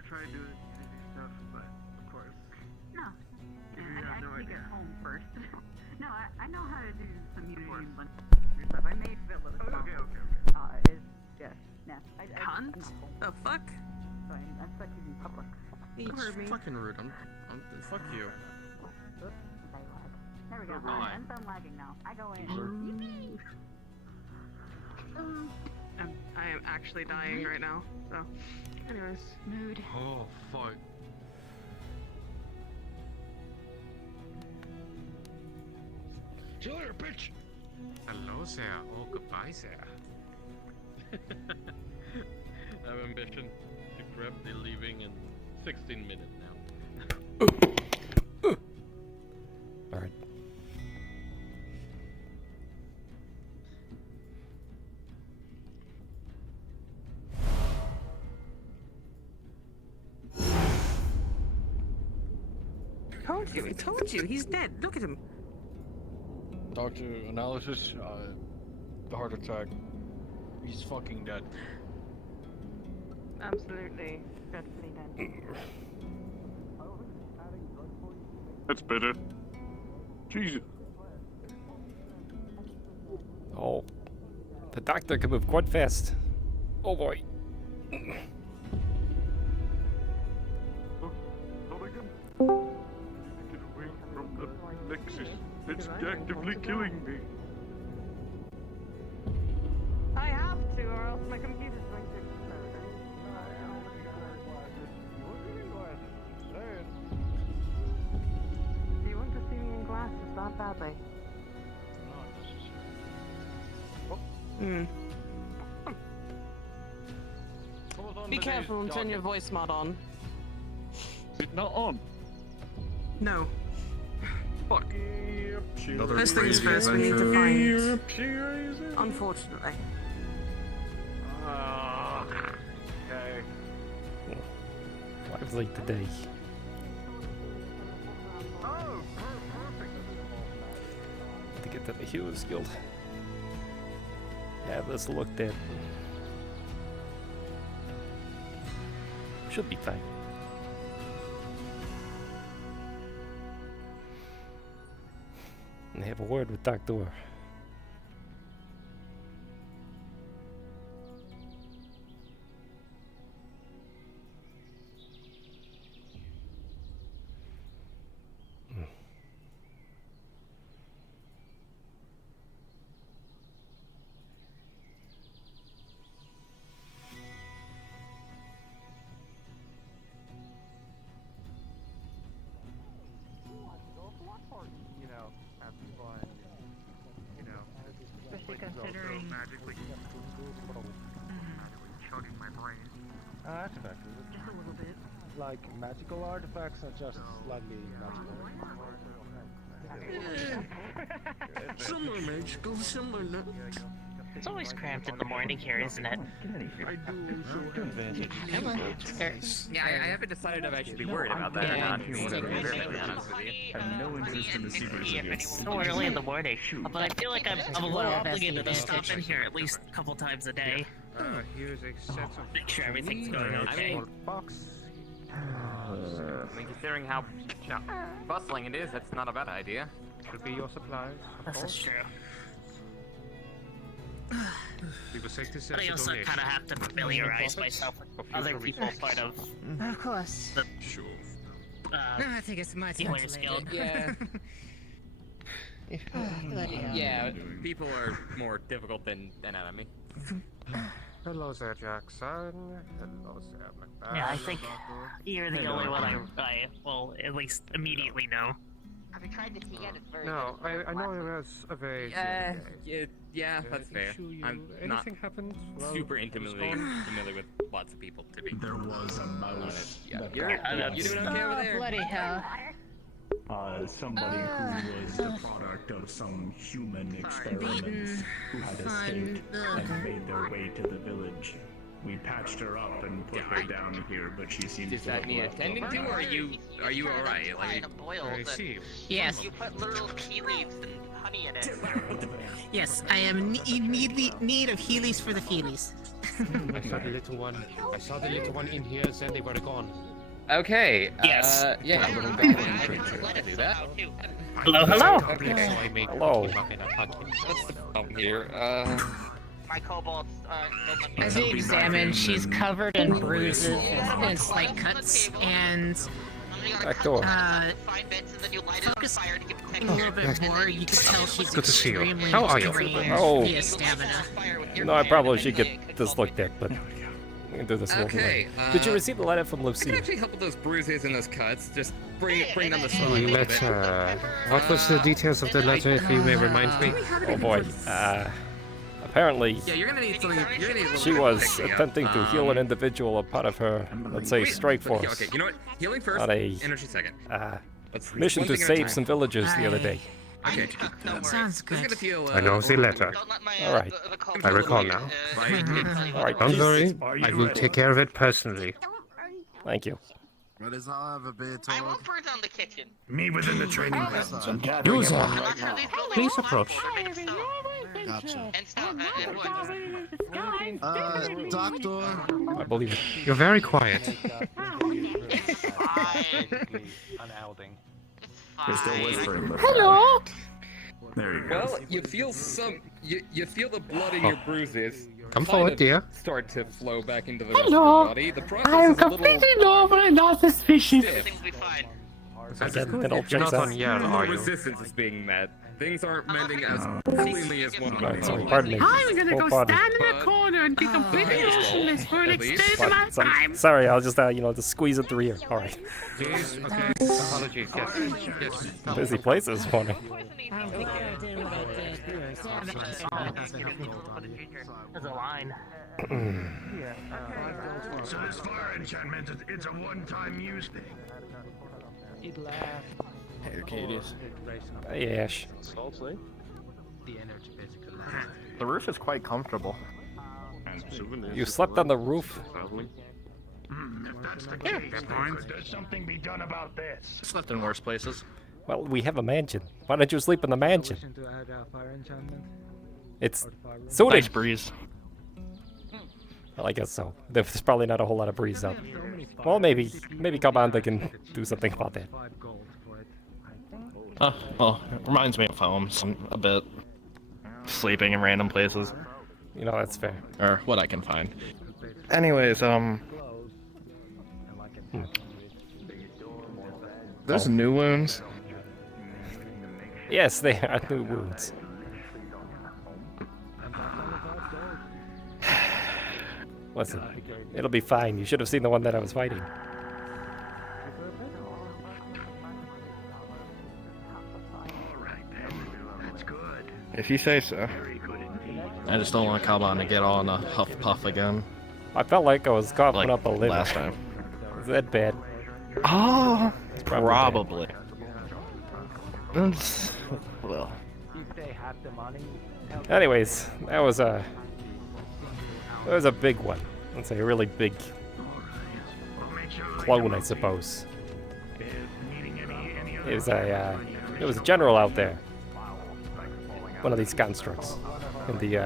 to try doing easy stuff, but of course. No. You have no I idea. get home first. No, I know how to do some community stuff. I made Philip. Okay. It's just, no. Cunt? The fuck? So I'm stuck using public. It's fucking rude. Fuck you. Oops, I lag. There we go. Right. I'm done lagging now. I go in. I am actually dying right now, so. Anyways. Mood. Oh, fuck. See you later, bitch! Hello there. Oh, goodbye there. I have ambition to grab the leaving in 16 minutes now. Alright. I told you, he's dead. Look at him. Doctor analysis, heart attack. He's fucking dead. Absolutely. Dreadfully dead. That's better. Jesus. Oh. The doctor can move quite fast. Oh boy. Get away from the Nexus. It's actively killing me. I have to, or else my computer's going to explode. Do you want to see me in glasses that badly? Hmm. Be careful and turn your voice mod on. Is it not on? No. Fuck. First things first, we need to find. Unfortunately. Okay. Lively today. Oh, perfect. To get to the Heroes Guild. Have this looked at. Should be fine. And have a word with Dr. You know, have fun. You know, Especially considering. magically chugging my brain. Artifacts, is Just a little bit. it? Like magical artifacts or just slightly magical? Some are magical, some are not. It's always cramped in the morning here, isn't it? I do also Advantage. Yeah, I haven't decided if I should be worried about that or not, to be perfectly honest with you. I have no interest in the secrets of this. So early in the morning, but I feel like I'm a little obligated to stop in here at least a couple times a day. Here's a set of. Make sure everything's going okay. I mean, considering how bustling it is, that's not a bad idea. Should be your supplies. This is true. People say this But I also kind of have to familiarize myself with other people part of Of course. the Sure. I think it's my Dealer's Guild. Yeah. Yeah. Yeah, people are more difficult than enemy. Hello there, Jackson. Hello there, Macbeth. Yeah, I think you're the only one I will at least immediately know. I've been trying to see it. It's very. No, I know him as a very. Yeah, that's fair. I'm not happens, super intimately familiar with lots of people to be. There was a mouse. that You're doing okay over there. Bloody hell. somebody who was the product of some human experiments who had escaped and made their way to the village. We patched her up and put her down here, but she seems Does to that have need left attending to, or are you alright? Like, I see. Yes. You put little tea leaves and honey in it. Yes, I am in need of Heelys for the Feelies. I saw the little one. I saw the little one in here, then they were gone. Okay. Yes. Yeah. Little goblin goblin creature. Do that. Hello, hello. Hello. What's the problem here? My kobold's As we examine, she's covered in bruises and slight cuts, and Back door. focus a little bit more. You can tell she's Good to see you. extremely How are you? drained Oh. via stamina. No, I probably should get this looked at, but we can do this one. Okay. Did you receive the letter from I Lucy? can actually help with those bruises and those cuts. Just bring down the slide a little bit. Letter. What was the details of the letter, if you may remind me? Oh boy. Apparently, Yeah, you're gonna need something. You're gonna need a little she bit of was picking up. attempting to heal an individual a part of her, let's say, strike Okay, force. you know what? Healing first, On a energy second. Let's mission one to thing at a save time. some villages the other day. Okay. Sounds This is good. gonna feel. I know the letter. All right. I recall now. All right. Don't worry. Are you I will ready? take care of it personally. Thank you. What is I'll have a bit I talk. won't burn down the kitchen. Me within the training grounds. I'm gathering User, everyone I'm right not sure now. these buildings please approach. are made of stone. Gotcha. And stone and wood. Doctor. I believe it. You're very quiet. It's fine. An outing. They're still whispering. but- Hello. There you go. Well, you feel some. You feel the blood in your bruises. Come kind forward, of dear. Start to flow back into the rest Hello. of the body. The process I am is a little completely normal and not suspicious. stiff. Everything will be fine. Again, it all You're checks not out. on yell, Little are you? resistance is being met. Things aren't mending as cleanly as one All might right, sorry, hope. pardon me. I'm gonna Oh, go pardon. stand in the corner and be completely motionless for an At least. extended amount of time. Sorry, I'll just, just squeeze it through here. All right. Please, okay. Apologies, yes. Busy place this morning. There's a line. So this fire enchantment, it's a one-time use thing. He'd laugh. Hey, Arcadies. Hey, Ash. Salty. The roof is quite comfortable. You slept on the roof? If that's the case, then could something be done about this? Slept in worse places. Well, we have a mansion. Why don't you sleep in the mansion? To add a fire enchantment. It's Or fire room. suited. Nice breeze. Well, I guess so. There's probably not a whole lot of breeze out. Well, maybe Kabanda can do something about that. 5 gold for it. Well, it reminds me of home a bit. Sleeping in random places. You know, that's fair. Or what I can find. Anyways, there's new wounds. Yes, they are new wounds. Listen, it'll be fine. You should have seen the one that I was fighting. If you say so. I just don't want Kaban to get all in a huff puff again. I felt like I was coughing Like up a liver. last time. Is that bad? Oh, probably probably. That's, well, If they have the money. Anyways, that was a big one. Let's say a really big clone, I suppose. It was a general out there. One of these constructs, and he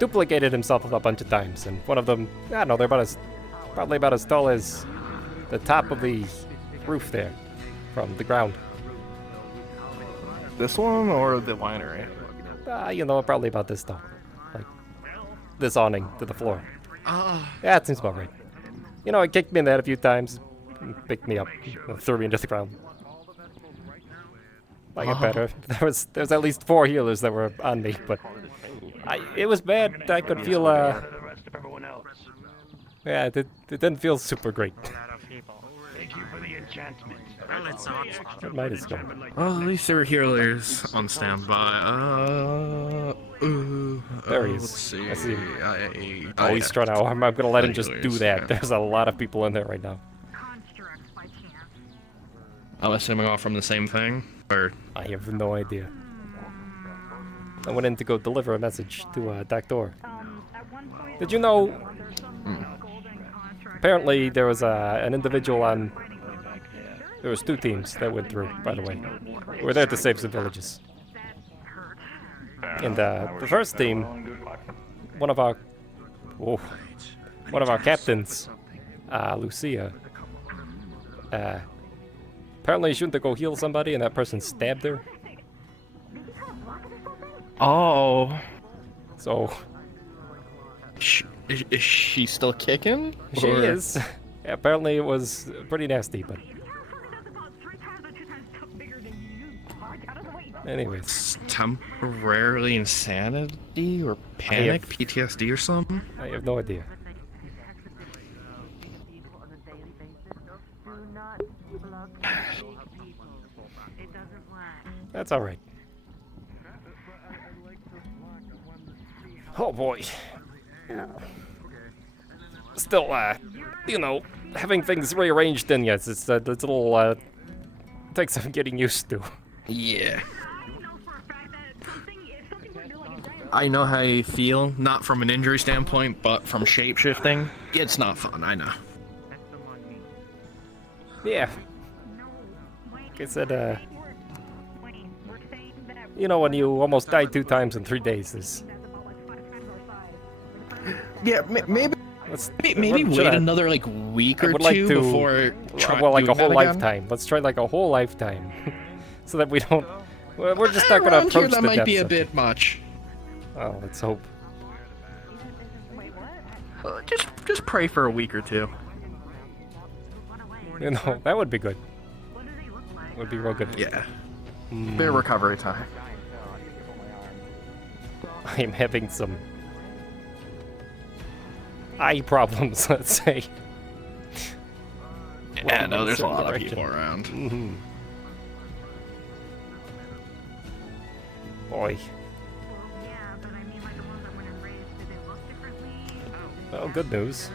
duplicated himself a bunch of times. And one of them, I don't know, they're probably about as tall as the top of the roof there, from the ground. this one or the winery? Probably about this tall, like this awning to the floor. Ah. Yeah, it seems about right. It kicked me in the head a few times, and picked me up, and threw me into the ground. I get better. There's at least 4 healers that were on me, but it was bad. I could feel yeah, it didn't feel super great. Thank you for the enchantment. It might as well. Well, at least there were healers on standby. There he is. Let's see. I see him. Oh, He's yeah. trying to. I'm gonna let him just do Healers, that. yeah. There's a lot of people in there right now. I'm assuming all from the same thing, or I have no idea. I went in to go deliver a message to Doctor. Did you know? Apparently, there was an individual on. There was 2 teams that went through. By the way, we were there to save some villages. And the first team, one of our Oh, one of our captains, Lucia. Apparently she went to go heal somebody and that person stabbed her. Oh. So... Is she still kicking? She is. Apparently it was pretty nasty, but... Anyways. Temporarily insanity or panic, PTSD or something? I have no idea. That's alright. Oh boy. Still, you know, having things rearranged in yes, it's a little, takes some getting used to. Yeah. I know how you feel, not from an injury standpoint, but from shapeshifting. It's not fun, I know. Yeah. Like I said, you know when you almost died 2 times in 3 days, there's... Yeah, maybe wait another like week or like two to, before well, like a whole again. lifetime. Let's try like a whole lifetime, so that we don't. We're just not gonna Around here, approach that the might depths be a of bit it. much. Oh, let's hope. Just pray for a week or two. You know, that would be good. Would be real good. Yeah. Bit of recovery time. I'm having some eye problems, let's say. Yeah, no, there's a lot of people around. Mm-hmm. Boy. Well, good news.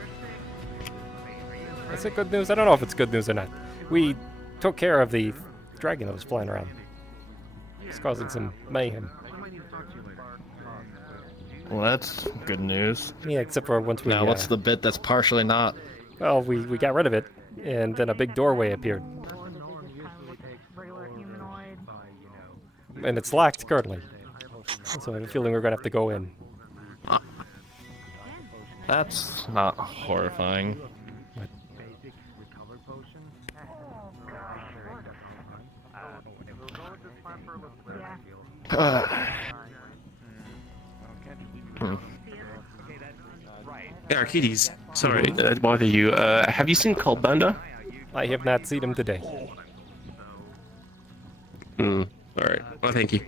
Is it good news? I don't know if it's good news or not. We took care of the dragon that was flying around. It's causing some mayhem. Well, that's good news. Yeah, except for once we... Now, what's the bit that's partially not? Well, we got rid of it, and then a big doorway appeared. And it's locked currently. So I have a feeling we're gonna have to go in. That's not horrifying. Hey, Arcadies. Sorry to bother you. Have you seen Kobold? I have not seen him today. Alright. Well, thank you.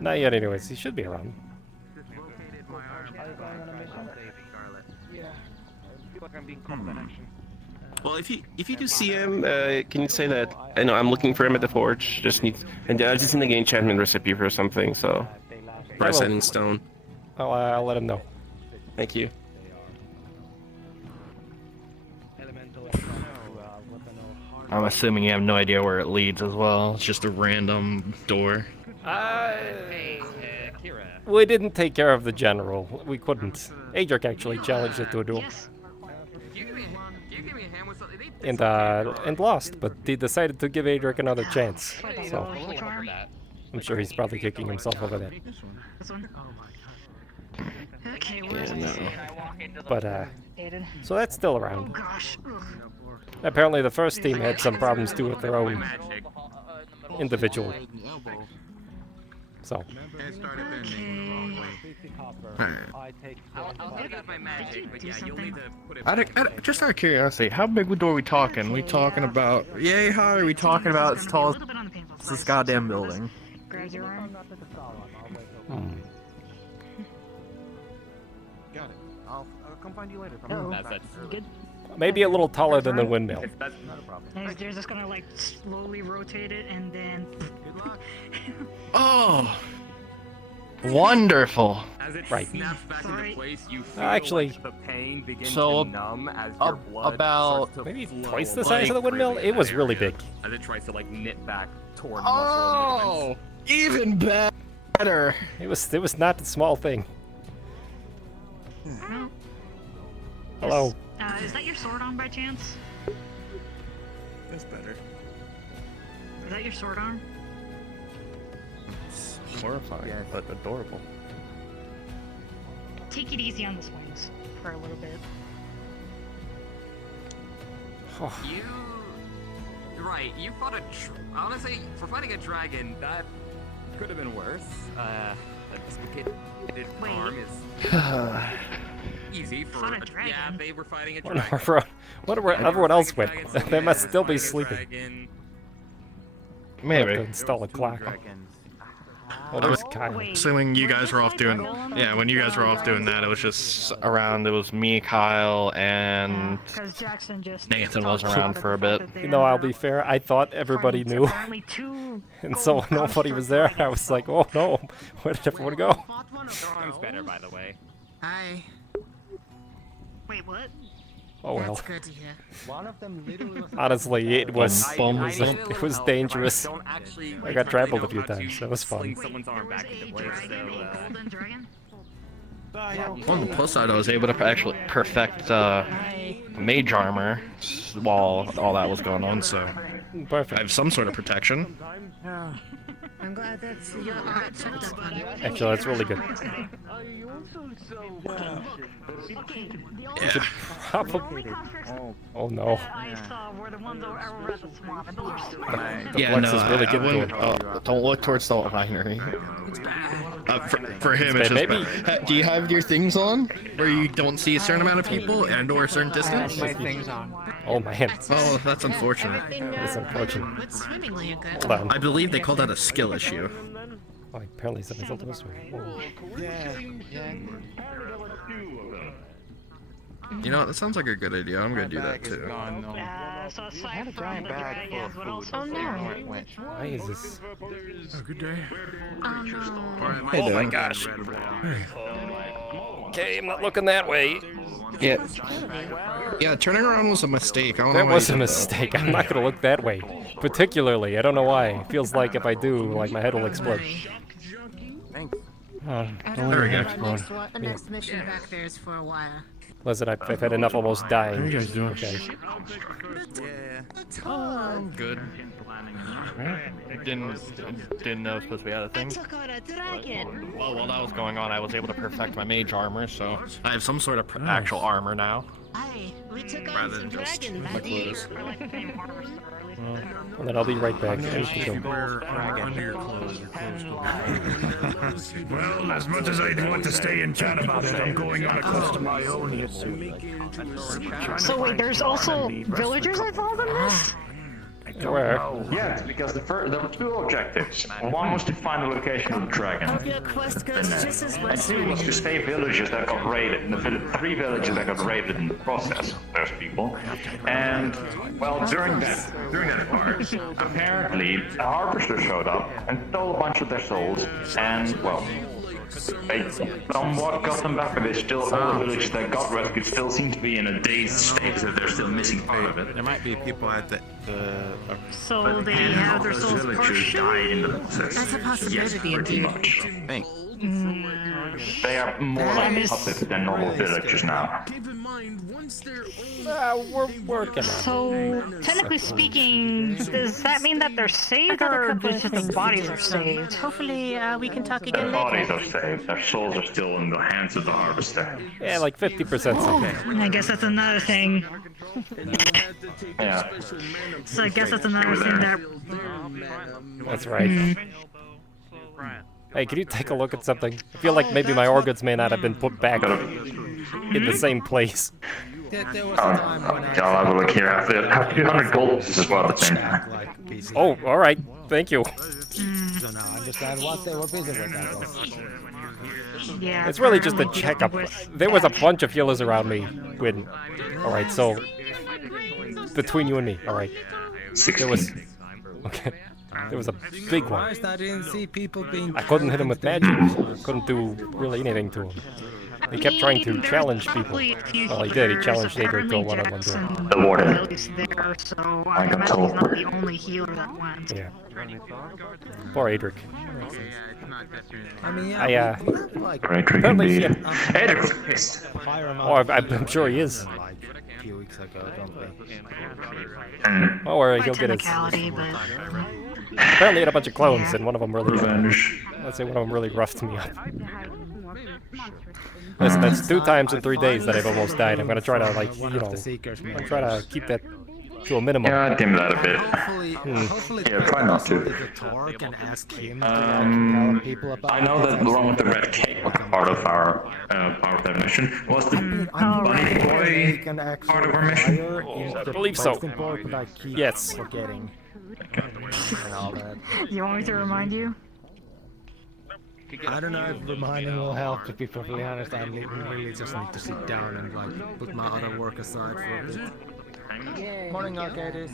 Not yet anyways, he should be around. Well, if you do see him, can you say that I know I'm looking for him at the forge? Just need and I just need to get enchantment recipe for something. So, for a setting stone. I'll let him know. Thank you. I'm assuming you have no idea where it leads as well. It's just a random door. We didn't take care of the general. We couldn't. Adric actually challenged it to a duel. And lost, but he decided to give Adric another chance. So I'm sure he's probably kicking himself over that. But so that's still around. Apparently the first team had some problems too with their own individual. So. Just out of curiosity, how big a door are we talking? We talking about yay high? Are we talking about as tall as this goddamn building? Grab your arm. Got it. I'll come find you later. That's good. Maybe a little taller than the windmill. Not a problem. They're just gonna like slowly rotate it and then. Good luck. Oh, wonderful! As it Right. snaps back into place, you feel Actually, like the pain begins so to numb as your blood about starts to maybe flow twice the size of the windmill. freely It was in that really area big. As it tries to like knit back toward Oh, even better. It was not a small thing. Hello. Is that your sword arm by chance? That's better. Is that your sword arm? Horrifying, but adorable. Take it easy on the swings. for a little bit. Right, you fought honestly, for fighting a dragon, that could have been worse. That dislocated arm is easy for yeah, they were fighting a dragon. Wonder where everyone else went. They must still be sleeping. Maybe. Install a clock. Well, there's Kyle. Assuming you guys were off doing, yeah, when you guys were off doing that, it was just around. It was me, Kyle, and Nathan was around for a bit. You know, I'll be fair. I thought everybody knew, and so when nobody was there, I was like, "Oh no, where did everyone go?" Their arm's better, by the way. Hi. Wait, what? Oh well. That's good to hear. One of them literally was Honestly, it was dangerous. I got trampled a few times. That was fun. Someone's arm back into place, On the plus side, I was able to actually perfect mage armor while all that was going on, so perfect. I have some sort of protection. I'm glad that's your heart checked up on it. Actually, that's really good. Yeah. Probably. Oh no. The flex is really good. Don't look towards the winery. For him, it's just bad. Do you have your things on where you don't see a certain amount of people and/or a certain distance? My things on. Oh man. Oh, that's unfortunate. That's unfortunate. What's swimmingly good? Hold on. I believe they call that a skill issue. Oh, apparently something's else this way. You know what? That sounds like a good idea. I'm gonna do that too. So aside from the dragons, what else? Oh no. Why is this? Oh, good day. Oh my gosh. Okay, I'm not looking that way. Yeah, turning around was a mistake. I don't know That why was you a did mistake. I'm not gonna look that way. Particularly, I don't know why. It feels like if I do, like my head will explode. Thanks. Oh, I don't don't worry, know. explode. The next mission back there is for a while. Listen, I've had enough almost dying. How are you guys doing? Okay. I'm good. Didn't know it was supposed to be other things. Took on a dragon. Well, while that was going on, I was able to perfect my mage armor, so I have some sort of actual armor now. Aye, we took on Rather some than just dragons. my clothes. Well, then I'll be right back. I need to go. Under your clothes, your clothes will Well, as much as I want to stay and chat about it, I'm going on a quest of my own here soon. So wait, there's also villagers involved in this? Where? Yes, because there were two objectives. One was to find the location of the dragon. Hope your quest goes just as well. And two was to save villages that got raided. Three villages that got raided in the process. Those people. And well, during that part, apparently a harvester showed up and stole a bunch of their souls. And well, they somewhat got them back, but they still all the villages that got rescued still seem to be in a dazed state, so they're still missing part of it. There might be people at the So they have their souls villagers died in the process. That's a possibility, yes, pretty indeed. much. Thanks. They are more like puppets than normal villagers now. We're working on it. So, technically speaking, does that mean that they're saved or just their bodies are saved? Hopefully, we can talk Their again bodies later. are saved, their souls are still in the hands of the harvester. Yeah, like 50% okay. I guess that's another thing. Yeah. So I guess that's another thing that... That's right. Hey, can you take a look at something? I feel like maybe my organs may not have been put back in the same place. I'll have a look here. I have 200 gold pieces as well at the same time. Oh, alright. Thank you. don't understand what they were busy with, I guess. Yeah, It's really just a checkup. There was a bunch of healers around me when... Alright, so... Between you and me, alright. There was... Okay. There was a big one. I didn't see people being. I couldn't hit him with magic. Couldn't do really anything to him. He kept trying to challenge people. Well, he did. He challenged Aether to a one-on-one duel. The warden. There, so I imagine he's not the only healer that went. Yeah. Poor Adric. I mean, Adric indeed. Adric pissed. Oh, I'm sure he is. A few weeks ago, don't we? Don't worry, he'll get his... Technicality, but... apparently had a bunch of clones, and one of them really, let's say one of them really roughed me up. That's 2 times in 3 days that I've almost died. I'm gonna try to, like, you know, I'm trying to keep that to a minimum. Yeah, dim that a bit. Yeah, try not to. I know that the one with the red cake was part of our that mission. Was the bunny boy part of our mission? I believe so. Yes. You want me to remind you? I don't know if reminding will help, to be perfectly honest. I really just need to sit down and like put my other work aside for a bit. Morning, Arcadies.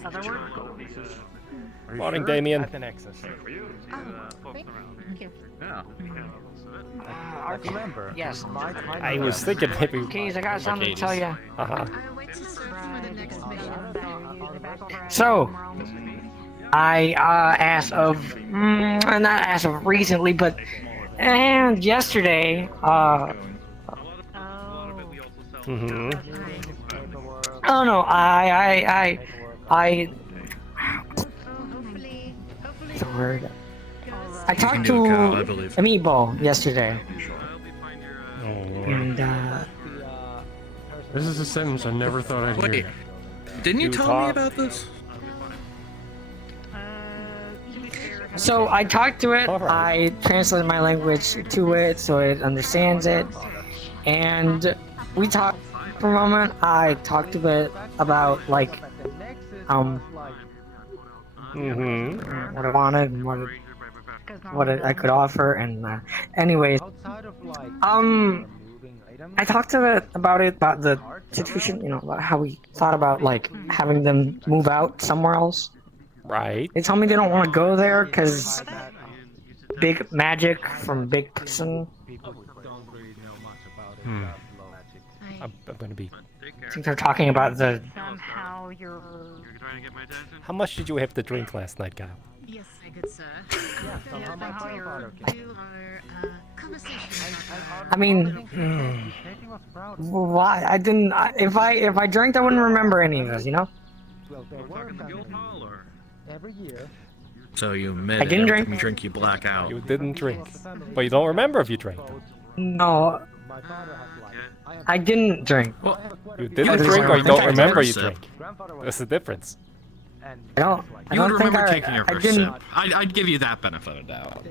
Morning, Damien. At the Nexus. Thank you. I remember. Yes. I was thinking maybe. Keys, I got something to tell you. So, I as of not as of recently, but yesterday, I don't know. What's the word? I talked to a meatball yesterday, and this is a sentence I never thought I'd hear. Wait, didn't you tell me about this? so I talked to it. I translated my language to it so it understands it, and we talked for a moment. I talked to it about like what I wanted and what I could offer, and anyways, I talked to it about the situation, you know, about how we thought about like having them move out somewhere else. Right. They told me they don't want to go there because big magic from big person. I'm gonna be. I think they're talking about the. Somehow you're. How much did you have to drink last night, Kyle? Yes, my good sir. I mean, why? I didn't. If I drank, I wouldn't remember any of this, you know. Every year. So you admit I didn't drink. You drink, you black out. You didn't drink, but you don't remember if you drank. No, I didn't drink. Well, you didn't drink, or you don't remember you drank. That's the difference. I don't You would think remember taking your I first didn't. sip. I'd give you that benefit of doubt.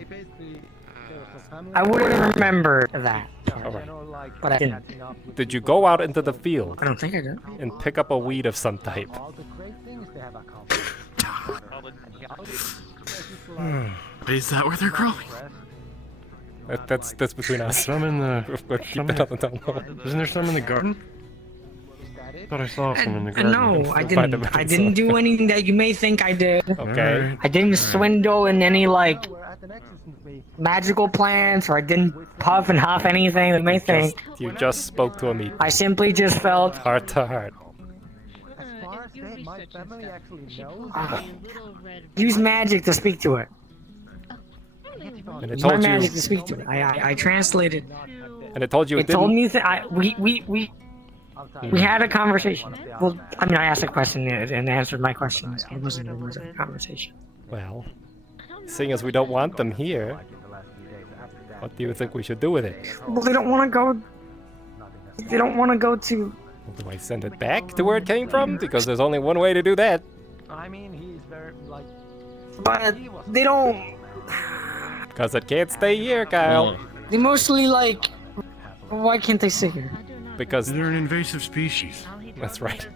I wouldn't remember that. Alright. But I didn't. Did you go out into the field? I don't think I did. And pick up a weed of some type? Is that where they're growing? That's between us. Some in the. Keep it on the down low. Isn't there some in the garden? I thought I saw some in the garden. No, I didn't. I didn't do anything that you may think I did. Okay. I didn't swindle in any like magical plans, or I didn't puff and huff anything that you may think. You just spoke to a meat. I simply just felt heart to heart. Use magic to speak to it. And it Use my told magic you. to speak to it. I translated. And it told you It told me that we had a conversation. Well, I mean, I asked a question and answered my questions. It wasn't a conversation. Well, seeing as we don't want them here, what do you think we should do with it? Well, they don't want to go. They don't want to go to. Well, do I send it back to where it came from? Because there's only one way to do that. I mean, he's very like. But they don't. Because it can't stay here, Kyle. They mostly like. Why can't they stay here? Because they're an invasive species. That's right.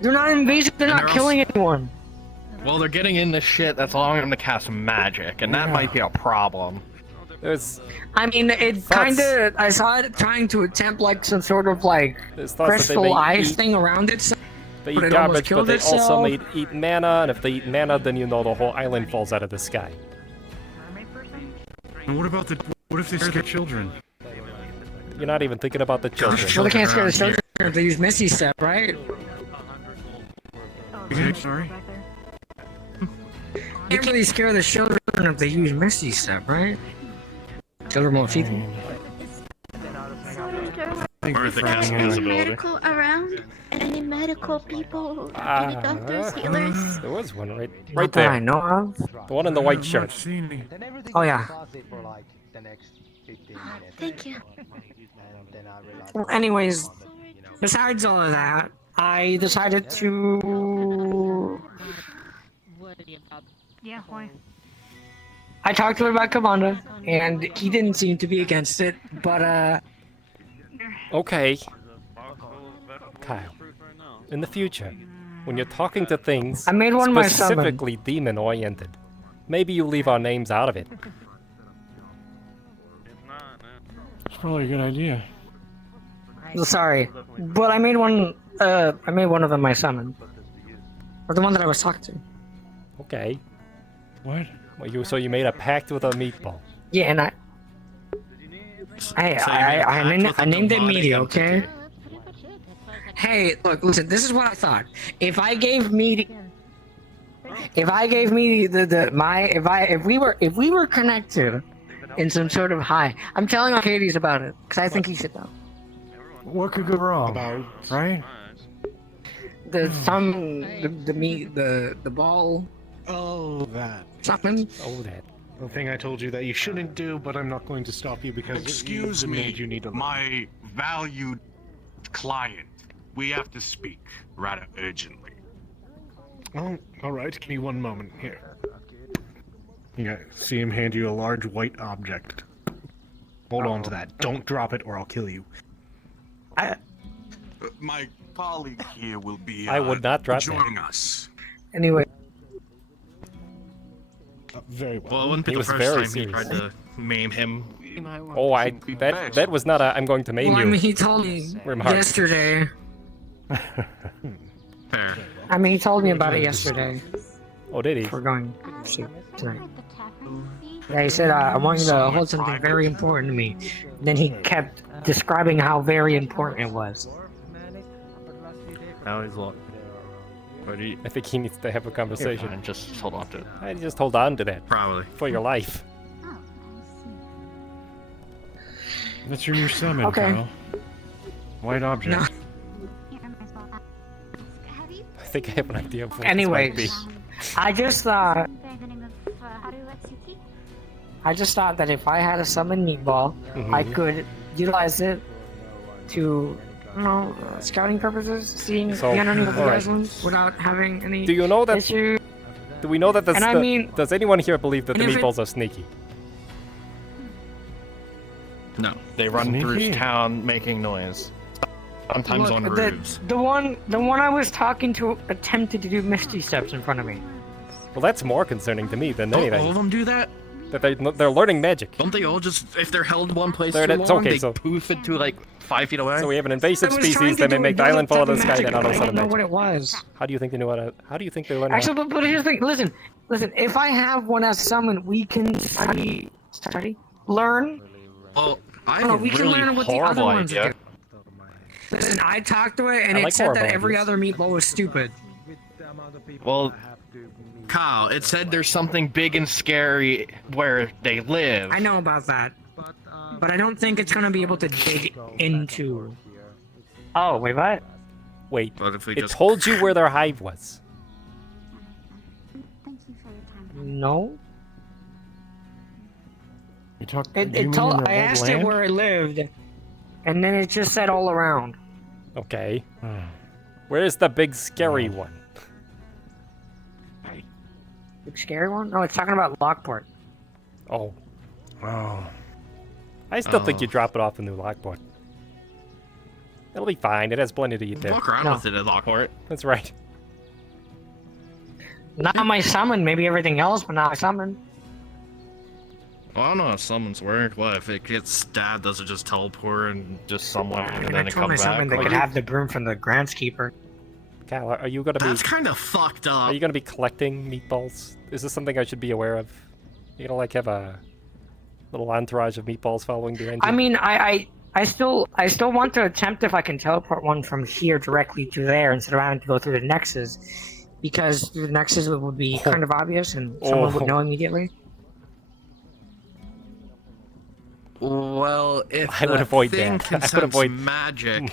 They're not invasive. They're not killing anyone. Well, they're getting in this shit that's allowing them to cast magic, and that might be a problem. There's. I mean, it kind of. I saw it trying to attempt like some sort of like crystal ice thing around it. They but eat it almost garbage, but killed they itself. also eat mana, and if they eat mana, then you know the whole island falls out of the sky. And what if they scare children? You're not even thinking about the children. Well, they can't scare the children if they use Misty Step, right? Sorry? You can't really scare the children if they use Misty Step, right? Children won't see them. Or the cast invisibility. Medical around? Any medical people? Any doctors, healers? There was one right Not there. that I know of. The one in the white shirt. Oh yeah. Thank you. Well, anyways, besides all of that, I decided to. Yeah, why? I talked to him about Commander, and he didn't seem to be against it, but Okay. Kyle, in the future, when you're talking to things I made one myself. specifically demon-oriented, maybe you leave our names out of it. It's probably a good idea. Sorry, but I made one. I made one of them my summon, or the one that I was talking to. Okay. What? Well, so you made a pact with a meatball. Yeah, and I named it Meaty, okay? Hey, look, listen, this is what I thought. If we were connected in some sort of high, I'm telling Arcadies about it, because I think he should know. What could go wrong? Right? The ball. Oh, that. Something. Oh, that. The thing I told you that you shouldn't do, but I'm not going to stop you because Excuse me, you need to my valued client. We have to speak rather urgently. Oh, alright, give me one moment here. Yeah, see him hand you a large white object. Hold on to that. Don't drop it or I'll kill you. My colleague here will be I would not drop joining us. Anyway. Very well. Well, it wouldn't be He the was first very time serious. he tried to maim him. Oh, that was not a I'm going to maim Well, I you. mean, he told me remark. yesterday. Fair. I mean, he told me about it yesterday. Oh, did he? We're going to sleep tonight. Yeah, he said, I want you to hold something very important to me. Then he kept describing how very important it was. Now he's locked. I think he needs to have a conversation. Fine, just hold on to it. I just hold on to that. Probably. For your life. That's your new summon, Okay. Kyle. White object. No. I think I have an idea of what Anyways, this might be. I just thought that if I had a summon meatball, I could utilize it to, scouting purposes, seeing So, the underneath of the alright. islands without having any Do you know that? issue. Do we know that And I mean- does anyone here believe that the and if it- meatballs are sneaky? No, they run through Sneaky. town making noise. Sometimes Look, on the roofs. one I was talking to attempted to do misty steps in front of me. Well, that's more concerning to me than Don't anything. all of them do that? That they're learning magic. Don't they all just, if they're held in one place too It's long, okay, they so- poof it to like 5 feet away? So we have an invasive I was trying species to that may do make the another island fall out type of the of sky magic, that not but all I sudden didn't know magic. what it was. How do you think they know how do you think they learn how? Actually, but here's the thing. Listen. If I have one as summon, we can learn. Well, I No, have we a can really learn what the other horrible ones idea. do. Listen, I talked to it, and I it like said that horrible every ideas. other meatball was stupid. Well, Kyle, it said there's something big and scary where they live. I know about that, but I don't think it's gonna be able to dig into. Oh, wait, what? Wait, But if we it just told you where their hive was. No. You talk, It told. I asked it where it lived, and then it just said all around. Okay. Where's the big scary one? Big scary one? No, it's talking about Lockport. Oh. Oh. I still think Oh. you drop it off in New Lockport. It'll be fine. It has plenty to eat there. walk around No. with it at Lockport. That's right. Not my summon, maybe everything else, but not my summon. Well, I don't know how summons work. What if it gets stabbed? Does it just teleport and just somewhere and And then I it told my comes summon back? they could Like, have the broom from the groundskeeper. Cal, are you gonna be? that's kind of fucked up. Are you gonna be collecting meatballs? Is this something I should be aware of? You gonna like have a little entourage of meatballs following behind you? I mean, I still want to attempt if I can teleport one from here directly to there instead of having to go through the nexus, because through the nexus it would be kind of obvious and someone would know immediately. Well, if I would the avoid thing that. can I would sense avoid- magic.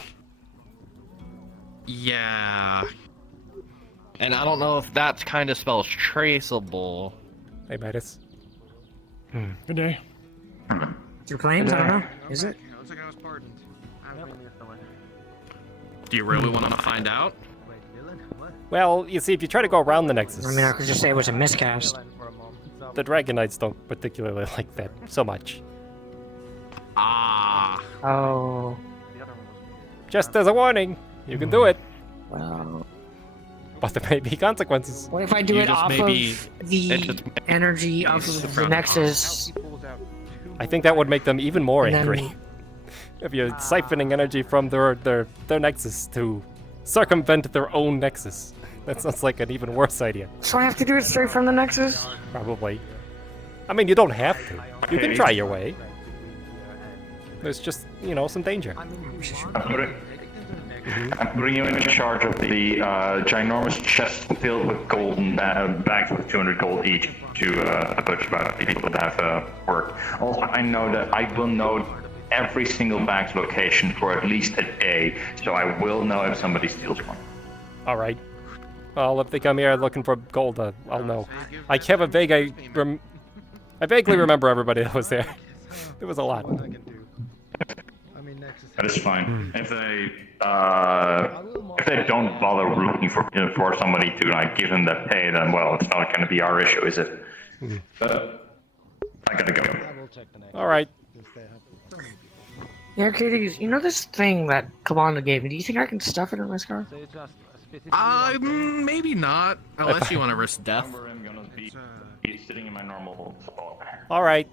Yeah. And I don't know if that kind of spells traceable. Hey, Midas. Good day. Your planes? I don't know. Is it? Looks like I was pardoned. Do you really want to find out? Well, you see, if you try to go around the Nexus... I mean, I could just say it was a miscast. The Dragon Knights don't particularly like that so much. Ah. Oh. Just as a warning, you can do it. Well... But there may be consequences. What if I do it off of the energy of the Nexus? I think that would make them even more And then- angry. If you're siphoning energy from their Nexus to circumvent their own Nexus. That sounds like an even worse idea. So I have to do it straight from the Nexus? Probably. I mean, you don't have to. You can try your way. There's just, you know, some danger. I'm putting you in charge of the ginormous chest filled with golden bags with 200 gold each to a bunch of people that have work. Also, I know that I will know every single bag's location for at least a day, so I will know if somebody steals one. All right. Well, if they come here looking for gold, I'll know. I have a vague... I vaguely remember everybody that was there. There was a lot. That is fine. If they don't bother looking for somebody to like give them that pay, then well, it's not going to be our issue, is it? But I gotta go. All right. Yeah, Arcadies, you know this thing that Kobold gave me? Do you think I can stuff it in my scarf? Maybe not, unless you want to risk death. I'm gonna be sitting in my normal spot. All right.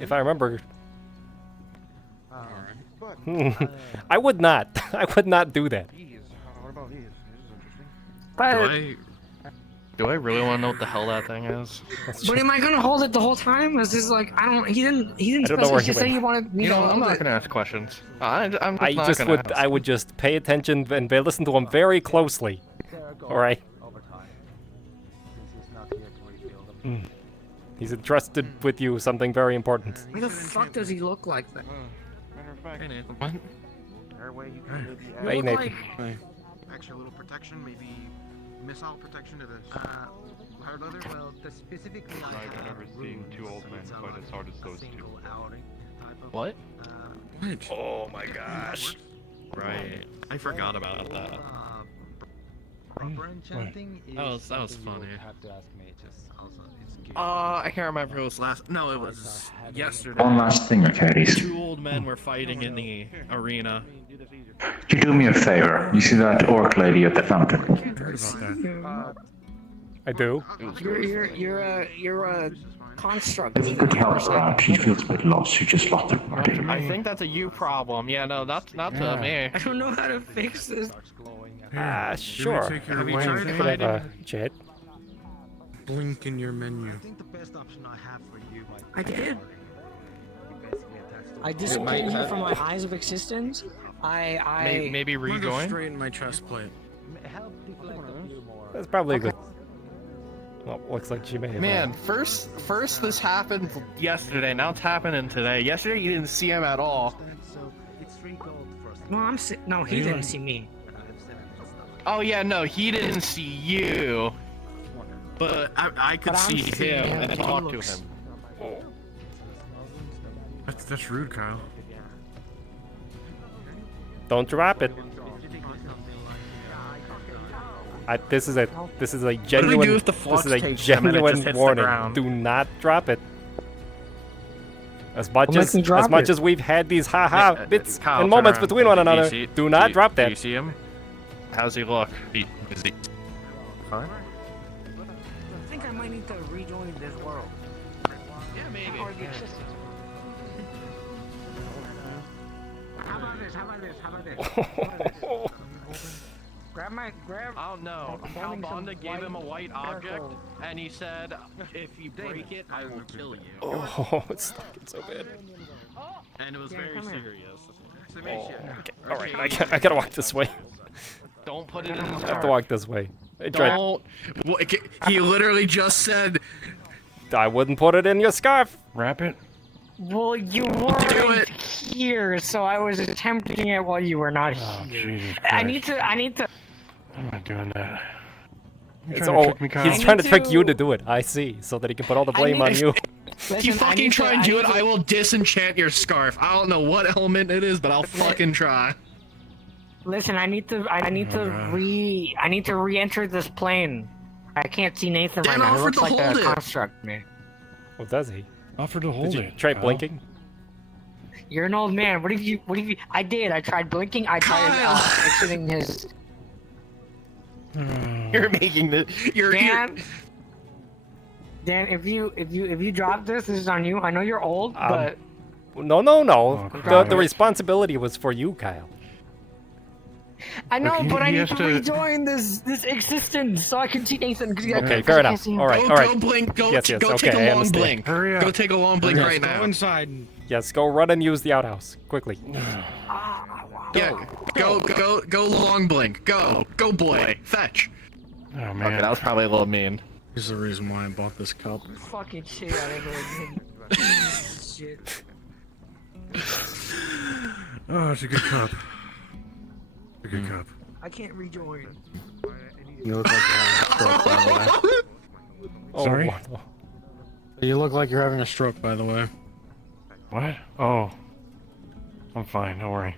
If I remember. I would not. I would not do that. But... Do I really want to know what the hell that thing is? But am I gonna hold it the whole time? This is like he didn't I don't know where he specifically say went. he wanted me to I'm hold not it. gonna ask questions. I'm I would just pay attention and listen to him very closely. All right. He's entrusted with you something very important. Why the fuck does he look like that? Hey, Nathan. What? Hey, Nathan. Extra little protection, maybe missile protection to the hard leather. Well, specifically, I've never seen two old men fight as hard as those two. What? What? Oh my gosh. Right. I forgot about that. Proper enchanting is That was something funny. you would have to ask mages. Also, it's good. I can't remember if it was last. No, it was yesterday. One last thing, Arcadies. Two old men were fighting in the arena. Could you do me a favor? You see that orc lady at the fountain? I do. You're a construct. If you could help her out, she feels a bit lost. She just lost her party. I think that's a you problem. Yeah, no, that's not to me. I don't know how to fix this. Sure. Have you tried Could have chat. Blink in your menu. I think the best option I have for you might I did. I disappeared you from my eyes of existence. Maybe I'm gonna go rejoin. straight in my chest plate. That's probably a good. Well, looks like she may have. Man, first this happened yesterday. Now it's happening today. Yesterday you didn't see him at all. No, no, he didn't see me. Oh yeah, no, he didn't see you. But I could But I'm see seeing him him. and He talk to looks- him. That's rude, Kyle. Don't drop it. This is a genuine. do if the This flux is a takes him and it just genuine hits the warning. ground? Do not drop it. As much Don't make me drop it. as we've had these haha bits Kyle, and turn moments around. between one Do you another, see- do not drop Do you that. see him? How's he look? Is he fine? I think I might need to rejoin this world. Yeah, maybe. Or the existence. How about this? How about this? How about this? Grab. Oh no, I'm holding some Calbonda gave him a white object, charcoal. and he said, if you break it, I will kill you. Oh, it's stuck so bad. And it was Yeah, very come here. serious. Okay. All right, I gotta walk this way. Don't put it in his I have to scarf. walk this way. I tried- Don't. He literally just said, I wouldn't put it in your scarf. Wrap it. Well, you weren't here, so I was attempting it while you were not here. Jesus I need to. I'm not doing that. He's trying to trick you to do it, I see, so that he can put all the blame on you. If you fucking try and do it, I will disenchant your scarf. I don't know what element it is, but I'll fucking try. Listen, I need to re-enter this plane. I can't see Nathan right now. He looks like a construct to me. What does he? Offer to hold it. Try blinking? You're an old man. What have you? I did. I tried blinking. I tried exiting his. You're making the. Dan, if you drop this is on you. I know you're old, but. No. The responsibility was for you, Kyle. I know, but I need to rejoin this existence so I can see Nathan. Okay, fair enough. All right. Go blink. Go yes, take okay, a long blink. Hurry up. Go take a long blink right now. Go inside. Yes, go run and use the outhouse quickly. Yeah, go long blink. Go boy. Fetch. Oh man, okay, that was probably a little mean. This is the reason why I bought this cup. Fucking shit out of it. Shit. Oh, it's a good cup. It's a good cup. I can't rejoin. You look like you're having a stroke, by the way. Sorry? You look like you're having a stroke, by the way. What? Oh. I'm fine, don't worry.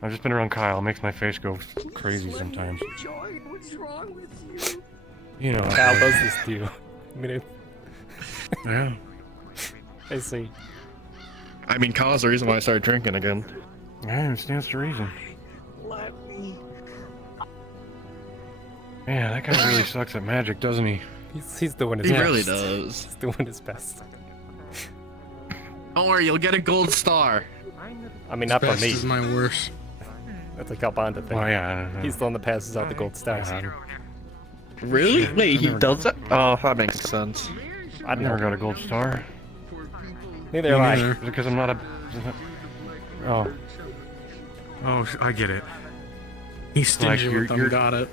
I've just been around Kyle, it makes my face go crazy sometimes. What's wrong with you? You know. Kyle does this to you. I mean, yeah. I see. I mean, Kyle's the reason why I started drinking again. I understand the reason. Let me. Man, that guy really sucks at magic, doesn't he? He's doing his best. He really does. He's doing his best. Don't worry, you'll get a gold star. I mean, not for me. Is my worst. That's a Calbanda thing. Oh yeah. He's the one that passes out the gold stars. Really? Wait, he does that? Oh, that makes sense. I never got a gold star. Neither have I. Because I'm not a... Oh. Oh, I get it. He's stingy with them, got it.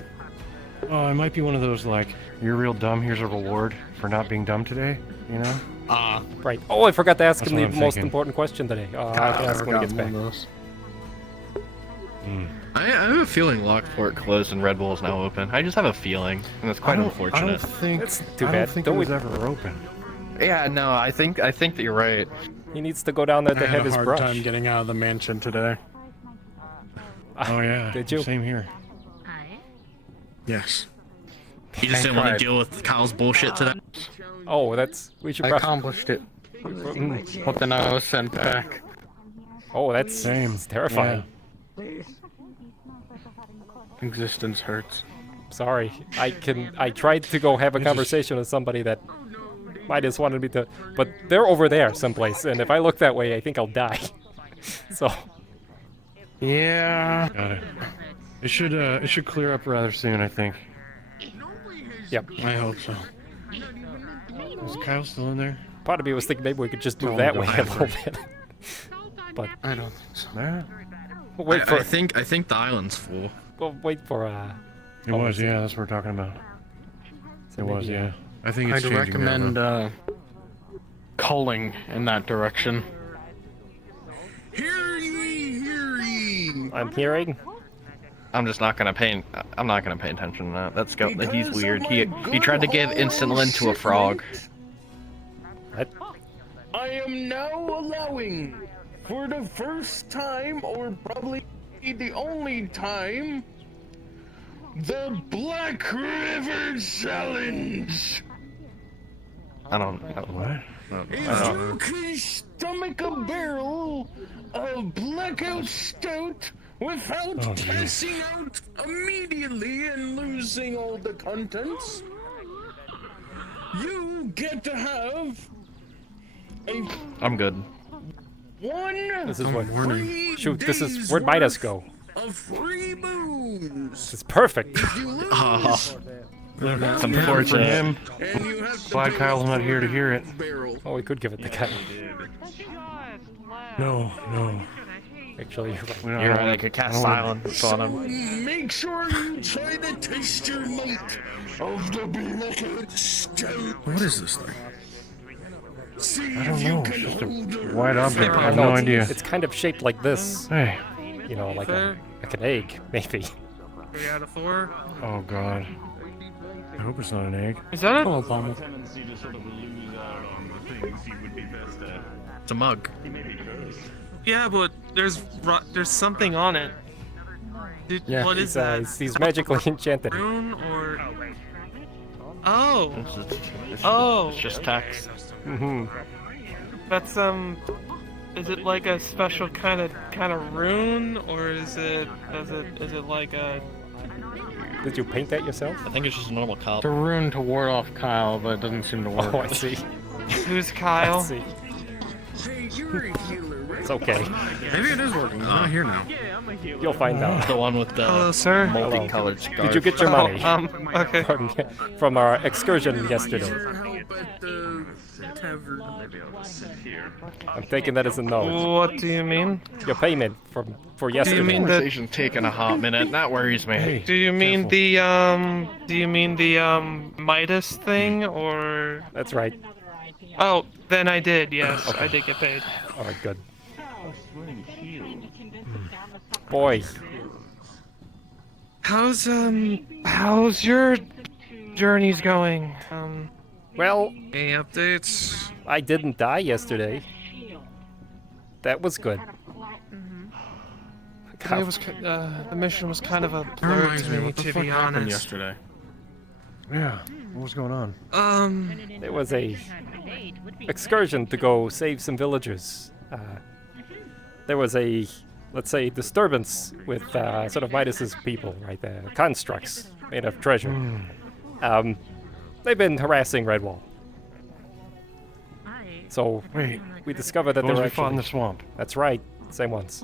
Oh, I might be one of those, like, you're real dumb, here's a reward for not being dumb today, you know? Right. Oh, I forgot to ask That's him the what I'm most thinking. important question today. I can ask when he gets back. I have a feeling Lockport closed and Red Bull is now open. I just have a feeling, and it's quite unfortunate. I don't think, It's too I bad. don't think it was ever open. Yeah, no, I think that you're right. He needs to go down there to I have had a his hard brush. time getting out of the mansion today. Oh yeah. Did you? Same here. Yes. You just didn't want to deal with Kyle's bullshit today. Oh, we should I brush. accomplished it. But then I was sent back. Oh, that's terrifying. Yeah. Existence hurts. Sorry. I tried to go have a conversation with somebody that might have wanted me to, but they're over there someplace, and if I look that way, I think I'll die. So. Yeah. Got it. It should clear up rather soon, I think. Yep. I hope so. Is Kyle still in there? Part of me was thinking maybe we could just do that way a little bit. But I don't think so. Yeah. We'll wait for. I think the island's full. We'll wait for. It was, yeah. That's what we're talking about. So It was, maybe, yeah. I think it's I'd changing now, recommend though. culling in that direction. Hear ye, hear ye. I'm hearing. I'm just not gonna pay. I'm not gonna pay attention to that. That's he's weird. He tried to give instant lin to a frog. What? I am now allowing, for the first time, or probably the only time, the Black River Challenge. I don't. What? If you can stomach a barrel of Blackout Stout without passing out immediately and losing all the contents, you get to have I'm good. This is what. free Shoot, this is day's where'd Midas worth go? of free booze. This is perfect. If you lose, It's unfortunate. For him. and you have to Glad pay Kyle's not here to hear it. barrel. Oh, we could give it to Kyle. No. Actually, you're right. We don't You're have- like a cast I don't wanna- silence on him. Make sure you try to taste your mate of the Blackout Stout. What is this thing? See I don't if you know. It's can just hold a her white object. I have No, no idea. It's kind of shaped like this. Hey. You know, like an egg, maybe. 3 out of 4. Oh god. I hope it's not an egg. Is that a... Oh, tendency to sort of lose out on the things he would be best at. It's a mug. He may be cursed. Yeah, but there's something on it. Yeah, what is that? he's magically enchanted. Rune or... Oh. It's just text. Mm-hmm. That's is it like a special kind of rune, or is it like a... Did you paint that yourself? I think it's just a normal cup. It's a rune to ward off Kyle, but it doesn't seem to work. Oh, I see. Who's Kyle? I see. It's okay. Maybe it is working. He's not here now. You'll find out. The one with the Hello, sir. multicolored scarf. Did you get your money? Okay. From our excursion yesterday. I'm taking that as a no. What do you mean? Your payment for yesterday. Do you mean the... Conversation's taking a hot minute. That worries me. Hey, Do you mean the Midas thing, or... That's right. Oh, then I did, yes. Okay. I did get paid. Alright, good. Boy. How's your journeys going? Well... Any updates? I didn't die yesterday. That was good. It was, the mission was kind of a blur to me, to be honest. Yesterday? Yeah. What was going on? There was a excursion to go save some villagers. There was a, let's say, disturbance with sort of Midas's people, right there. Constructs made of treasure. They've been harassing Redwall. So we discovered that they were fought in the actually... swamp. That's right, same ones.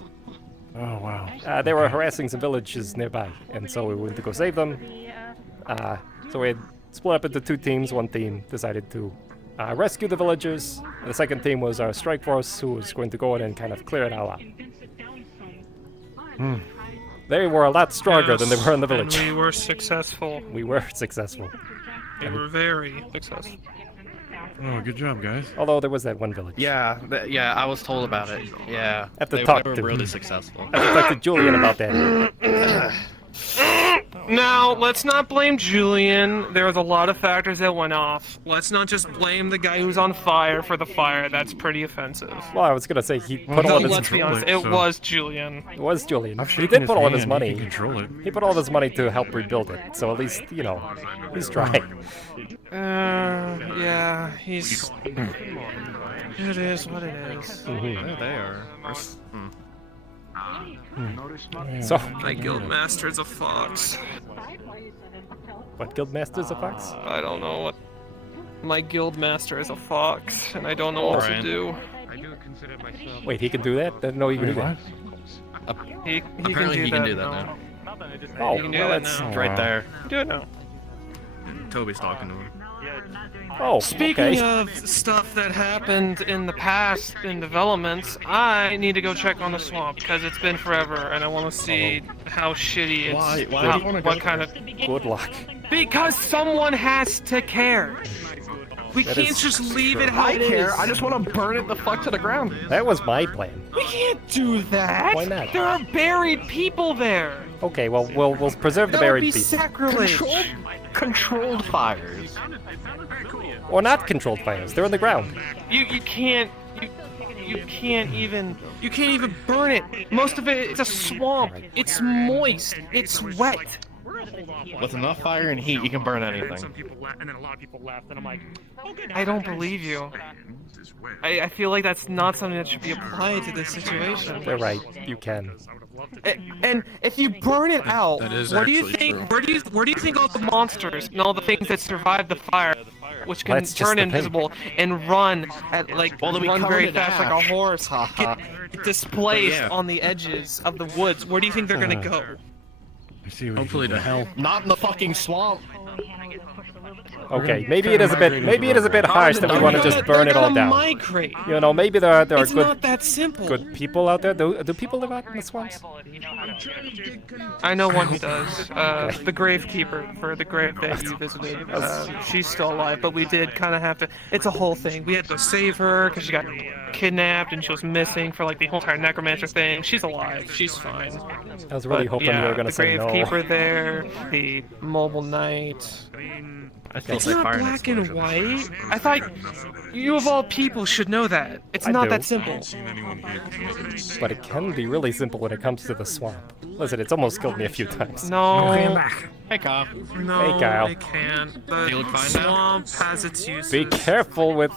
Oh wow. They were harassing some villages nearby, and so we went to go save them. So we had split up into 2 teams. One team decided to rescue the villagers. The second team was our strike force, who was going to go in and kind of clear it all out. They were a lot stronger than they were in the village. And we were successful. We were successful. We were very successful. Oh, good job, guys. Although there was that one village. Yeah, yeah, I was told about it. Yeah, I have to they talk were to really successful. I have to talk to Julian about that. Now, let's not blame Julian. There was a lot of factors that went off. Let's not just blame the guy who's on fire for the fire. That's pretty offensive. Well, I was gonna say he put all of his... Let's be honest, it was Julian. It was Julian. I've He shaken did put all of his hand. money. He can control it. He put all of his money to help rebuild it. So at least, you know, he's trying. Yeah, he's... It is what it is. There they are. So... My guildmaster's a fox. What, guildmaster's a fox? I don't know what... My guildmaster is a fox, and I don't know what to do. I do consider myself... Wait, he can do that? I didn't know he could do that. He Apparently he can do that now. Oh, He can do well, that that's now. Right there. Do it now. Toby's talking to him. Oh, Speaking okay. of stuff that happened in the past in developments, I need to go check on the swamp because it's been forever, and I want to see how shitty it's. Why do you want to what go kind of? Good luck. Because someone has to care. We That can't is just leave it how it is. I just want to burn it the fuck to the ground. That was my plan. We can't do that. Why not? There are buried people there. Okay, well, we'll preserve the That would buried be people. sacrilege. Controlled fires. Or not controlled fires. They're on the ground. You can't even burn it. Most of it, it's a swamp. It's moist. It's wet. With enough fire and heat, you can burn anything. And then a lot of people laughed, and I'm like, I don't believe you. I feel like that's not something that should be applied to this situation. They're right. You can. And if you burn it out, That is what do you actually think? true. Where do you think all the monsters and all the things that survive the fire, which can That's just turn the thing. invisible and run at like Well, they'll be run covered very in fast like a ash. horse, get displaced Yeah. on the edges of the woods? Where do you think they're gonna go? I see what Hopefully you to hell. Not in the fucking swamp. Okay, maybe it is a bit harsh that we want to just burn it all down. You know, maybe there are It's good not that simple. good people out there. Do people live out in the swamps? I know one who does. The gravekeeper for the grave that you visited. She's still alive, but we did kind of have to. It's a whole thing. We had to save her because she got kidnapped and she was missing for like the whole entire necromancer thing. She's alive. She's fine. I was really hoping you were gonna the say no. gravekeeper there, the mobile knight. It's not black and white. I thought you of all people should know that. It's not that simple. But it can be really simple when it comes to the swamp. Listen, it's almost killed me a few times. No. Hey, Kyle. No, Hey, Kyle. it can't. The You look fine now? swamp has its uses. Be careful with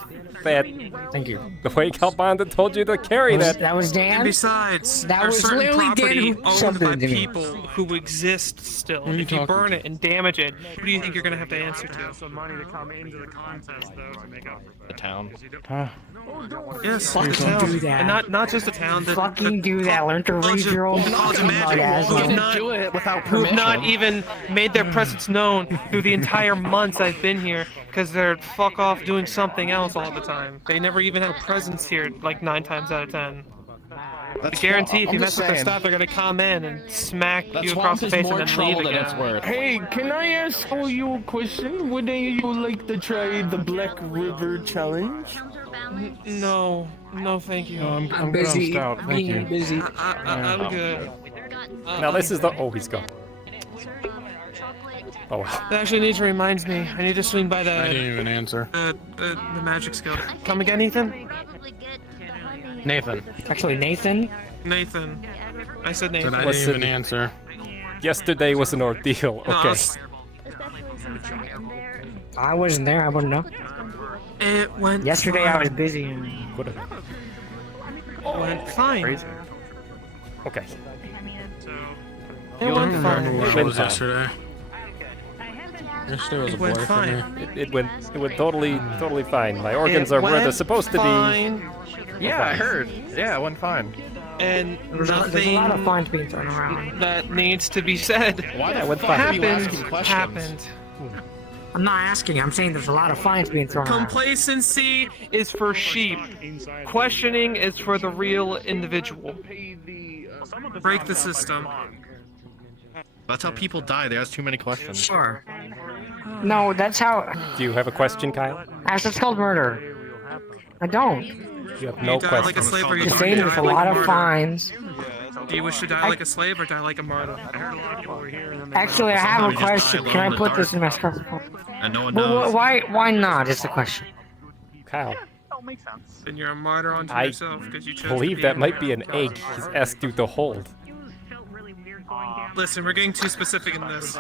that. Thank you. The way Calbanda told you to carry that. That was Dan. And besides, That there's was certain literally Dan property who owned shoved by it into me. people who exist still. Who are you If you talking burn to? it and damage it, who do you think you're gonna have to answer to? The town. Yes, Fucking the town. do that. And not just the town. Fucking do that. Learn to read your own College of fucking mug Magic, who have asshole. not, Do it without who have not permission. even made their presence known through the entire months I've been here, because they're fuck off doing something else all the time. They never even had a presence here, like 9 times out of 10. I guarantee if you mess with their stuff, they're gonna come in and smack you across the face and then leave again. Hey, can I ask you a question? Would you like to try the Black River Challenge? No, thank you. I'm good on busy. stout, thank you. Busy. I'm good. Now this is the. Oh, he's gone. Oh wow. That actually needs to reminds me. I need to swing by I didn't the even answer. the magic skill. Come again, Ethan? Nathan. Actually, Nathan. Nathan. I said Nathan. I didn't even answer. Yesterday was an ordeal. No, Okay. I wasn't there. I wouldn't know. It went. Yesterday fine. I was busy. And... It went fine. Okay. It went fine. What was yesterday? Yesterday was a It went blur for me. fine. It went totally fine. My organs It are where they're went supposed to fine. be. Yeah, I heard. Yeah, it went fine. And There's a lot of nothing fines being thrown around. that needs to be said Why Yeah, the went fuck fine. are you happened. asking questions? Happened. I'm not asking. I'm saying there's a lot of fines being thrown around. Complacency is for sheep. Questioning is for the real individual. Break the system. That's how people die. They ask too many questions. Sure. No, that's how. Do you have a question, Kyle? That's called murder. I don't. You have no You die like a questions. slave or you Just saying there's a die like lot a of martyr. fines. Do you wish to die like a slave or die like a martyr? Actually, I have a Somebody just question. died Can I alone in put the this in my script? And no one Well, knows. why not? Is the question. Kyle, Then you're a martyr unto I yourself because you chose to believe be that a might be an martyr. egg he's asked you to hold. Listen, we're getting too specific in this.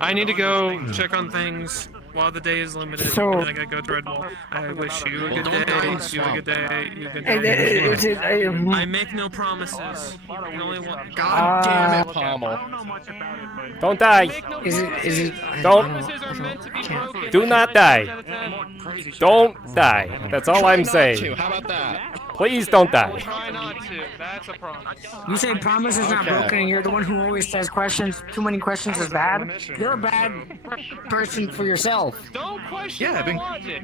I need to go check on things while the day is limited. So- and I gotta go Dreadwall. I wish you a good day. You a good day. You a good Hey, day. I make no promises. I can only want. God damn it, Pommel. Don't die. Is it? Don't. Do not die. Don't die. That's all I'm saying. How about that? Please don't die. Try not to. That's a promise. You say promise is not Okay. broken, and you're the one who always says questions. Too many questions is bad. You're a bad person for yourself. Don't question Yeah, I've been- logic.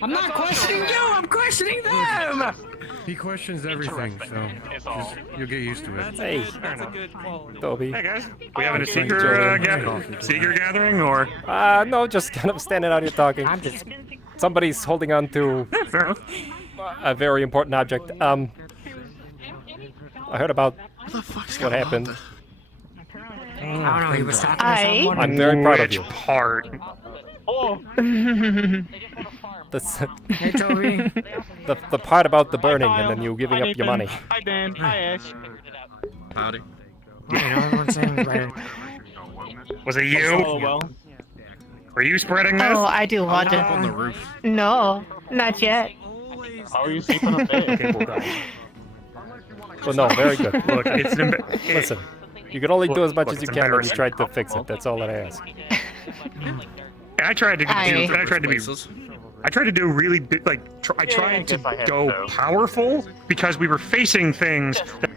I'm not questioning you. I'm questioning them. He questions everything, so just, you'll get used to it. Hey, That's a good quality. Toby. Hey guys, we having a Thank secret you. secret gathering or? No, just kind of standing out here talking. I'm just. Somebody's holding on to Fair enough. a very important object. I heard about what happened. I don't know. He was talking to I- someone. I'm very proud of Which you. part? That's Hey, Toby. the part about the burning and then you giving up your money. Hi Dan. Hi Ash. Howdy. Yeah, everyone's saying it right. Was it you? Were you spreading this? Oh, I do Up on logic. the roof. No, not yet. How are you sleeping up there? Well, no, very good. Look, it's Listen, you can only do as much Look, as you it's can, and you embarrassing. tried to fix it. That's all that I ask. I tried to Aye. do. I tried to be. I tried to do really big, like I tried to go powerful because we were facing things that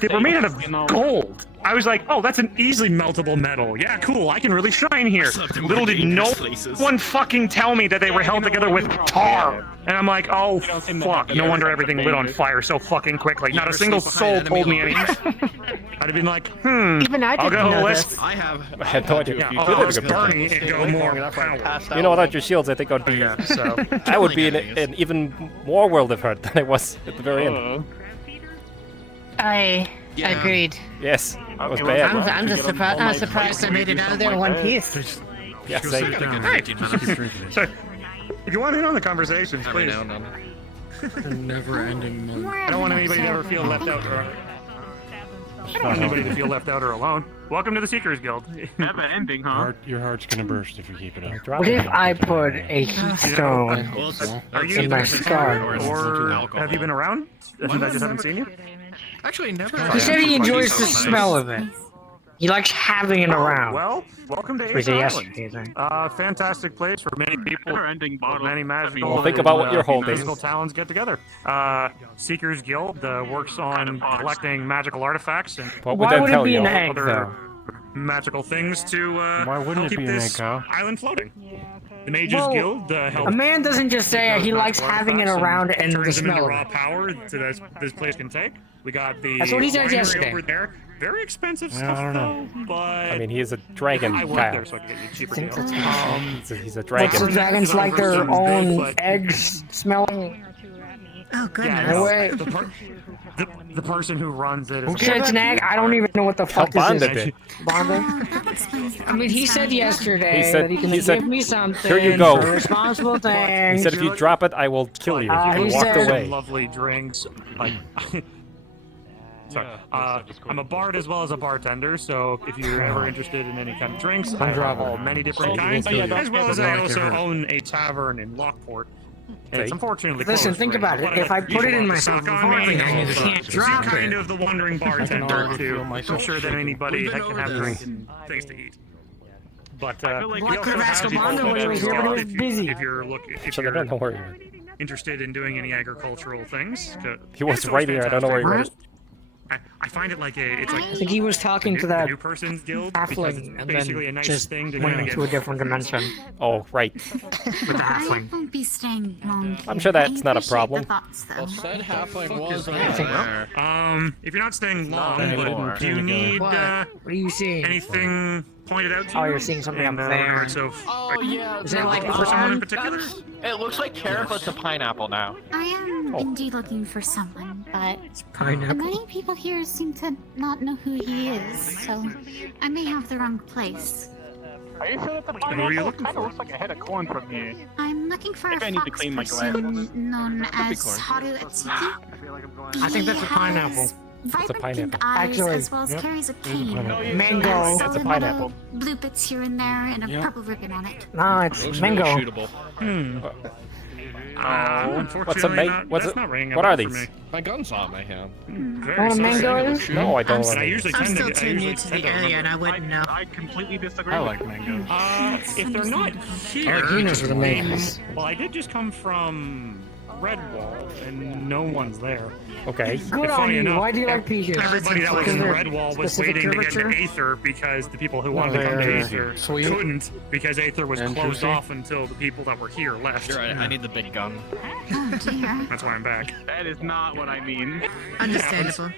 they were made out of gold. I was like, oh, that's an easily meltable metal. Yeah, cool, I can really shine here. Little did no one fucking tell me that they were held together with tar. And I'm like, oh, fuck, no wonder everything lit on fire so fucking quickly. Not a single soul told me anything. I'd have been like, Even I I'll didn't go know list. this. I have. I had no idea. Yeah, I'll ask Bernie and go more power. You know, without your shields, I think I'd be. So I would be in an even more world of hurt than I was at the very end. I agreed. Yes, it was I'm bad. I'm just surprised. I'm surprised I made it out of there in one piece. Yes, So, if you want in on the conversations, please. Never-ending month. I don't want anybody to ever feel left out or I don't want anybody to feel left out or alone. Welcome to the Seekers Guild. Never ending, huh? Your heart's gonna burst if you keep it up. What if I put a heat stone Are you in my scar? or have you been around? I just haven't seen you. Actually, never. He said he enjoys the smell of it. He likes having it around. Well, welcome to Was it Aether Island. yesterday, I think? Fantastic place for many people, many magical. Well, think about what you're holding. Magical talents get together. Seekers Guild works on collecting magical artifacts and What would that tell you? other magical things to Why wouldn't help it keep be an this echo? island floating. The Mages Well, Guild helps. A man doesn't just say he likes having it around and the turns them into smell of raw it. power that this place can take. We got the That's what he said winery yesterday. over there. Very expensive I stuff don't know. though, but I mean, he is a dragon, I work Kyle. there, so I can get you cheaper Think deals. that's- He's a What's dragon. the dragons like their own eggs smelling? Oh goodness. Yeah, No no, way. the person who runs it is Who said it's an egg? I don't even know what the fuck this Bonda is. did. Bonda? I mean, he said yesterday He said- that he can he said, give me something "Here you go." for responsible He things. said if you drop it, I will kill you. he And walked said- away. lovely drinks. Like, sorry, I'm a bard as well as a bartender, so if you're ever interested in any kind of drinks, I have many different kinds, as well as I also own a tavern in Lockport. And it's unfortunately Listen, closed think right about now. it. What If I put it in my suck on something, me, I just so can't drop kind it. of the wandering bartender already to feel myself ensure that shaking. anybody can have drink and things to eat. But we Well, I also could've asked have Armando when he was here, but he was busy. if you're looking, if So I don't know where you're interested in doing any agricultural things, He was right here. I don't know where he went. I find it like it's like I think he was talking to that new person's guild because it's halfling and basically a then nice just thing to went kind of into a get. different dimension. Oh, right. With the I halfling. won't be staying long. I'm sure that's not a problem. Well, said halfling was there. If you're not staying long, anymore. but do you need What are you seeing? anything pointed out to you? Oh, you're seeing something in up there. regards of, Oh yeah. Is it like for someone in on? particular? It looks like carrot, but it's a pineapple now. I am indeed looking for someone, but Pineapple. many people here seem to not know who he is, so I may have the wrong place. Are you sure that the pineapple kind of looks like a head of corn from here? I'm looking for a I need to fox clean my person known as corn. Haru Atsuki. I think that's a pineapple. Vibrant pineapple. pink eyes, Actually, as well as carries a cane. Mango. That's a pineapple. Blue bits here and there, and a purple ribbon on it. No, it's mango. What's a Unfortunately, What's that's it? not ringing a What are bell for these? me. My gun's on my hand. Very What a sorry. mango is? No, I don't. And I usually I'm tend still to. too new to the area, and I wouldn't know. I completely disagree. I like mangoes. If they're not here, he knows what a mango is. well, I did just come from Redwall, and no one's there. Okay. Good And on funny you. enough, Why do you like peaches? Everybody that was Because in they're Redwall was specific waiting to get temperature? to Aether because the people who wanted to come to They're Aether sweet. couldn't because Aether was closed Interesting. off until the people that were here left. Sure, I need the big gun. Oh dear. That's why I'm back. That is not what I mean. Understandable.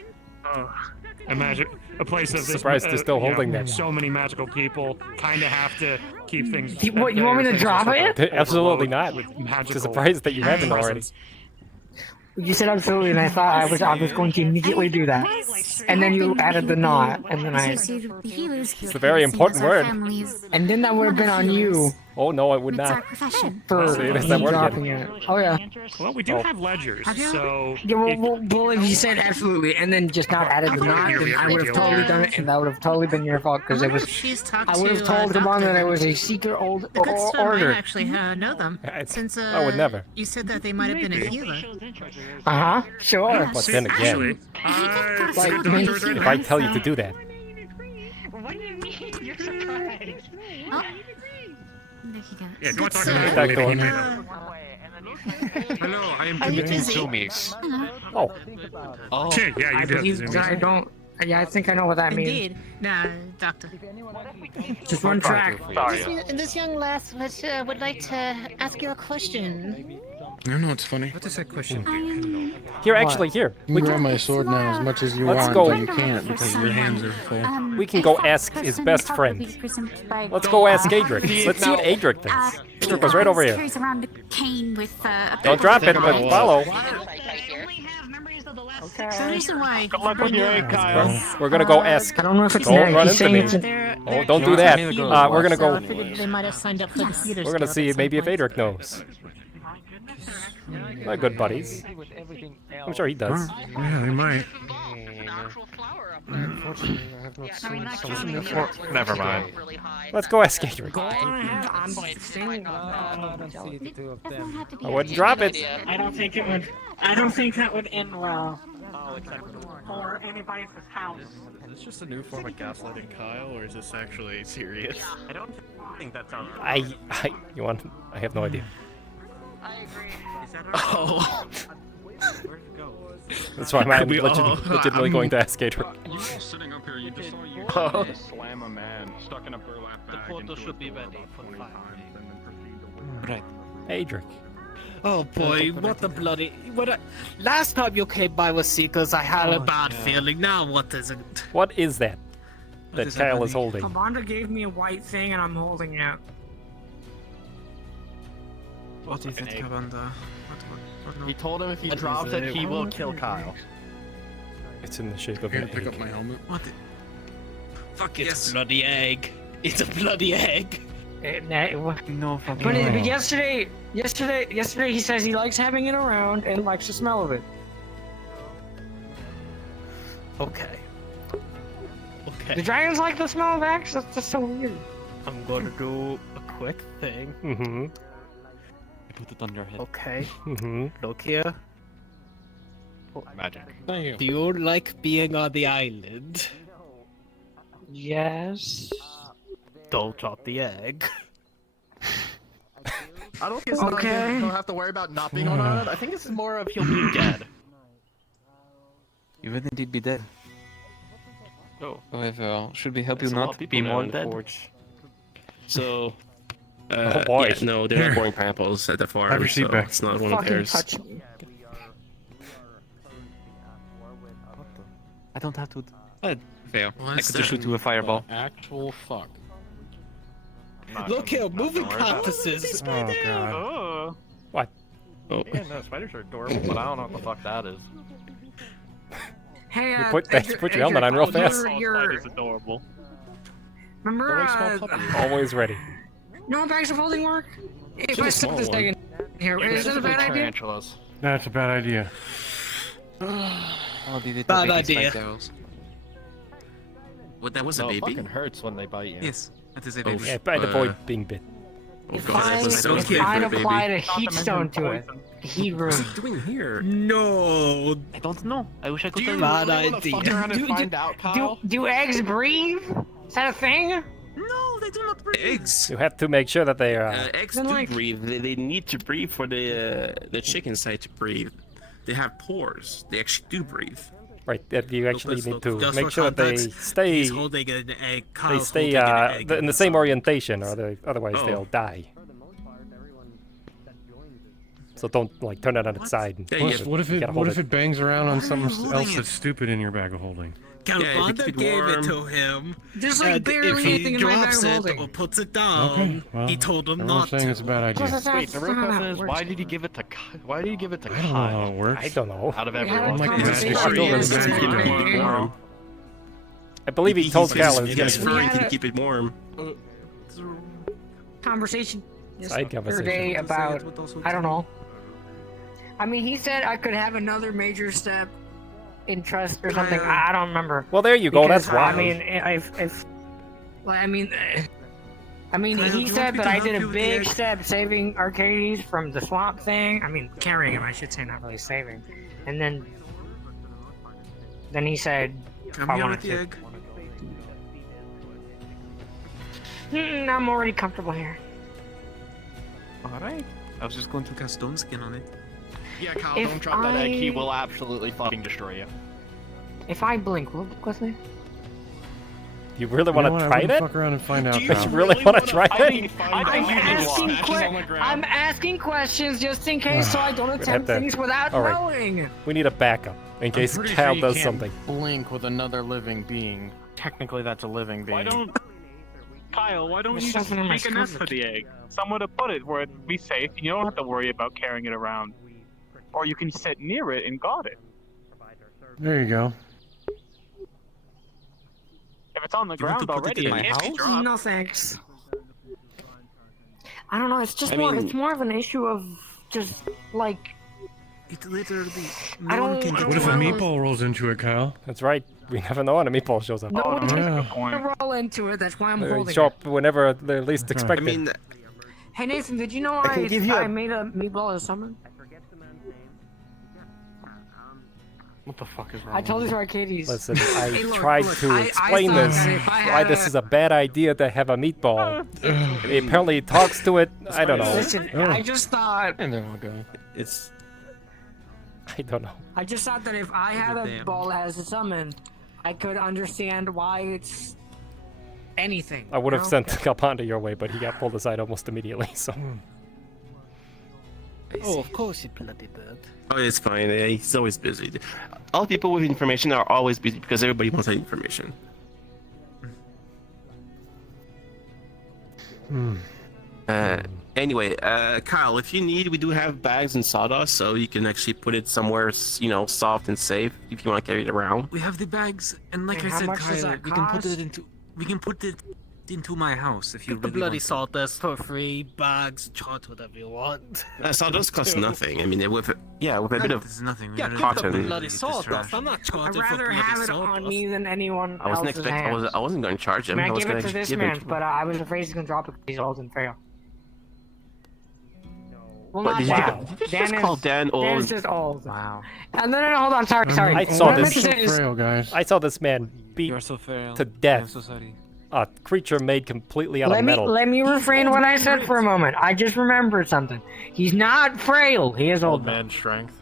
Imagine a place of this. Surprised they're still holding that. So many magical people kind of have to keep things. You want me to drop it? Absolutely not. With I'm magical surprised that you haven't already. presence. You said absolutely, and I thought I was going to immediately do that. And then you added the not, and then I. It's a very important word. And then that would have been on you Oh no, it would It's our not. profession. for See, that's that word dropping again. it. Oh yeah. Well, we do Oh. have ledgers, Have you? so Yeah, well, if you said absolutely and then just not added the not, then I would have totally done it, and that would have totally been your fault because it was. She's talked I would have to, told Ramon Doctor. that it was a secret old The good stuff might order. actually know them. Since I would never. You said that they might have been a healer. Uh huh. Sure. But then again, Like, if I tell you to do that, What do you mean? You're surprised. Oh. There you go. Yeah, if you want to talk Good about stuff. it, Back door. Hello, I am Are you committing busy? zoomies. Oh. Oh. Yeah, you did. I don't. Yeah, I think I know what that means. Indeed. Nah, doctor. Just one track. This young lass would like to ask you a question. No, no, it's funny. What is that question? Here, actually, here. You can grab my sword now as much as you Let's want, go. but you can't because your hands are full. We can go ask his best friend. Let's go ask Adric. Let's see what Adric thinks. Adric was right over here. Carries around a cane with a Don't drop it, but follow. That's the reason why. Good luck with your egg, Kyle. We're gonna go ask. I don't know if it's Don't an run egg. He's into saying me. it's an... Oh, don't do that. We're gonna go. They might have signed up for the theater. We're gonna stuff see at maybe if some point. Adric knows. My good buddies. I'm sure he does. Yeah, they might. Never mind. Let's go ask Adric. I wouldn't drop it. I don't think it would. I don't think that would end well. Or anybody's house. Is this just a new form of gaslighting Kyle, or is this actually serious? I don't think that's alright. You want? I have no idea. Oh. Where'd it go? That's why I'm We all- legitimately going to ask Adric. You sitting up here, you just saw you Oh. slam a man stuck in a burlap bag. The photo into should a be field ready about for 20 5. times and then proceed to Right. Adric. Oh boy, what the bloody... Last time you came by with Seekers, I had a bad feeling. Now what is it? What is that? That is Kyle that, is holding. Commander gave me a white thing and I'm holding it. What is it, Commander? He told him if he drops it, he will kill Kyle. It's in the shape of Here, an pick up egg. my helmet. What? Fuck It's yes. a bloody egg. It's a bloody egg. No fucking But way. yesterday he says he likes having it around and likes the smell of it. Okay. Okay. The dragons like the smell of eggs? That's just so weird. I'm gonna do a quick thing. Mm-hmm. Put it on your head. Okay. Mm-hmm. Look here. Magic. Thank Do you like being on the island? Yes. Don't drop the egg. I don't think Okay. you don't have to worry about not being on island. I think this is more of he'll be dead. You would indeed be dead. Oh. However, should we help There's you a lot not of be people now more in the dead? forge. So, Oh boy. yeah, no, they're not boring pineapples at the farm, Have your seat so back. it's not one of Fucking theirs. touch me. I don't have to. Fail. I could just shoot you a fireball. Actual fuck. Look here, moving cactuses. Oh god. Oh. What? Oh. Yeah, no, spiders are adorable, but I don't know what the fuck that is. Hey, You put your helmet on real fast. Spider's adorable. Remember, Always ready. no one bags of holding work? If I a stick small this one. thing in here, is that a bad idea? Tarantulas. That's a bad idea. Oh, did it Bad baby idea. spiders. What, that was No, a it baby? fucking hurts when they bite you. Yes, that is a Oh, baby. Yeah, I'd avoid being bit. Oh If god, I, that was so if big I for a baby. applied a heat stone to it, heat room. What's it doing here? No. I don't know. I wish I could Do tell you you. Bad really want to fuck idea. around and find out, Kyle? Do eggs breathe? Is that a thing? No, they do not breathe. Eggs. You have to make sure that they are. Eggs Then, do like- Breathe. They need to breathe for the chicken side to breathe. They have pores. They actually do breathe. Right, that you actually let's need look. to Just make for sure that they context, stay. He's holding an egg. They Kyle's stay holding an egg in the same orientation, or otherwise Oh. they'll die. So don't like turn it on its side. Yeah, yeah. What if You it gotta what hold if it bangs around on something holding else it? that's stupid in your bag of holding? Commander keep it gave it warm. to him. There's like And barely if he anything in my bag drops of it holding. or puts it down, Okay, well, he told him everyone's not saying to. it's a bad idea. Wait, the real question is, why did he give it to Why did he give it to I don't know how Kyle? it works. I don't know. Out of We had a everyone. Like conversation magic. yesterday. I believe he told Kyle it was He's gonna furry, had can a- keep it warm. Conversation Side conversation. yesterday about, I don't know. I mean, he said I could have another major step in trust or something. I don't remember. Well, there you go. Because, That's wild. I mean, well, I mean, Kyle, do he you said want me that to I help did a you with the big egg? step saving Arcadies from the swamp thing. I mean, carrying him, I should say, not really saving. And then he said, Come I here wanted with the to. egg. I'm already comfortable here. Alright. I was just going to cast Stone Skin on it. Yeah, Kyle, If don't drop that egg. He I- will absolutely fucking destroy you. If I blink, will it quest me? You really want to try that? Fuck around and find out. You really want to try that? I'm asking questions just in case, so I don't We'd attempt have to- things without all right. knowing. We need a backup in case Cal does something. Blink with another living being. Technically, that's a living being. Why don't Kyle? Why don't There's you just something in my make a nest for stomach. the egg? Somewhere to put it where it'd be safe, and you don't have to worry about carrying it around. Or you can sit near it and guard it. There you go. If it's on the You want to ground put it already, in my it can't be house? dropped. No thanks. I don't know. It's just I more. mean- It's more of an issue of just like. It literally. I No one don't- can get What if a around. meatball rolls into it, Kyle? That's right. We never know when a meatball shows up. No one's yeah. gonna roll into it. That's why I'm They holding show it. up whenever they're least I expected. mean, Hey Nathan, did you know I can give you I a- made a meatball as summon? What the fuck is wrong? I told you to Arcadies. Listen, I Hey, look, tried look, to I explain thought this, that if I why had this a- is a bad idea to have a meatball. It apparently talks to it. I don't know. Listen, I just thought. And there we go. it's. I don't know. I just thought that if I had a ball as a summon, I could understand why it's anything. I would have you know? sent Capanda your way, but he got pulled aside almost immediately, so. Oh, of course, you bloody bird. Oh, it's fine. He's always busy. All people with information are always busy because everybody wants that information. Anyway, Kyle, if you need, we do have bags and sawdust, so you can actually put it somewhere, soft and safe if you want to carry it around. We have the bags, and like And I how said, much does Kyle, that we can put cost? it into. We can put it into my house if you Get the really bloody want. sawdust for free, bags, charge whatever you want. Sawdust costs nothing. I mean, with a bit of It's nothing. Yeah, get the cotton. bloody sawdust. I'm not I'd charging for rather bloody have it sawdust. on me than anyone I wasn't else's expecting. hands. I wasn't going to charge him. I mean, I was give it going to this give man, it. but I was afraid he's gonna drop it because he's old and frail. Well, But not did you, Dan. did you Dan just is, call Dan old? Dan is just old. Wow. No, hold on. Sorry. I saw What I this. meant to say is- Frail, guys. I saw this man beat You are so frail. to I'm death so sorry. a creature made completely out of metal. Let me refrain what I said for a moment. I just remembered something. He's not frail. He is old. Man strength.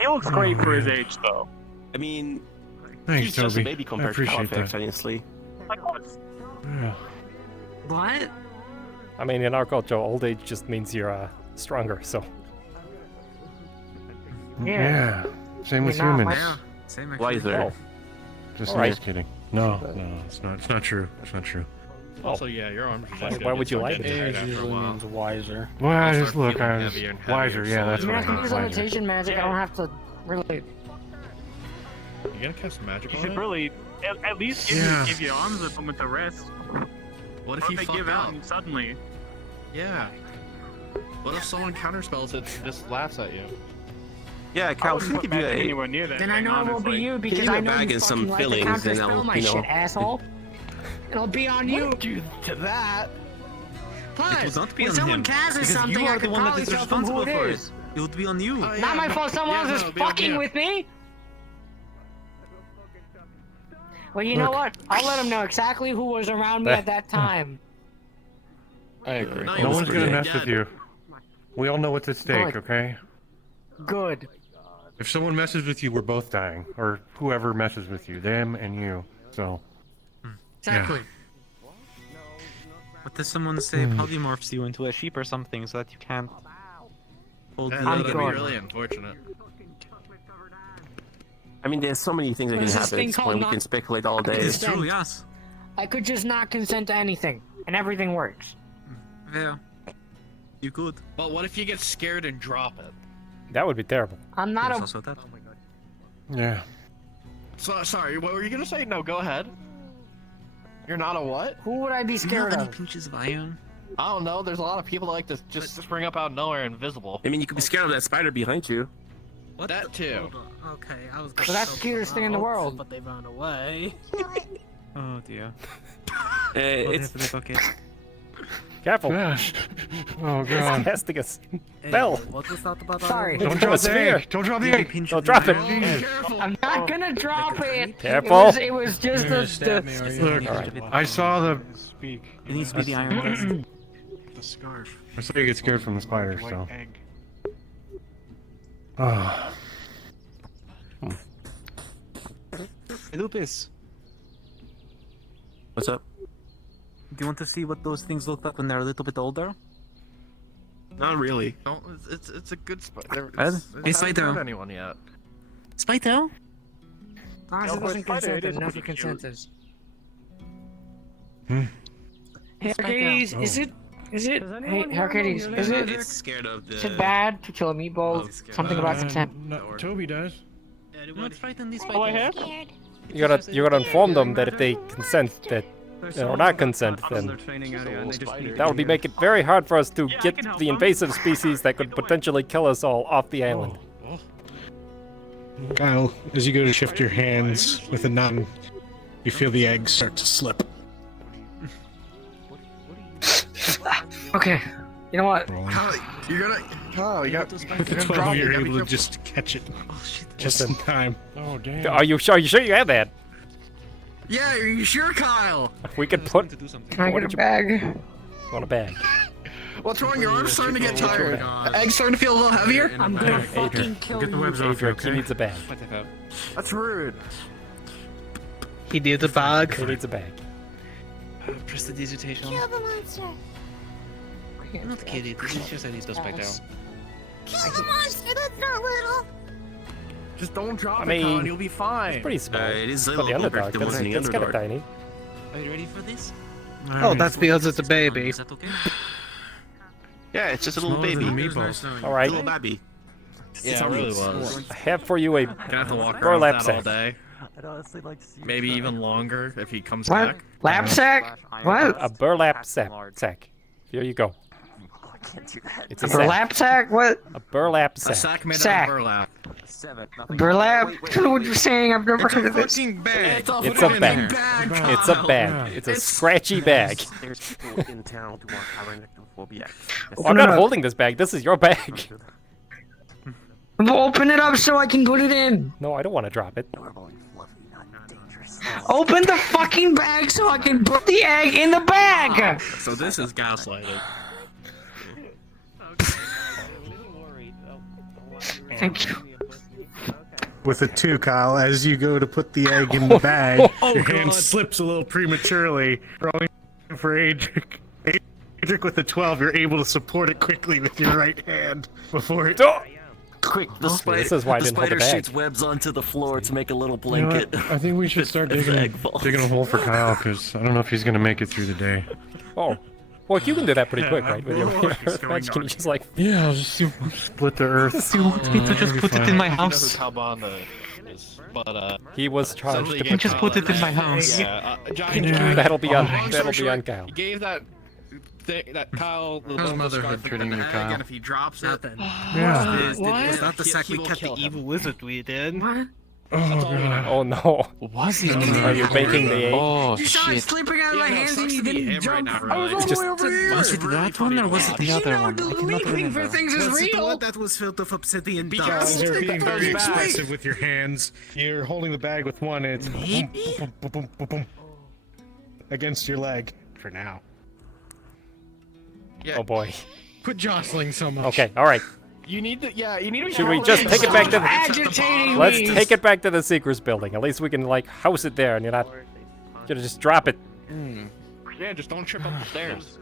He looks great for his age, though. I mean, Thanks, he's just a Toby. baby I compared to appreciate Halifax, that. honestly. Like what? Yeah. What? I mean, in our culture, old age just means you're stronger, so. Yeah. Same with You're not humans. Yeah, same actually. Wiser. Oh. Just Alright. kidding. No, it's not. It's not true. It's not true. Also, yeah, your arms are just Why- gonna why get would you fucking like it? tired Age after a usually while. means wiser. Well, I I'll just start look. I feeling was heavier and heavier, wiser. Yeah, so that's I mean, what I can I use meant. levitation magic. I don't have to really. You gonna cast magic You on should it? really at least give your arms a moment to rest. What if Or you they fuck give up? out and suddenly? Yeah. What if someone counterspells it and just laughs at you? Yeah, I Cal, wouldn't can put you give you magic a anywhere near that Then I thing, know it won't be honestly. you because give me I a know bag you and some fucking like to fillings and counterspell I'll, my you know. shit, asshole. It'll be on you. Do to that. It would not be when on someone him, casts because something, you I are the could one that probably is tell them who responsible it for is. it. It would be on you. Not my fault. Someone else is fucking with me. Well, you know what? I'll let him know exactly who was around me at that time. I agree. No one's gonna mess with you. We all know what's at stake, Good. okay? Good. If someone messes with you, we're both dying, or whoever messes with you, them and you. So. Exactly. What does someone say? Hmm. Polymorphs you into a sheep or something so that you can't hold the That would other. be really unfortunate. I mean, there's so many things that can There's this happen at thing this called point. We not- can speculate all day. It's true, yes. I could just not consent to anything, and everything works. Yeah. You could. But what if you get scared and drop it? That would be terrible. I'm not There's a. also that. Yeah. So, sorry, what were you gonna say? No, go ahead. You're not a what? Who would I be Do you scared have any of? pinches of iron? I don't know. There's a lot of people that like to just spring up out of nowhere invisible. I mean, you could be scared of that spider behind you. What That the- too. Hold on. Okay, I was. So that's the cutest thing in the world. But they ran away. Oh dear. It's Okay. Careful. Gosh. Oh He's god. casting a Hey, spell. what was that about? Sorry. Don't Become a drop the sphere. egg. Don't drop the egg. Don't drop it. I'm not gonna drop it. Careful. It was just Look, I saw the. Speak. It needs to be the iron. Mm-mm. The scarf. I say you get scared from the spiders, so. Ah. Hey, Lupus. What's up? Do you want to see what those things look like when they're a little bit older? Not really. No, it's a good spider. Hey, Spider. Anyone yet? Spider? Honestly, doesn't consent, then nothing consensus. Hey, Arcadies, is it? Hey, Arcadies, is it? It's scared of the. Is it bad to kill a meatball? Something about consent. No, Toby does. Let's frighten these All I spiders. have? You gotta inform them that if they consent, that or not consent, then that would make it very hard for us to get the invasive species that could potentially kill us all off the island. Kyle, as you go to shift your hands with a nun, you feel the eggs start to slip. Okay, you know what? You're gonna. Oh, you got. With the 12, you're able to just catch it. Just in time. Oh damn! Are you sure you have that? Yeah, are you sure, Kyle? We could put. Can I get a bag? Want a bag? What's wrong? Your arm's starting to get tired. The egg's starting to feel a little heavier. I'm gonna fucking kill Get the you. webs off you, okay? He needs a bag. That's rude. He needs a bag. He needs a bag. Prestidigitation. Kill the monster. Not kill it. This is just that he goes back down. Kill the monster. That's not little. Just don't drop I it, mean, Colin. You'll be fine. It's pretty small. It is For little the underdog. compared to the ones in the That's kind of Underdark. tiny. Are you ready for this? Oh, that's because it's a baby. Is that okay? Yeah, it's just a little baby. All right. Little baby. Yeah, it really was. I have for you a Gonna have to walk around burlap with that all sack. day. I'd honestly like to see. Maybe even longer if he comes What? back. Lap sack? What? A burlap sack. Here you go. I can't do that. It's A a sack. burlap sack? What? A burlap A sack. sack made Sack. out of burlap. Burlap? I don't know what you're saying. I've never heard of this. Fucking bag. It's a bag. It's a bag. It's a scratchy bag. There's people in town who want arachnophobia. Oh, I'm not holding this bag. This is your bag. Open it up so I can put it in. No, I don't want to drop it. Open the fucking bag so I can put the egg in the bag. So this is gaslighting. Thank you. With a 2, Kyle, as you go to put the egg in the bag, your hand God. slips a little prematurely. Rolling for Adric. Adric with a 12, you're able to support it quickly with your right hand before it. Quick, the spider. This is why I the didn't hold the spider bag. shoots webs onto the floor to make a little You know blanket. what? I think we should start As the digging, egg falls. digging a hole for Kyle, because I don't know if he's going to make it through the day. Oh. Well, you can do that pretty quick, right? With your earth match, can you just like... Yeah, I'll just split the earth. You want me to just put it in my house? But He was charged to You just put it in my house. yeah, That'll be on Kyle. He gave that Kyle the How's little motherhood scarf treating in you, the egg, Kyle? and if he drops it, then Yeah. It's not the sack we kept the evil wizard we did. Oh, God. Oh no. Was it? Are you baking the egg? Oh You saw it shit. slipping out of my hands and you didn't jump. I was all the way over here. Was it that one or was it the other one? I cannot Leaping for remember. things is Was it the real. one that was filled with obsidian Guys, dust? you're being very Sweet. expressive with your hands. You're holding the bag with one, and it's boom, boom, boom, boom, boom, boom, against your leg for now. Yeah. Oh boy. Quit jostling so much. Okay, alright. You need to. Yeah, you need to. Should we just take it back to the... Agitating Let's me. take it back to the Seeker's building. At least we can, like, house it there and you're not... You're gonna just drop it. Yeah, just don't trip up the stairs.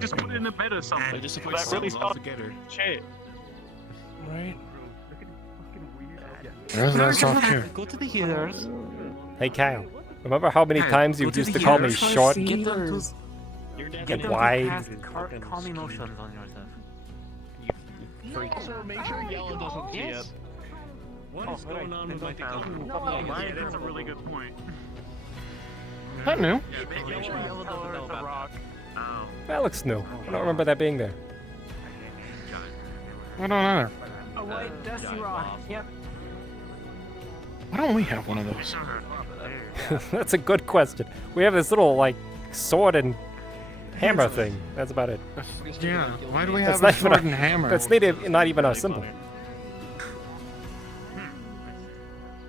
Just put it in a bed or something. Just That really stops shit. Right? Go to the healers. Hey, Kyle. Remember how many times you used to call me short Get them to and wide? calm emotions on yourself. Also, make sure Yellen doesn't see it. What is going on with my phone? Yeah, that's a really good point. That new. Make sure Yellow doesn't know about rock. That looks new. I don't remember that being there. I don't know. A white dusty rock. Yep. Why don't we have one of those? That's a good question. We have this little, like, sword and hammer thing. That's about it. Yeah, why do we That's have not a even sword and hammer? That's not even our symbol.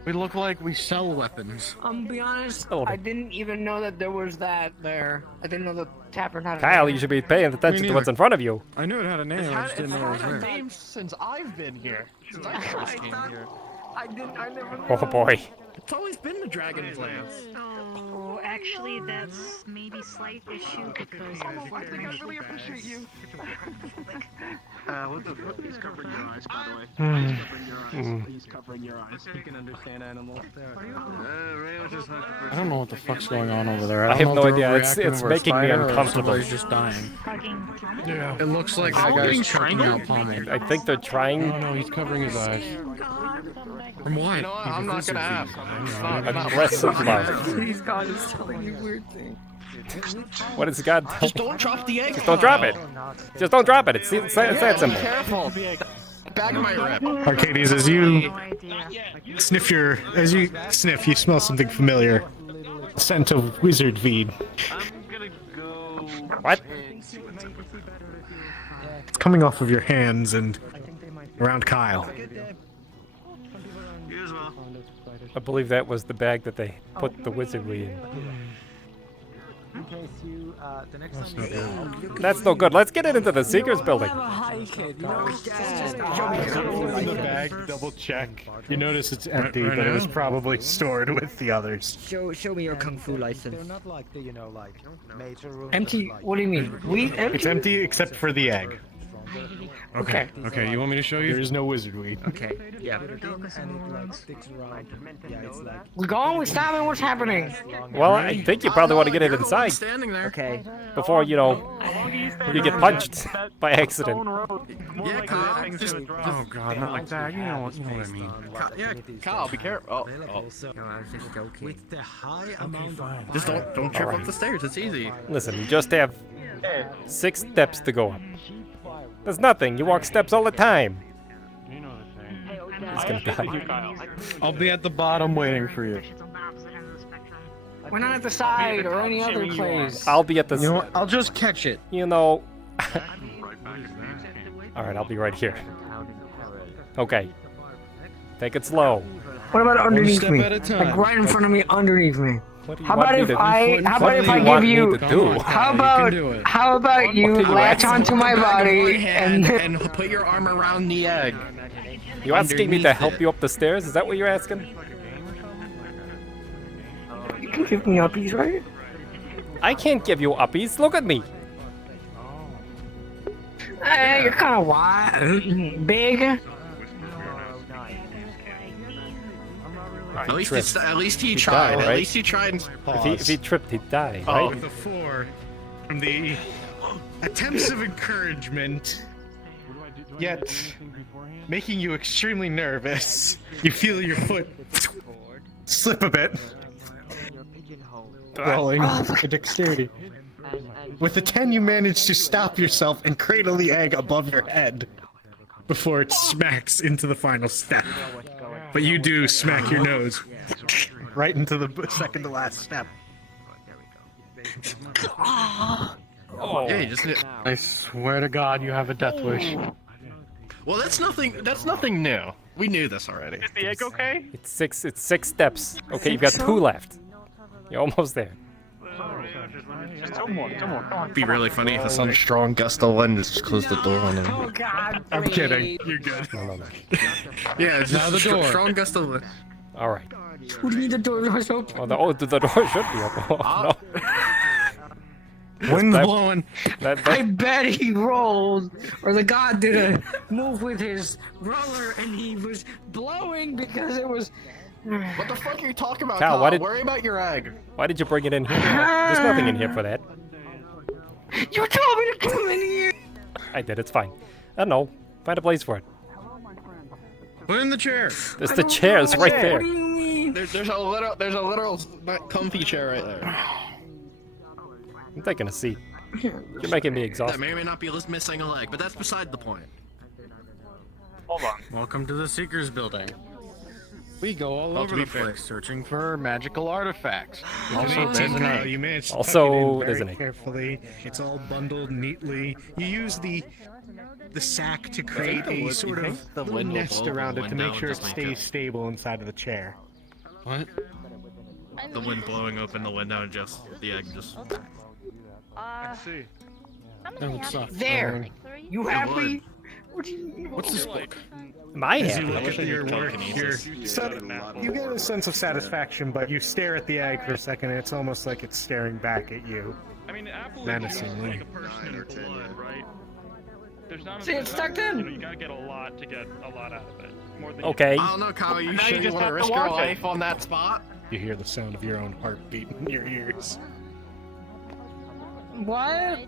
We look like we sell weapons. Be honest, I didn't even know that there was that there. I didn't know the tavern had a Kyle, name. you should be paying attention to what's in front of you. I knew it had a name. I just didn't know it was there. name since I've been here. Since I first came here. I never Oh boy. It's always been the Dragon Place. Oh, actually, that's maybe slight issue because I really appreciate you. What the fuck? He's covering your eyes, by the way. He's covering your eyes. He's covering your eyes. He can understand animals. I don't know what the fuck's going on over there. I have don't no know if they're idea. It's overreacting or making me fire or uncomfortable. somebody's just dying. Yeah. It looks like that guy's choking out pomade. I think they're trying. No, he's covering his eyes. From what? You know what? I'm not gonna ask. Aggressive love. Please, God is telling you weird things. What is God? Just don't drop the egg. Just don't drop it. Just don't drop it. It's that simple. Careful. Back of my rep. Arcadies, as you sniff, you smell something familiar. The scent of wizard feed. What? It's coming off of your hands and around Kyle. I believe that was the bag that they put the wizard weed in. That's no good. Let's get it into the Seekers building. Open the bag, double check. You notice it's empty, but it was probably stored with the others. Show me your kung fu license. They're not like the, major rules. Empty? What do you mean? Weed empty? It's empty except for the egg. Okay. Okay, you want me to show you? There is no wizard weed. Okay. Yeah. And it sticks around. Yeah, it's like. We're going. We're stopping. What's happening? Well, I think you probably want to get it inside Standing there. Okay. before, you get punched by accident. Yeah, Kyle. Oh god, not like that. You know what I mean. Yeah, Kyle, be careful. With the high amount of Just don't trip up the stairs. It's easy. Listen, you just have 6 steps to go up. There's nothing. You walk steps all the time. He's gonna die. I'll be at the bottom waiting for you. We're not at the side or any other place. I'll be at the. You know what? I'll just catch it. All right, I'll be right here. Okay. Take it slow. What about underneath step me? at a time. Like right in front of me, underneath me. What do you How want about me if to- I? How what about if do I you want give me you? to do? How You about? can do it. How about you What do you latch want? onto my body and and? put your arm around the egg. You asking me to Underneath help it. you up the stairs? Is that what you're asking? You can give me uppies, right? I can't give you uppies. Look at me. Hey, you're kind of wide, big. At least he He'd tried. die, At right? least he tried. If he tripped, he'd die, Oh, right? with a 4 from the attempts of encouragement, yet making you extremely nervous. You feel your foot slip a bit. Rolling for dexterity. With the 10, you manage to stop yourself and cradle the egg above your head before it smacks into the final step. But you do smack your nose right into the second to last step. Oh. Yeah, just. I swear to God, you have a death wish. Well, that's nothing new. We knew this already. Is the egg okay? It's 6 steps. Okay, you've got 2 left. You're almost there. Just 2 more. 2 more. Come on. It'd be really funny if Some strong gust of wind just closed the door on him. Oh God! I'm kidding. You're good. No. Yeah, it's Now just the door. strong gust of wind. All right. What do you need the door to open? Oh, the door should be open. Oh, no. Wind's That- blowing. I bet he rolled, or the god did a move with his roller, and he was blowing because it was. What the fuck are you talking about, Kyle, Kyle? why did- Worry about your egg. Why did you bring it in here? There's nothing in here for that. You told me to come in here. I did. It's fine. I don't know. Find a place for it. Put in the chair. There's the chairs right there. What do you mean? There's a literal comfy chair right there. I'm taking a seat. You're making me That exhausted. may or may not be missing a leg, but that's beside the point. Hold on. Welcome to the Seekers building. We go all Well, over to be the fair. place searching for magical artifacts. Also, Also, there's an egg. you managed to Also, tuck it in there's very an egg. carefully. It's all bundled neatly. You use the sack to create the a wood- sort you of think the little wind will nest blow around the it to wind make out sure it just like stays that? stable inside of the chair. What? The wind blowing open the window and just the egg just. See. Oh, what's up? There! You happy? What's this like? Am I As happy? you look at your work, you get a sense of satisfaction, but you stare at the egg for a second, and it's almost like it's staring back at you. I mean, Apple menacingly. like a person in blood, right? There's not See, it's stuck in. You know, you gotta get a lot to get a lot out of it. More than Okay. I don't know, Kyle. You Now sure you you just want to have to risk your watch it. life on that spot? You hear the sound of your own heartbeat in your ears. What?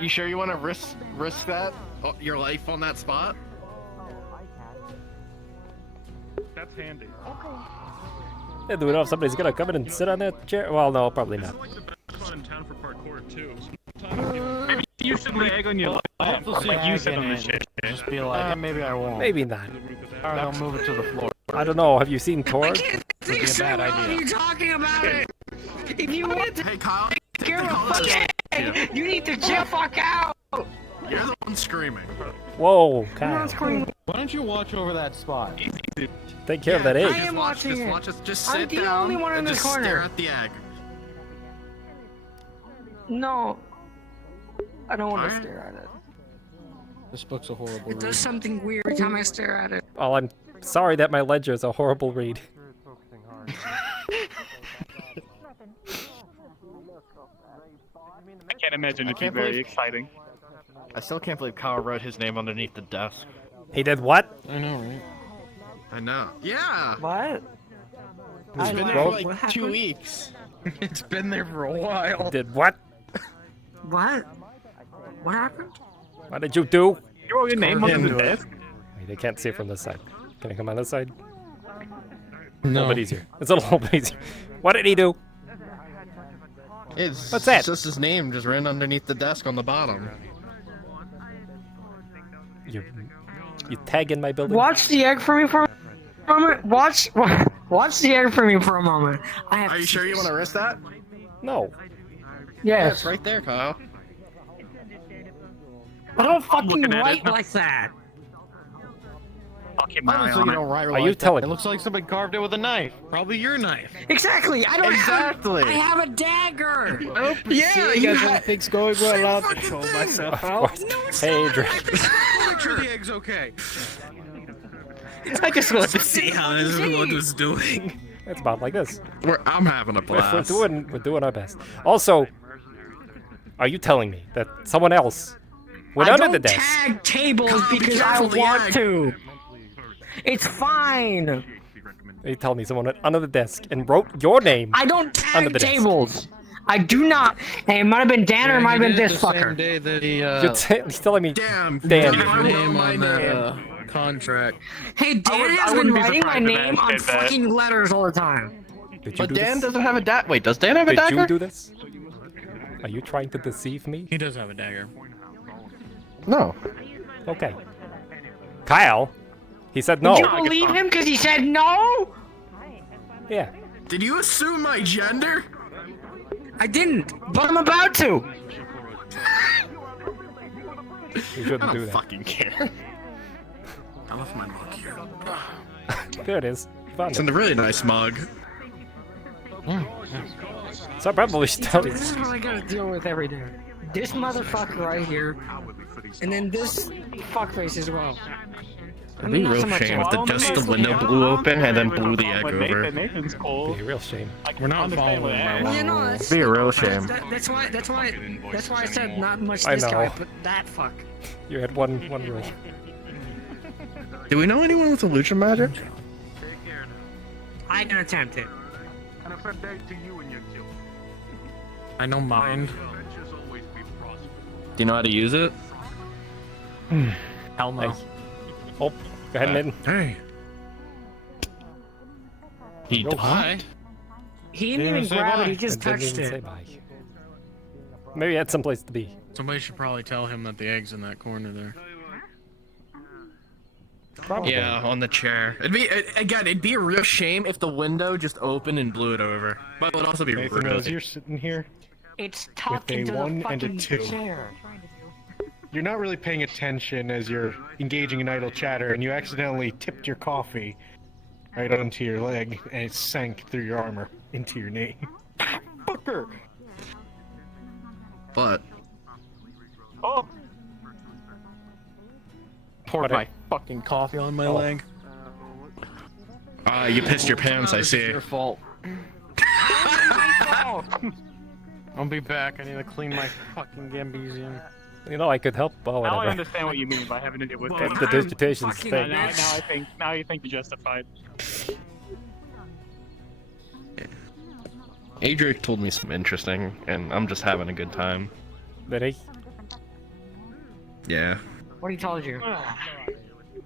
You sure you want to risk that your life on that spot? That's handy. Yeah, do we know if somebody's gonna come in and sit on that chair? Well, no, probably not. Fun in town for parkour too. Maybe you should lay egg on your lap. Like you said on the shit. Just be like, maybe I won't. Maybe not. Alright, I'll move it to the floor. I don't know. Have you seen Torg? Would be a bad idea. You're talking about it. If you want to Hey, Kyle. take care of a fucking, you need to chill fuck out. You're the one screaming. Whoa, Kyle. Why don't you watch over that spot? Take care of that egg. I am watching Just it. watch us. Just I'm sit the down only one in and this just stare corner. at the egg. No. I don't want to stare at it. This book's a horrible It does something weird every time I stare at it. Well, I'm sorry that my ledger is a horrible read. I can't imagine it'd be very exciting. I still can't believe Kyle wrote his name underneath the desk. He did what? I know, right? I know. Yeah. What? It's been there for like 2 weeks. It's been there for a while. Did what? What? What happened? What did you do? You wrote your name on the desk? Wait, they can't see it from this side. Can I come on this side? No. A little bit easier. It's a little bit easier. What did he do? It's What's that? just his name just ran underneath the desk on the bottom. You tag in my building? Watch the egg for me for a moment. Watch the egg for me for a moment. Are you sure you want to risk that? No. Yeah, Yes. it's right there, Kyle. I don't fucking looking at write it. like that. I'll keep my eye Obviously, on you it. don't write Are you like telling that. It me? looks like somebody carved it with a knife. Probably your knife. Exactly. I don't Exactly. have. I have a dagger. Oh, Yeah, you you guys ha- have things going well. I'll control myself Of out. course. Hey, Drake. Make sure the egg's okay. I just wanted to see how everyone was doing. It's about like this. I'm having a blast. We're doing our best. Also, are you telling me that someone else went I under don't the desk? tag tables Be because I careful of the want egg. to. It's fine. You tell me someone went under the desk and wrote your name. I don't Under the tag desk. tables. I do not. Hey, it might have been Dan or it might have been He did this the same fucker. day that he, He's telling me. Damn. Dan. I wrote name my on that name. contract. Hey, Dan has wouldn't been be writing my surprised if name Dan on did that. fucking letters all the time. Did you But do Dan this? doesn't have a dagger. Wait, does Dan have a Did dagger? you do this? Are you trying to deceive me? He does have a dagger. No. Okay. Kyle, he said no. Did you believe him because he said no? Yeah. Did you assume my gender? I didn't, but I'm about to. You shouldn't I do don't that. fucking care. I left my mug here. There it is. Found It's it. in a really nice mug. So I probably should tell you. This is what I gotta deal with every day. This motherfucker right here, and then this fuckface as well. It'd be a Not real so much shame if him. just the window blew open and then blew the egg over. Nathan's cool. Be a real shame. We're not following my Well, you know, that's, Be a real shame. that's why I said not much I this guy, know. but that fuck. You had one rule. Do we know anyone with illusion magic? I can attempt it. And if I beg to you and your kill. I know mind. Adventures always be prosperous. Do you know how to use it? Hell no. Hey. Oh, go ahead, Mitten. Hey. He died. He didn't even say grab bye. it, he just And didn't touched even say it. bye. Maybe he had someplace to be. Somebody should probably tell him that the egg's in that corner there. Probably. Yeah, on the chair. It'd be a real shame if the window just opened and blew it over. But it would also be Nathan, rude. as you're sitting here It's with talking a to 1 the and a fucking 2, chair. you're not really paying attention as you're engaging in idle chatter, and you accidentally tipped your coffee, right onto your leg, and it sank through your armor into your knee. Fucker! But Oh! Poured my fucking coffee on my leg. you pissed your pants, I see. Your fault. I'll be back. I need to clean my fucking Gambesian. You know, I could help. Oh, Now I whatever. understand what you mean by having to deal with If the dissertation's Now, fake. now you think you're justified. Adric told me something interesting, and I'm just having a good time. Did he? Yeah. What he told you?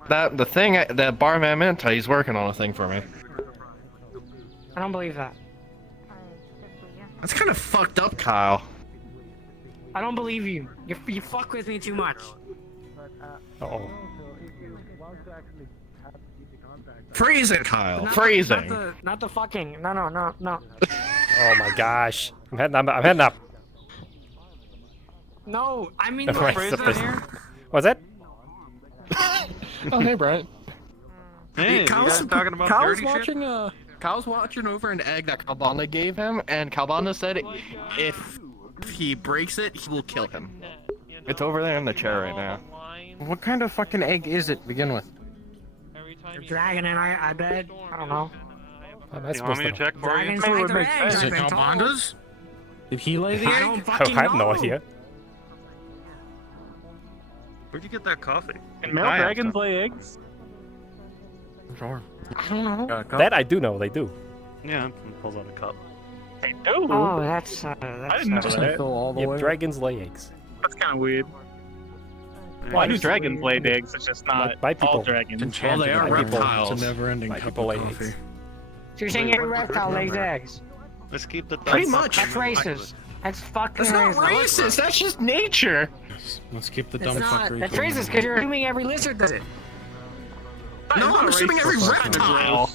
That barman Manta, he's working on a thing for me. I don't believe that. That's kind of fucked up, Kyle. I don't believe you. You fuck with me too much. Uh-oh. Phrasing, Kyle. Not Phrasing. not the fucking. No. Oh my gosh. I'm heading up. No, I mean The the phrasing phrasing here. here. What's that? Oh, hey, Brian. Hey, Kyle's you guys talking about Kyle's dirty watching, shit? Kyle's watching over an egg that Kalbana gave him, and Kalbana said if he breaks it, he will kill him. It's over there in the chair right now. What kind of fucking egg is it to begin with? Dragon and I bet. I don't know. You want me to check for you? Dragons like their eggs, Is I've it been told. Kalbanda's? Did he lay the I egg? don't I fucking have no know. idea. Where'd you get that coffee? Can male dragons lay eggs? Sure. I don't know. That I do know, they do. Yeah, pulls out a cup. They do? Oh, that's I didn't know that. All the Yeah, way. dragons lay eggs. That's kind of weird. Why? I knew dragons laid eggs, it's just not My people. all dragons. Well, they are My people. reptiles. It's a never-ending My cup people of lay coffee. eggs. So you're saying every reptile lays eggs? Let's keep the Pretty much. That's racist. That's fucking That's not racist. racist. That's just nature. Let's keep the It's dumb not. fuckery. That's going. racist because you're assuming every lizard does it. No, I'm assuming every reptile.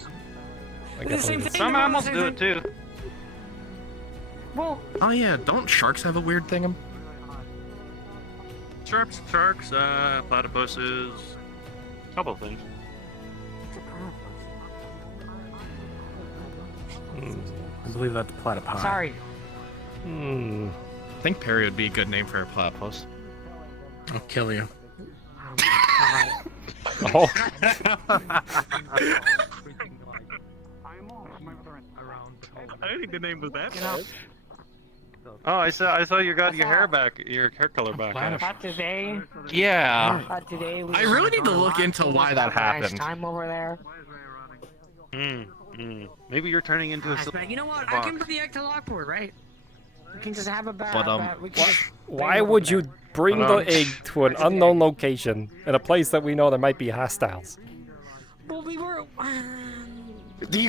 It's the same thing. Some they're all animals the do same it too. thing. Well, Oh yeah, don't sharks have a weird thing? Sharks, platypuses, couple of things. I believe that's platypi. sorry. Hmm. I think Perry would be a good name for a platypus. I'll kill you. Oh. I didn't think the name was that. Oh, I saw you got your hair back, your hair color back. Not today. Yeah. Not today. I really need to look into why that happened. Time over there. Maybe you're turning into a. But you know what? I can put the egg to Lockport, right? We can just have a bat. But, we can just Why would you bring the egg to an unknown location in a place that we know there might be hostiles? Well, we were. The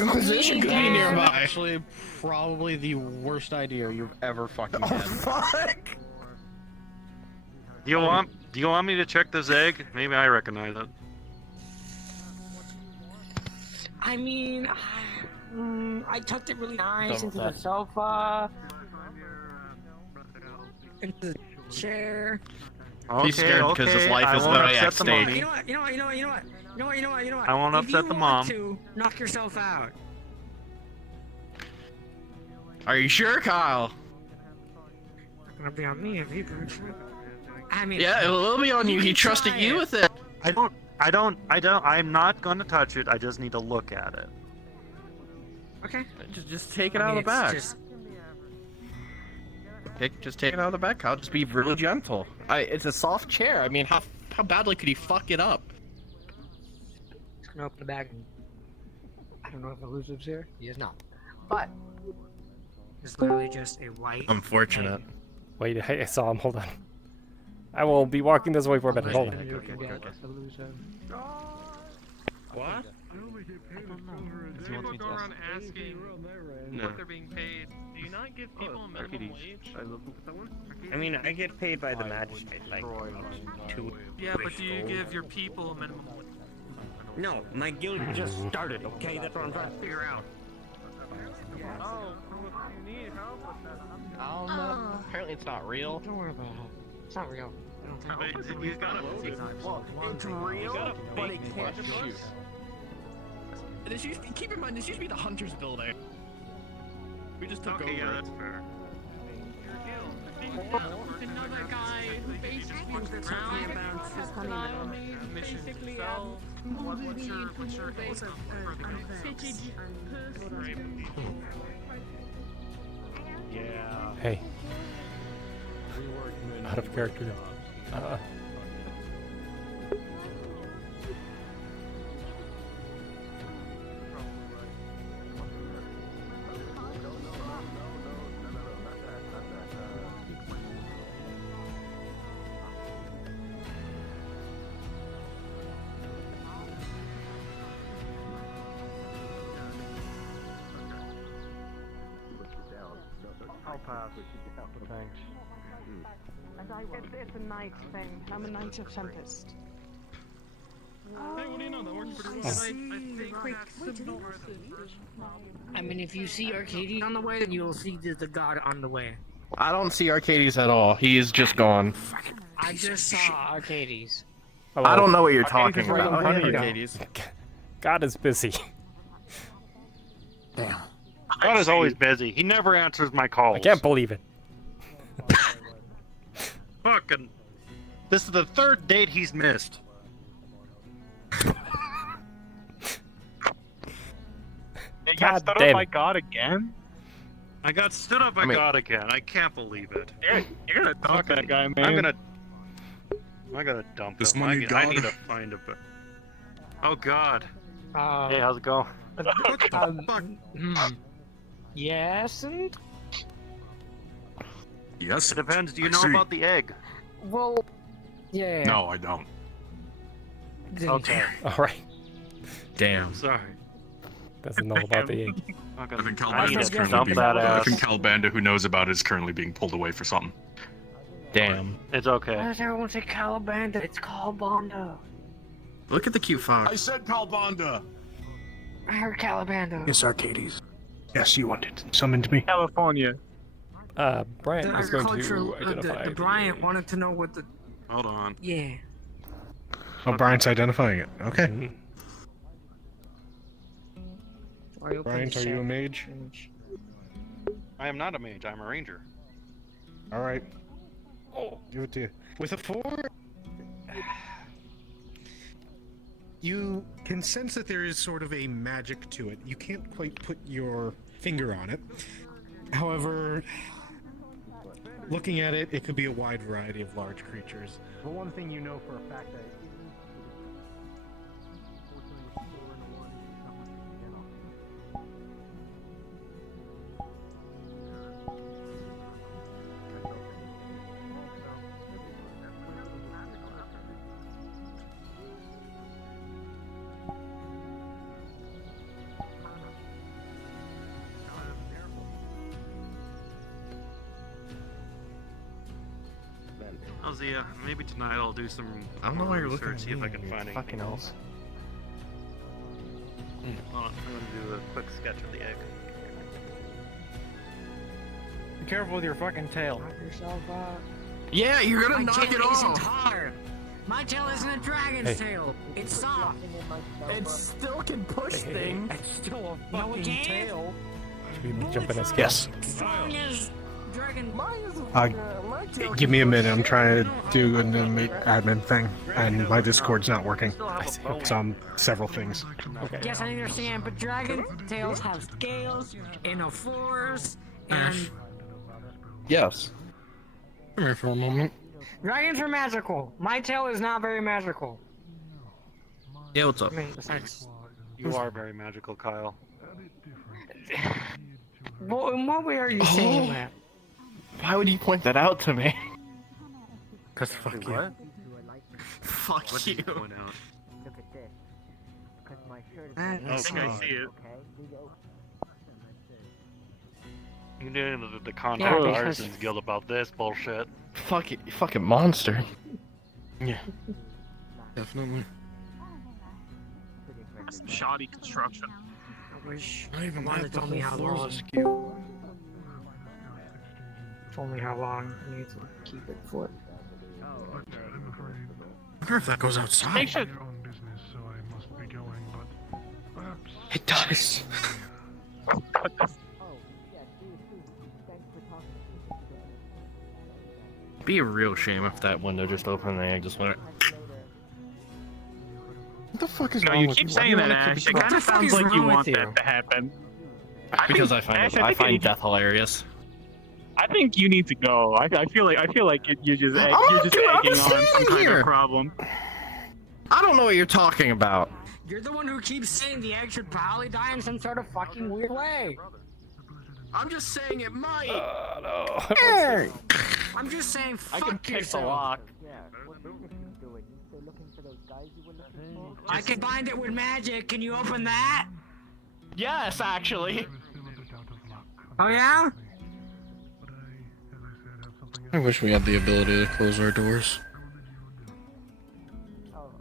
Inquisition could be Yeah. nearby. Actually, probably the worst idea you've ever fucking had. Fuck! Do you want me to check this egg? Maybe I recognize it. I mean, I tucked it really nice into the sofa, into the chair. He's scared because his life is literally at stake. You know what? I won't upset the mom. If you want to, knock yourself out. Are you sure, Kyle? It's gonna be on me if you. I mean. Yeah, it will be on you. He trusted try you it. with it. I'm not going to touch it. I just need to look at it. Okay. Just take it out of the bag. Just take it out of the bag, Kyle. Just be really gentle. It's a soft chair. I mean, how badly could he fuck it up? Just gonna open the bag. I don't know if Elusive's here. He is not. But it's literally just a white. Unfortunate. Wait, hey, I saw him. Hold on. I will be walking this way for a minute. Hold on. What? People go around asking what they're being paid. Do you not give people a minimum wage? I mean, I get paid by the magistrate, like, 2. Yeah, but do you give your people a minimum wage? No, my guild just started, okay? That's what I'm trying to figure out. Oh, you need help with that. Apparently it's not real. Don't worry about it. It's not real. I don't think. It's real, but it can't shoot. Keep in mind, this used to be the Hunter's building. We just took over. Yeah, that's fair. Another guy who basically was around basically What's your Yeah. Hey. Out of character. I'll pass. Thanks. It's a night thing. I'm a Knight of Tempest. Hey, what do you know? That worked pretty well. I mean, if you see Arcadies on the way, then you'll see the god on the way. I don't see Arcadies at all. He is just gone. I just saw Arcadies. I don't know what you're Arcadies talking right about. in front of you. Arcadies. God is busy. Damn. God is always busy. He never answers my calls. I can't believe it. Fucking. This is the third date he's missed. You got stood up by God again? I got stood up by God again. I can't believe it. You're gonna dump that guy, man. I'm gonna dump This him. money I God. need to find a. Oh God. Hey, how's it going? Yes, and Yes. It depends. Do you I know see. about the egg? well, yeah. No, I don't. Okay. All right. Damn. Sorry. Doesn't know about the egg. I think I need Calbanda is to currently dump being. that I ass. think Calbanda, who knows about it, is currently being pulled away for something. Damn. It's okay. Why does everyone say Calabanda? It's Calabanda. Look at the cute fox. I said Calbanda. I heard Calabanda. Yes, Arcadies. Yes, you wanted summoned me. California. Brian The is going agricultural, to identify. the Bryant wanted to know what the. Hold on. Yeah. Oh, Brian's identifying it. Okay. Brian, are you a mage? I am not a mage. I'm a ranger. All right. Oh, give it to you. With a 4, you can sense that there is sort of a magic to it. You can't quite put your finger on it. However, looking at it, it could be a wide variety of large creatures. But one thing you know for a fact that Alzia, maybe tonight I'll do some. I don't know why you're looking research, at see if me, I can you find fucking anything else. Hold on, I'm gonna do a quick sketch of the egg. Be careful with your fucking tail. Yeah, you're gonna My knock tail it off. isn't hard. My tail isn't a dragon's Hey. tail. It's soft. It still can push things. It's still a No, it fucking can't. tail. Should we jump in as yes. Strong as dragon. Give me a minute. I'm trying to do an admin thing, and my Discord's not working. It's on several things. Okay. Yes, I understand, but dragon tails have scales and a force and Yes. Come here for a moment. Dragons are magical. My tail is not very magical. Yeah, what's up? I mean, besides, You are very magical, Kyle. well, in what way are you saying that? Why would you point that out to me? Cause fuck you. What? Fuck What you. did you point out? I think I see it. You did the contact Yeah, the because- Artisans Guild about this bullshit. Fuck it, you fucking monster. Yeah. Definitely. Shoddy construction. I wish Not even Wanda told me how long. Told me how long I need to keep it for. I wonder if that goes outside. Make sure. It does. Be a real shame if that window just opened and the egg just went. What the fuck is No, wrong you with keep you? saying that, Ash. It kind of sounds like you want that to happen. Because I find death hilarious. I think you need to go. I feel like you're just egging on some kind of problem. I don't know what you're talking about. You're the one who keeps saying the egg should probably die in some sort of fucking weird way. I'm just saying it might. No. Hey! I'm just saying fuck I can pick the yourself. lock. I combined it with magic. Can you open that? Yes, actually. Oh yeah? I wish we had the ability to close our doors.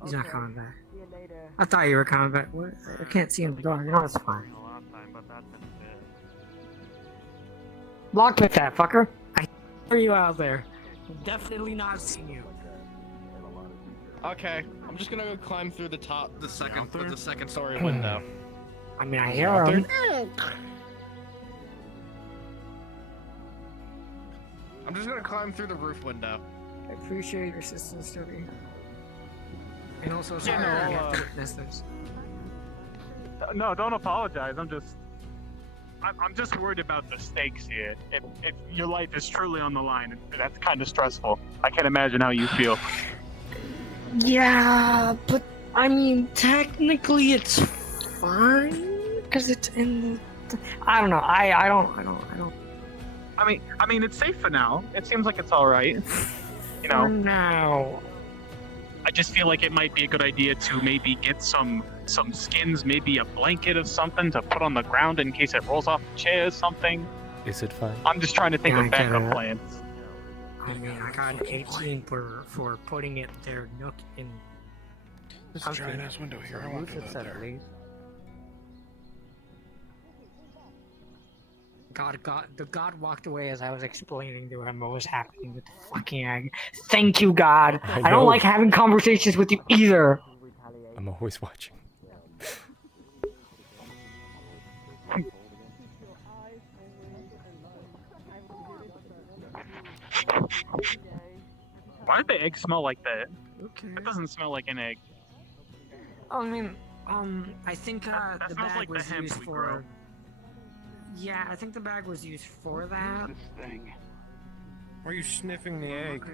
He's not coming back. I thought you were coming back. What? I can't see him the door. No, it's fine. Lock with that, fucker. I hear you out there. Definitely not seeing you. Okay, I'm just gonna go climb through the second story window. I mean, I hear him. I'm just gonna climb through the roof window. I appreciate your assistance, Toby. And also, sorry Yeah, no, we have to witness this. No, don't apologize. I'm just worried about the stakes here. If your life is truly on the line, that's kind of stressful. I can't imagine how you feel. Yeah, but I mean, technically it's fine because it's in the. I don't know. I don't. I mean, it's safe for now. It seems like it's all right. You know. For now. I just feel like it might be a good idea to maybe get some skins, maybe a blanket of something to put on the ground in case it rolls off the chair or something. Is it fine? I'm just trying to think Yeah, of I get backup it. plans. I mean, I got an 18 for putting it their nook in. There's a giant ass window here. I want to go out there. The god walked away as I was explaining to him what was happening with the fucking egg. Thank you, God. I know. don't like having conversations with you either. I'm always watching. Why did the egg smell like that? Okay. It doesn't smell like an egg. I mean, I think That the smells bag like the was hemp used we for. grow. Yeah, I think the bag was used for that. Why are you sniffing the egg?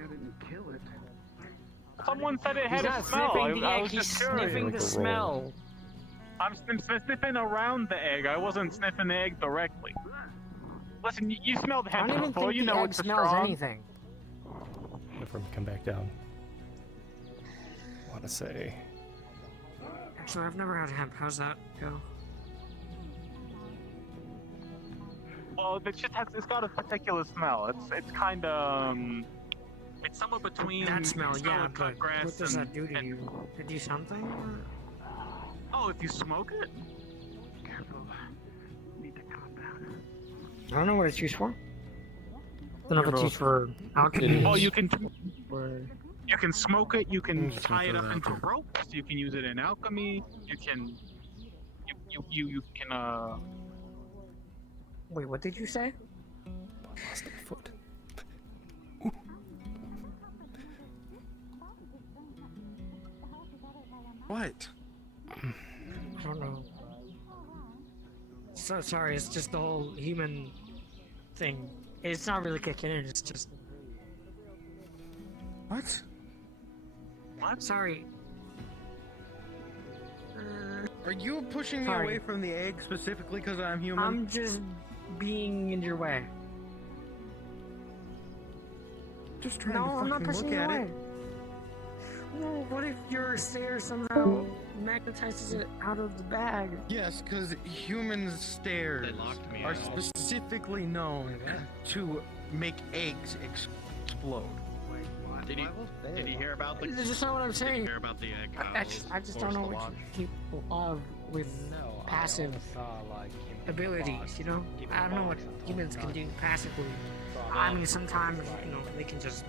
Someone said it had He's a not smell. sniffing the I egg, was he's just curious. sniffing the smell. I'm sniffing around the egg. I wasn't sniffing the egg directly. Listen, you smelled I hemp don't even before. think You the know egg it's a smells strong. anything. If we come back down. I want to say. Actually, I've never had hemp. How's that go? Well, it's got a particular smell. It's kind of it's somewhere between That smell, yeah, of but cut grass what does and, that do to you? Did it do something? Oh, if you smoke it? I don't know what it's used for. I don't know if it's used for alchemy. Well, you can or... you can smoke it. You can tie it up into ropes. You can use it in alchemy. You can you can Wait, what did you say? Lost my foot. What? I don't know. So sorry, it's just the whole human thing. It's not really kicking in, it's just... What? What? Sorry. Are you pushing me Sorry. away from the egg specifically because I'm human? I'm just being in your way. just trying No, to I'm not fucking pushing look you at away. it. No, what if your stare somehow magnetizes it out of the bag? Yes, because human stairs are specifically known to make eggs explode. Did he hear about the? This is just not what I'm saying. Hear about the egg? I just don't know what people of with passive abilities, you know? I don't know what humans can do passively. I mean, sometimes, you know, they can just...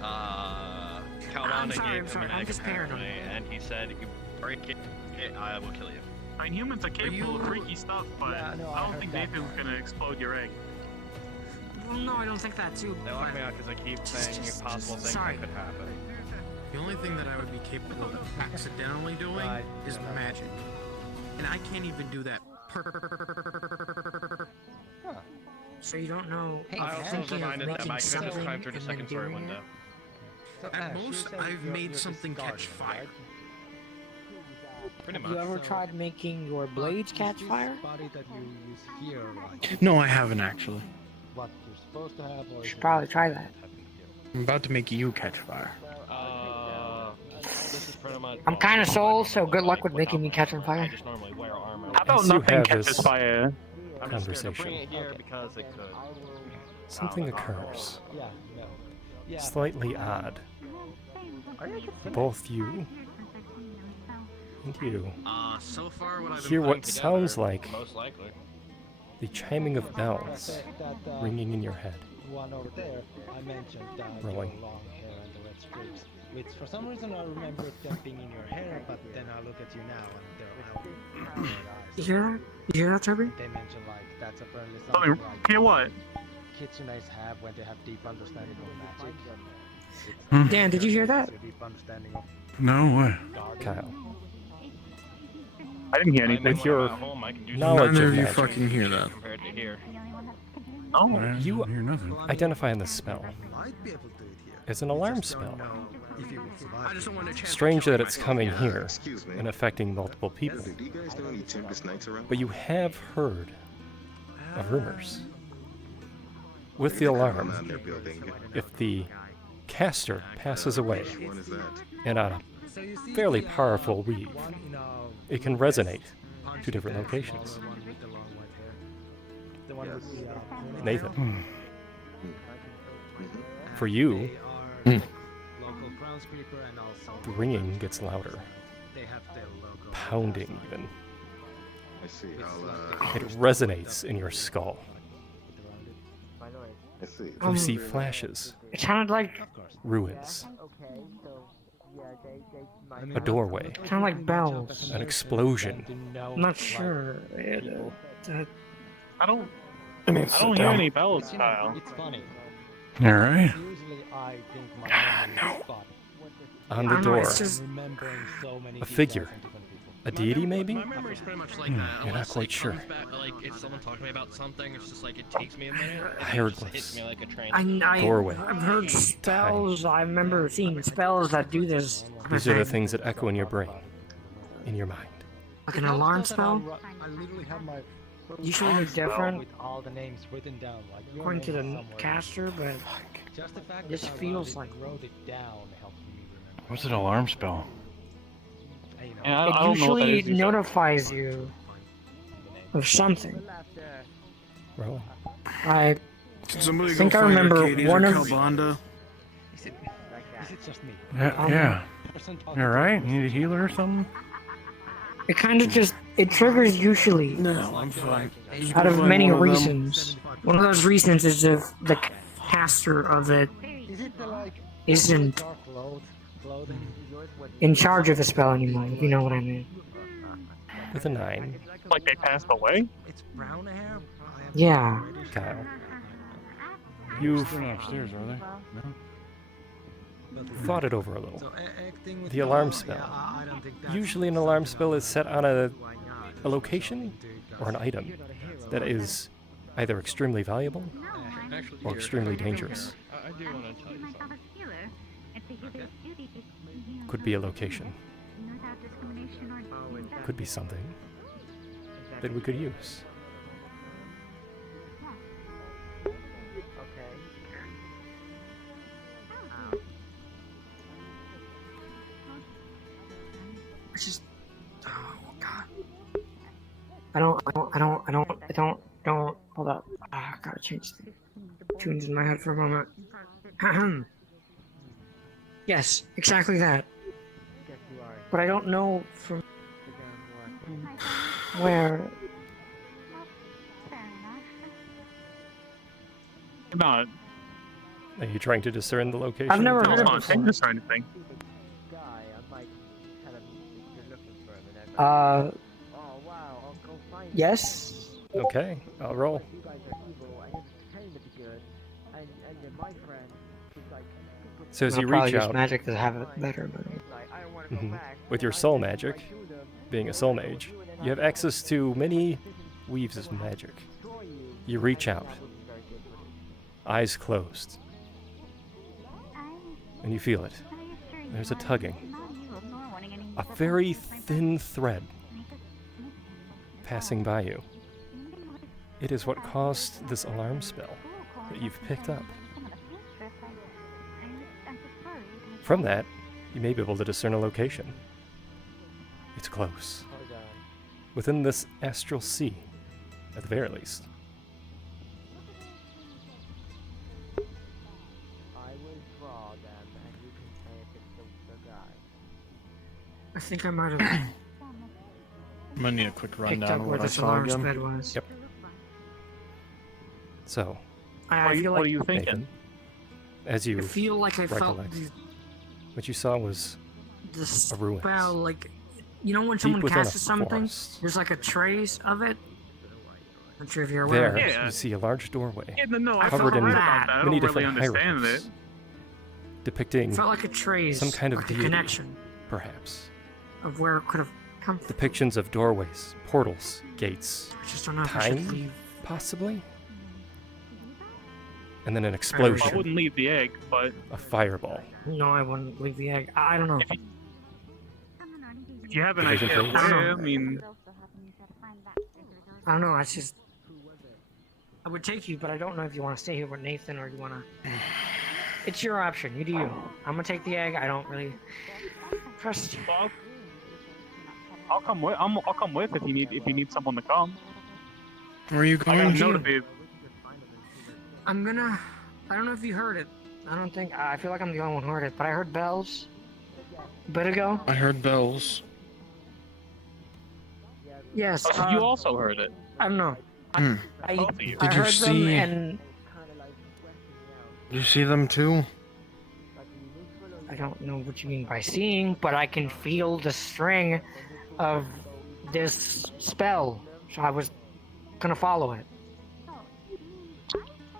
Calvana I'm sorry, gave him an I'm egg just paranoid. apparently, and he said, "You break it, I will kill you." I mean, humans are capable of freaky stuff, but I don't think Nathan's gonna explode your egg. Well, no, I don't think that too. They lock me out because I keep saying impossible things that could happen. The only thing that I would be capable of accidentally doing is magic. And I can't even do that. So you don't know. I also was reminded that my character just climbed through the second story window. At most, I've made something catch fire. Pretty Have you ever tried making your blades catch fire? No, I haven't actually. You should probably try that. I'm about to make you catch fire. This is pretty much. I'm kind of soul, so good luck with making me catch on fire. I just normally wear armor. How about As you nothing have catches this fire? I'm just gonna bring conversation, it here because it could. something occurs. Slightly odd. Both you and you So far, what I've hear been what sounds like Most likely. the chiming of bells ringing in your head. One over there, I mentioned Rolling. your long hair and the red streaks, which for some reason I remembered them being in your hair, but then I look at you now and they're out. You hear that? You hear that, Toby? They mention like that's apparently Something. something like Hear what? Kitchenaids have when they have deep understanding of magic. Dan, did you hear that? Deep understanding of No, what? Kyle, I didn't hear anything. with your At home, I can do knowledge None of of you magic, fucking hear that. compared to here. Oh, I you didn't hear nothing. identify the spell Might be able to do it here. as an alarm spell. If you will survive. I just don't want to chance Strange to that kill it's myself. coming here Excuse me. and affecting multiple people. Do you guys know any Tempest Knights around? But you have heard of rumors. With the alarm, Around their building. if the caster passes away Which one is that? and on a fairly powerful weave, it can resonate to different locations. Nathan, for you, the ringing gets louder, pounding even. I see. I'll, It resonates in your skull. I see. You see flashes, It sounded like ruins, a doorway, it sounded like bells. an explosion. I'm not sure. I don't. I mean, I don't hear any bells, Kyle. It's funny. All right. Usually I think my memory is spotty. On the I don't know, door, it's just- Remembering so many a figure, details in different people. a deity maybe? My memory's pretty much like that. You're not Unless quite it sure. comes back, like if someone talks to me about something, it's just like it takes me a minute. And then it just Hieroglyphs. hits me like a train. Doorway. I've heard spells. I remember seeing spells that do this. These are the things that echo in your brain, in your mind. Like an alarm spell? I literally have my Usually they're different with all the names written down, like your according to name the somewhere. caster, but Just the fact this that I feels like wrote it down helped me remember. What's an alarm spell? Yeah, I it don't know what that usually is either. notifies you of something. Rolling. I Can somebody think go I find remember Arcadies one or of Calbanda? Is it just me? Yeah. Person You talking alright? Need a healer or something? it kind of just it triggers usually No, I'm fine. Just out go of find many one of them. reasons. One of those reasons is if the caster of it Is it the like isn't dark clothing? in charge of the spell anymore, if you know what I mean. With a 9, Like they passed away? It's brown hair. Yeah. Kyle. You've They're not upstairs, are they? No. thought it over a little. So acting with The alarm yeah, spell. I don't think that's Usually an alarm spell is set on a location or an item that is either extremely valuable or extremely dangerous. I do want to tell you something. Could be a location. Could be something that we could use. It's just, oh god. Don't, hold up. I gotta change the tunes in my head for a moment. Ahem. Yes, exactly that. But I don't know from where. Not. Are you trying to discern the location? I've never of the heard of alarm? it before. This or anything. Yes. Okay, I'll roll. So as I'll you probably reach use out, magic to have it better, but with your soul magic, being a soul mage, you have access to many weaves of magic. You reach out, eyes closed, and you feel it. There's a tugging, a very thin thread passing by you. It is what caused this alarm spell that you've picked up. From that, you may be able to discern a location. It's close. Within this astral sea, at the very least. I think I might have I'm gonna need a quick picked rundown up of where what I this saw alarm again. sped was. Yep. So, I feel like, What are you thinking? Nathan, as you I feel like I felt recollect, what you saw was the a ruin. spell, like, you know when Deep someone within a casts something, forest. there's like a trace of it? I'm sure if you're aware There, of it. Yeah. you see a large doorway Yeah, no, I covered felt in right about that. I many don't really different understand hieroglyphs, it. depicting It felt like a trace, some kind of like a deity, connection perhaps. of where it could have come from. Depictions of doorways, portals, gates, I just don't know if I should time, leave. possibly? And then an I explosion, wouldn't leave the egg, but a fireball. No, I wouldn't leave the egg. I don't know. if you have an Division idea phase? where, I mean, I don't know. It's just I would take you, but I don't know if you want to stay here with Nathan or you want to. It's your option. You do you. I'm gonna take the egg. I don't really trust you. I'll come with. I'll come with if you need someone to come. Where are you I got going? a note of it. I'm gonna. I don't know if you heard it. I don't think. I feel like I'm the only one who heard it, but I heard bells a bit ago. I heard bells. Yes. Oh, so you also heard it. I don't know. Hmm. I Both of you. Did you heard them see- and Did you see them too? I don't know what you mean by seeing, but I can feel the string of this spell, so I was gonna follow it.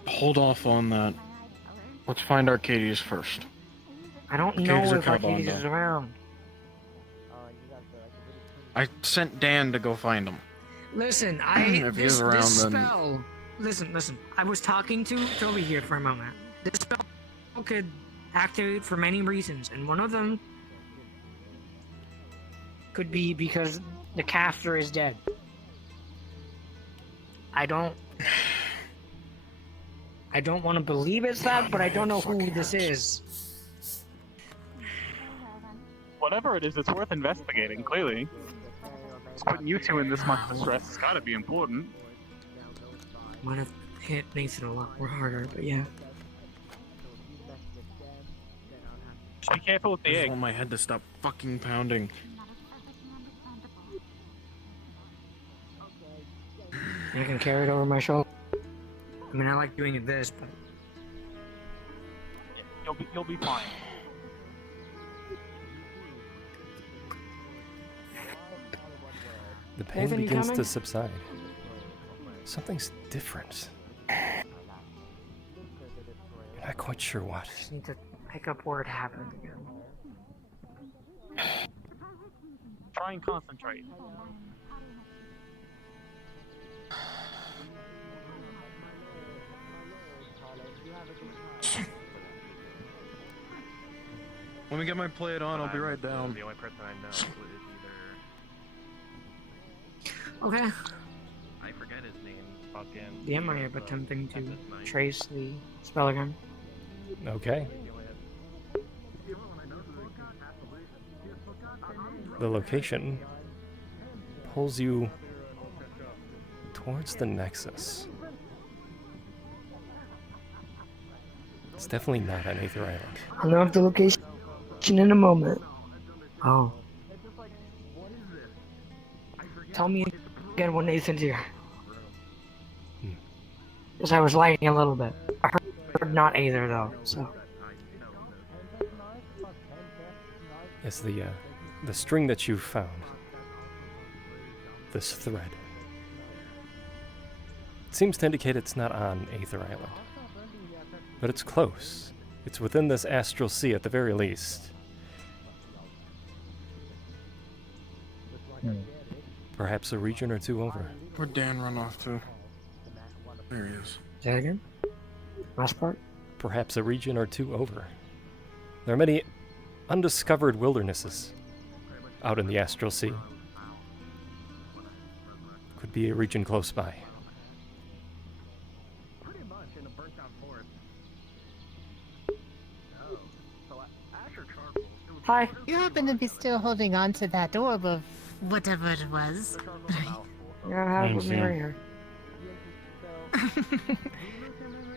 Hold off on that. Let's find Arcadies first. I don't Arcadies know or if Arcadies Kobold? is around. I sent Dan to go find him. Listen, If he's around, this then- spell. Listen. I was talking to Toby here for a moment. This spell could activate for many reasons, and one of them could be because the caster is dead. I don't want to believe it's that, but I don't know who this is. Whatever it is, it's worth investigating. Clearly, it's putting you two in this much distress. It's got to be important. Might have hit Nathan a lot more harder, but yeah. Just be careful with I the just egg. want my head to stop fucking pounding. I can carry it over my shoulder. I mean, I like doing it this, but You'll be fine. The pain Nathan, you begins coming? to subside. Something's different. You're not quite sure what. just need to pick up where it happened again. Try and concentrate. Let me get my plate on, I'll be right down. The only person I know is either Okay. I forget his name. Fucking. The am attempting to trace the spell again. Okay. The location pulls you towards the Nexus. It's definitely not on Aether Island. I'll know of the location in a moment. Oh. Tell me again when Nathan's here. Because I was lagging a little bit. I heard not Aether though, so. It's the string that you found. This thread. It seems to indicate it's not on Aether Island. But it's close. It's within this astral sea at the very least. Perhaps a region or two over. Where'd Dan run off to? There he is. Say that again? Last part? Perhaps a region or two over. There are many undiscovered wildernesses out in the astral sea. Could be a region close by. Hi. You happen to be still holding on to that orb of whatever it was. Yeah, I have with me right here.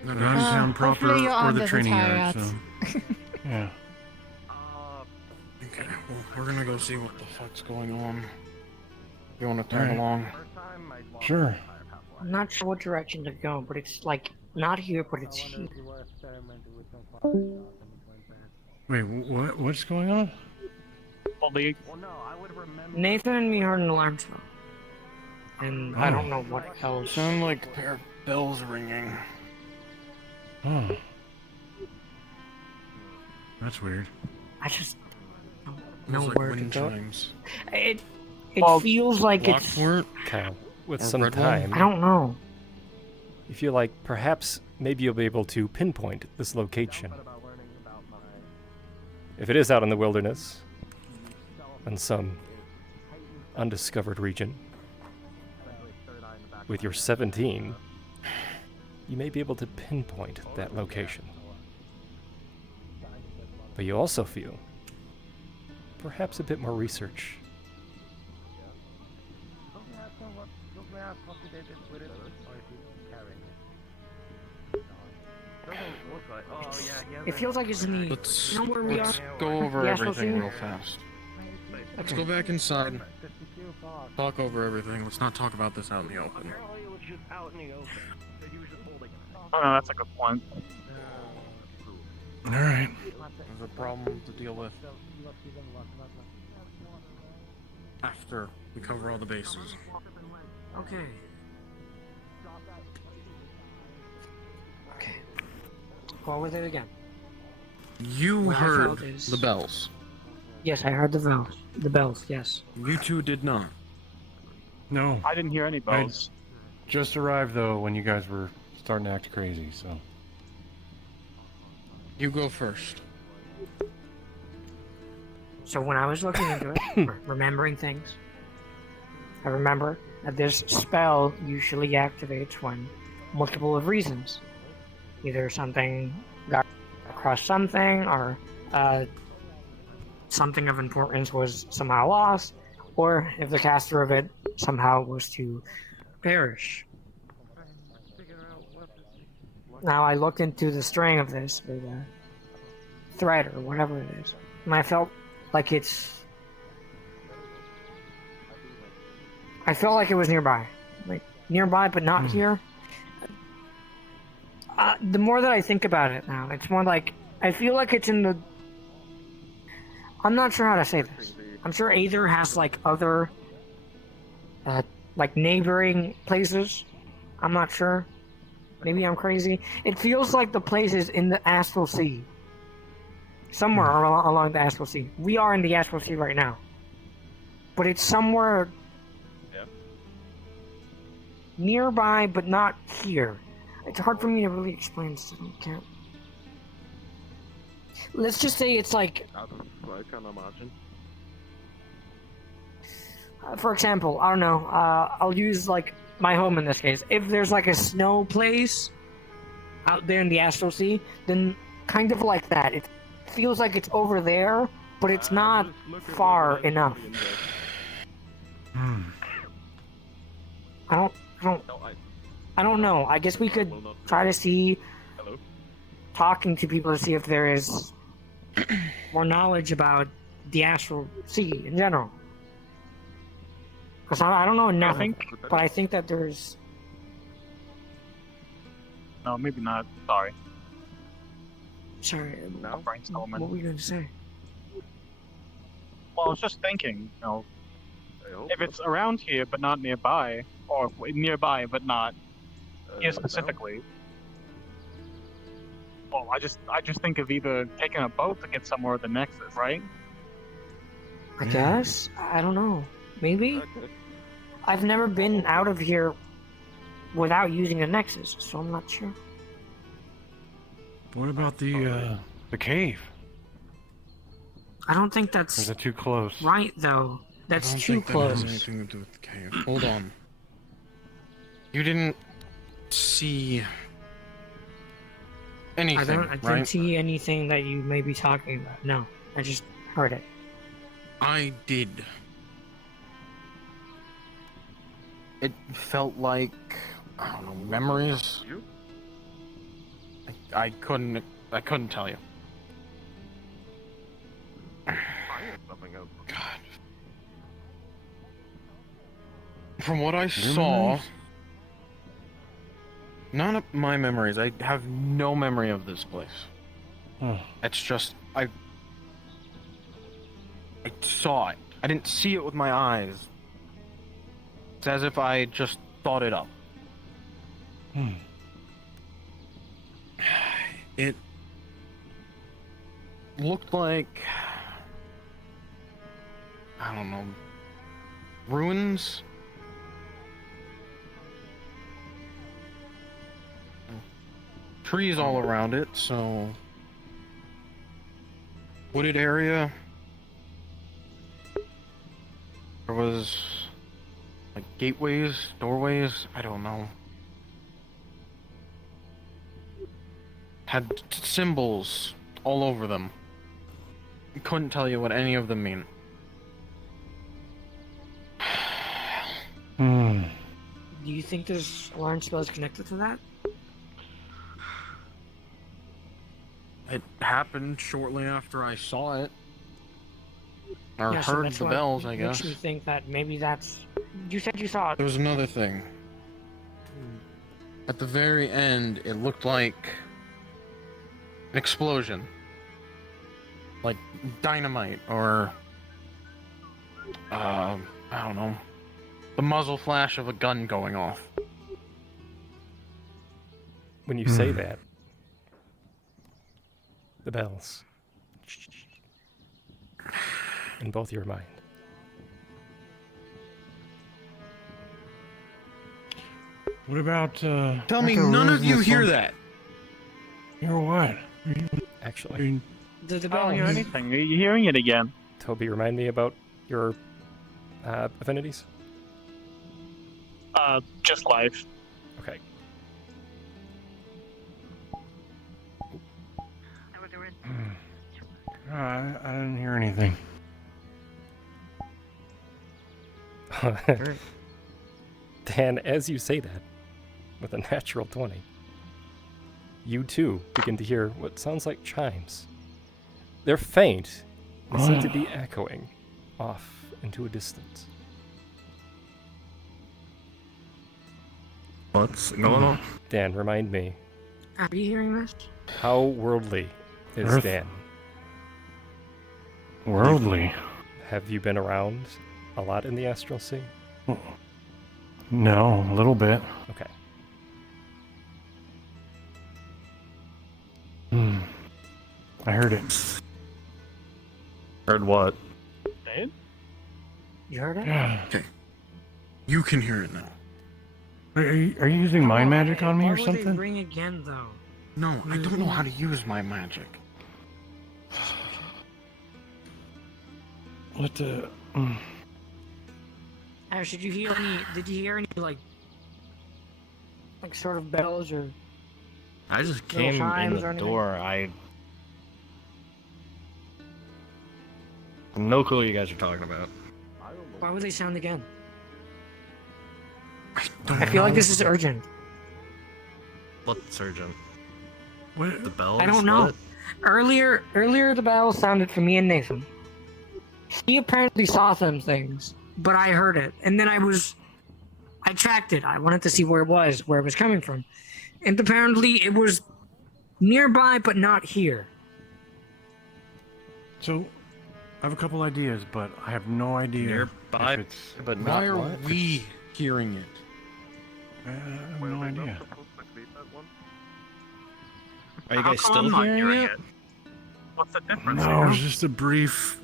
The downtown proper hopefully you're or on the the training retire yard, so. Yeah. Okay, well, we're gonna go see what the fuck's going on. You wanna tag Alright. along? Sure. I'm not sure what direction to go, but it's like not here, but it's here. Wait, what? What's going on? Nathan and me heard an alarm sound, and I don't know what else. Sound like a pair of bells ringing. Oh. That's weird. I just don't know Feels like where to wind go. chimes. It feels like it's. Kyle, with Or some red one? time, I don't know. you feel like perhaps maybe you'll be able to pinpoint this location. If it is out in the wilderness, in some undiscovered region, with your 17, you may be able to pinpoint that location. But you also feel perhaps a bit more research. It feels like it's in the. You know where we Let's are? go over The astral everything sea? real fast. Let's go back inside. Talk over everything. Let's not talk about this out in the open. Oh no, that's a good point. Alright. There's a problem to deal with. After we cover all the bases. Okay. Okay. What was it again? You What I heard felt is- the bells. Yes, I heard the bells. The bells, yes. You two did not. No. I didn't hear any bells. Just arrived though when you guys were starting to act crazy, so. You go first. So when I was looking into it, remembering things, I remember that this spell usually activates when multiple of reasons. Either something got across something, or something of importance was somehow lost, or if the caster of it somehow was to perish. Now I looked into the string of this, or the thread, or whatever it is, and I felt like I felt like it was nearby. Like, nearby, but not here. The more that I think about it now, it's more like, I feel like it's in the... I'm not sure how to say this. I'm sure Aether has, like, other, like, neighboring places. I'm not sure. Maybe I'm crazy. It feels like the place is in the Astral Sea. Somewhere along the Astral Sea. We are in the Astral Sea right now. But it's somewhere nearby, but not here. It's hard for me to really explain, so I can't. Let's just say it's like... I can imagine. For example, I don't know, I'll use, like, my home in this case. If there's, like, a snow place out there in the Astral Sea, then kind of like that. It feels like it's over there, but it's not far enough. I don't know. I guess we could try to see, talking to people to see if there is more knowledge about the Astral Sea in general. Because I don't know nothing, but I think that there's... No, maybe not. Sorry. Sorry, No, brainstorming. what were you going to say? Well, I was just thinking, you know, if it's around here but not nearby, or nearby but not here specifically. Well, I just think of either taking a boat to get somewhere with the Nexus, right? I guess? I don't know. Maybe? I've never been out of here without using a Nexus, so I'm not sure. What about the cave? I don't think that's Is it too close? right, though. That's I don't too think that has close. anything to do with the cave. Hold on. You didn't see anything, I didn't right? see anything that you may be talking about. No, I just heard it. I did. It felt like, I don't know, memories. I couldn't tell you. God. From what I saw, none of my memories. I have no memory of this place. It's just I saw it. I didn't see it with my eyes. It's as if I just thought it up. It looked like, I don't know, ruins? Trees all around it, so wooded area. There was like gateways, doorways, I don't know. Had symbols all over them. Couldn't tell you what any of them mean. Do you think there's alarm spells connected to that? It happened shortly after I saw it. Or Yeah, so heard that's the what bells, I makes guess. me think that maybe that's... You said you saw it. There was another thing. At the very end, it looked like an explosion. Like dynamite, or I don't know, the muzzle flash of a gun going off. When you say that, the bells in both your mind. What about, Tell me none of you hear that! Hear what? Actually. The I don't hear anything. Are you hearing it again? Toby, remind me about your affinities? Just life. Okay. I didn't hear anything. Dan, as you say that, with a natural 20, you too begin to hear what sounds like chimes. They're faint, and seem to be echoing off into a distance. What's going on? Dan, remind me, Are you hearing this? how worldly is Earth. Dan? Worldly? Have you been around a lot in the Astral Sea? No, a little bit. Okay. I heard it. Heard what? Dave? You heard it? Yeah. Okay. You can hear it now. Are you using mind magic on me Why or would something? they ring again, though? No, I don't know how to use my magic. What the... Ash, did you hear any, like sort of bells or... I just little came in chimes or the anything? door. I no clue what you guys are talking about. Why would they sound again? I feel like this is urgent. What surgeon? What? The bells? I don't know. What? Earlier the bells sounded for me and Nathan. He apparently saw some things, but I heard it, and then I tracked it. I wanted to see where it was coming from, and apparently it was nearby, but not here. So, I have a couple ideas, but I have no idea. Nearby, if it's... but Why not are what? we hearing it? I have no idea. Are you How guys come still I'm not hearing hearing it? it? What's the difference? No, it was just a brief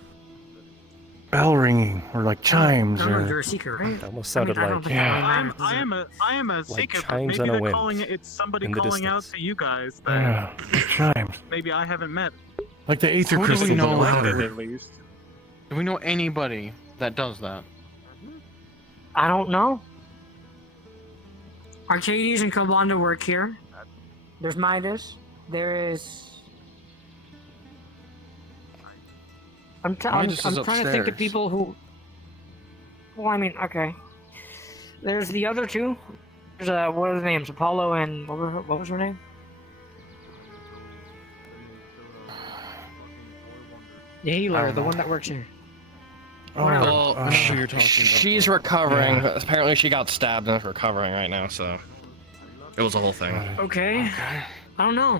bell ringing, or like chimes, I don't know if or... you're a seeker, right? It almost sounded I don't like think it really matters, I does am a like seeker, but chimes maybe on a they're wind calling it. It's somebody in the calling out distance. to you guys that Yeah, like chimes. maybe I haven't met. Like the Aether Who do we crystal, but know louder. At least. Do we know anybody that does that? I don't know. Arcadies and Kobold work here. There's Midas. There is. I'm trying Midas is to think of upstairs. people who. Well, I mean, okay. There's the other two. There's what are the names? Apollo and what was her name? The healer, the one that works here. Well, she's recovering. Apparently, she got stabbed and is recovering right now. So it was a whole thing. Okay. I don't know.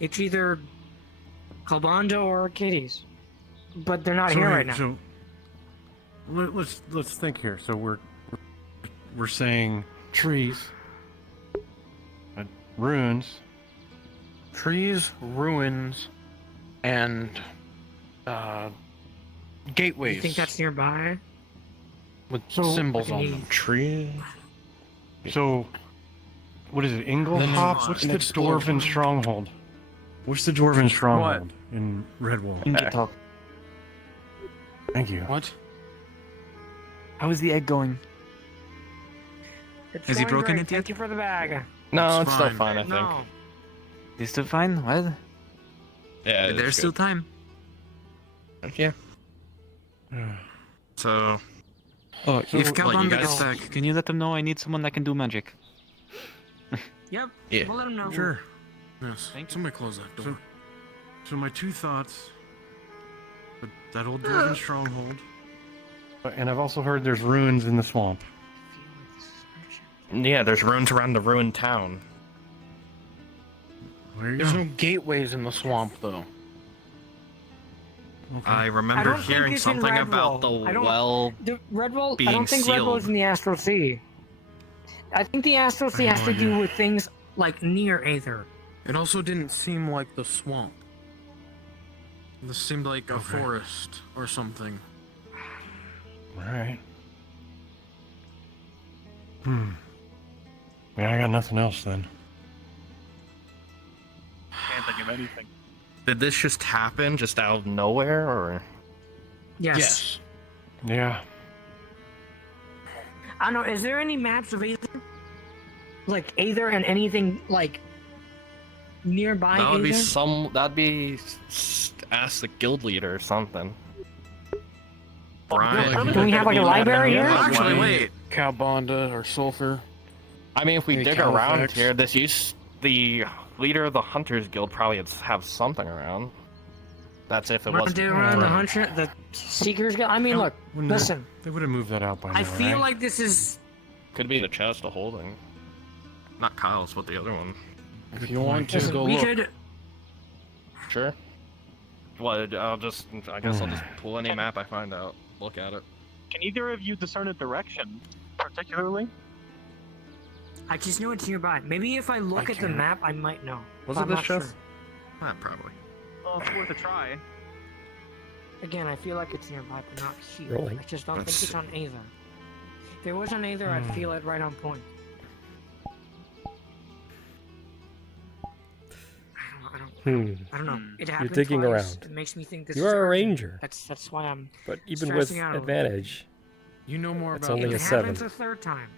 It's either Kalbando or Arcadies, but they're not here right now. So let's think here. So we're saying trees, ruins, and gateways. You think that's nearby? with symbols on them. Tree. So, what is it? Inglehops? What's the an explosion. dwarven stronghold? What's the dwarven stronghold in Redwall? Talk. Thank you. What? How is the egg going? It's Has he going broken great. it yet? Thank you for the bag. No, it's still fine. I think. No. Is still fine? What? Yeah, it's There's still good. time. Heck yeah. So. Oh, So, if what, you Calbanda guys- gets back, can you let them know I need someone that can do magic? Yep. Yeah. We'll let him know. Sure. Yes. Somebody close that door. So my two thoughts. That old dwarven stronghold. And I've also heard there's ruins in the swamp. Yeah, there's ruins around the ruined town. There's no gateways in the swamp, though. I I remember don't think hearing it's in something about the Redwall. I don't- well. The Redwall. I being don't think Redwall is sealed. in the Astral Sea. I think the Astral Sea I have has no to do idea. with things like near Aether. It also didn't seem like the swamp. This seemed like a forest or something. Alright. Yeah, I got nothing else then. Can't think of anything. Did this just happen just out of nowhere, or? Yes. Yeah. I don't know. Is there any maps of Aether? Like Aether and anything like nearby That would be Aether? some. That'd be. Ask the guild leader or something. Brian. Can we have like a library here? Actually, wait. Calbanda or Sulfur. I mean, if we Maybe dig around Califax. here, the leader of the Hunters Guild probably have something around. That's if it Run was. to around the hunter, the Seekers Guild. I mean, look, listen. They would have moved that out by now, I feel right? like this is. Could be the chest of holding. Not Kyle's, but the other one. If you want to Listen, go we look. could. Sure. Well, I guess I'll just pull any map I find out. Look at it. Can either of you discern a direction, particularly? I just know it's nearby. Maybe if I look at the map, I might know. Was But it I'm this not chest? sure. Probably. Well, it's worth a try. Again, I feel like it's nearby, but not here. Rolling. I just don't Let's think it's see. on Aether. If it was on Aether, I'd feel it right on point. I don't know. It You're happened digging twice. around. It makes me think this You is are a urgent. ranger. That's why I'm. But even with stressing out a little. advantage, You know more It's about only If a it 7. happens a third time.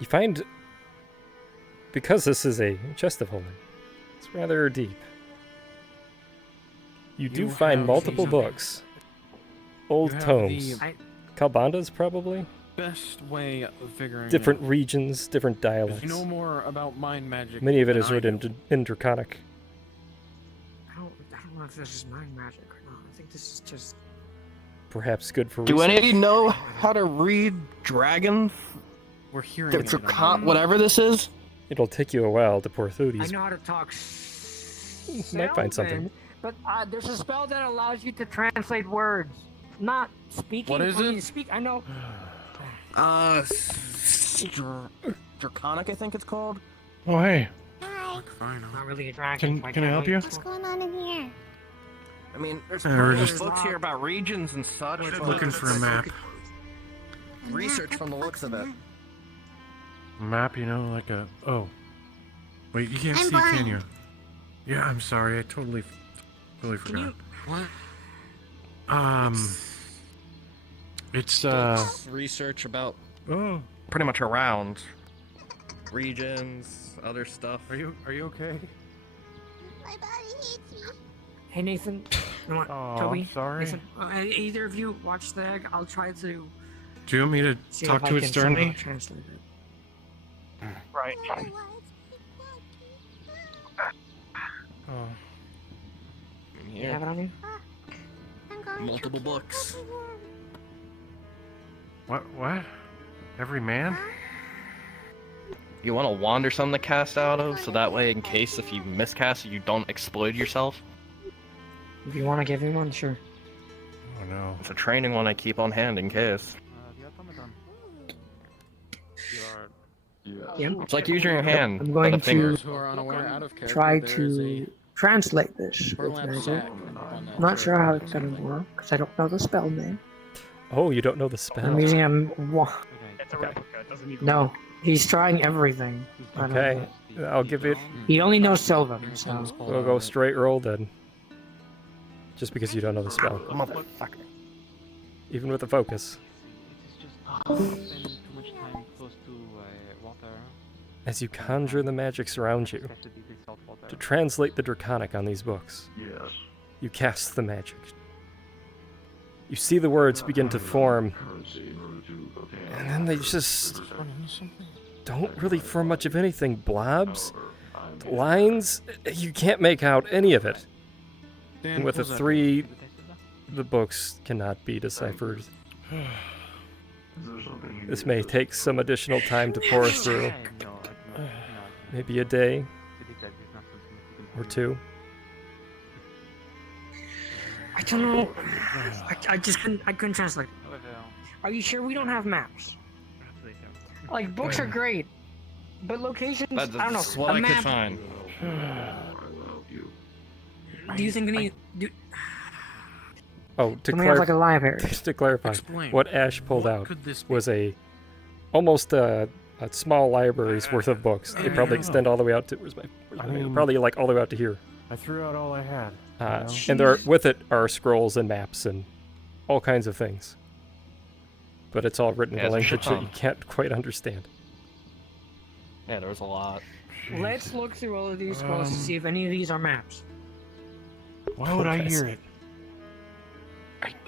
You find, because this is a chest of holding, it's rather deep. You do You find have multiple the- books, old you have tomes, the- Kalbandas probably, best way of figuring different it regions, different out. dialects. If you know more about mind magic. Many of it than is I written do. in Draconic. I don't know if this is mind magic or not. I think this is just. Perhaps good for Do any of research. you know how to read dragon? We're hearing it. Whatever this is. It'll take you a while to pour through I these. know how to talk. Might find something. Sylvan, but there's a spell that allows you to translate words, not speaking. What is for me it? to speak. I know. Draconic, I think it's called. Oh, hey. Not really a dragon. Can I help you? What's going on in here? I mean, there's we're plenty just- of books here about regions and such. but Looking for a map. Research from the looks of it. Map, you know, like a... Oh. Wait, you can't I'm see, blind. can you? Yeah, I'm sorry. I totally forgot. What? It's, Research about Oh. pretty much around regions, other stuff. Are you okay? Hey Nathan, you want Aw, Toby? sorry. Nathan, either of you watch the egg. I'll try to Do you want me to see talk if to I it can sternly? somehow translate it. Right. Oh. You have it on you? Multiple books. What? Every man? You want a wand or something to cast out of, so that way, in case if you miscast it, you don't explode yourself? If you want to give him one, sure. Oh no. It's a training one I keep on hand in case. Yep. It's like using your hand. I'm but going a finger. to try to translate this with magic. I'm not sure how it's going to work because I don't know the spell name. Oh, you don't know the spell? I'm using a. It's a replica. It doesn't even. No, he's trying everything. I don't Okay, know. I'll give it. He only knows Sylvan, so. We'll go straight roll then. Just because you don't know the spell. Motherfucker. Even with the focus. As you conjure the magics around you, to translate the Draconic on these books, you cast the magic. You see the words begin to form, and then they just don't really form much of anything. Blobs, lines, you can't make out any of it. And with a 3, the books cannot be deciphered. This may take some additional time to pour through. Maybe a day or 2. I don't know. I just couldn't. I couldn't translate. Are you sure we don't have maps? Like books are great, but locations. I don't know. That's what a I map, could find. Do you think any? Oh, to, Let me have, like, a library. to clarify, Explain. what Ash pulled What out could this be? was almost a small library's worth of books. They probably extend all the way out to probably like all the way out to here. I threw out all I had. And there, with it are scrolls and maps and all kinds of things. But it's all written in a Yeah, it's a shit language that you ton. can't quite understand. Yeah, there was a lot. Let's look through all of these scrolls to see if any of these are maps. Why would I Okay. hear it?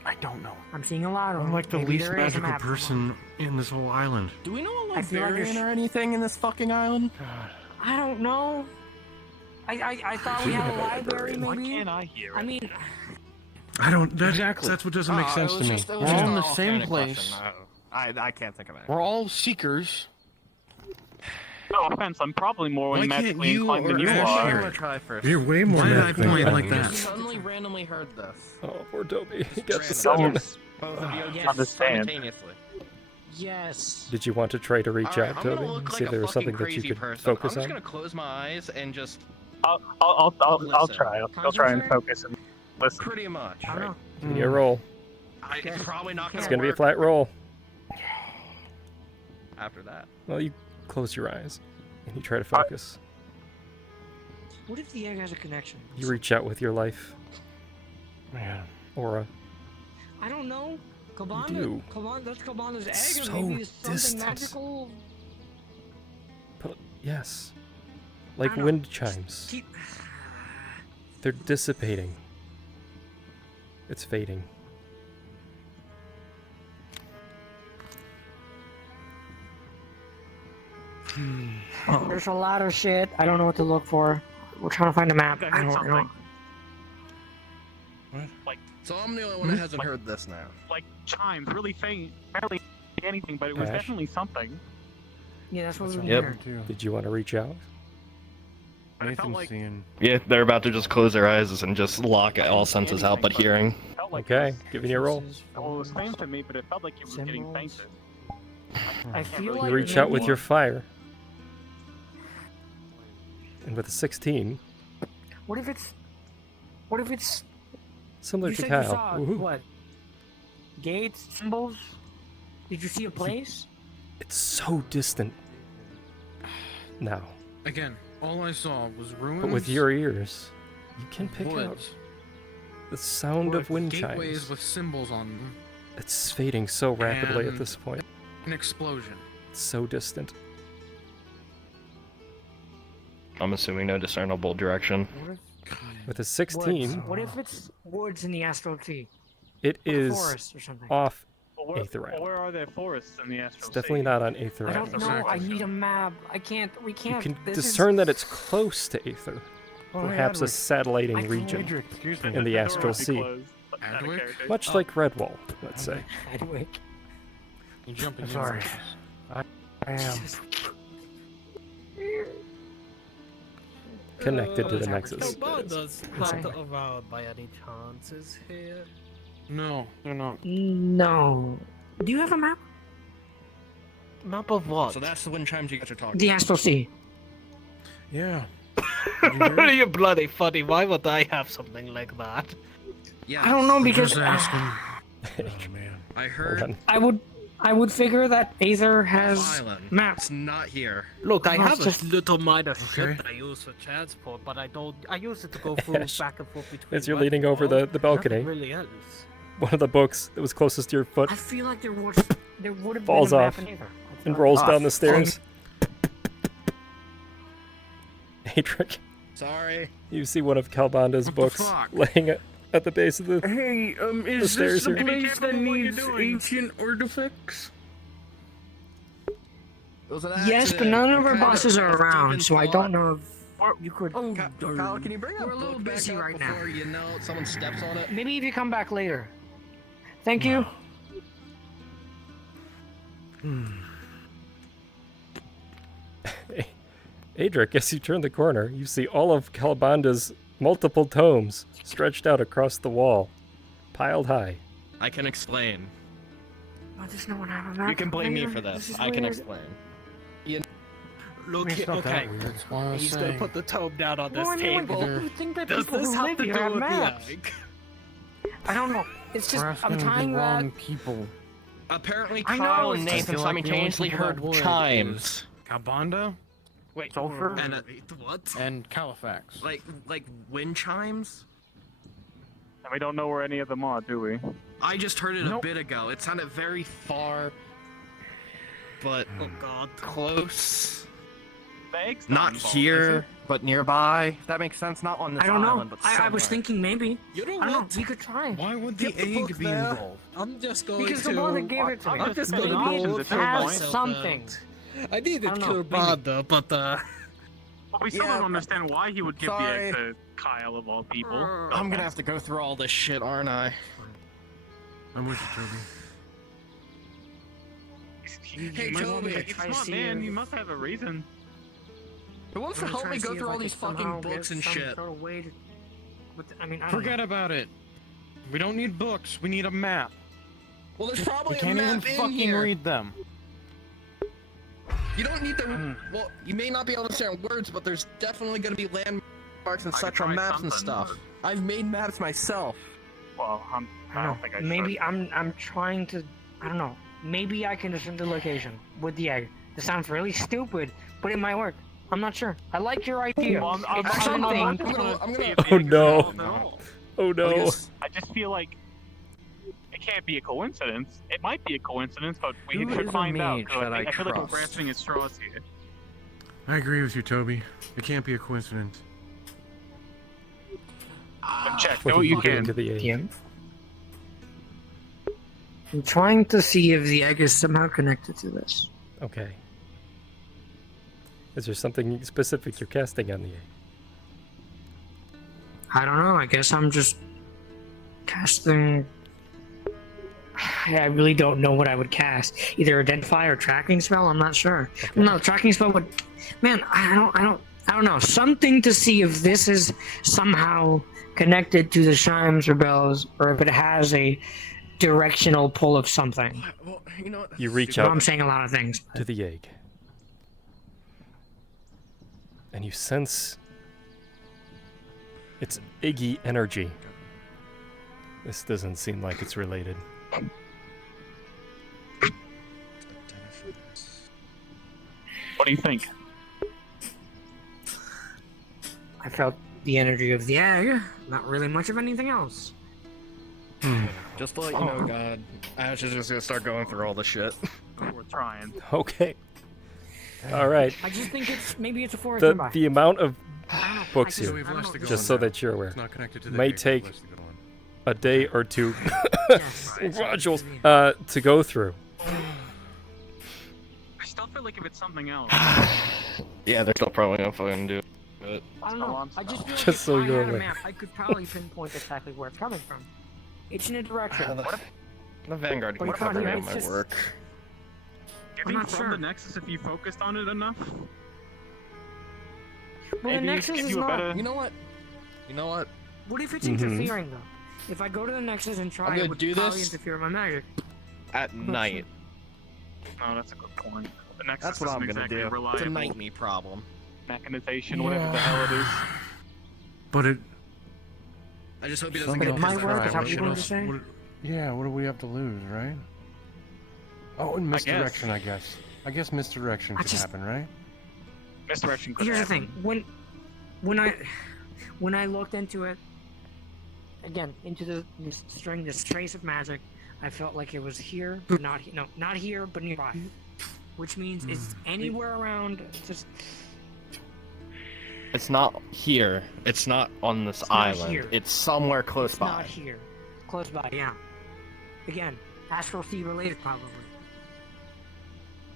I don't know. I'm seeing a lot of them. I'm like the Maybe least there is a magical map. person in this whole island. Do we know a I feel like librarian there's- or anything in this fucking island? I don't know. I thought we had a library, Why maybe. can't I hear it? I mean, I don't. That, Exactly. That's what doesn't make Oh, sense it to was me. just- it was We're just all in an the same offhanded place. question. I can't think of it. We're all seekers. No offense, I'm probably more Why can't magically you inclined than or you Ash are. I'm hear gonna it? try first. You're way more Why did I magical point than like me. that? Suddenly randomly heard this. Oh, poor Toby. He got the Random. 7. Both of you Yes. Understand. simultaneously. yes. Did you want to try to reach Alright, out, I'm gonna Toby? look And like see if a there was fucking something that you crazy could person. focus I'm just on? gonna close my eyes and just I'll Listen. try. I'll try and focus and listen. pretty much. I don't know. Give me a roll. It's probably not gonna It's gonna be a work flat roll. after that. Well, you close your eyes and you try to focus. What if the egg has a connection? You reach out with your life Man. aura. I don't know. Cabana, do. that's Cabana's egg, So or maybe it's something distant. magical. But yes, like I don't know. wind chimes. Keep. They're dissipating. It's fading. There's a lot of shit. I don't know what to look for. We're trying to find a map. I I heard don't know. something. Like So I'm the only one that hasn't heard this now. like chimes, really faint, barely anything, but it was Ash? definitely something. Yeah, that's what we Yep. hear. Did you want to reach out? But it felt Nathan's like seeing. Yeah, they're about to just close their eyes and just lock all senses out but hearing. felt like Okay, giving you a roll. well, it was faint to me, but it felt like it was getting Symbols. fainter. I feel like You reach out with maybe- your fire. And with a 16, What if it's similar you to said Kyle. You saw, Woohoo. what? Gates, symbols? Did you see a place? It's so distant now. Again, all I saw was ruins. But with your ears, you can pick out woods, the sound of wind gateways chimes. with symbols on them, It's fading so rapidly at and this point. an explosion. It's so distant. I'm assuming no discernible direction. With a 16, What if it's woods in the Astral Sea? it Like a is forest or something. off Well, Aether Realm. where are there forests in the Astral It's Sea? definitely not on Aether I Realm. don't know. I need a map. We You can't. can this discern is... that it's close to Aether. Oh, hey, Perhaps a Adwick. satelliting region Adwick, excuse me. in the door Astral would be Sea. closed, but out of Adwick? character. Much like Redwall, let's say. Adwick. You jumping in. Sorry. I am. Connected to the Nexus. Commander's Hi. not around by any chances here. No, they're not. No. Do you have a map? Map of what? So that's the wind chimes you guys are talking The Astral Sea. Yeah. You're bloody funny. Why would I have something like that? Yeah. I don't know because Just asking. Oh man. I heard I would figure that Aether has island. maps. It's not here. Look, I No, have it's a just- little minor Okay. ship that I use for transport, but I don't. I use it to go through back and forth between. As you're leaning over the balcony, Nothing really else. one of the books that was closest to your foot I feel like there would have falls been a off map in Aether. and rolls Ah, down the stairs. Adric, Sorry. you see one of Kalbanda's What the books fuck? laying at the base of the. Hey, is stairs this the here. place that what you're needs doing. ancient artifacts? It was an Yes, but accident. none of I our kinda bosses are around, even so I thought- don't know if you could. Oh, Kyle, can you bring We're a a little book back busy up right now. before you know someone steps on it? Maybe if you come back later. Thank you. Adric, as you turn the corner, you see all of Kalbanda's multiple tomes stretched out across the wall, piled high. I can explain. Why does no one have a map? You can blame me Aether? for this. is I can weird. explain. Look, It's not okay. that weird. That's why I was He's gonna saying. put the tome down on this Well, I mean, table. you would think that Does people this who have live to here do have with maps. the egg? I don't know. It's just We're I'm asking tying the that. wrong people. Apparently, I know, Kyle it's and just- Nathan I feel like the only simultaneously people that heard would chimes. Kalbanda Wait, Sulfur? And what? and Califax. like wind chimes. And we don't know where any of them are, do we? I just heard it a Nope. bit ago. It sounded very far, but Oh God. close. The egg's Not involved, is here, it? but nearby. If that makes sense. Not on this I don't know. island, but I was somewhere. thinking maybe. You know I don't know. what? We could try. Why would the Get the book egg be there. involved? I'm just going Because to. the one that gave it to me. I'm just Maybe going to options go at some has point. something. I needed I don't know, Kalbanda, but But we still Yeah, don't understand why he would give the sorry. egg to Kyle of all people. I'm gonna have to go through all this shit, aren't I? I'm with you, Toby. Hey, You might Toby, wanna it's be try to smart, see man. if- You must have a reason. Who wants to I'm help trying me to go see through if all I these can fucking somehow books get and some shit? Sort of way to, I don't Forget know. about it. We don't need books. We need a map. Well, there's We probably a can't even map in fucking here. read them. You don't need the. Well, you may not be able to understand words, but there's definitely gonna be landmarks and I such could on try maps and something, stuff. I've made maps myself. Well, I don't think I Maybe should. I'm trying to. I don't know. Maybe I can discern the location with the egg. This sounds really stupid, but it might work. I'm not sure. I like your idea. Well, I'm It's gonna- something. I'm gonna. See if Oh the egg is no. involved at all. Oh no. I just feel like it can't be a coincidence. It might be a coincidence, but we Who should is a find out. mage 'cause that I I feel like we're trust? grasping at straws here. I agree with you, Toby. It can't be a coincidence. But check. What Do what do you you get can. into the egg? Yeah. I'm trying to see if the egg is somehow connected to this. Okay. Is there something specific you're casting on the egg? I don't know. I guess I'm just casting. I really don't know what I would cast. Either identify or tracking spell. I'm not sure. No, tracking spell would. Man, I don't know. Something to see if this is somehow connected to the chimes or bells, or if it has a directional pull of something. Well, you know what? You reach Well, out I'm saying a lot of things. to the egg. And and you sense it's Iggy energy. This doesn't seem like it's related. What do you think? I felt the energy of the egg, not really much of anything else. Just to let you know, God, Ash is just gonna start going through all the shit. We're trying. Okay. All right. I just think maybe it's a forest nearby. The amount of books So we here, have less to go just on so now. that you're aware, It's not connected to the may egg, take less to go on. a day or two modules to go through. I still feel like if it's something else. Yeah, they're still probably gonna fucking do it. I don't know. I just feel like Just so if you're I had a aware. map, I could probably pinpoint exactly where it's coming from. It's in a direction. The Vanguard But can it's not cover here, me it's my just- work. Do you I'm think not from sure. the Nexus, if you focused on it enough? Well, the maybe Nexus give is you a not. better- You know what? You know what? What if it's Mhm. interfering though? If I go to the Nexus and try, I'm it gonna would do probably this interfere with my magic. At night. No, that's a good point. The Nexus That's what I'm isn't gonna exactly do. reliable. It's a night me problem. Mechanization, whatever the hell it is. But it. I just hope he Something doesn't get it might pissed work, off. is that what What you wanted to else- say? what- Yeah, what do we have to lose, right? Oh, and misdirection, I guess. I guess misdirection could happen, right? Misdirection could Here's the happen. thing. When I looked into it, again, into this string, this trace of magic, I felt like it was here, but not not here, but nearby. Which means it's anywhere around. Just It's not here. It's not on this It's not island. here. It's somewhere close it's by. not here, close by. Yeah. Again, astral sea related probably.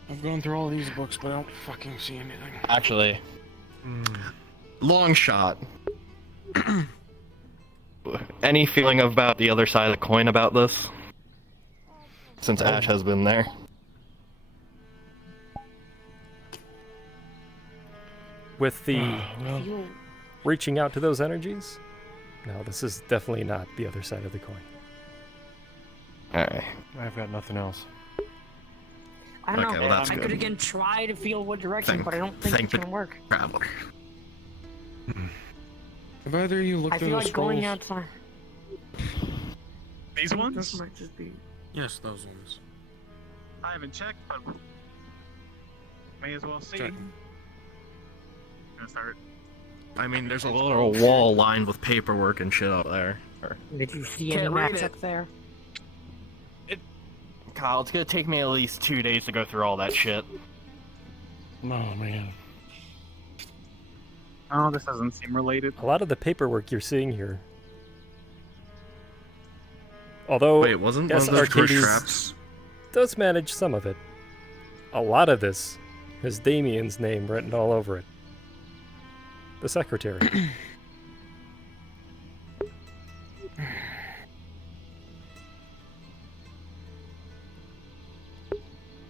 I've gone through all these books, but I don't fucking see anything. Actually, long shot. Any feeling about the other side of the coin about this? Since Ash has been there. With the reaching out to those energies? No, this is definitely not the other side of the coin. Alright. I've got nothing else. I don't Okay, know. well, that's I good. could again try to feel what direction, but I don't think it's gonna work. Traveler. Have either of you looked I through feel the like going scrolls? outside. These This ones? might just be. Yes, those ones. I haven't checked, but may as well see. Check. Gonna start. I mean, there's a little wall lined with paperwork and shit up there. Did you see Can't any read maps it. up there? Kyle, it's gonna take me at least 2 days to go through all that shit. Oh, man. Oh, this doesn't seem related. A lot of the paperwork you're seeing here. Although, Wait, wasn't yes, one of those push Arcadies traps? does manage some of it. A lot of this has Damien's name written all over it. The secretary.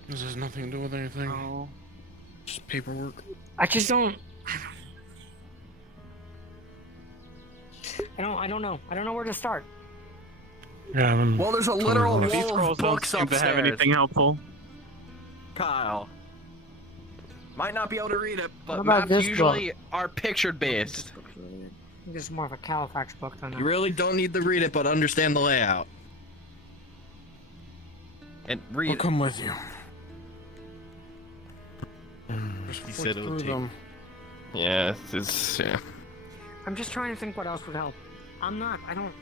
This has nothing to do with anything. Oh. Just paperwork. I just don't. I don't know. I don't know where to start. Yeah, Well, there's a literal These wall scrolls of don't books seem to have upstairs. anything helpful. Kyle. Might not be able to read it, What but about maps this usually are pictured based. This is more of a Califax book than a. You really don't need to read it, but understand the layout. And read I'll it. come with you. He Flick said it would through take. them. Yeah, it's yeah. I'm just trying to think what else would help. I'm not. I don't.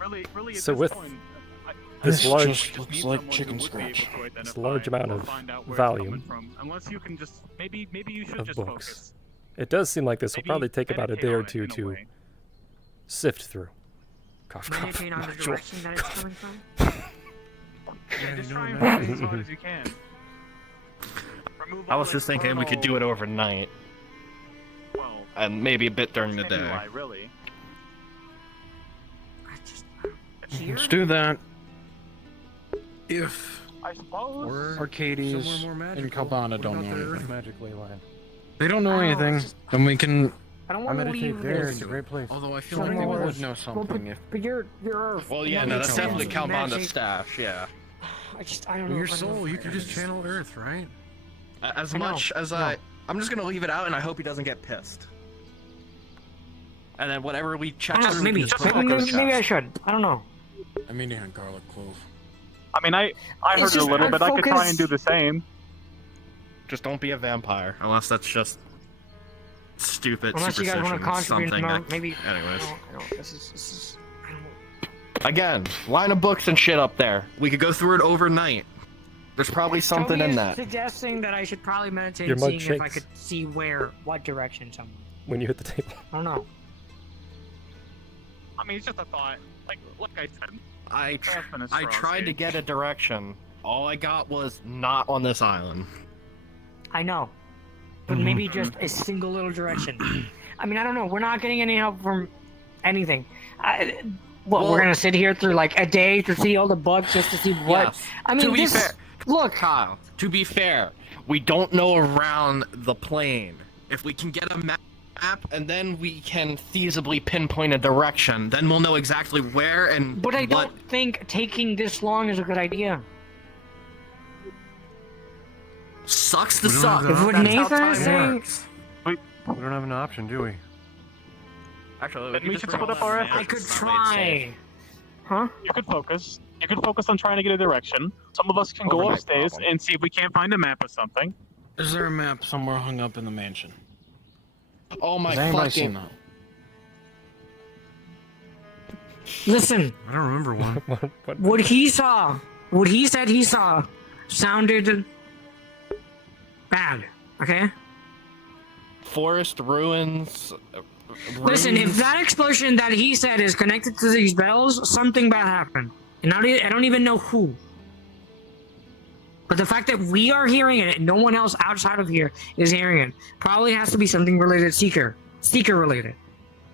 Really. At So this with point, this This large, just looks like chicken scratch. this large amount of find out where it's coming volume from. Unless you can just maybe you should of just books, focus. it does seem like this will Maybe probably take about a meditate day or on it two in a to way. sift through. Cough, cough. Meditate on the nodule. direction that it's coming from. Yeah, just try and focus as hard as you can. Remove I all was the just thinking we could do it overnight. Well, And maybe a bit during the maybe day. why, really. Let's do that. If I suppose. Arcadies Somewhere more and magical. Calbana What don't about know the anything. Earth magic ley line? They don't know I don't know, anything, it's then we can. I don't I want to meditate leave there. this. It's a great place. Although I feel Some like they more- would know Well, something if. but you're Earth. Well, yeah, That no, makes that's sense. definitely Calbanda's Magic- stash, yeah. I don't know. Your if I know soul, if you I could know. just channel Earth, right? As I know, much as no. I I'm just gonna leave it out, and I hope he doesn't get pissed. And then whatever we check I don't know, through, we maybe, just put back in the maybe I chest. should. I don't know. I'm eating a garlic clove. I mean, I heard It's a just little bit. I could try focus. and do the same. Just don't be a vampire, unless that's just stupid Unless you guys superstition. want to contribute something more, that- maybe. Anyways. I don't, this is. Again, line of books and shit up there. We could go through it overnight. There's probably something Toby in is that. suggesting that I should probably meditate Your and mug seeing if I shakes. could see what direction somewhere. When you hit the table. I don't know. I mean, it's just a thought. Like I said. I Craftsman is tried to frosty. get a direction. All I got was not on this island. I know. But maybe just a single little direction. I mean, I don't know. We're not getting any help from anything. We're gonna sit here through like a day to see all the bugs just to see what. Yes. I mean, to be this. fair, Look, Kyle. To be fair, we don't know around the plane. If we can get a map, and then we can feasibly pinpoint a direction, then we'll know exactly where and but I what. don't think taking this long is a good idea. Sucks to We don't suck. have If what That's how Nathan time is saying. works. We don't have an option, do we? Actually, Then we should split up our efforts. I could try. Huh? You could focus. You could focus on trying to get a direction. Some of us can go Overnight upstairs problem. and see if we can't find a map or something. Is there a map somewhere hung up in the mansion? Oh my Has anybody seen fucking. that? Listen, I don't remember one. what he saw, what he said he saw, sounded bad. Okay. Forest ruins. Listen, if ruins. that explosion that he said is connected to these bells, something bad happened. And I don't even know who. But the fact that we are hearing it and no one else outside of here is hearing it probably has to be something related to Seeker related.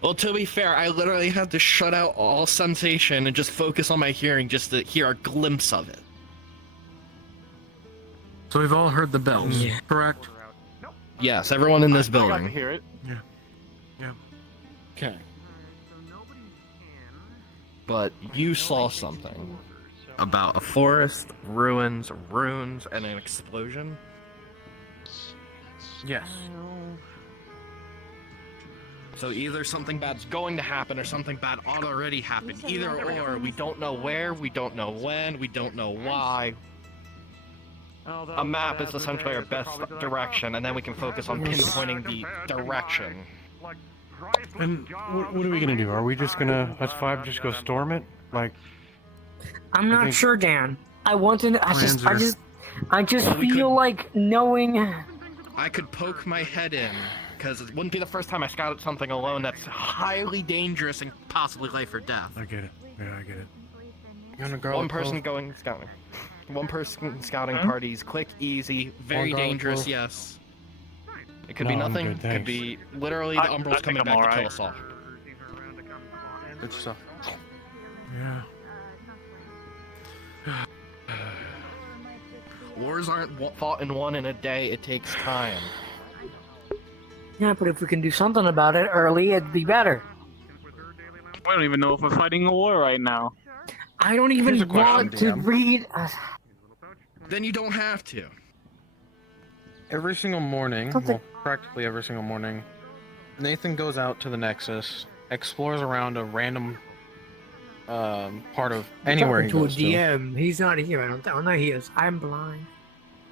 Well, to be fair, I literally had to shut out all sensation and just focus on my hearing just to hear a glimpse of it. So we've all heard the bells, correct? Yes, everyone in this I got to building. hear it. Yeah. Okay. But you saw something about a forest, ruins, and an explosion. Yes. So either something bad's going to happen or something bad already happened. Either or, we don't know where, we don't know when, we don't know why. A map is essentially our best direction, and then we can focus on pinpointing the direction. And what are we gonna do? Are we just gonna, us five, just go storm it? Like, I'm not think sure, Dan. I want to. plans I just Well, we feel could- like knowing. I could poke my head in, because it wouldn't be the first time I scouted something alone that's highly dangerous and possibly life or death. I get it. Yeah, I get it. You want a One garlic person clove? going scouting. One person scouting Hmm? parties, quick, easy, very garlic dangerous, clove? yes. It could be No, I'm nothing, good, could thanks. be literally the I Umbrals think coming I'm back to alright. kill us all. Good stuff. Yeah. Wars aren't fought and won in a day, it takes time. Yeah, but if we can do something about it early, it'd be better. We don't even know if we're fighting a war right now. I don't Here's a even question, want to DM. read. Then you don't have to. Every single morning, Something- well, practically every single morning, Nathan goes out to the Nexus, explores around a random part of anywhere he to a goes to. DM. He's not here. I don't. Oh no, he is. I'm blind.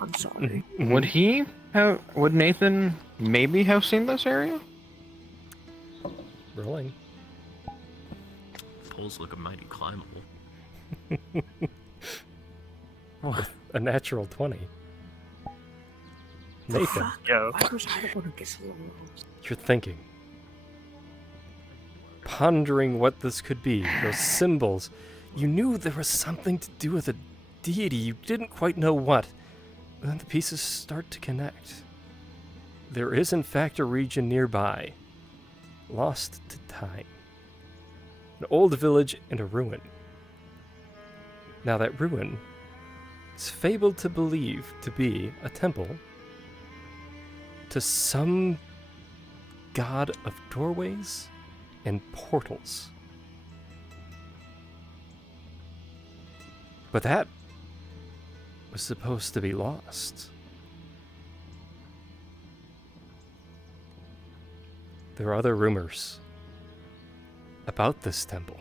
I'm sorry. Would he have? Would Nathan maybe have seen this area? Rolling. Poles look a mighty climbable. With a natural 20. Nathan, Yo. Why was I the one who gets a little you're thinking. Pondering what this could be, those symbols. You knew there was something to do with a deity, you didn't quite know what. And then the pieces start to connect. There is in fact a region nearby, lost to time. An old village and a ruin. Now that ruin is fabled to believe to be a temple to some god of doorways and portals. But that was supposed to be lost. there are other rumors about this temple.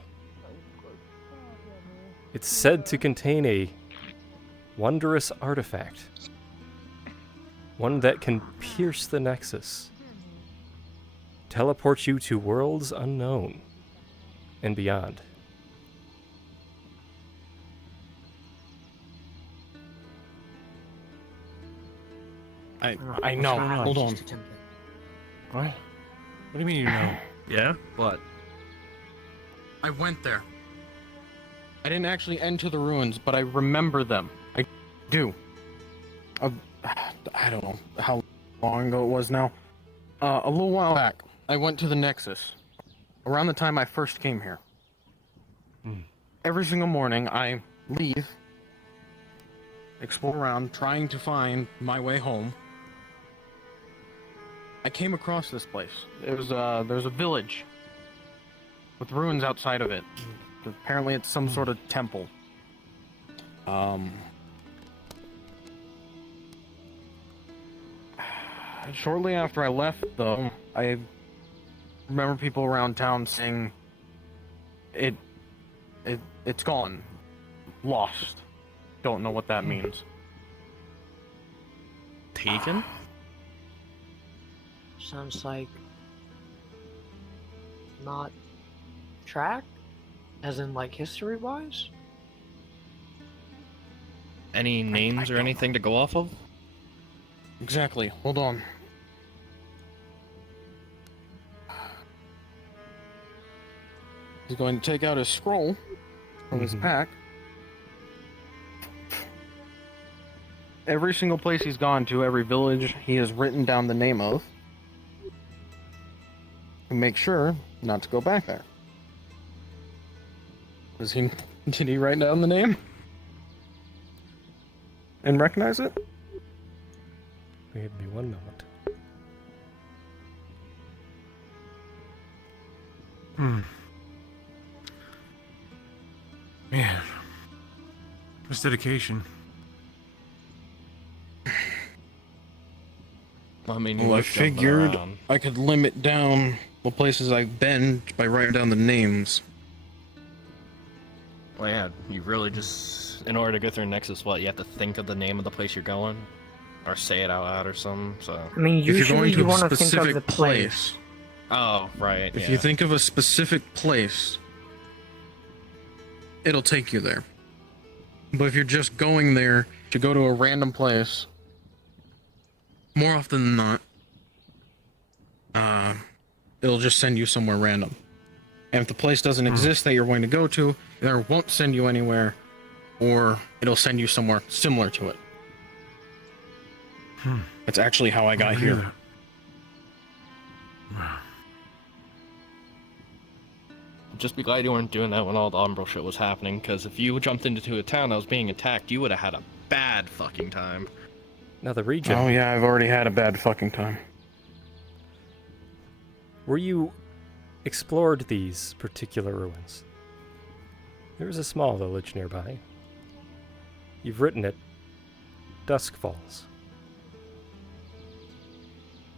It's said to contain a wondrous artifact, one that can pierce the Nexus, teleport you to worlds unknown and beyond. I know. Hold on. What? What do you mean you know? Yeah? What? I went there. I didn't actually enter the ruins, but I remember them. I do. I don't know how long ago it was now. A little while back, I went to the Nexus. Around the time I first came here. Every single morning, I leave, explore around, trying to find my way home. I came across this place. There's a village with ruins outside of it. Apparently it's some sort of temple. Shortly after I left, though, I remember people around town saying it's gone. Lost. Don't know what that means. Taken? Sounds like not tracked, as in like history-wise. Any names or anything to go off of? Exactly. Hold on. He's going to take out his scroll from his pack. Every single place he's gone to, every village he has written down the name of. To make sure not to go back there. Did he write down the name? And recognize it? Give me 1 moment. Man. That's dedication. I mean, Well, I figured I could limit down the places I've been by writing down the names. Well, yeah, you really just, in order to go through Nexus, what, you have to think of the name of the place you're going? Or say it out loud or something, so... I mean, If you're usually going to you a want to think of specific the place. Oh, right, If you think of a specific place, it'll take you there. But if you're just going there to go to a random place, more often than not, it'll just send you somewhere random. And if the place doesn't exist that you're going to go to, either it won't send you anywhere, or it'll send you somewhere similar to it. That's actually how I got here. Just be glad you weren't doing that when all the Umbral shit was happening, because if you jumped into a town that was being attacked, you would have had a bad fucking time. Now the region. Oh yeah, I've already had a bad fucking time. Where you explored these particular ruins, there is a small village nearby. You've written it, Dusk Falls.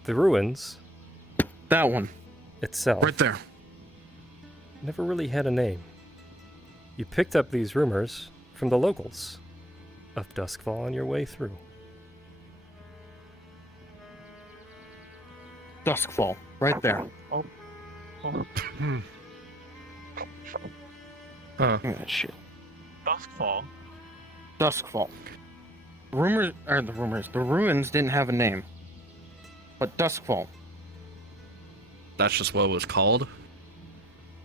The ruins... That one. Itself. Right there. Never really had a name. You picked up these rumors from the locals of Duskfall on your way through. Duskfall, right there. Oh. Huh. Shit. Duskfall. Duskfall. The ruins didn't have a name. But Duskfall. That's just what it was called?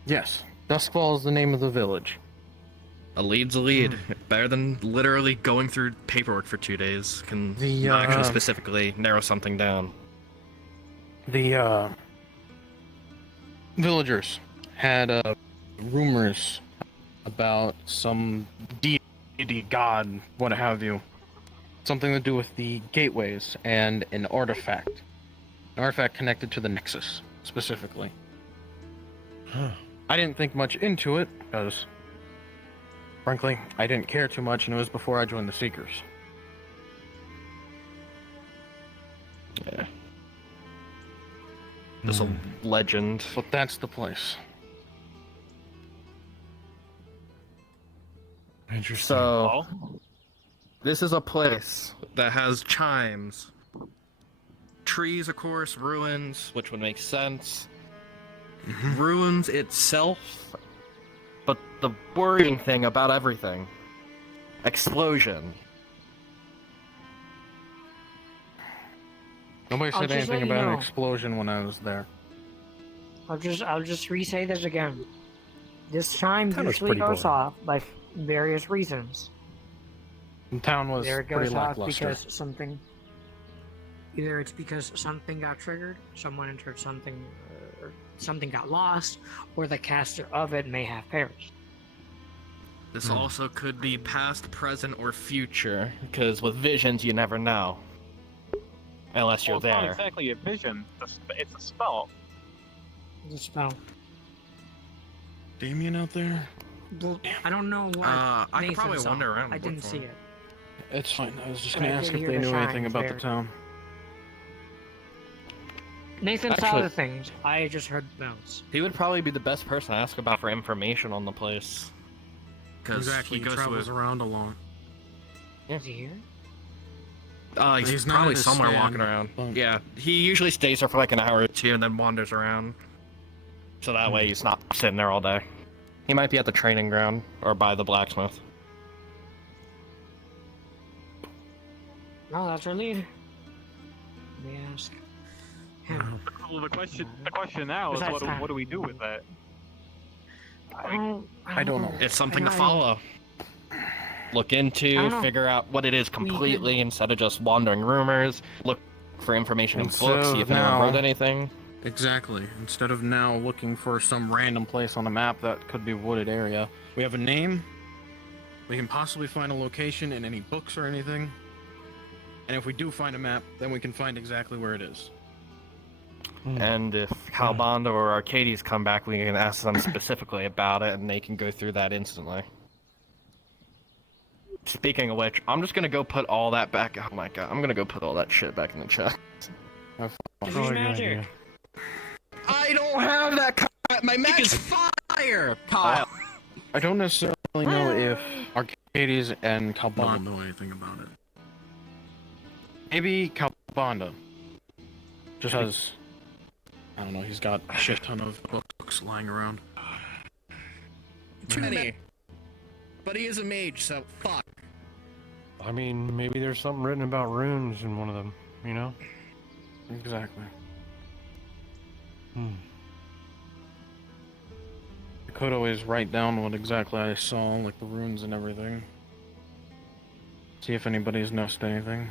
Yes. Duskfall is the name of the village. A lead's a lead. Better than literally going through paperwork for 2 days. Can The, actually specifically narrow something down. The, villagers had, rumors about some deity, god, what have you. Something to do with the gateways and an artifact. An artifact connected to the Nexus, specifically. I didn't think much into it, because, frankly, I didn't care too much, and it was before I joined the Seekers. Yeah. just a legend. But that's the place. Interesting. So, this is a place that has chimes. Trees, of course, ruins, which would make sense. Ruins itself. But the worrying thing about everything. Explosion. Nobody I'll said just anything let you about an know. explosion when I was there. I'll just re-say this again. This chime That was usually pretty goes boring. off by various reasons. The town was Either it pretty goes off lackluster. because something. Either it's because something got triggered, someone entered something, or something got lost, or the caster of it may have perished. This also could be past, present, or future, because with visions you never know. Unless you're Well, it's not there. exactly a vision. It's a spell. The spell. Damien out there? I don't know what. I could Nathan probably saw. wander around and I look didn't for see him. it. It's fine. I was just But gonna I ask did if hear they the knew anything chimes about there. the town. Nathan saw Actually- the things. I just heard the bells. He would probably be the best person to ask about for information on the place. Because Exactly, he he goes travels to around a lot. Is he here? He's, He's not probably at his somewhere stand. walking around. Yeah, he usually stays there for like an hour or two and then wanders around. So that way he's not sitting there all day. He might be at the training ground or by the blacksmith. No, that's our lead. Let me ask him. Well, the question now is Besides what do we do with that? I don't know. It's something to I know. follow. Look into, I don't know. figure out what it is completely instead of just wandering rumors. Look for information in Instead books, see of if anyone now- wrote anything. Exactly. Instead of now looking for some random place on a map that could be wooded area, we have a name. We can possibly find a location in any books or anything. And if we do find a map, then we can find exactly where it is. And if Kobold or Arcadies come back, we can ask them specifically about it, and they can go through that instantly. Speaking of which, I'm just gonna go put all that back. Oh my god, I'm gonna go put all that shit back in the chat. Use magic. I don't have that. My magic is fire, Kyle. I don't necessarily know if Arcadies and I don't Kalbanda. know anything about it. Maybe Kalbanda. Just has. I don't know, he's got a shit ton of books lying around. Too many. But he is a mage, so fuck. I mean, maybe there's something written about runes in one of them, you know? Exactly. Hmm. I could always write down what exactly I saw, like the runes and everything. See if anybody's noticed anything.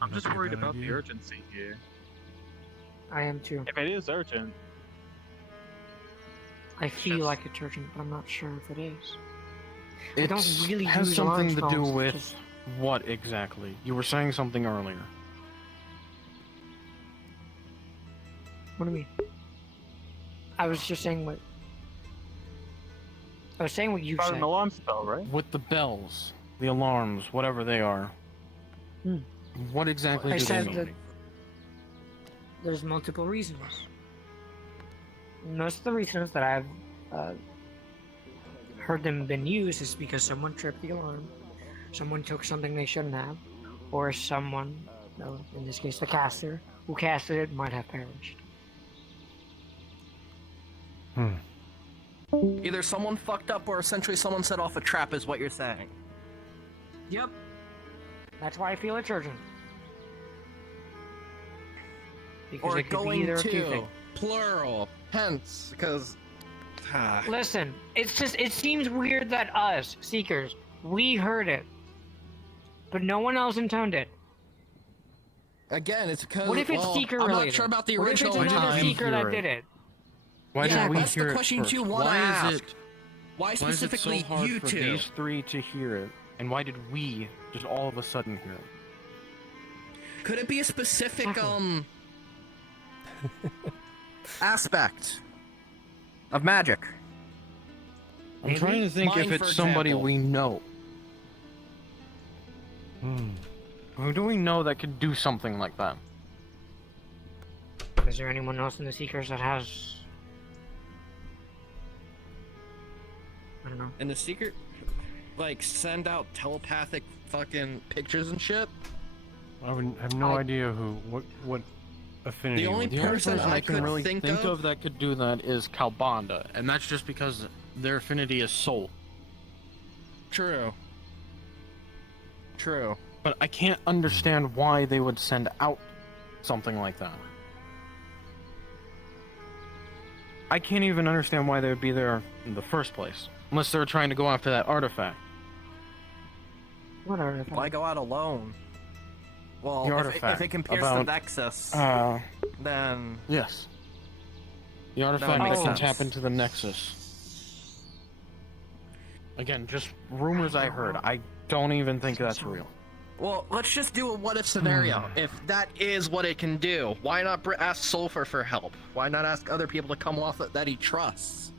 I'm just worried about the urgency here. I am too. If it is urgent, I feel like it's urgent, but I'm not sure if it is. I It don't really has use something alarm to do spells, with just- what exactly? You were saying something earlier. What do you mean? I was just saying what. I was saying what you about said. an alarm spell, right? With the bells, the alarms, whatever they are. Hmm. What exactly I do said they that mean? there's multiple reasons. Most of the reasons that I've heard them been used is because someone tripped the alarm, someone took something they shouldn't have, or someone, no, in this case the caster, who casted it might have perished. Either someone fucked up or essentially someone set off a trap, is what you're saying. Yep. That's why I feel it's urgent. Because Or it could be going either of two to, things. plural, hence, because... Listen, it's just, it seems weird that us, Seekers, we heard it. But no one else intoned it. Again, it's because, What if it's Seeker I'm related? not sure about the What if original it's another time. Seeker that did it? Why Yeah, did we that's the hear it question first? you wanna Why ask. is it? Why Why is it specifically so hard you for two? these three to hear it, and why did we just all of a sudden hear it? Could it be a specific, aspect of magic? I'm trying to think if Mine, it's for somebody example. we know. Who do we know that could do something like that? Is there anyone else in the Seekers that has? I don't know. And the secret, like, send out telepathic fucking pictures and shit? I have no idea what affinity. The only person I can could really think of that could do that is Kalbanda, and that's just because their affinity is soul. True. True. But I can't understand why they would send out something like that. I can't even understand why they would be there in the first place, unless they were trying to go after that artifact. What artifact? Why go out alone? Well, The if artifact it can pierce about, the Nexus, then... Yes. The artifact That that makes can sense. tap into the Nexus. Again, just rumors I heard. I don't even think that's real. Well, let's just do a what-if scenario. If that is what it can do, why not ask Sulfur for help? Why not ask other people to come off it that he trusts?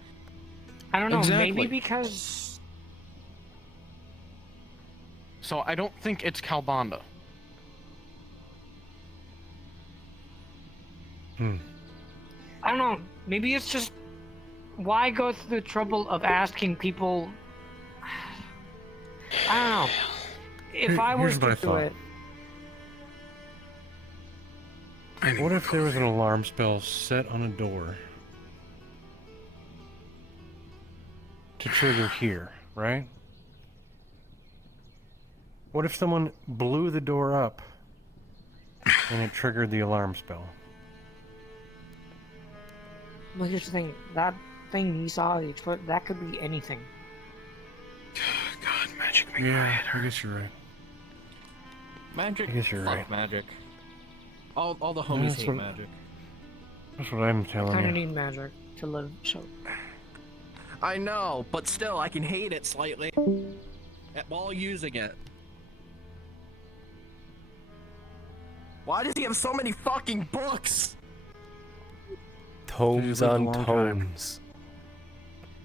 I don't know. Exactly. Maybe because. So I don't think it's Kalbanda. I don't know. Maybe it's just. Why go through the trouble of asking people? I don't know. If I was Here's my to do thought. it. What if there was an alarm spell set on a door to trigger here, right? What if someone blew the door up and it triggered the alarm spell? Well, here's the thing. That thing he saw, that could be anything. God, magic. Yeah, I guess you're right. Magic? I guess you're Fuck right. magic. All the homies That's hate what- magic. That's what I'm I telling kind of you. need magic to live, so. I know, but still, I can hate it slightly while using it. Why does he have so many fucking books? Tomes lived a on long time. tomes.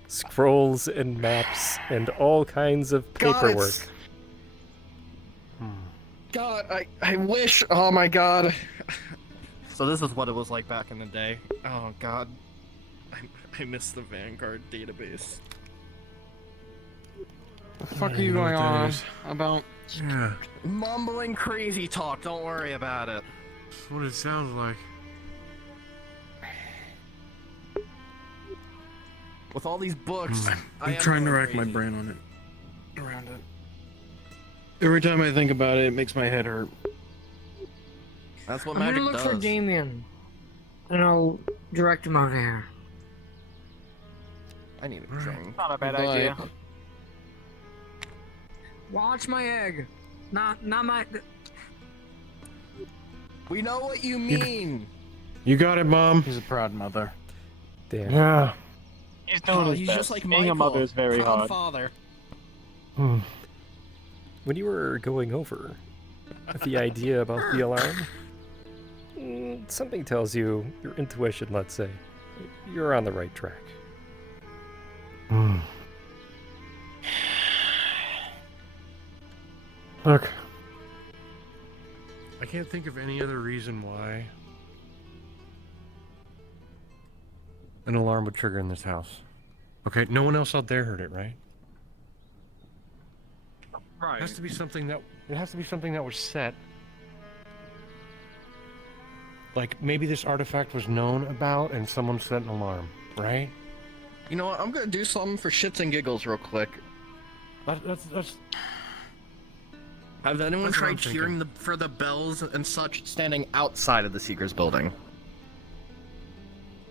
Scrolls and maps and all kinds of God, paperwork. it's- God, I wish. Oh my God. So this is what it was like back in the day. Oh God, I miss the Vanguard database. What the fuck are you know going what that on is. about? Yeah, Mumbling crazy talk. Don't worry about it. that's what it sounds like. With all these books, I I'm am trying to going rack my crazy. brain on it. Around it. Every time I think about it, it makes my head hurt. That's what I'm magic gonna look does. for Damien, and I'll direct him over here. I need a drink. Not a bad Goodbye. idea. Watch my egg. Not my. We know what you mean. You got it, Mom. He's a proud mother. Damn. Yeah. He's doing his He's best. just like Being a Michael, mother is very proud hard. father. When you were going over the idea about the alarm, something tells you, your intuition, let's say, you're on the right track. Look, I can't think of any other reason why an alarm would trigger in this house. Okay, no one else out there heard it, right? Right. It has to be something that was set. Like maybe this artifact was known about and someone set an alarm, right? You know what? I'm gonna do something for shits and giggles real quick. That's Has anyone That's what I'm tried hearing for the bells and such standing outside of the Seeker's building?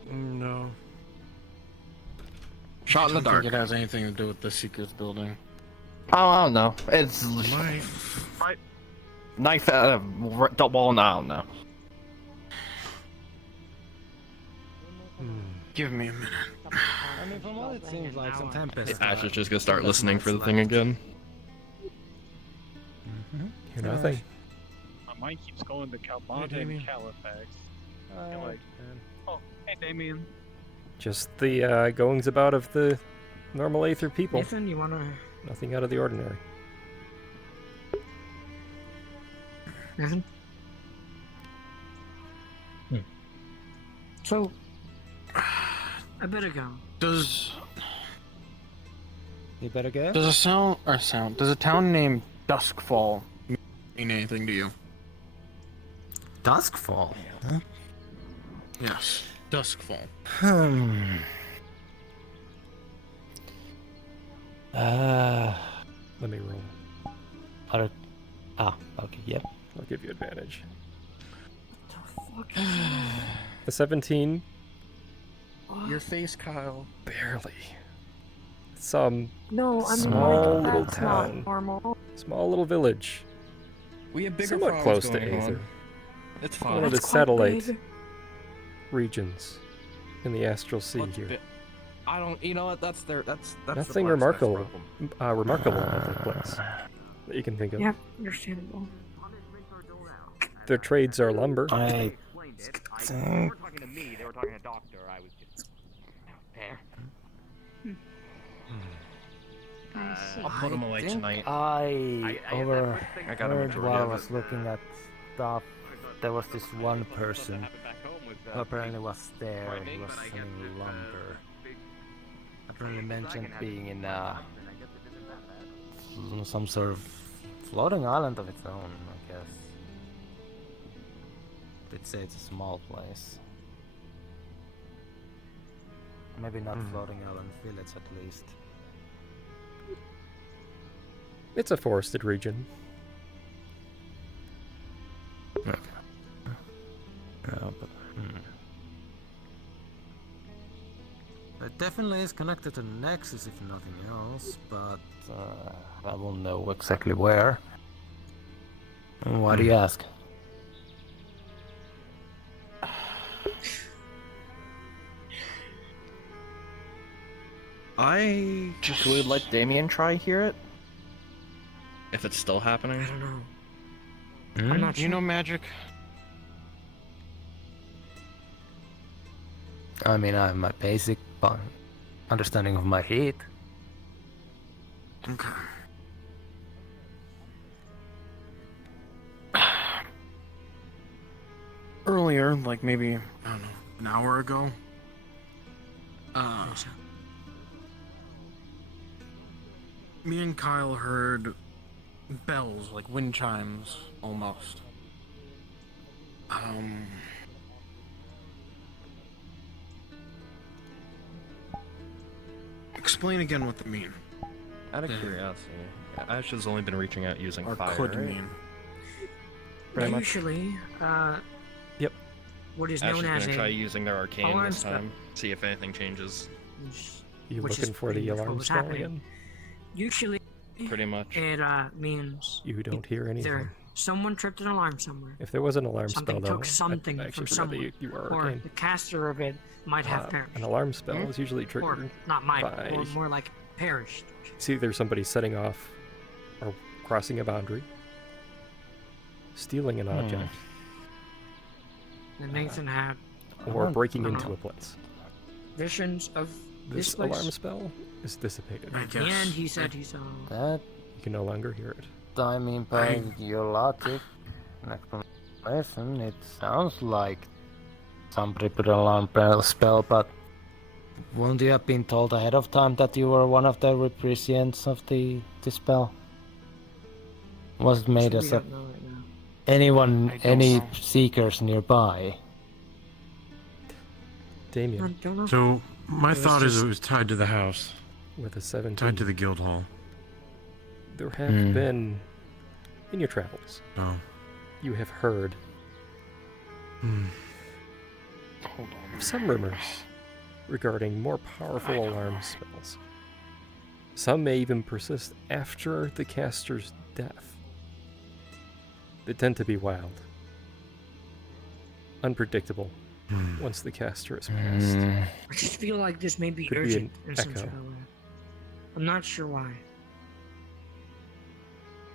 No. Shot in the I don't dark. think it has anything to do with the Seeker's building. Oh, I don't know. It's knife. Well, no, I don't know. Give me a minute. I mean, from what it seems like, some tempest. Ash is just gonna start listening for the thing again. Hear nothing. My mind keeps going to Calbonta Damien. and Califax. You're like, oh, hey Damien. Just the goings about of the normal Aether people. Nathan, you wanna? Nothing out of the ordinary. Nathan? So, I better go. Does You better go. does a town named Duskfall mean anything to you? Duskfall? Huh? Yes, Duskfall. Let me roll. Okay, yep. I'll give you advantage. A 17. Your face, Kyle. Barely. Some No, I mean, small like, little that's town. not normal. Small little village. We have bigger Somewhat problems close to going on. Aether. It's fine. One of the That's quite satellite big. regions in the Astral Sea here. I don't. You know what? That's the Nothing Black Star's remarkable, problem. remarkable about that place that you can think of. Yeah, understandable. Their trades are lumber. I They weren't talking to me, they were talking to Doctor. I was just there. I'll put them away tonight. I I got 'em overheard majority while I of was it. looking at stuff. There was this one person who apparently was there. He was selling lumber. Apparently mentioned being in some sort of floating island of its own, I guess. They'd say it's a small place. Maybe not floating island village at least. It's a forested region. Okay. But, It definitely is connected to the Nexus, if nothing else, but I won't know exactly where. Why do you ask? Should we let Damien try hear it? If it's still happening? I don't know. I'm not You know magic? I mean, I have my basic understanding of my heat. Okay. Earlier, like maybe, I don't know, An hour ago? Me and Kyle heard bells, like wind chimes, almost. Explain again what they mean. Out of curiosity, Ash has only been reaching out using Or fire, could right? mean. Pretty much. Usually, Yep. what is Ash known is as gonna a try using their arcane alarm this spell. time. See if anything changes. You which is looking for pretty the much what alarm was spell happening. again? Usually, Pretty much. it means You don't hear anything. either someone tripped an alarm somewhere, If there was an alarm something spell, though, took something I'd from actually someone, rather you are or arcane. the caster of it might have perished. An alarm spell is usually Or triggered not might, by or more like perished. it's either somebody setting off or crossing a boundary, stealing an object, And Nathan had or breaking I don't into know, a place. visions of This this place. alarm spell is dissipated. At the end, he said he saw. That You can no longer hear it. I mean, by your logic and explanation, it sounds like somebody put an alarm bell spell, but wouldn't you have been told ahead of time that you were one of the recipients of the spell? Was it made as a don't know right now. anyone, I don't any know. seekers nearby? Damien. Don't know. So, my It was thought is just- it was tied to the house. With a 17. Tied to the guild hall. There have been, in your travels, you have heard some rumors regarding more powerful alarm spells. Some may even persist after the caster's death. They tend to be wild, unpredictable once the caster is passed. I just feel like this may be Could be urgent an in some echo. sort of way. I'm not sure why.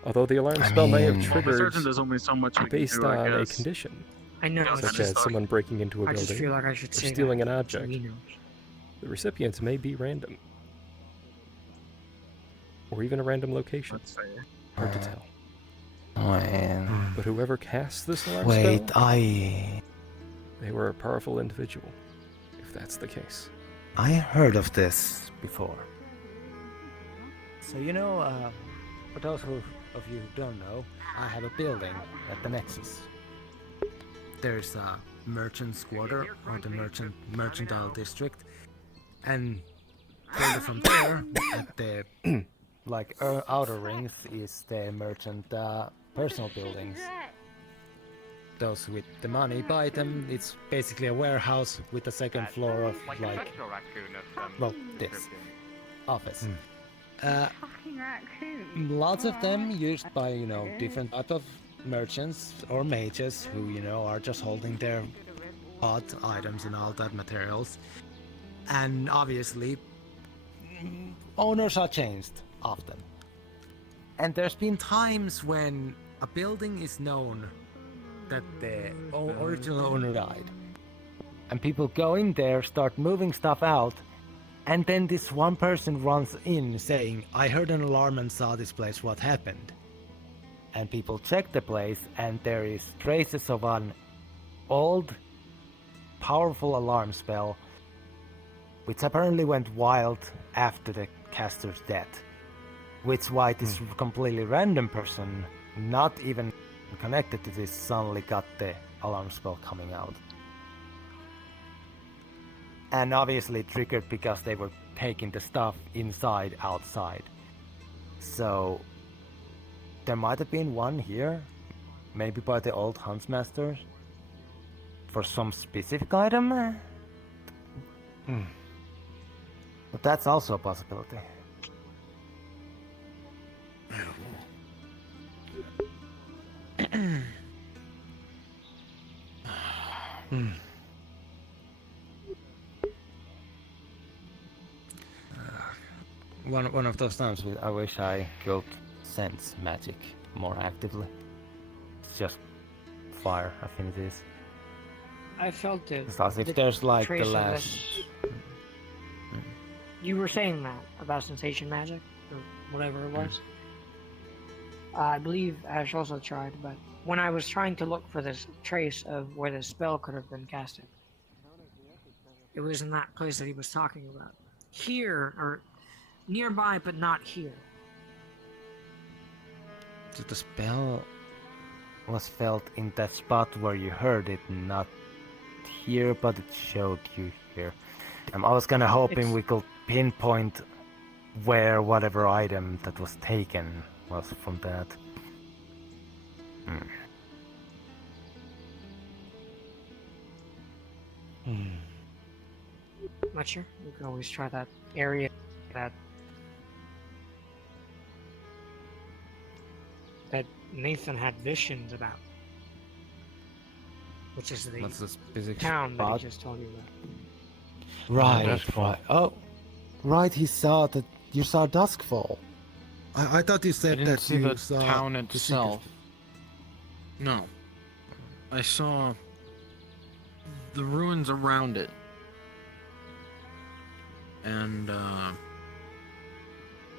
Although the alarm spell may have Well, for triggered certain, there's only so much we can based do, I on a guess. condition, I know. it's such just as like- someone breaking into a I just building feel like I should or say stealing that, an so object. he knows. The recipients may be random, or even a random location. Hard to tell. Man. But whoever casts this alarm Wait, spell they were a powerful individual, if that's the case. I heard of this before. So for those of you who don't know, I have a building at the Nexus. There's a merchant's quarter, or the mercantile district, and further from there, at the outer rings, is the merchant personal buildings. Those with the money buy them. It's basically a warehouse with a second floor of this office. Lots of them used by different type of merchants or mages who are just holding their odd items and all that materials. And obviously, owners are changed often. And there's been times when a building is known that the original owner died. And people go in there, start moving stuff out, and then this one person runs in saying, I heard an alarm and saw this place, what happened? And people check the place, and there is traces of an old, powerful alarm spell, which apparently went wild after the caster's death. Which is why this completely random person, not even connected to this, suddenly got the alarm spell coming out. And obviously triggered because they were taking the stuff inside, outside. So there might have been one here, maybe by the old Huntsmasters, for some specific item. But that's also a possibility. One of those times I wish I could sense magic more actively. It's just fire affinities. I felt it. It's as if there's like the trace of last. it. You were saying that about sensation magic, or whatever it was. I believe Ash also tried, but when I was trying to look for this trace of where the spell could have been casted, it was in that place that he was talking about. Here, or nearby, but not here. So the spell was felt in that spot where you heard it, not here, but it showed you here. I was kinda hoping we could pinpoint where whatever item that was taken was from that. Not sure. We could always try that area that Nathan had visions about, which is the What's the specific town that spot? he just told you about. Right, right. Oh, right. You saw Duskfall. I thought you I said didn't that see you the saw town the secret- itself. No. I saw the ruins around it. And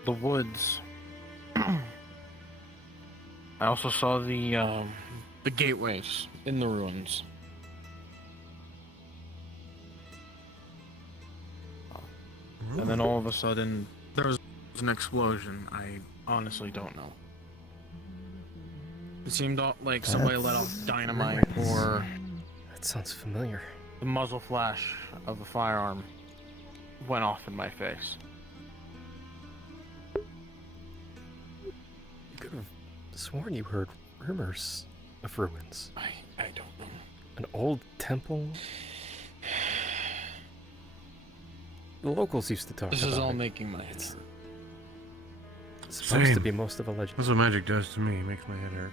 the woods. I also saw the gateways in the ruins. And then all of a sudden, there was an explosion. I honestly don't know. It seemed like somebody let off dynamite, or That sounds familiar. the muzzle flash of a firearm went off in my face. You could have sworn you heard rumors of ruins. I don't know. An old temple? The locals used to talk This about is all it. making my head It's hurt. supposed to be most of a legend. That's what magic does to me. It makes my head hurt.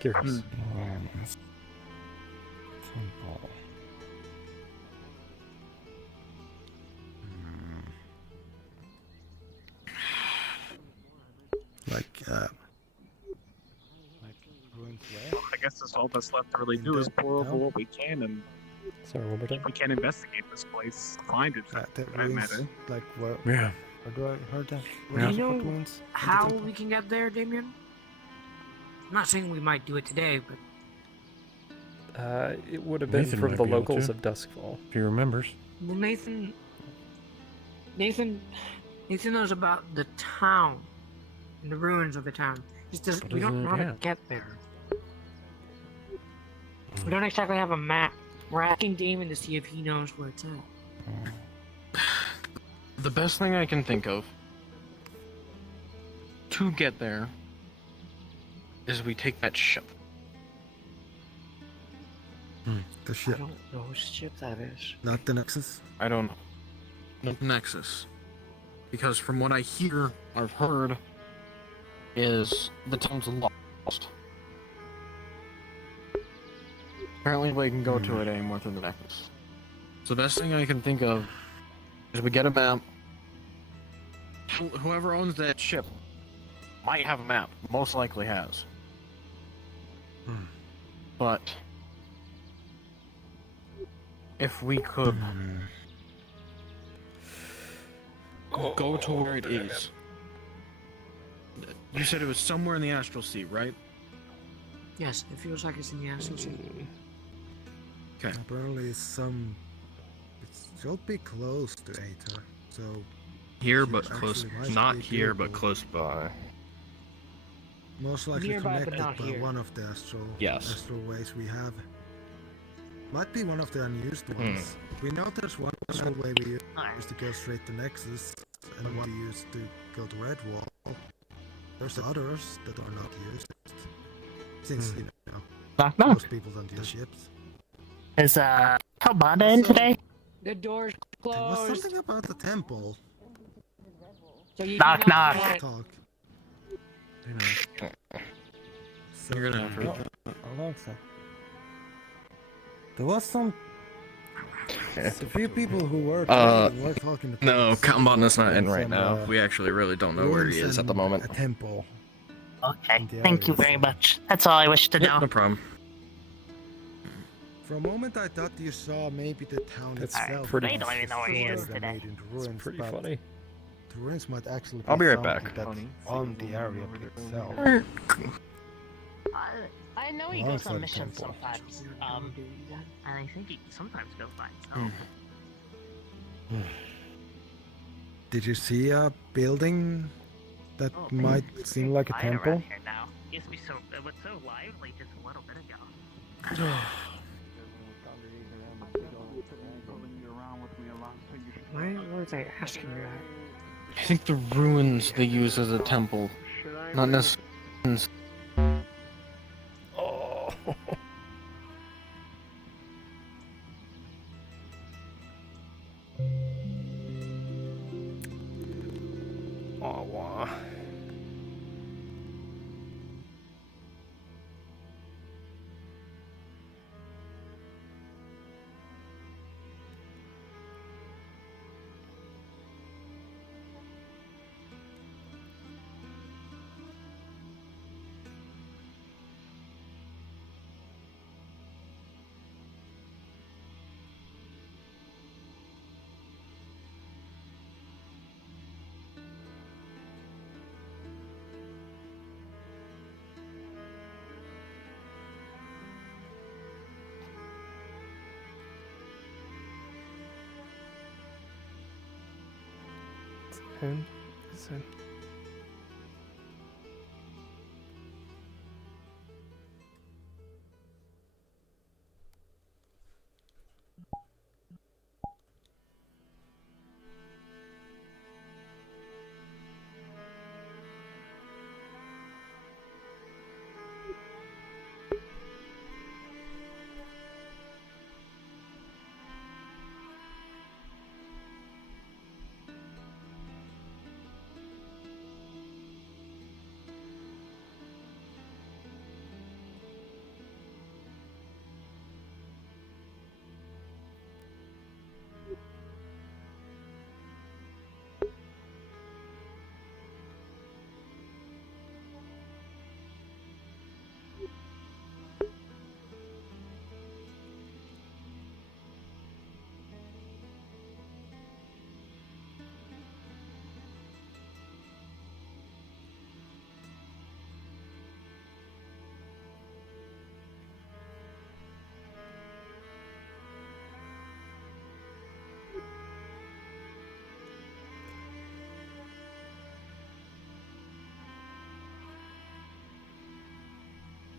Curious. Temple. Like ruins where? I guess that's all that's left to really do is pour over what we can, and Sorry, one more time. if we can't investigate this place, find it. The That ruins, matter. like where? Yeah. Where do I heard that? Do you What know ruins? how we can get there, Damien? I'm not saying we might do it today, but It would have been Nathan from might the be able locals to, of Duskfall. if he remembers. well, Nathan knows about the town and the ruins of the town. We don't know how to get there. We don't exactly have a map. We're asking Damon to see if he knows where it's at. The best thing I can think of to get there is we take that ship. The ship. I don't know whose ship that is. Not the Nexus? I don't know. Not Nexus. Because from what I hear, I've heard is the town's lost. Apparently we can go to it anymore through the Nexus. So the best thing I can think of is we get a map. Whoever owns that ship might have a map. Most likely has. But if we could go to where it is. you said it was somewhere in the Astral Sea, right? Yes, it feels like it's in the Astral Sea. Okay. Apparently it should be close to Aether, so... Here, should but close. actually Not be here, but doable. close by. Most likely Nearby, but connected not by here. one of the astral Yes. ways we have. Might be one of the unused ones. We know there's one way we use to go straight to Nexus, and one we use to go to Redwall. There's others that are not used. Since, you know, Knock, knock. most people don't use ships. Is Kalbanda in today? The door's There was closed. something about the temple. So you Knock, do not knock. want it. Talk. So, You're gonna have to- Alexa. There was some... The few people who were talking to No, people Kanban's not in right some, now. We actually really don't know where he ruins is at the and moment. A temple. Okay, the thank you areas. very much. That's all I wish to know. No problem. For a moment I thought you saw maybe the town That's itself. pretty- I don't even know where he is destroyed and today. made into ruins, Pretty but funny. The ruins might actually I'll be right something back. that's on the area itself. I know he Well, goes on outside missions temple. sometimes. And I think he sometimes goes by himself. Did you see a building that might seem like a Quiet temple? around here now. Used to be so it was so lively just a little bit ago. Why was I asking you that? I think the ruins they use as a temple. Not necessarily. Oh. Aw. And so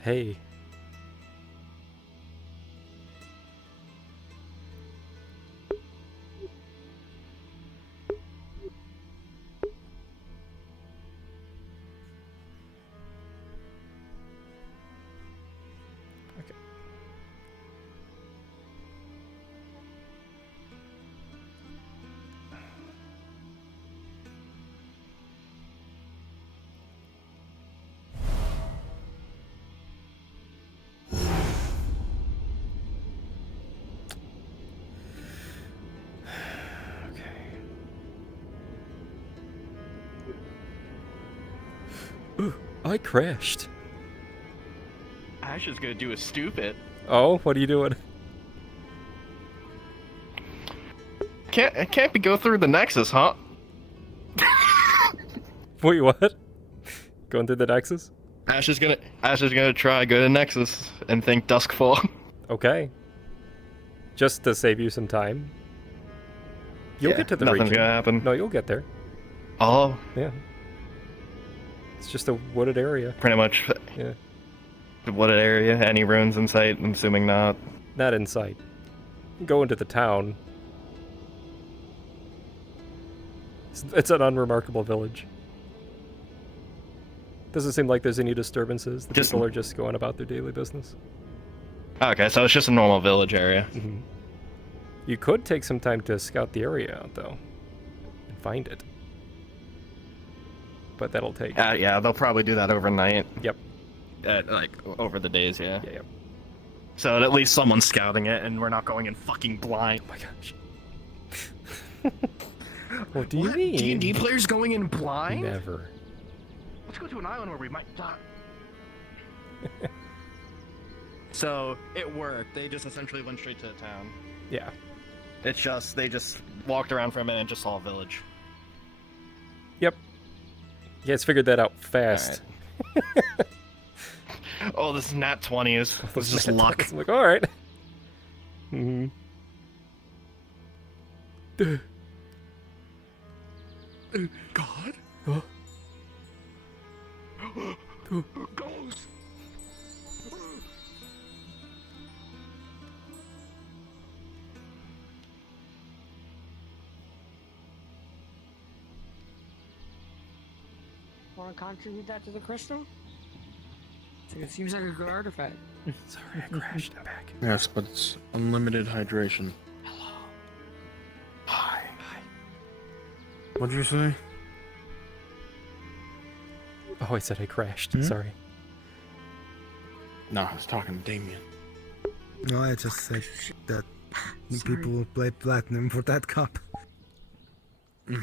Hey. Ooh, I crashed. Ash is gonna do a stupid. Oh, what are you doing? Can't be go through the Nexus, huh? Wait, what? Going through the Nexus? Ash is gonna try go to Nexus and think Duskfall. Okay. Just to save you some time. You'll Yeah, get to the nothing's region. gonna happen. No, you'll get there. Oh. Yeah. It's just a wooded area. Pretty much. Yeah. The wooded area. Any ruins in sight? I'm assuming not. Not in sight. Go into the town. It's an unremarkable village. Doesn't seem like there's any disturbances. The people are just going about their daily business. Okay, so it's just a normal village area. Mm-hmm. You could take some time to scout the area out, though, and find it. But that'll take... Yeah, they'll probably do that overnight. Yep. Like, over the days, yeah. Yeah, yep. So at least someone's scouting it, and we're not going in fucking blind. Oh my gosh. What do you mean? D&D players going in blind? Never. Let's go to an island where we might die. So, it worked. They just essentially went straight to the town. Yeah. It's just, they just walked around for a minute and just saw a village. Yep. You guys figured that out fast. Right. Oh, this nat 20 is just luck. I'm like, alright. Mm-hmm. God? Huh? Ghost! Want to contribute that to the crystal? It seems like a good artifact. Sorry, I crashed. I'm back. Yes, but it's unlimited hydration. Hi. What'd you say? Oh, I said I crashed. Hmm? Sorry. No, I was talking to Damien. No, I just said that people will play platinum for that cup. So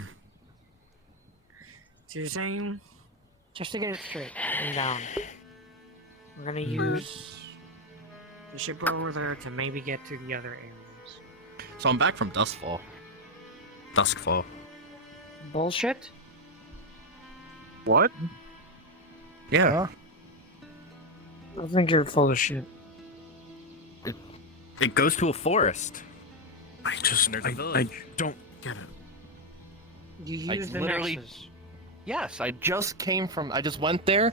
you're saying, just to get it straight and down, we're gonna use the ship over there to maybe get to the other areas. So I'm back from Duskfall. Bullshit? What? Yeah. I think you're full of shit. It goes to a forest. I don't get it. You I use the literally- Nexus. Yes, I just went there,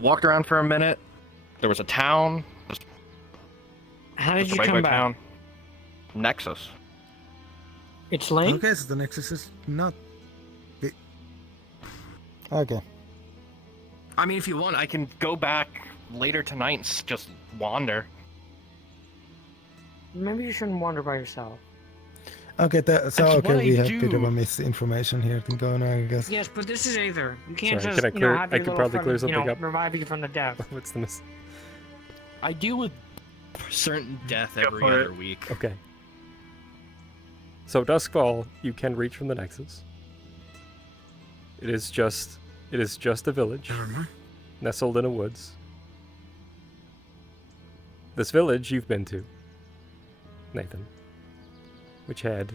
walked around for a minute. There was a town. How did just you right come by back? town. Nexus. It's late? Okay, so the Nexus is not... Okay. I mean, if you want, I can go back later tonight and just wander. Maybe you shouldn't wander by yourself. Okay, so That's what okay, we I have a bit of do. a misinformation here to go now, I guess. Yes, but this is Aether. You can't Sorry, just, can I clear- have I your could little probably friend, clear something up. revive you from the death. What's the miss? I deal with certain death every for it. other week. Okay. So Duskfall, you can reach from the Nexus. It is just a village, nestled in a woods. This village you've been to, Nathan, which had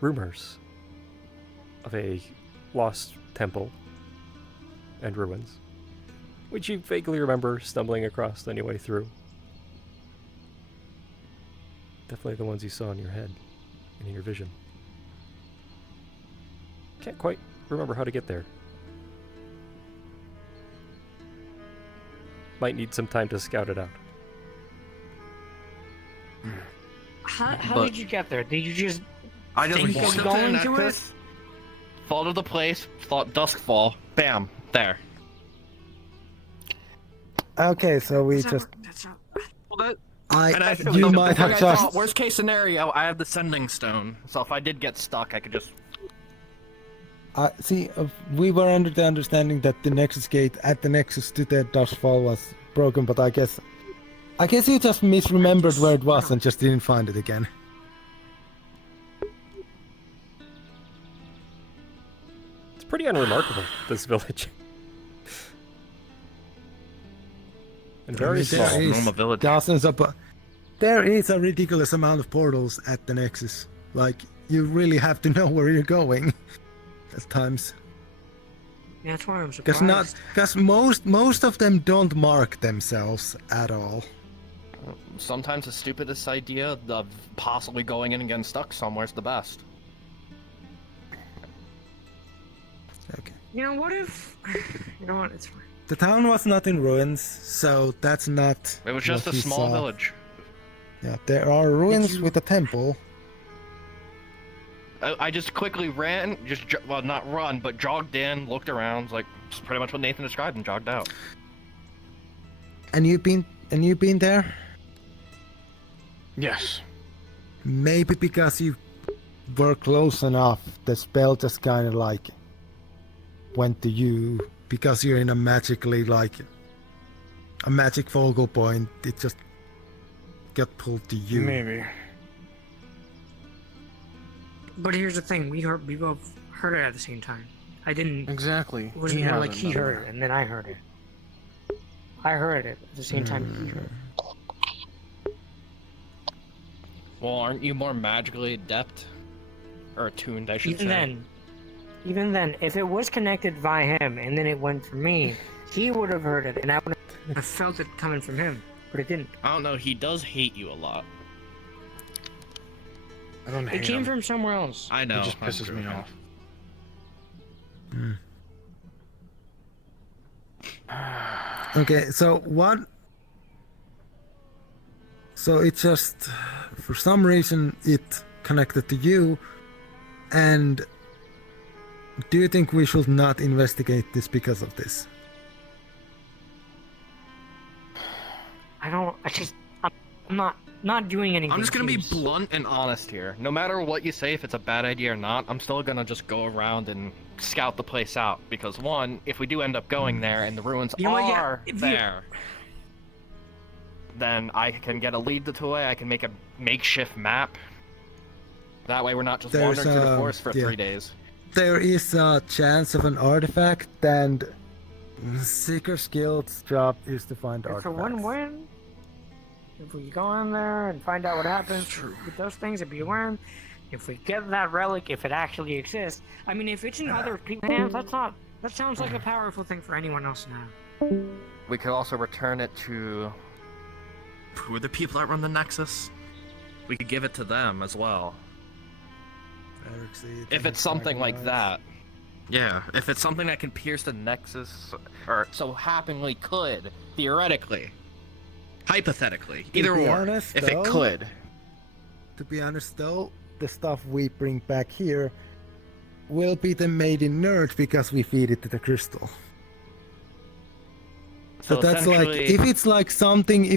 rumors of a lost temple and ruins, which you vaguely remember stumbling across on your way through. Definitely the ones you saw in your head and in your vision. Can't quite remember how to get there. might need some time to scout it out. How did you get there? Did you just I just think walked of up to the going to it? nexus, followed the place, thought duskfall, bam, there. Okay, so we just. You might have just. Worst case scenario, I have the sending stone, so if I did get stuck, I could just. See, we were under the understanding that the Nexus gate at the Nexus to the Dustfall was broken, but I guess you just misremembered where it was and just didn't find it again. It's pretty unremarkable, this village. And very small. Normal village. Dozens of, there is a ridiculous amount of portals at the Nexus. Like, you really have to know where you're going at times. Yeah, that's why I'm surprised. Because most of them don't mark themselves at all. Sometimes the stupidest idea of possibly going in and getting stuck somewhere is the best. Okay. You know, what if... You know what, it's fine. The town was not in ruins, so that's not. It was just a what we small saw. village. Yeah, there are ruins with a temple. I just quickly ran, well, not run, but jogged in, looked around, like just pretty much what Nathan described, and jogged out. And you've been there? Yes. Maybe because you were close enough, the spell just kind of like went to you because you're in a magically like a magic focal point. It just got pulled to you. Maybe. But here's the thing, we both heard it at the same time. I didn't... Exactly. It wasn't more like he heard it, and then I heard it. I heard it at the same time he heard it. Well, aren't you more magically adept? Or attuned, I should say. Even then, if it was connected via him, and then it went for me, he would have heard it, and I would have felt it coming from him, but it didn't. I don't know, he does hate you a lot. I don't hate It came him. from somewhere else. I know. It just pisses me off. Okay, so what? So it just, for some reason, it connected to you, and do you think we should not investigate this because of this? I'm not doing anything. I'm just gonna be please. blunt and honest here. No matter what you say, if it's a bad idea or not, I'm still gonna just go around and scout the place out. Because one, if we do end up going there and the ruins You know what, yeah, are there, then I can get a lead to it. I can make a makeshift map. That way we're not just wandering through the forest for 3 days. There is a chance of an artifact, and Seeker's Guild's job is to find It's a artifacts. win-win. If we go in there and find out what happens with those things, it'd be a win. If we get that relic, if it actually exists, I mean, if it's in other people's hands, that sounds like a powerful thing for anyone else now. We could also return it to... Who are the people that run the Nexus? We could give it to them as well. If it's something like that. Yeah, if it's something that can pierce the Nexus, or so happenly could, theoretically. Hypothetically. Either To be or, honest, if though, it could. To be honest though, the stuff we bring back here will be the made in nerd because we feed it to the crystal. So But that's like, essentially- if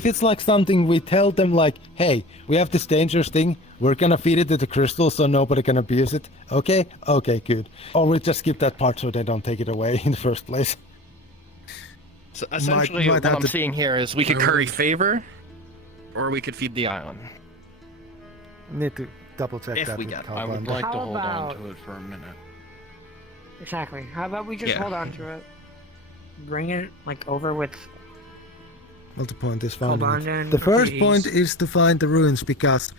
it's like something we tell them like, hey, we have this dangerous thing, we're gonna feed it to the crystal so nobody can abuse it. Okay, good. Or we just skip that part so they don't take it away in the first place. So essentially, might what have I'm to- seeing here is we could curry favor, or we could feed the island. Need to double check If that we with get it. I would Kobold. like to How hold on about- to it for a minute. Exactly. How about we just Yeah. hold on to it? Bring it, like, over with... Well, the point is finding Kobold it. and The first Arcadies. point is to find the ruins because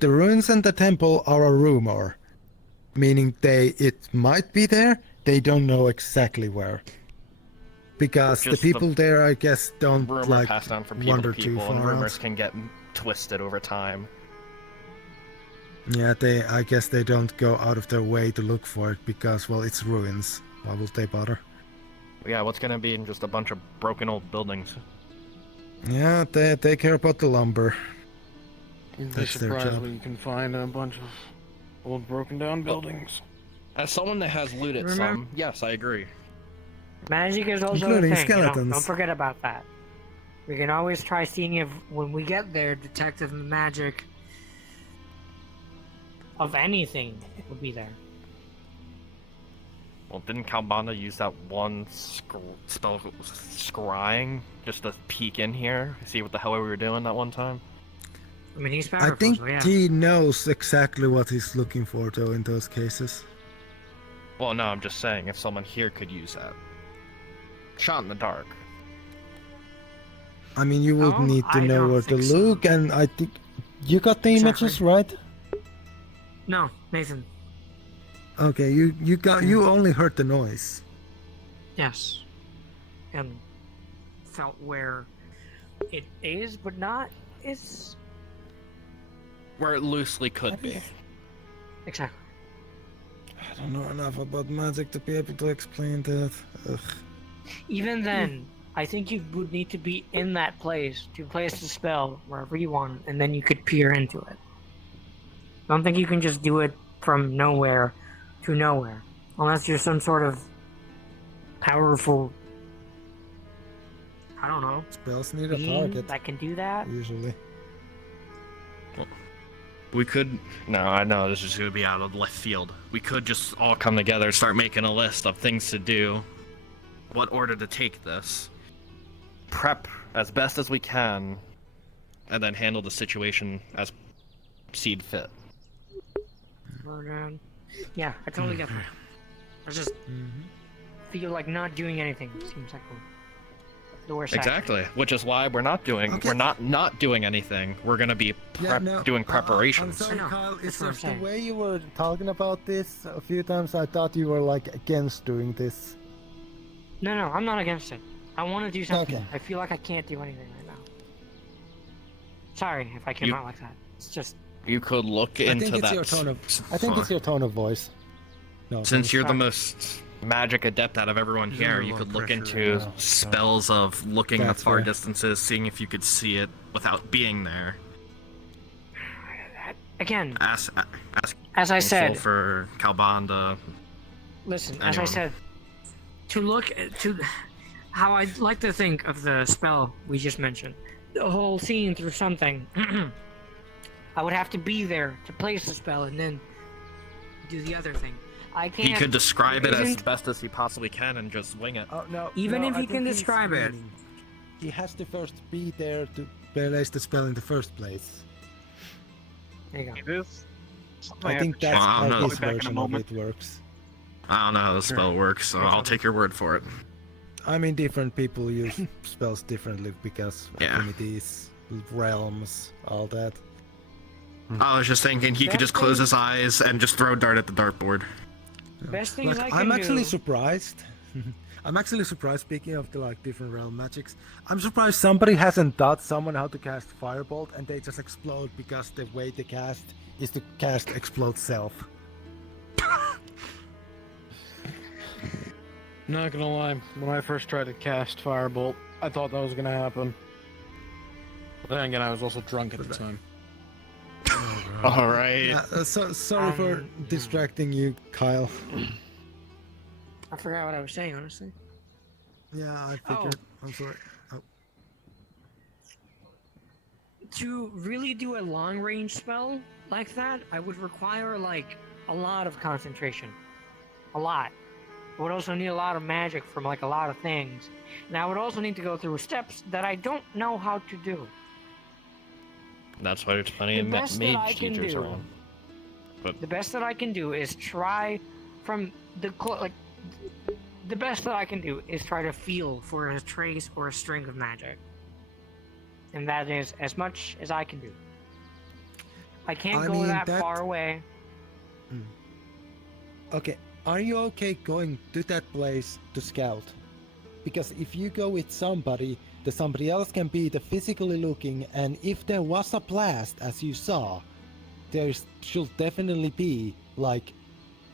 the ruins and the temple are a rumor, meaning it might be there. They don't know exactly where, because the Just the people there, I guess, don't Rumor like passed down from people wander to too people, and far rumors out. can get twisted over time. Yeah, I guess they don't go out of their way to look for it because, well, it's ruins. Why would they bother? Yeah, what's gonna be in just a bunch of broken old buildings? Yeah, they care about the lumber. You'd be That's their surprised job. when you can find a bunch of old broken down buildings. As someone that has looted some, yes, I agree. Magic is also Including a thing. skeletons. Don't forget about that. We can always try seeing if, when we get there, detective magic of anything will be there. Well, didn't Kalbanda use that one spell, scrying, just to peek in here, see what the hell we were doing that one time? I mean, he's I powerful, think so yeah. he knows exactly what he's looking for, though, in those cases. Well, no, I'm just saying, if someone here could use that. Shot in the dark. I mean, you would need to I know don't where to think so. look, and I think you got the images, right? No, Nathan. Okay, you only heard the noise. Yes. And felt where it is, but not. It's Where it loosely could be. exactly. I don't know enough about magic to be able to explain that. Ugh. Even then, I think you would need to be in that place to place the spell wherever you want, and then you could peer into it. I don't think you can just do it from nowhere to nowhere, unless you're some sort of powerful, I don't know, Spells need a being target, that can do that. usually. We could... No, I know this is going to be out of left field. We could just all come together and start making a list of things to do. What order to take this. Prep as best as we can. And then handle the situation as seed fit. Yeah, I totally get that. I just feel like not doing anything seems like the worst. Exactly, which is why we're not doing... We're not doing anything. We're going to be doing preparations. I'm sorry, Kyle. It's That's what I'm just the saying. way you were talking about this a few times. I thought you were like against doing this. No, I'm not against it. I want to do something. Okay. I feel like I can't do anything right now. Sorry if I came You- out like that. It's just... You could look I into think it's that... your tone of. I think it's your tone of voice. No, Since you're the sorry. most magic adept out of everyone There's here, a you lot could of look pressure into right now, so- spells of looking at That's far fair. distances, seeing if you could see it without being there. Again, Ask as I said, for Kalbanda. listen, as I anyone. said, to look to how I'd like to think of the spell we just mentioned, the whole scene through something, I would have to be there to place the spell and then do the other thing. I can't. He could describe it as isn't- best as he possibly can and just wing it. Oh, no, Even no, if I he can think he's describe it. meaning He has to first be there to place the spell in the first place. There you go. This. I think that's Well, I don't how know. his version of it works. I don't know how the spell works, so I'll take your word for it. I mean, different people use spells differently because Yeah. affinities, realms, all that. I was just thinking he could just close his eyes and just throw a dart at the dartboard. Best things Like, I I'm can actually do. surprised. I'm actually surprised. Speaking of the like different realm magics, I'm surprised somebody hasn't taught someone how to cast Firebolt, and they just explode because the way to cast is to cast Explode Self. Not gonna lie, when I first tried to cast Firebolt, I thought that was gonna happen. But then again, I was also drunk at the time. All right. Yeah, sorry for distracting you, Kyle. I forgot what I was saying, honestly. Yeah, I figured. I'm sorry. Oh. To really do a long range spell like that, I would require like a lot of concentration. A lot. I would also need a lot of magic from like a lot of things. And I would also need to go through steps that I don't know how to do. That's why there's plenty The of best that I mage can teachers do- around. But The best that I can do is try from the the best that I can do is try to feel for a trace or a string of magic. And that is as much as I can do. I can't I go mean, that that- far away. Okay, are you okay going to that place to scout? Because if you go with somebody, the somebody else can be the physically looking, and if there was a blast, as you saw, there should definitely be like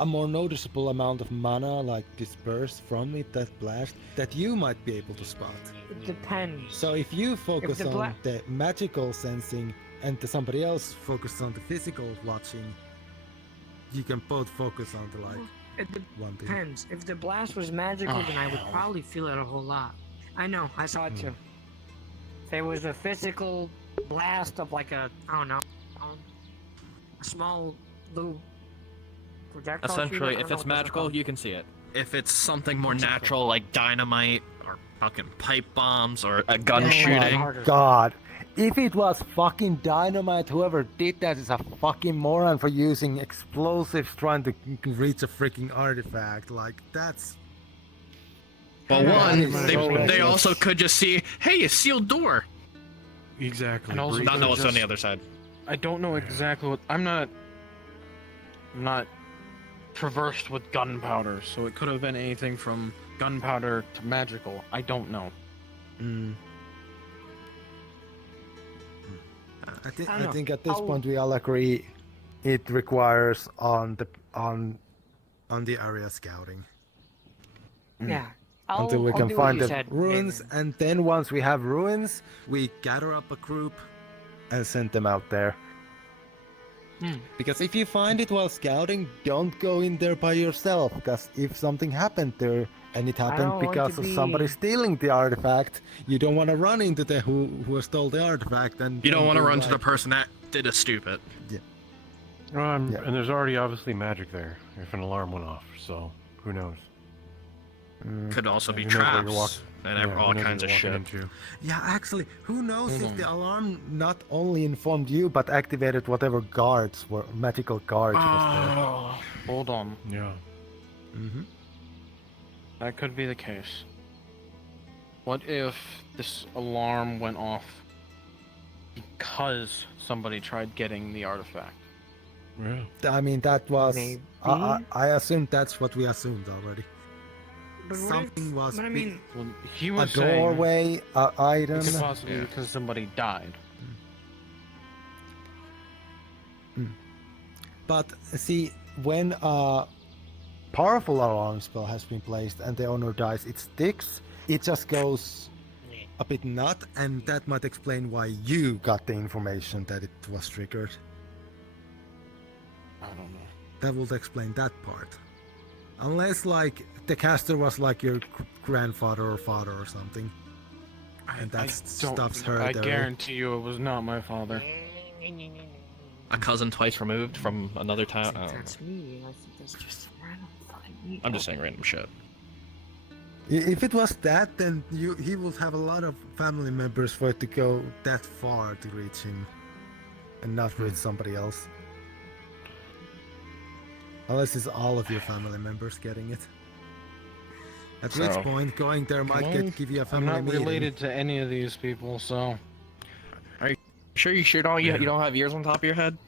a more noticeable amount of mana like dispersed from it, that blast, that you might be able to spot. It depends. So if you focus the on the magical sensing and somebody else focuses on the physical watching, you can both focus on the like It one thing. depends. If the blast was magical, then I would probably feel it a whole lot. I know, I saw it too. If it was a physical blast of like a, I don't know, a small little projectile. Essentially, if it's magical, you can see it. If it's something more natural, like dynamite or fucking pipe bombs or a gun shooting. Oh my god. If it was fucking dynamite, whoever did that is a fucking moron for using explosives trying to reach a freaking artifact. Like, that's... Well, one, they they also could just see, hey, a sealed door. Exactly. And also Not know what's on the just- other side. I don't know exactly what I'm not traversed with gunpowder, so it could have been anything from gunpowder to magical. I don't know. I think I don't I think know. at this I'll- point we all agree it requires on the area scouting. Yeah. Until we I'll can do what find you the said, ruins, and then once we have ruins, we gather up a group and send them out there. Because if you find it while scouting, don't go in there by yourself, because if something happened there, and it happened don't want because to of be- somebody stealing the artifact, you don't want to run into the who stole the artifact, and You don't want to be run to the like- person that did a stupid. Yeah. And there's already obviously magic there if an alarm went off, so who knows? Could also be Who knows what you're traps and yeah, all who knows kinds what of you're shit. walking into. Yeah, actually, who knows Hold if on. the alarm not only informed you, but activated whatever guards were magical guards was Hold on. Yeah. there. That could be the case. What if this alarm went off because somebody tried getting the artifact? Yeah. I mean, that was. Maybe. I assumed that's what we assumed already. But what if- Something was. but I mean, Well, he a was saying doorway, a item. it could possibly be because somebody died. But see, when a powerful alarm spell has been placed and the owner dies, it sticks. It just goes a bit nut, and that might explain why you got the information that it was triggered. I don't know. That would explain that part. Unless, like, the caster was like your grandfather or father or something. And that stuff's her. I guarantee you it was not my father. A cousin twice removed from another town. I don't know. that's me. I think that's just random fucking. I'm just saying random shit. If it was that, then he would have a lot of family members for it to go that far to reach him. And not reach somebody else. Unless it's all of your family members getting it. At which So- point, going there might Well, give you a I'm family not meeting. related to any of these people, so. Are you sure you don't have ears on top of your head?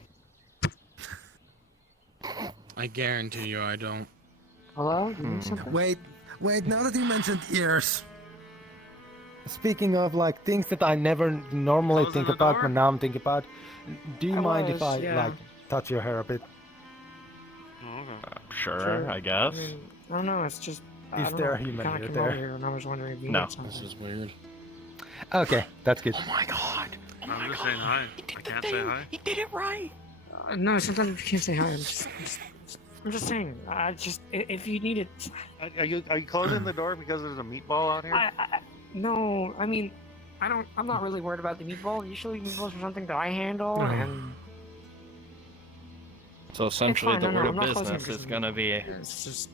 I guarantee you I don't. Hello? You need something? Wait, now that you mentioned ears. Speaking of like things that I never normally think about, but now I'm thinking about, do you mind if I like touch your hair a bit? Sure, I guess. I mean, I don't know. It's just. I Is don't there know, a human kinda ear came there? over here and I was wondering if you No. need something. This is weird. Okay, that's good. Oh my god. I'm just saying hi. I can't say hi. He did it right. No, sometimes you can't say hi. I'm just saying. If you need it. Are you closing the door because there's a meatball out here? No, I mean, I'm not really worried about the meatball. Usually meatballs are something that I handle, and So essentially, fine, the no, word I'm of not closing business it is gonna be it's just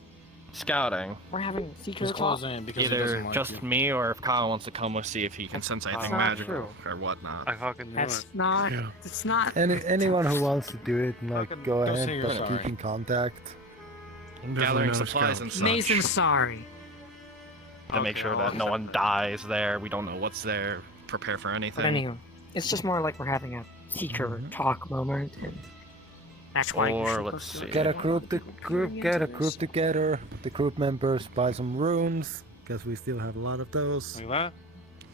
scouting. we're having secret He's talk. closing it because he Either doesn't like just you. me or if Kyle wants to come and see if he can sense anything not magical true. or whatnot. I fucking knew That's it. not. It's not. Anyone who wants to do it, like, go Don't say ahead, you're but sorry. keep in contact. Gathering supplies and such. Nathan's sorry. To make sure that no one dies there. We don't know what's there. Prepare for anything. But anyway, it's just more like we're having a secret talk moment, and that's why. Or you're let's supposed to- see. Get a group together. The group members buy some runes, because we still have a lot of those. Like that?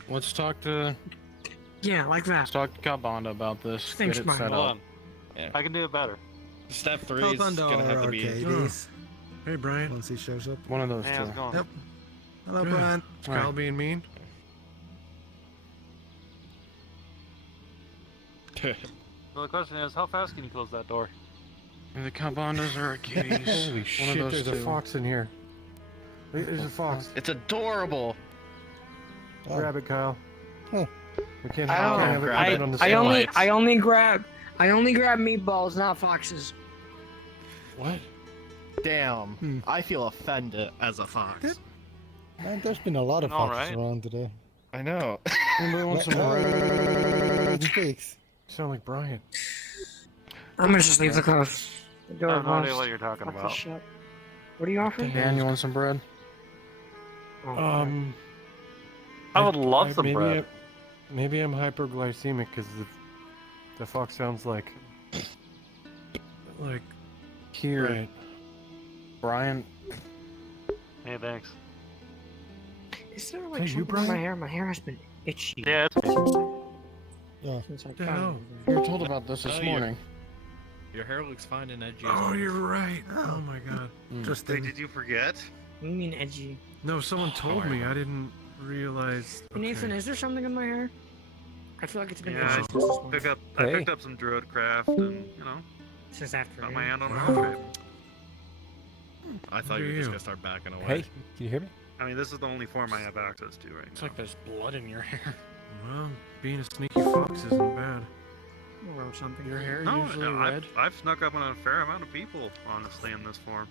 Let's talk to. Yeah, like that. Let's talk to Kabanda about this. Thanks, Get it Mike. set Hold up. on. Yeah. I can do it better. Step 3 is Kobold gonna have to or be. Arcadies. Hey, Brian. Once he shows up. One of those Hey, two. how's it going? Yep. Hello, Good. Brian. Is Kyle being mean? Well, the question is, how fast can you close that door? And the Kabondas are Arcadies. Holy shit, there's a fox in here. There's a fox. It's adorable. Grab it, Kyle. Oh. We can't I have it on the I side. only grab meatballs, not foxes. What? Damn. I feel offended as a fox. Man, there's been a lot of All foxes right. around today. I know. Anybody want some red? Sound like Brian. I'm gonna just leave the door. The I door have no idea closed. what you're talking Fuck this about. shit. What are you offering? Dan, you want some bread? I would love some bread. Maybe I'm hyperglycemic because the fox sounds like Here, Right. Brian. Hey, thanks. Is there Hey, like you, something in Brian? my hair? My hair has been itchy. Yeah, it's Yeah. Since I Yeah, found no. it. We were told about this this morning. Your hair looks fine and edgy. Oh, you're right. Oh my god. Just Wait, did you forget? What do you mean edgy? No, someone told me. I didn't realize. Hey, Nathan, okay. is there something in my hair? I feel like it's been Yeah, itchy since this morning. I picked up some druid craft and, Since after. got my hand on Wow. an archery. I thought you were just gonna start backing away. Hey, can you hear me? I mean, this is the only form I have access to right It's now. like there's blood in your hair. Well, being a sneaky fox isn't bad. Or something. Your hair No, usually no, red. I've snuck up on a fair amount of people, honestly, in this form.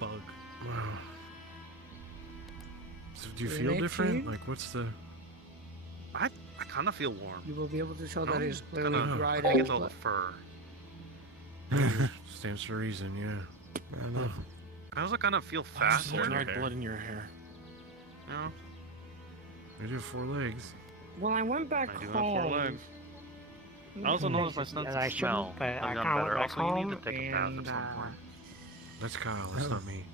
Bug. Wow. So do you Does it feel make different? you? Like, what's the? I kind of feel warm. You will be able to tell that No, is it's clearly kinda- dried I think out it's all the blood. fur. Stands to reason, yeah. I know. I also kind of feel faster. There's red blood in your hair. You know? I do have 4 legs. When I went back I do have home. 4 legs. I also noticed my sense I of smell shouldn't, but has I gotten kinda better. went back Also, you need to home take a bath and, at some point. That's Kyle. That's not me.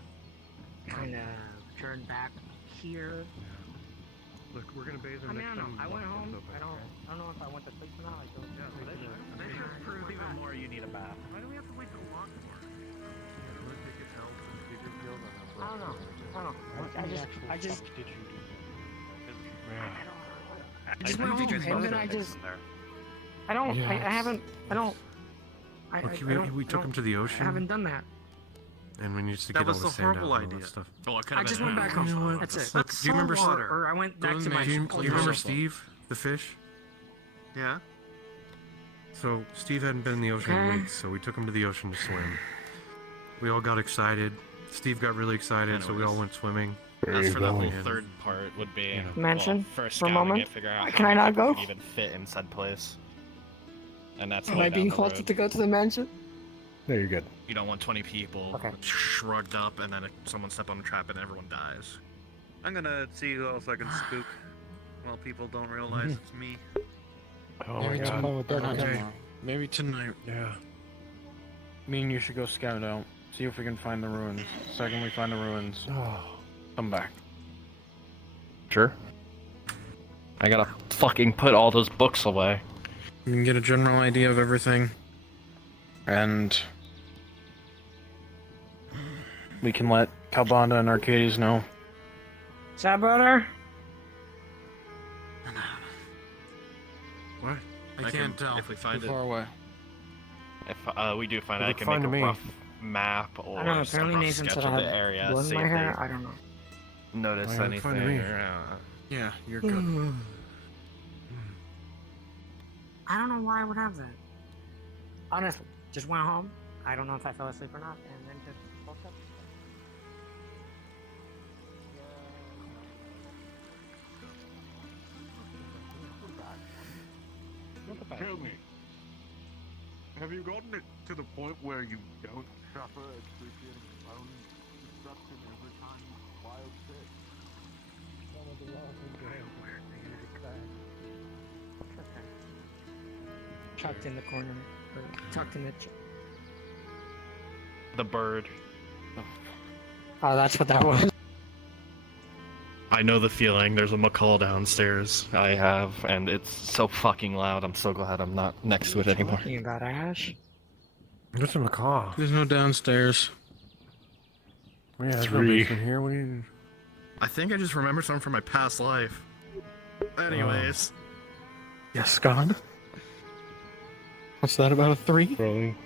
kind of turned back here. Look, we're gonna bathe I mean, I don't know. I went home. I don't know if I went to sleep or not. I don't know. They should prove even more you need a bath. Why do we have to wait so long for? I don't know. I don't know. I just went home and then I just. I don't. Yeah, I it's- haven't. I don't. Okay, I don't, we took him to the ocean. I haven't done that. And we used to That get all was the the sand out horrible and all that idea. stuff. I just went back You know home. what? That's it. Look, do you remember? Or I went back to my. Do you remember old Steve, the fish? Yeah? So Steve hadn't been in the ocean in weeks, so we took him to the ocean to swim. We all got excited. Steve got really excited, so we all went swimming. As for the whole And- third part would be Mansion, first for a scouting moment? it, figure out Can how I not people go? could even fit in said place. And that's Am way I being down the called road. to go to the mansion? No, you're good. You don't want 20 people shrugged up and then someone step on a trap and everyone dies. I'm gonna see who else I can spook while people don't realize it's me. Oh Maybe my god. Okay. Maybe tonight. Yeah. Me and you should go scout out. See if we can find the ruins. Second we find the ruins, come back. Sure. I gotta fucking put all those books away. You can get a general idea of everything. And we can let Kalbanda and Arcadies know. Is that better? What? I can't tell. If we find Too it, far away. If we do find it, It I looked can fine make to a me. rough map or I don't know. some Apparently rough Nathan sketch said of I the have area. blood See in my if hair. they I don't know. notice Well, anything. fine to me. Or, Yeah, you're good. I don't know why I would have that. Honestly, just went home. I don't know if I fell asleep or not, and then just woke up. Tell me, have you gotten it to the point where you don't suffer excruciating bone destruction every time wild sick? Tucked in the corner, or tucked in the. the bird. Oh, that's what that was. I know the feeling. There's a macaw downstairs. I have, and it's so fucking loud. I'm so glad I'm not next to it anymore. You got Ash? There's a macaw. There's no downstairs. Yeah, there's no 3. basement here. What do you... I think I just remember something from my past life. Anyways. Yes, God. What's that about a 3? Rolling.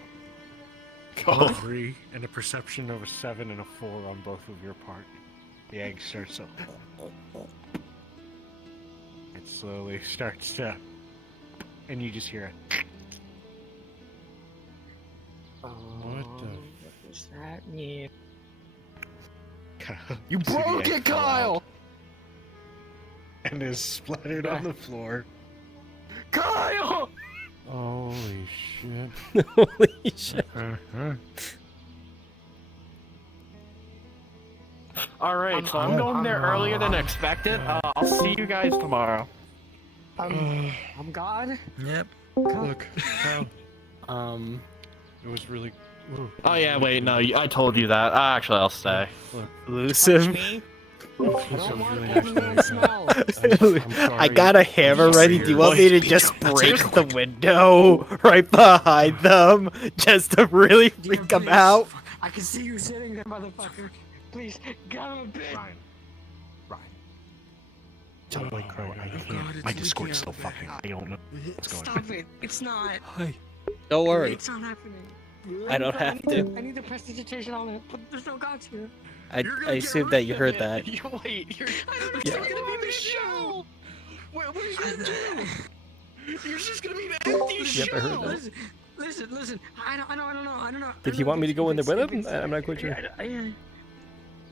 Oh. 3 and a perception of a 7 and a 4 on both of your part. The egg starts to... It slowly starts to... And you just hear it. What the... What does that mean? You broke it, Kyle! And is splattered on the floor. Kyle! Holy shit. Holy shit. Alright, so I'm going there earlier than expected. I'll see you guys tomorrow. I'm God? Yep. Look. It was really... Oh yeah, wait, no, I told you that. Actually, I'll stay. Elusive. I I got a hammer ready. Do you want me to just break the window right behind them just to really freak them out? I can see you sitting there, motherfucker. Please, God, I'm a bitch. Ryan. Tell White Crow I can't. My Discord's still fucking. I don't know what's going on. Stop it. It's not. Don't worry. It's not happening. I don't have to. I need to press digitation on it, but there's no gods here. I assume that you heard that. Wait, you're Yeah. still gonna be the show! What are you gonna do? You're just gonna be the empty show! Yep, I heard that. Listen. I don't know. Did he want me to go in there with him? I'm not quite sure.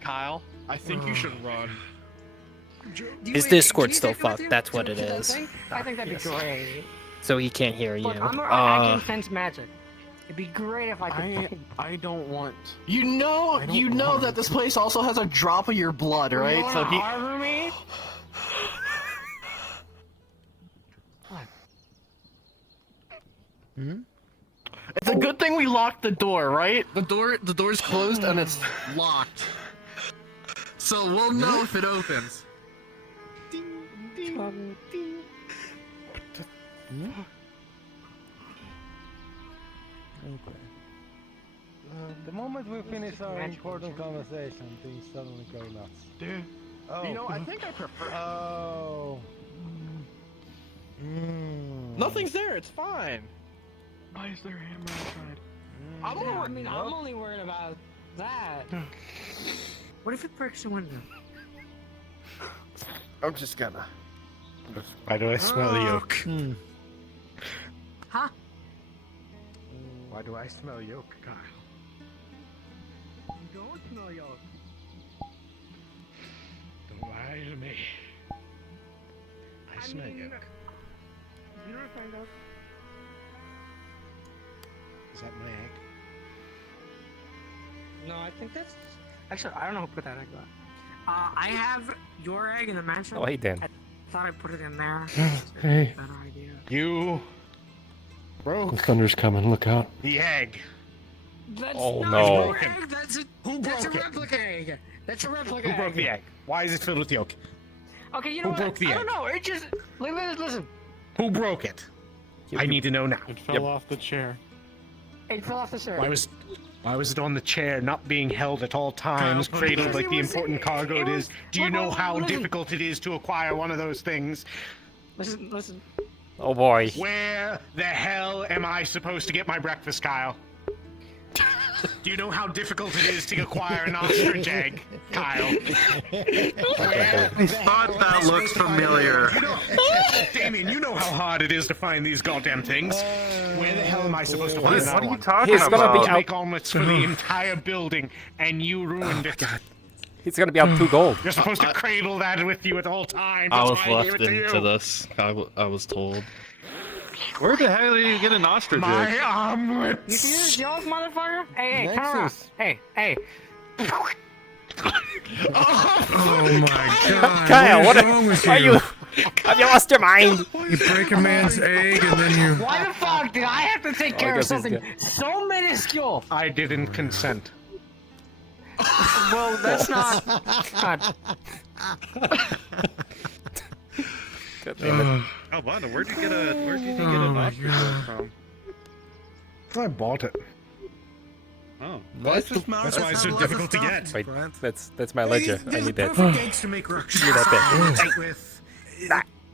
Kyle, I think you should run. His Discord's still fucked. That's what it is. I think that'd be great. So he can't hear you. Look, I can sense magic. It'd be great if I could. I don't want... You know that this place also has a drop of your blood, right? So he... Harbor me? It's a good thing we locked the door, right? The door's closed and it's locked. So we'll know if it opens. Okay. The moment we finish our important conversation, things suddenly go nuts. Dude, Oh. you know, I think I prefer... Oh. Nothing's there, it's fine. Why is there a hammer outside? I'm only worried about that. What if it breaks the window? I'm just gonna... Why do I smell yolk? Huh? Why do I smell yolk, Kyle? You don't smell yolk. Don't lie to me. I smell yolk. You don't smell yolk. Is that my egg? No, I think that's... Actually, I don't know who put that egg on. I have your egg in the mansion. Oh, hey, Dan. I thought I put it in there. Hey. Better idea. You... broke The thunder's coming, look out. the egg. That's Oh, not no. your egg. That's a replica egg. That's a replica Who broke egg. the egg? Why is it filled with yolk? Okay, you Who know what? broke the I egg? don't know. It just... Listen. Who broke it? I need to know now. It fell off the chair. It fell off the shirt. Why was it on the chair, not being held at all times, cradled like the important cargo it is? Do you know how difficult it is to acquire one of those things? Listen. Oh boy. Where the hell am I supposed to get my breakfast, Kyle? Do you know how difficult it is to acquire an ostrich egg, Kyle? I thought that looked familiar. Damien, you know how hard it is to find these goddamn things. Where the hell am I supposed to find What that are you one? talking He's gonna about? To make omelets for the entire building, and you ruined it. He's gonna be out 2 gold. You're supposed to cradle that with you at all times. I That's was why I gave left it to into you. this. I was told. Where the hell did you get an ostrich My egg? You omelets. see this joke, motherfucker? Hey, come around. Nexus. Hey. Oh my god. Kyle, what is wrong with are you? Have you lost your mind? You break a man's egg and then you... Why the fuck did I have to take care of guess he's something good. so minuscule? I didn't consent. Well, that's not... God. God damn it. Albano, where'd you get an ostrich egg from? I bought it. Oh. That's why it's so difficult to get. Wait, that's my ledger. I need that. Perfect eggs to make Give me that bit. with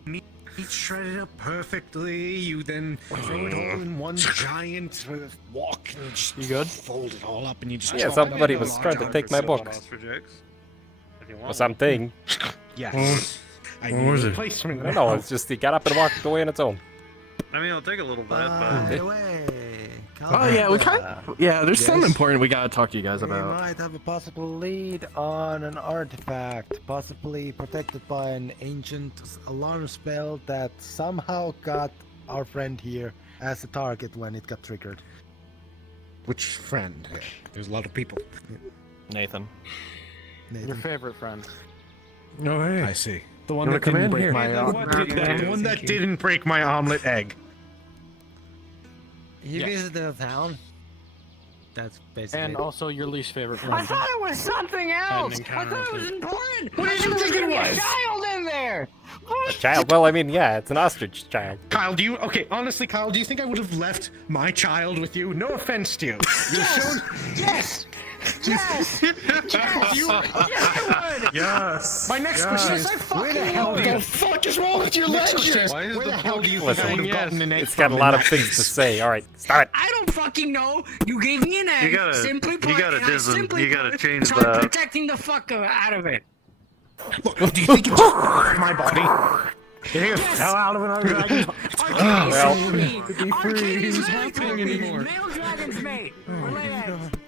meat shredded up perfectly. You then throw it all in one giant sort of wok and just fold it all up, and you just Yeah, chop somebody it up was in trying to large take my book. Or something. Yes. What was it? I don't know, it's just he got up and walked away on its own. I mean, it'll take a little bit, but. Oh yeah, we yeah. There's something important we gotta talk to you guys We about. might have a possible lead on an artifact, possibly protected by an ancient alarm spell that somehow got our friend here as a target when it got triggered. Which friend? There's a lot of people. Nathan. Your favorite friend. No, hey. I see. The one that come didn't in break here? my the one that didn't break my omelet egg. You visited a town? That's basically. And also your least favorite friend. I thought it was something else. I encounter thought it was with important. What did you think it was? A child in there. A child? Well, I mean, yeah, it's an ostrich child. Kyle, do you honestly, Kyle, do you think I would have left my child with you? No offense to you. Yes. Yes. Yes. Yes. Yes. My next question is, where the hell the fuck is wrong with your ledger? Where the hell do you think I would have gotten an egg It's got a from lot in of that things case? to say. All right, stop it. I don't fucking know. You gave me an egg. Simply put, and I simply change tried that. protecting the fuck out of it. Look, do you think it just my body? You think it fell out of an dragon? Arcadies happening anymore. Male dragon's mate.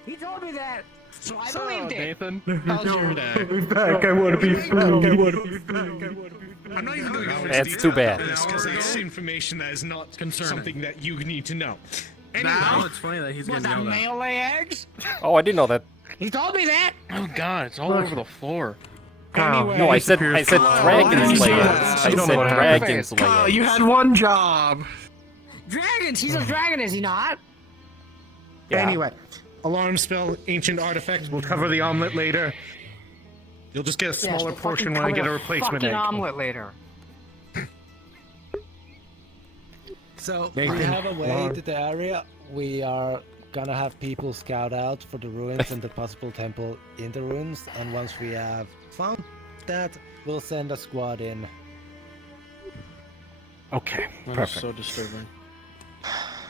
He told me that, so I believed it. Nathan, how's your day? Back, I want to be free. I want to be free. I'm not even going over That's too bad. because it's information that is not something that you need to know. Anyway, Now it's funny that he's Was getting that yelled at. male lay eggs? Oh, I didn't know that. He told me that. Oh god, it's all over the floor. No, I said dragons lay eggs. I said dragons lay Kyle, eggs. you had one job. Dragons. He's a dragon, is he not? Yeah. Anyway, alarm spell, ancient artifact. We'll cover the omelet later. You'll just get a smaller portion when I get a replacement egg. Omelet later. So Nathan, we have a way Lauren. to the area. We are gonna have people scout out for the ruins and the possible temple in the ruins, and once we have found that, we'll send a squad in. Okay, That is perfect. so disturbing.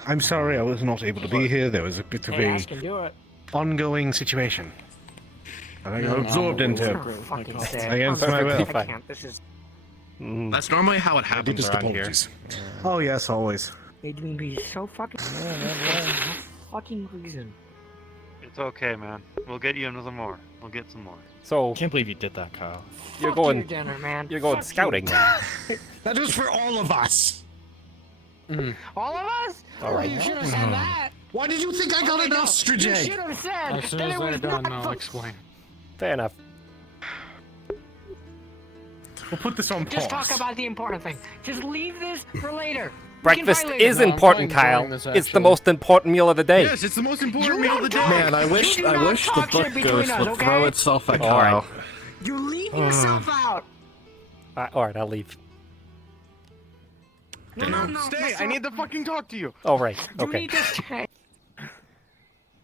I'm sorry I was not able to be here. There was a bit of Hey, a Ash can do it. ongoing situation. And I got absorbed into it. Fucking Against my will. I can't. This is. That's normally how it happens Deepest around here. apologies. Oh yes, always. Made me be so fucking. Fucking reason. It's okay, man. We'll get you another more. We'll get some more. So I can't believe you did that, Kyle. you're Fuck going. your dinner, man. You're going Fuck scouting now. That was for all of us. All of us? All right. You should have said that. Why did you think I got an ostrich You egg? should have said As soon that as it they're was done, not I'll for- explain. Fair enough. We'll put this on Just pause. talk about the important thing. Just leave this for later. We can Breakfast fight later. is No, I'm important, quite enjoying Kyle. this, It's the actually. most important meal of the day. Yes, it's the most important You meal of don't the talk. day. Man, I wish You do not the talk book shit between ghost us, would okay? throw itself at All right. Kyle. You leave yourself out. All right, I'll leave. No, Stay! I need to fucking talk to you. All right. You Okay. need to stay.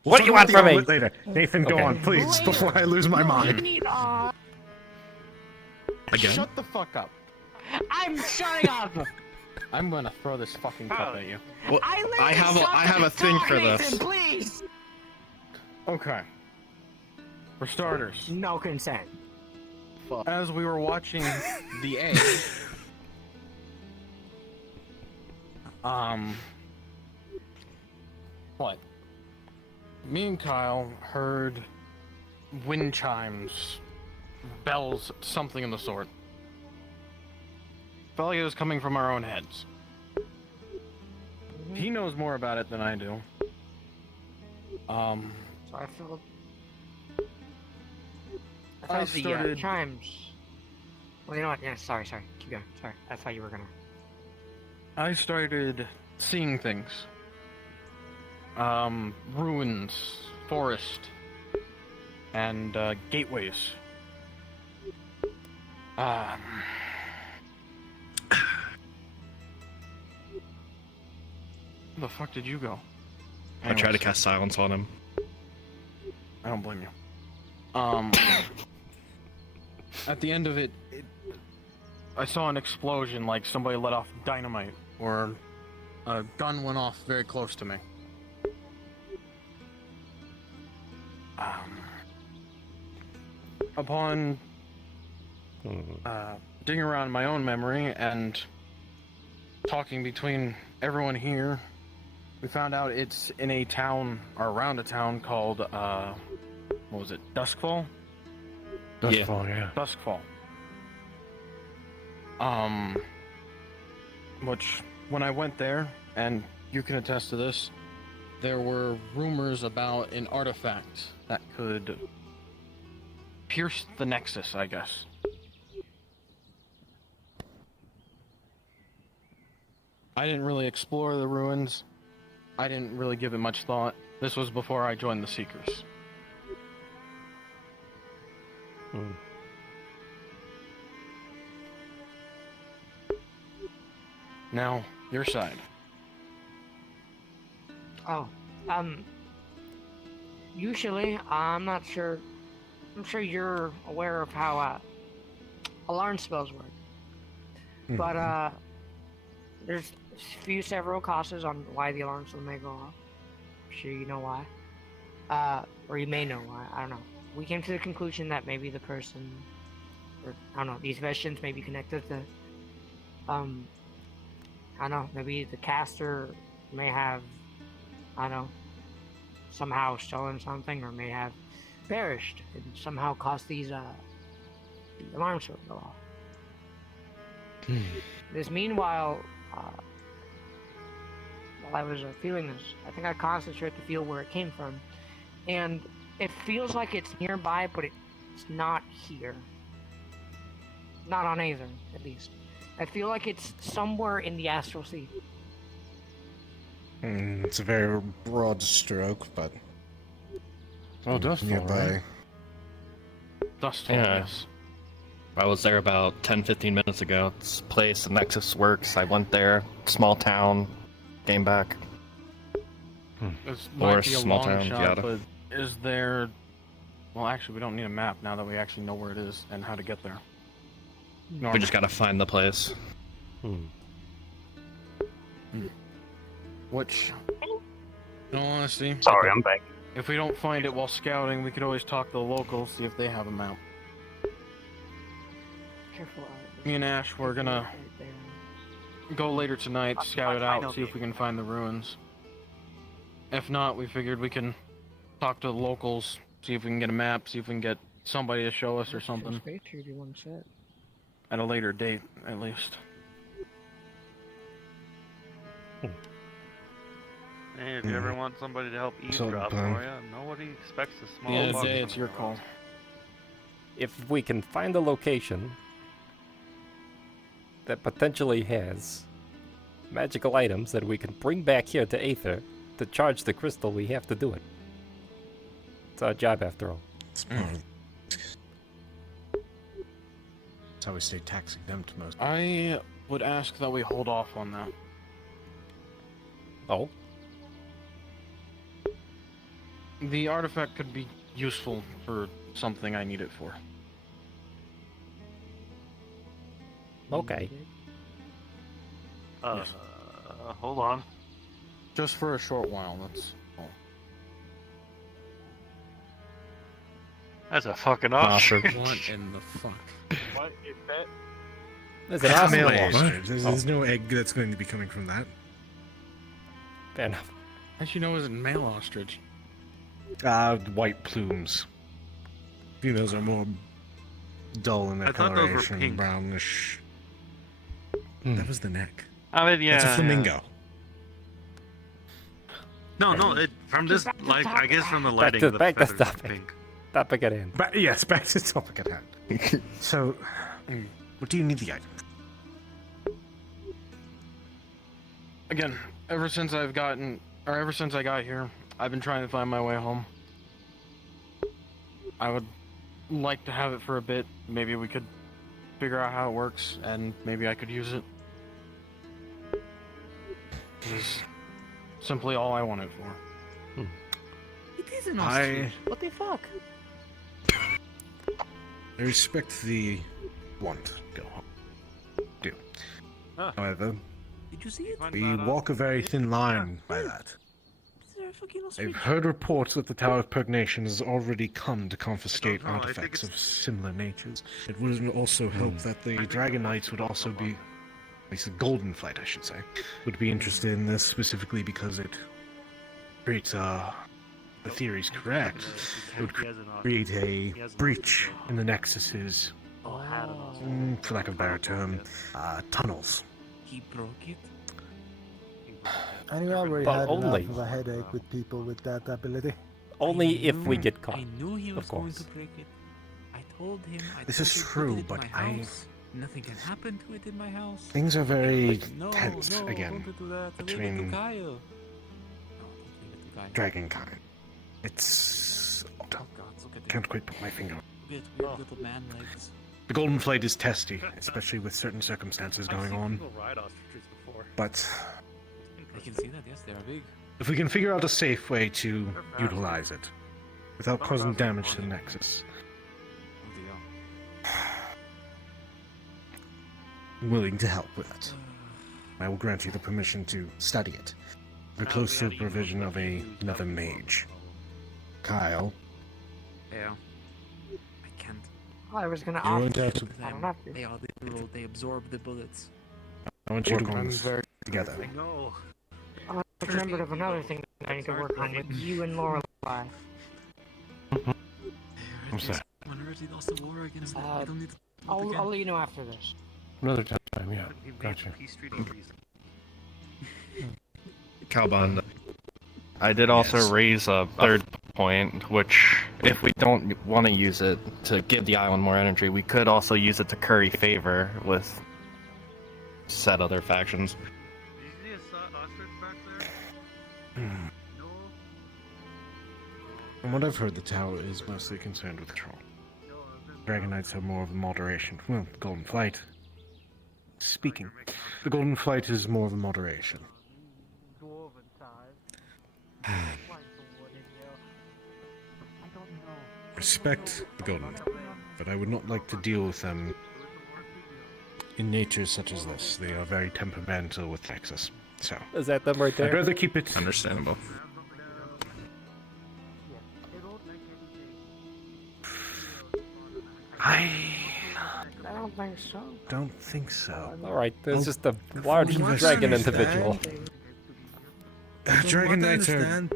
What do you want from me? Later. Nathan, go Okay. on, please, before I lose my You mind. need, Again? Shut the fuck up. I'm shutting up. I'm gonna throw this fucking cup at you. Well, I have a thing for this. Nathan, please. Okay. For starters, No consent. as we were watching the egg, what? Me and Kyle heard wind chimes, bells, something of the sort. Felt like it was coming from our own heads. He knows more about it than I do. So I feel. I I thought the started- chimes. Well, you know what? Yeah, sorry. Keep going. Sorry. I thought you were gonna. I started seeing things. Ruins, forest, and gateways. Where the fuck did you go? I tried to cast silence on him. I don't blame you. At the end of it, I saw an explosion, like somebody let off dynamite, or a gun went off very close to me. Upon digging around my own memory and talking between everyone here, we found out it's in a town, or around a town called, what was it, Duskfall? Duskfall, yeah. Duskfall. Which, when I went there, and you can attest to this, there were rumors about an artifact that could pierce the Nexus, I guess. I didn't really explore the ruins. I didn't really give it much thought. This was before I joined the Seekers. Now, your side. Oh, usually, I'm not sure. I'm sure you're aware of how alarm spells work. But there's several causes on why the alarm spell may go off. I'm sure you know why. Or you may know why. I don't know. We came to the conclusion that maybe the person, or I don't know, these visions may be connected to. I don't know. Maybe the caster may have, I don't know, somehow stolen something, or may have perished and somehow caused these the alarms to go off. This meanwhile, while I was feeling this, I think I concentrated to feel where it came from, and it feels like it's nearby, but it's not here. Not on Aether, at least. I feel like it's somewhere in the astral sea. It's a very broad stroke, but Dustfall, nearby. right? Dustfall, Yeah. yes. I was there about 10-15 minutes ago. This place, the Nexus works. I went there, small town, came back. This Or might be a small long town, shot, yada. but is there... Well, actually, we don't need a map now that we actually know where it is and how to get there. We just gotta find the place. Which, in all honesty... Sorry, I'm back. If we don't find it while scouting, we could always talk to the locals, see if they have a map. Careful. Me and Ash, we're gonna go later tonight, scout it I out, know see if we can find the ruins. If not, we figured we can talk to the locals, see if we can get a map, see if we can get somebody to show us or something. At a later date, at least. Hey, if you ever want somebody to help eavesdrop for you, nobody expects a small Yeah, box it's from your you. call. If we can find a location that potentially has magical items that we can bring back here to Aether to charge the crystal, we have to do it. It's our job after all. That's how we stay tax exempt most. I would ask that we hold off on that. Oh? The artifact could be useful for something I need it for. Okay. Yes. Hold on. Just for a short while, that's all. That's a fucking ostrich. What in the fuck? What is that? There's It's an a male ostrich. ostrich. There's Oh. no egg that's going to be coming from that. Fair enough. How'd you know it was a male ostrich? White plumes. Females are more dull in their I thought those were coloration, pink. brownish. That was the neck. I mean, yeah. It's a flamingo. No, it from this like I guess from the Back lighting to the back to feathers are topic. pink. Topic at hand. Yes, back to the topic at hand. So, what do you need the item? Again, ever since I got here, I've been trying to find my way home. I would like to have it for a bit. Maybe we could figure out how it works, and maybe I could use it. This is simply all I want it for. It is an I ostrich. What the fuck? I respect the want to go home. Do. However, Did you see it? we walk a very thin line by that. Is there a fucking ostrich? I've heard reports that the Tower of Pugnation has already come to confiscate artifacts of similar natures. It would also help that the Dragon Knights would also be, at least the Golden Flight, I should say, would be interested in this specifically because it creates the theory's correct. It would create a breach in the Nexus's, for lack of a better term, tunnels. He broke it? Anyway, I already But had only. enough of a headache with people with that ability. Only if we get caught. I knew he was of going course. to break it. I told him. This is true, but Nothing can happen to it in my house. Things are very No, tense no, again don't do that. Leave it to between Kyle. No, don't leave it to Kyle. Dragonkind. It's Oh God, look at can't quite put my finger on. Weird little man legs. The Golden Flight is testy, especially with certain circumstances going on. But I can see that. Yes, they are big. if we can figure out a safe way to utilize it without causing damage to the Nexus, I'm willing to help with it. I will grant you the permission to study it. The close supervision of another mage. Kyle, Yeah. I can't. I was gonna You're offer. going to have to- I don't have to. They are literal. They absorb the bullets. I want you to Work on work very- together. No. I remembered of another thing that I need to work on with you and Lorelai. I'm sorry. When Earthy lost the war against Uh, I don't need to I'll let you know after this. Another time, yeah. Gotcha. Calbon, I did also raise a third point, which, if we don't want to use it to give the island more energy, we could also use it to curry favor with said other factions. From what I've heard, the tower is mostly concerned with control. Dragon Knights have more of a moderation. Well, Golden Flight. Speaking, the Golden Flight is more of a moderation. Respect the Golden Flight, but I would not like to deal with them in natures such as this. They are very temperamental with Texas. So Is that them right there? I'd rather keep it understandable. I don't think so. don't think so. Alright, there's just a large From what I dragon understand- individual. Dragon Knights are...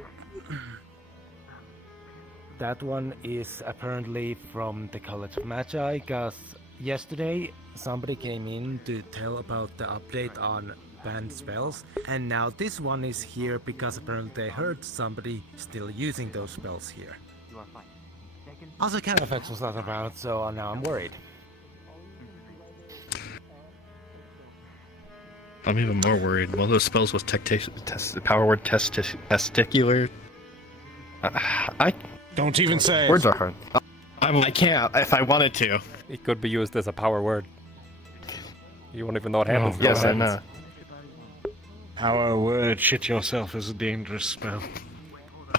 That one is apparently from the College of Magi, because yesterday somebody came in to tell about the update on banned spells, and now this one is here because apparently they heard somebody still using those spells here. Also, Carafex was not about, so now I'm worried. I'm even more worried. One of those spells was power word testicular. I don't even say it. Words are hard. I can't if I wanted to. It could be used as a power word. You won't even know what happens. Oh, yes, I know. Our word, shit yourself, is a dangerous spell.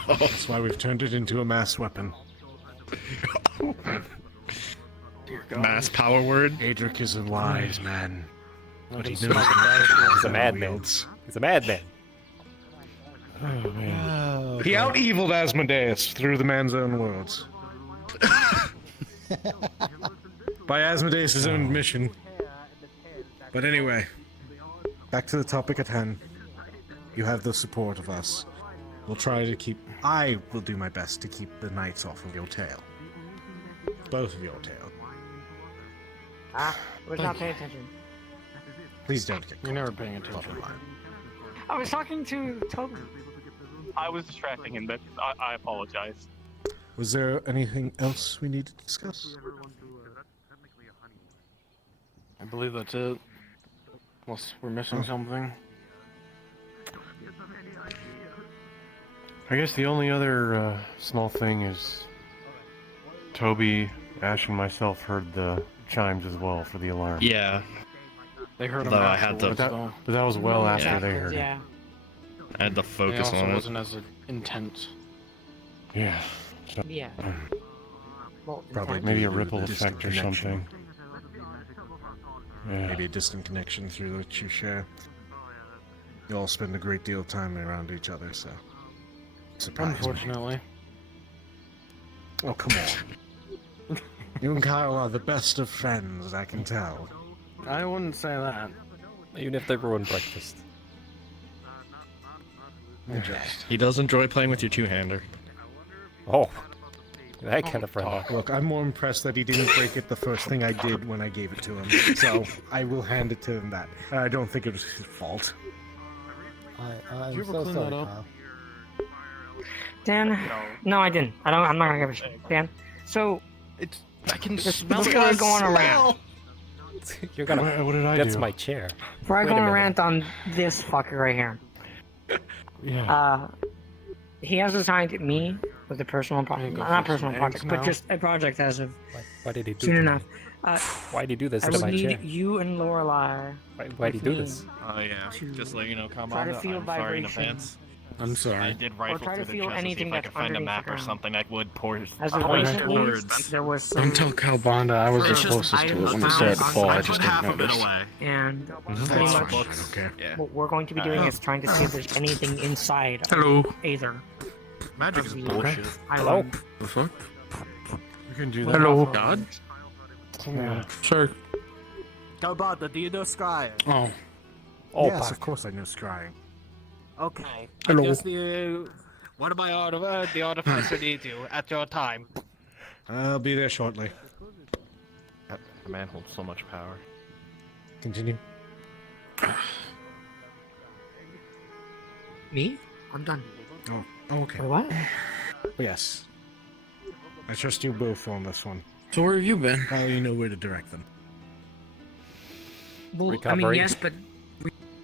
That's why we've turned it into a mass weapon. Mass power word? Adric is a wise man. But he knows He's a madman. He's a madman. Oh, man. He out-eviled Asmodeus through the man's own words. By Asmodeus' own admission. But anyway, back to the topic at hand. You have the support of us. We'll try to keep... I will do my best to keep the knights off of your tail. Both of your tail. Was not paying attention. Please don't get... You're never paying attention. I was talking to Toby. I was distracting him, but I apologize. Was there anything else we need to discuss? I believe that's it. Unless we're missing something. I guess the only other small thing is Toby, Ash, and myself heard the chimes as well for the alarm. Yeah. They heard them Though I had afterwards, to- though. But that was well after Yeah. they heard it. Yeah. I had to focus It also on it. wasn't as intense. Yeah. So, Yeah. Well, probably maybe a ripple effect or something. Yeah. Maybe a distant connection through which you share. You all spend a great deal of time around each other, so. Surprise Unfortunately. Me. Oh, come on. You and Kyle are the best of friends, I can tell. I wouldn't say that. Even if they ruin breakfast. He does enjoy playing with your two-hander. Oh, that kind of friend. Look, I'm more impressed that he didn't break it the first thing I did when I gave it to him. So I will hand it to him that. I don't think it was his fault. I'm you ever so clean sorry, that up? Kyle. Dan? No, I didn't. I'm not gonna give a shit. Dan? So, I can smell before I go on a rant. You're gonna. What did I do? That's my chair. Before I go on a rant on this fucker right here. Yeah. He has assigned me with a personal project. Not personal project, but just a project as of Why did he do soon that? enough. Why did he do this I to would my need chair? you and Lorelai. Why did he do this? Oh yeah, just let you know, come try on. to feel I'm sorry in vibration. advance. I'm sorry. I did rifle try to through the feel chest to see anything if I that's could find a underneath map the or ground. something I would pour. As of point recently, towards. there was some Don't tell Calbanda I was the It's just closest to it items when it found started to on fall. I site. just Put didn't half of it notice. away. And Mhm. pretty Lots of much books. Okay. what we're going to be doing is trying to see if there's anything inside Hello. of Aether. Magic is of the bullshit. island. The fuck? You can do that. Hello. God? Yeah. Sure. Kobold, do you know Scry? Oh. Yes, of course I know scrying. Okay. Hello. I guess one of my the artificer needs you at your time. I'll be there shortly. That man holds so much power. Continue. Me? I'm done. Oh, okay. For what? Yes. I trust you both on this one. So where have you been? How you know where to direct them? Well, I mean, Recovery. yes, but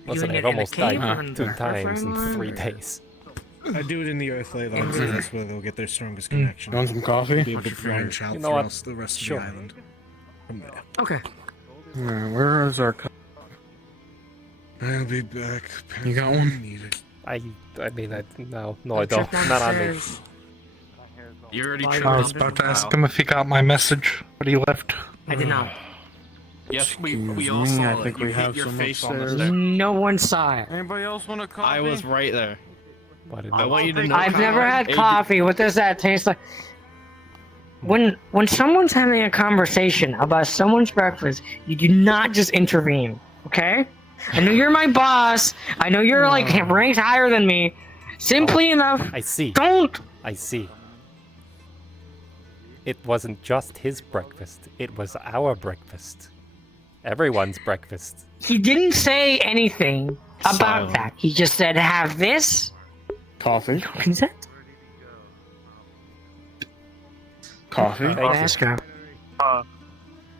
Listen, doing I've it in a almost cave died or in 2 the times in Earthframe 3 or- days. I do it in the Earthlight Line, so that's where they'll get their strongest connection. You want some coffee? Be able to branch out You know what? throughout the rest Sure. of the island. From there. Okay. Where is our I'll be back. You got one? I mean, no, I don't. Not on me. You already I was about to ask him if he got my message, but he left. I did not. Yes, we Excuse all me, saw I it. think You we hit have your some face on the upstairs. stairs. No one saw it. Anybody else want a coffee? I was right there. Why did I want you to know. I've never had Hey, coffee. What does that taste like? When someone's having a conversation about someone's breakfast, you do not just intervene, okay? I know you're my boss. I know you're like ranked higher than me. Simply enough, I see. don't. I see. It wasn't just his breakfast. It was our breakfast. Everyone's breakfast. He didn't say anything about Silent. that. He just said, "Have this." Coffee? Consent. Coffee? Ask her.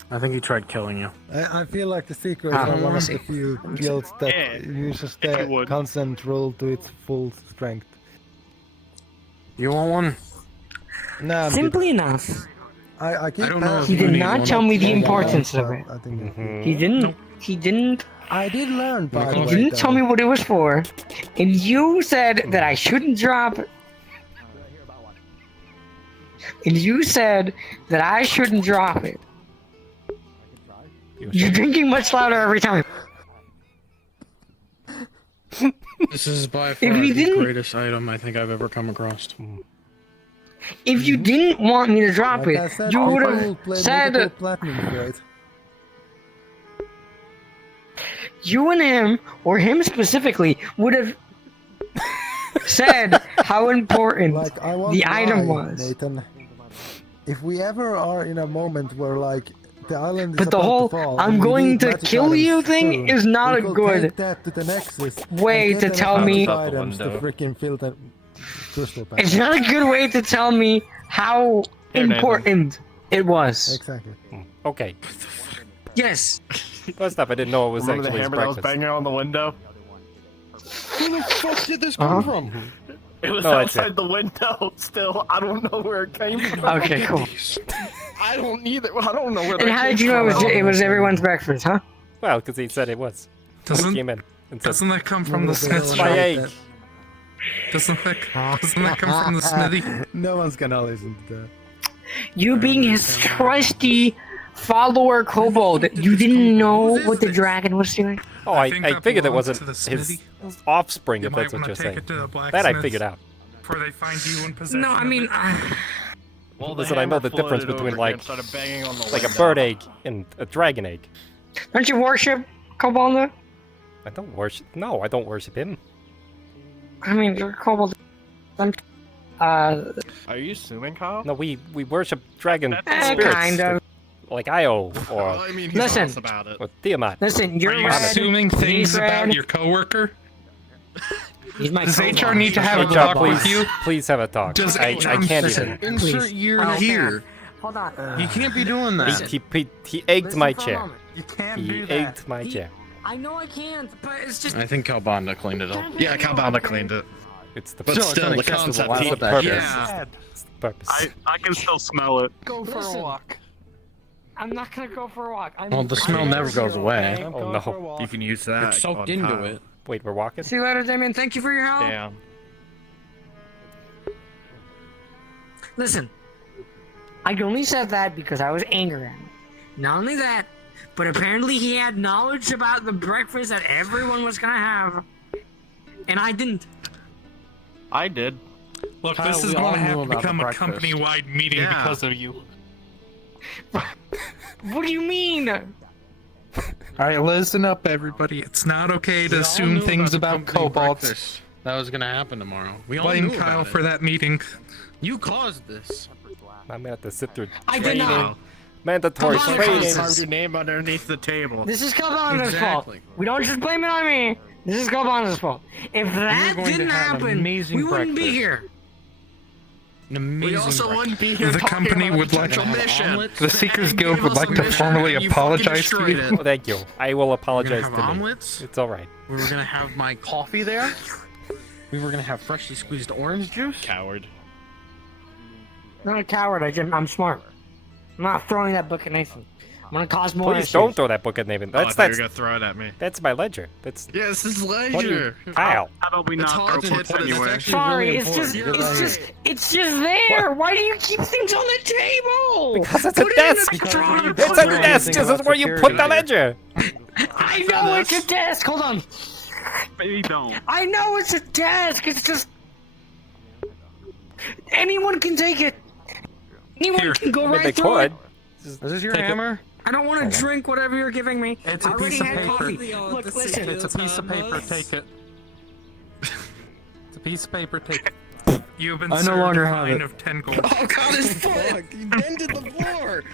I think he tried killing you. I feel like the secret is one of the few guilds that uses the consent rule to its full strength. You want one? No, I'm Simply enough. I keep don't know if He did you not need tell one. me the importance of it. I think He didn't. He didn't. I did learn, by the He way. didn't tell me what it was for, and you said that I shouldn't drop it. And you said that I shouldn't drop it. You're drinking much louder every time. This is by far If you the didn't- greatest item I think I've ever come across. If you didn't want me to drop Like I it, said, you would people have play said multiple platinum grades. you and him, or him specifically, would have said how important Like, I won't the item lie, was. Nathan. If we ever are in a moment where like the island is But the about whole to fall, "I'm and we going need to magic kill items you" thing soon, is not we a could good take that to the Nexus way and to get tell enough me. items to freaking fill the crystal pack. It's not a good way to tell me how Here, Nathan. important it was. Exactly. Okay. Yes. First off, I didn't know it was Remember the actually his hammer that was breakfast. banging on the window? Who the fuck did this come from? It was No, that's outside it. the window. Still, I don't know where it came from. Okay, cool. I don't either. I don't know where. And that how came did you know from. it was everyone's breakfast, huh? Well, because he said it was. Doesn't- He came in and said, Doesn't that come from the That's my set? egg. Doesn't that come from the smithy? No one's gonna listen to that. You being his trusty follower, Kobold, you didn't know what the dragon was doing? Oh, I figured it wasn't his offspring, if that's what you're saying. That I figured out. Before they find you in possession. No, I mean, Listen, I know the difference between like a bird egg and a dragon egg. Don't you worship Kobold? I don't worship. No, I don't worship him. I mean, you're Kobold. Are you assuming, Kyle? No, we worship dragon Kind spirits. of. Like Io or I mean, he's Listen. honest about it. or Tiamat. Listen, you're Are you red, assuming he's things red. about your coworker? He's my Does Kobold. HR need to have a HR, talk please, with you? please have a talk. Does I HR can't listen, even. Insert year here. Hold on. You can't be doing that. He egged my Listen for a chair. moment. You can't He do that. egged my chair. I know I can't, but it's just. I think Calbanda cleaned it up. Yeah, Calbanda cleaned it. It's the But still, the concept. That's the purpose. It's the purpose. I can still smell it. Go for Listen. a walk. I'm not gonna go for a walk. Well, the smell never goes away. Oh no. You can use that. It's soaked on into Kyle. it. Wait, we're walking? See you later, Damien. Thank you for your help. Damn. Listen, I only said that because I was angry at him. Not only that, but apparently he had knowledge about the breakfast that everyone was gonna have, and I didn't. I did. Look, Kyle, this is we all going to knew have to about the become a breakfast. company-wide meeting Yeah. because of you. What do you mean? Alright, listen up, everybody. It's not okay to assume things about kobolds. That was gonna happen tomorrow. We all Blame knew Kyle about for it. that meeting. You caused this. I'm gonna have to sit through I did training. not. Mandatory Come on, training. Carlos. Your name underneath the table. This is Calbanda's fault. Exactly. We don't just blame it on me. This is Calbanda's fault. If that going to didn't have an happen, amazing we wouldn't be breakfast. here. An amazing We also breakfast. wouldn't be here The talking company about would like potential mission. The Seekers And Guild gave would us like a to mission, formally and you apologize fucking to destroyed you. Oh, thank you. I will We were apologize gonna to have me. omelets. It's alright. We were gonna have my coffee there. We were gonna have freshly squeezed orange juice. Coward. I'm not a coward. I'm smart. I'm not throwing that book at Nathan. I'm gonna cause more Please issues. don't throw that book at Nathan. Oh, I That's thought you that's were gonna throw it at me. that's my ledger. That's Yeah, this is what do you, ledger. Kyle. How about we It's not hard throw to hit, books but it's anywhere? actually Sorry, really it's just, important. it's just there. Why do you keep things on the table? Because it's a Put it in desk. the drawer. It's a desk. This is where you put the ledger. I know it's a desk. Hold on. Maybe don't. I know it's a desk. It's just anyone can take it. Anyone can go I mean, right they through could. it. Is this your Take it. hammer? I don't want to drink whatever you're giving me. It's I a already piece of had paper. coffee. Look, listen. It's a piece of paper. Take it. It's a piece of paper. Take it. You have been I no served longer a have fine it. of 10 gold. Oh god, his foot! He dented the floor!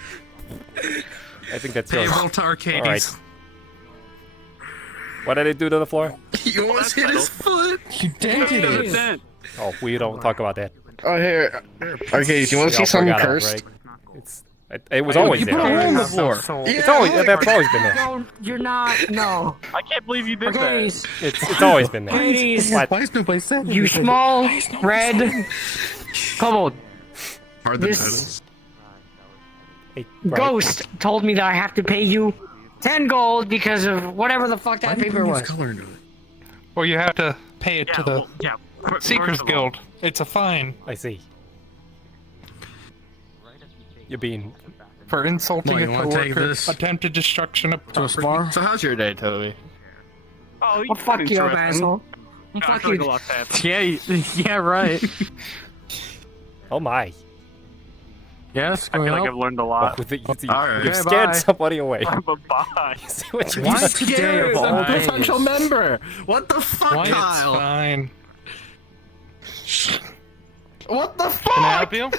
I think that's yours. Payable to Arcadies. All right. What did it do to the floor? He almost hit his foot! You dented it. Dent. Oh, we don't talk about that. Oh, here. Okay, do you want We to see all something forgot cursed? it, right? It was always You there. put a hole in the floor. It's always that's always been there. No, you're not. No. I can't believe you did Arcadies. It's always been there. Arcadies. What? Why is nobody saying You anything? small red kobold. Hard than This Hey, right. ghost told me that I have to pay you 10 gold because of whatever the fuck that paper was. Color into it. Well, you have to pay it to the Yeah. Seekers First of all, Guild. It's a fine I see. You're being for insulting Well, a you wanna take coworker, this attempted destruction of to a property. spar? So how's your day, Toby? Oh, Well, fuck you, interesting. asshole. No, I Fuck feel like a you. lot's happened. Yeah, right. Oh my. Yes, I can we feel like I've help? learned a lot. Alright. You've Okay, scared bye. somebody away. Bye-bye. See what you Why did? today of all a days? potential member! What the fuck, Why it's Kyle? fine. What the fuck? Can I help you?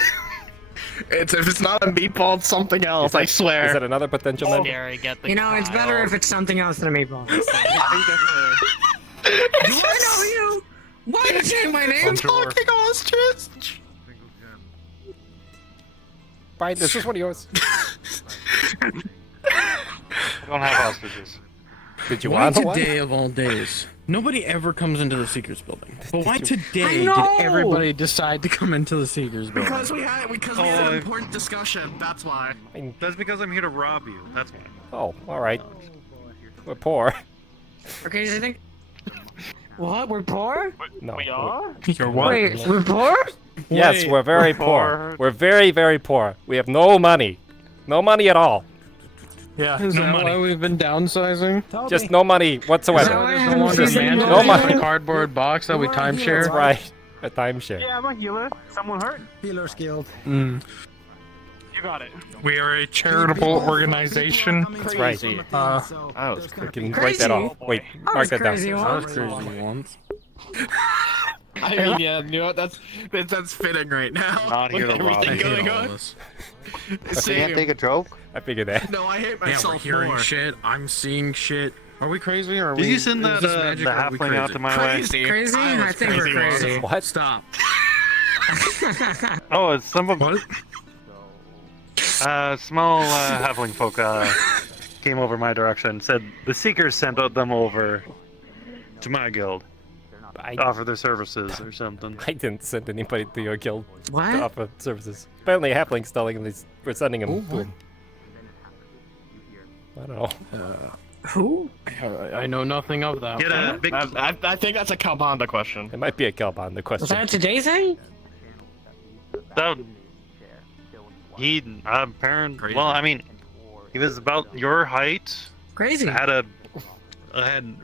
If it's not a meatball, it's something else, I swear. Is that another potential member? You know, it's better if it's something else than a meatball. Do I know you? Why are you saying my name? Talking ostrich! Brian, this is one of yours. I don't have ostriches. Did you Why want one? today of all days? Nobody ever comes into the Seekers building. But why you- today I did know! everybody decide to come into the Seekers building? Because we had an important discussion, that's why. That's because I'm here to rob you. That's why. Oh, all right. We're poor. Okay, I think. What? We're poor? No. We are? You're what? Wait, we're poor? Yes, we're very poor. We're very, very poor. We have no money. No money at all. Yeah, Is that why we've been downsizing? Just no money whatsoever. No longer managed No money. a cardboard box that we timeshare. That's right. A timeshare. Yeah, I'm a healer. Someone hurt? Healers Guild. You got it. We are a charitable organization. That's right. I was Can write that off. Wait, mark that down. I was crazy once. I mean, yeah, you know what? That's fitting right now. Not here with to rob. everything going on. I can't take a joke. I figured that. No, I hate Yeah, myself we're hearing more. shit. I'm seeing shit. Are we crazy or are Did we? you send that is this the magic or are we halfling out crazy? to my way? Crazy? I think we're crazy. What? Stop. Oh, it's some of what? Small halfling folk came over my direction. Said the Seekers sent them over to my guild to offer their services or something. I didn't send anybody to your guild What? to offer services. Apparently, halfling's telling him we're sending him to him. I don't know. Who? I know nothing of that. Get a big. I think that's a Calbanda question. It might be a Calbanda Was question. that a today thing? That, he apparently. Well, I mean, he was about your height. Crazy. Had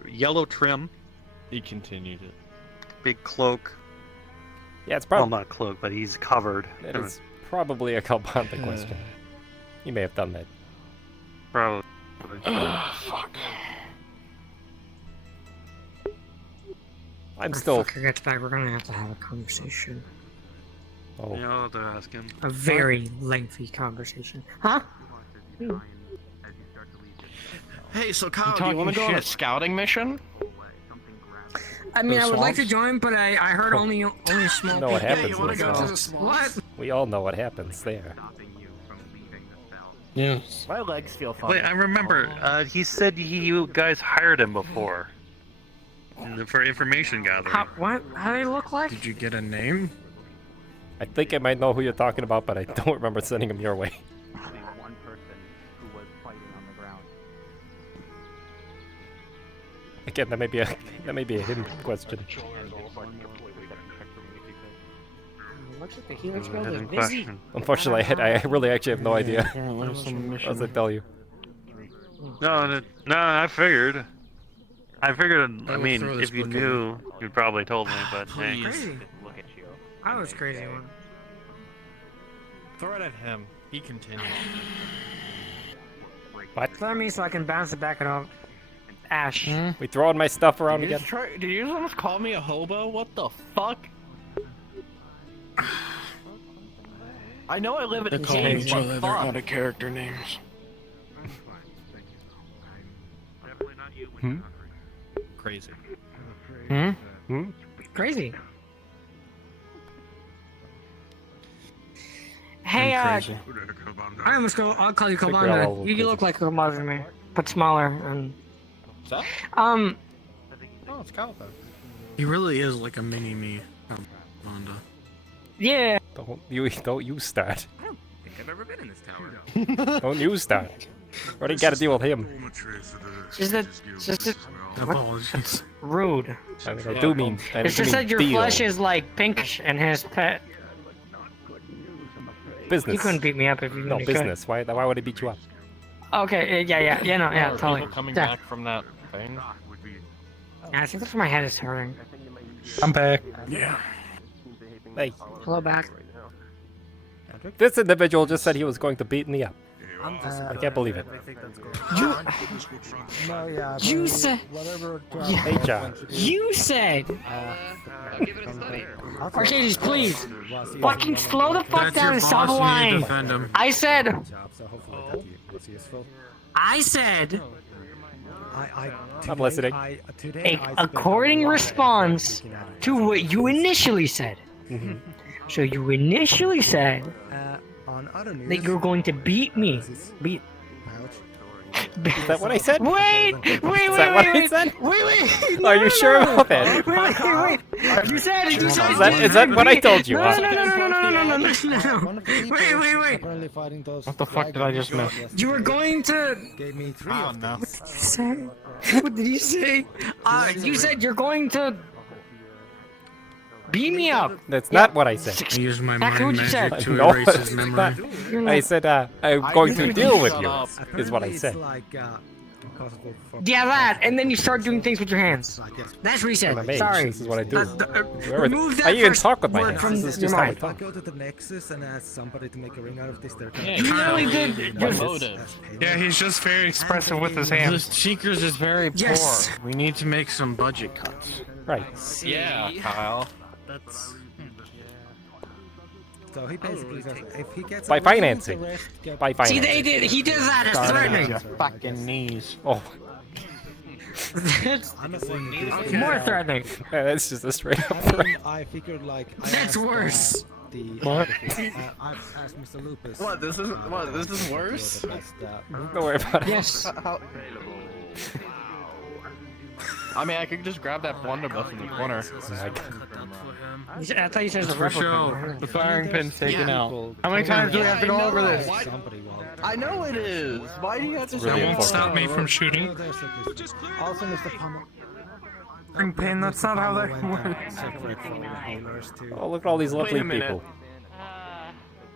yellow trim. He continued it. Big cloak. Yeah, it's Well, probably not cloak, but he's covered. it is probably a Calbanda question. You may have done that. Probably. Fuck. I'm still. Fucker gets back, we're gonna have to have a conversation. Oh. Yeah, I'll have to ask him. A very lengthy conversation. Huh? Hey, so Kyle, do you want to go on a scouting mission? I mean, The I would like to swamps? join, but I heard only small. You know what people. happens in the swamps. What? We all know what happens there. Yes. My legs feel funny. Wait, I remember. He said you guys hired him before for information gathering. What? How do they look like? Did you get a name? I think I might know who you're talking about, but I don't remember sending him your way. One person who was fighting on the ground. Again, that may be a him question. Looks like the healer spell is Hidden busy. question. Unfortunately, I really actually have no idea. Apparently there's some What does mission. it tell you? No, I figured. I figured. I will mean, throw this if you book in. knew, you'd probably told me. But hey, Crazy. Look at you. I was crazy one. Throw it at him. He continued. What? Throw me so I can bounce it back off. Ash. We throwing my stuff around Did you again? just did you just almost call me a hobo? What the fuck? I know I live in a They're calling cave, each but other their fuck. out of character names. Hmm? Crazy. Hmm? Hmm? Crazy. Hey, I'm crazy. I almost go. I'll call you think we're all Kobold. You crazy. look like Kobold to me, but smaller. And What's that? um, Oh, it's Calvin. He really is like a mini me. Wanda. yeah. Don't you start. I don't think I've ever been in this tower. Don't you start. Already got to deal with him. Just that. Apologies. Rude. I mean, I do mean. I It's do just mean that your deal. flesh is like pinkish and his pet. Business. You couldn't beat me up if you No really could. business. Why would I beat you up? Okay. Yeah. Are Totally. people coming Yeah. back from that thing? Yeah, I think that's where my head is hurting. I'm back. Yeah. Hey, Hello, back. this individual just said he was going to beat me up. I can't believe it. No, yeah. You but said. whatever. Hey, John. You said. Arcadies, please. Fucking slow the fuck That's down your and saw the boss, you need to line. defend him. I said. I'm listening. A according response to what you initially said. Mm-hmm. So you initially said On other news, that you're going to beat me. Beat. Is that what I said? Wait. Is that what I said? Wait. Are you sure about that? Wait. You said it. You said Is that what I told you? No. Wait. Apparently fighting those. What the fuck did I just miss? You were going to. Gave me 3 I of don't them. What did you say? You said you're going to. Beam me up. That's not what I said. I use my Exactly mind what you said. magic to No, erase his it's memory. not. I said I'm going to deal with you. Is what I said. Yeah, that, and then you start doing things with your hands. That's what he said. I'm a mage. Sorry. This is what I do. remove that I even first talk with my word hands. from This is your just how I mind. talk. Go to the Nexus and ask somebody to make a ring out of this. They're You really did. Yeah, he's just very expressive with his hands. The Seekers is very poor. Yes. We need to make some budget cuts. Right. Yeah, Kyle. That's. So he basically says if he gets By a ring, financing. the rest get- By See, financing. he did that as Starting threatening. at your fucking knees. Oh. That's I'm assuming more threatening. Yeah, that's just a straight up I threat. mean, I figured like I That's asked, worse. What? I've asked Mr. Lupus. What? This is what? This is worse. Don't worry about it. Yes. I mean, I could just grab that blunderbuss in the corner. I thought you said it was a For show. The firing pin's taken out. How many times do we have to go over this? I know it is. Why do you have to Really say That won't it? stop me from shooting. Also, Mr. Pummel. Bring pain, that's not how that works. Oh, look at all these Wait lovely a minute. people.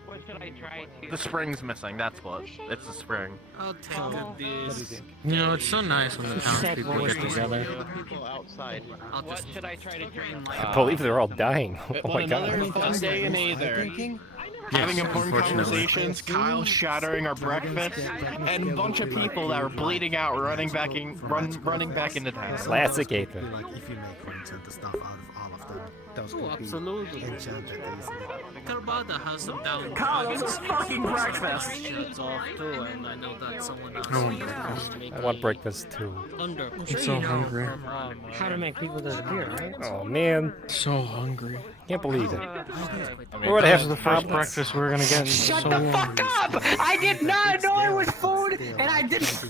What should I try to? The spring's missing. That's what. It's the spring. I'll take this. You know, it's so nice when the townspeople get together. People outside. What should I try to dream like? I believe they're all dying. Oh my Another god. fun day in Aether. Having important conversations, Kyle shattering our breakfast, and a bunch of people that were bleeding out, running back into town. Classic Aether. Like if you make rings and the stuff out of all of them, those Oh, could be absolutely. enchanted easily. Karbada has some down. Kyle, this is fucking breakfast. Shirts off too, and I know that someone else Oh, wants to make I want breakfast too. under. I'm so hungry. How to make people disappear, right? Oh man. So hungry. Can't believe it. We're We're gonna have the first breakfast we're gonna get in Shut so the long. fuck up! I did not know it was food, and I didn't.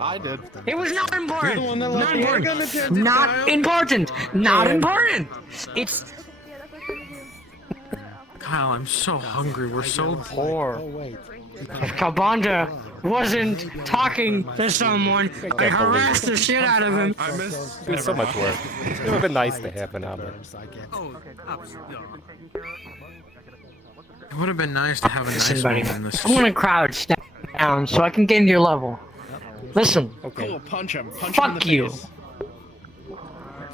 I did. It was not important. You're the one that left Not the egg important. unattended, Not Kyle. important. Not important. It's Kyle, I'm so hungry. We're so poor. Kabanda wasn't talking to someone. I harassed the shit out of him. I miss. It was so much work. It would have been nice to have an omelet. Oh, absolutely. It would have been nice to have a nice Listen, buddy, one in this. I'm gonna crouch down so I can get into your level. Listen, Okay. Cool, punch him. Punch him in fuck the you. face.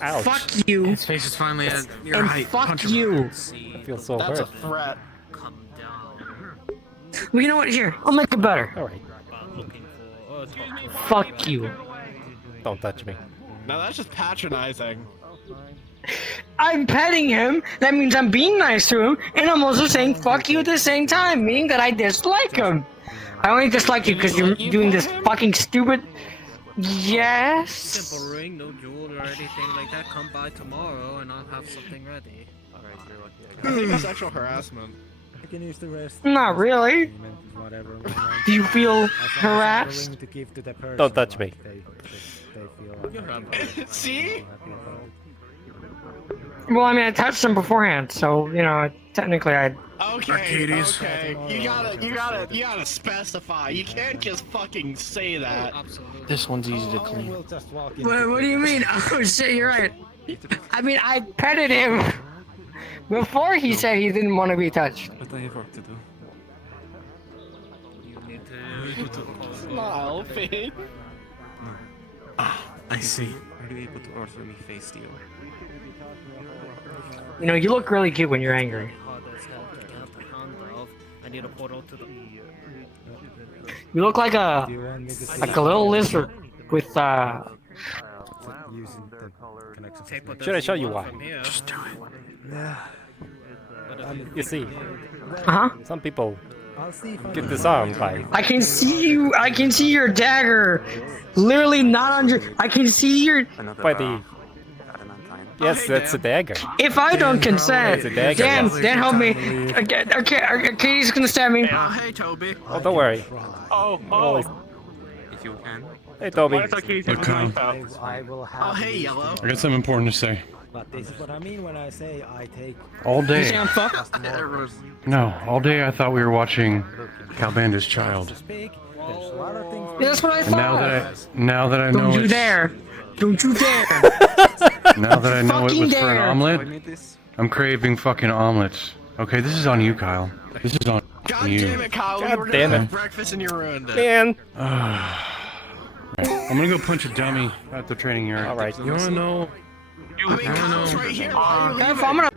Ouch. Fuck you. His face is finally at your And height. fuck Punch him. you. I feel so That's a hurt. threat. Come down. Well, you know what? Here, I'll make it better. Alright. Looking for. Fuck you. Don't touch me. Now that's just patronizing. I'm petting him. That means I'm being nice to him, and I'm also saying fuck you at the same time, meaning that I dislike him. I only dislike you because you're doing this fucking stupid. Yes. Simple ring, no jewel or anything like that. Come by tomorrow, and I'll have something ready. I think it's sexual harassment. You can use the rest. Not really. Whatever. Do you feel As long as you have a harassed? ring to give to the person, Don't touch me. like, they feel See? Well, I mean, I touched him beforehand, so you know, technically, I. Okay, Arcadies. okay. You gotta specify. You can't just fucking say that. Absolutely. This one's easy to We'll clean. just walk in. What do you mean? Oh shit, you're right. I mean, I petted him before he said he didn't want to be touched. But I have work to do. You need to. Smile, Finn. I see. Are you able to order me face deal? You know, you look really cute when you're angry. Hard as hell to get the hand of. I need a portal to the. You look like a Do you want me to little lizard with using the connection? Take what Should I show you why? from here. Just do it. Yeah. You see, huh? some people I'll see if I get can disarmed by. I can see you. I can see your dagger. Literally not on your. I can see your. By the. Yes, that's a dagger. If I don't consent, It's a dagger, Dan, yes. Dan, help me. Okay, Arcadies gonna stab me. Oh, hey, Toby. Oh, don't worry. Oh, Always- If you can. Hey, Toby. It's okay. Look, Kyle. I will have. Oh, hey, Yellow. I got something important to say. But this is what I mean when I say I take... All day. You sound fucked. No, all day I thought we were watching Calbanda's Child. That's what I And thought. now that I know Don't you it's, dare! Don't you dare! now that I know it Fucking was for an dare. omelet, I'm craving fucking omelets. Okay, this is on you, Kyle. This is on God you. damn it, Kyle. God We were damn gonna it. have breakfast and you ruined it. Man. I'm gonna go punch a dummy at the training yard. All right. You wanna know? I mean, Kyle's right here. Why are you If I'm gonna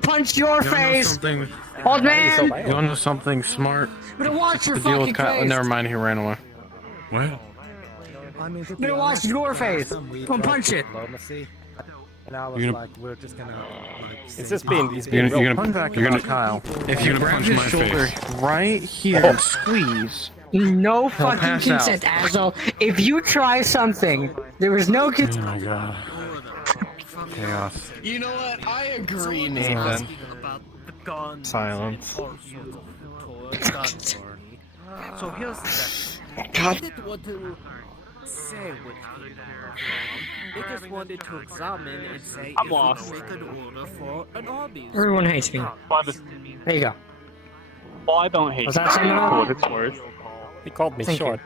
punch your face, old man. You wanna know something smart? Better watch your To deal fucking with Kyle. face. Never mind, he ran away. What? Better watch your face. Don't punch it. And I was You're gonna- like, we're just gonna... Like, It's just being. He's being You're real. gonna Kyle. If you grab punch his my shoulder face. right here and squeeze. No He'll fucking pass consent, asshole. If you try something, there is no consent. Oh my god. Chaos. You know what? I agree, Nathan. Silence. So here's the thing. God. I didn't want to say which came from. They just wanted to examine and say I'm if lost. we could make an order for an Arby's. Everyone hates me. There you go. Well, I don't hate Was that saying that? for what it's worth. He called me Thank you. short.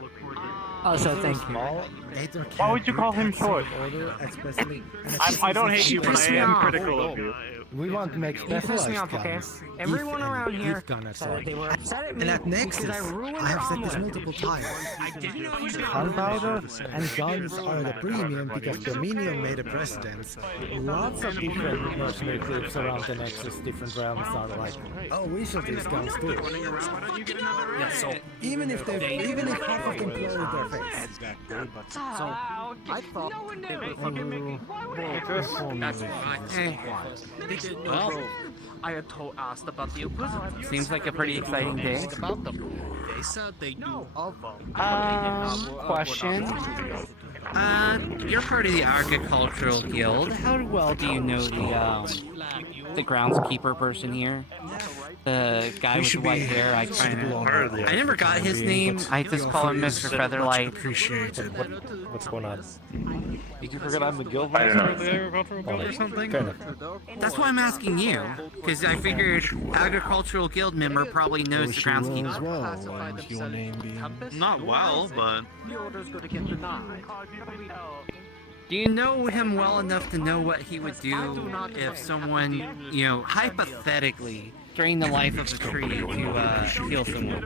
Also, thank you. Why would you call him short? I don't hate you, but I am critical of you. We want to make You piss specialized me off, okay? guns. Everyone around here gonna said they were upset at me And at Nexus, because I ruined I have their said this omelet. multiple times. Gunpowder and guns are the premium because Dominion made a precedent. Lots of different mercenary groups around the Nexus, different realms are like, oh, we should use guns too. Yeah, so Even if half of them blow their face. So I thought they were fucking That's fine. They didn't know. I had asked about the Inquisitors. Seems like a pretty exciting day. About them. They said they knew of them. Question. You're part of the Agricultural Guild. How well do you know the groundskeeper person here? The guy with the white hair. I never got his name. I just call him Mr. Featherlight. What's going on? You forget I'm the guild I don't master know. of the agricultural guild or something? Kind of. That's why I'm asking you, because I figured Agricultural Guild member probably knows the groundskeeper. Not well, but... The order's gonna get denied. Do you know him well enough to know what he would do if someone, you know, hypothetically, drained the life of a tree to heal someone?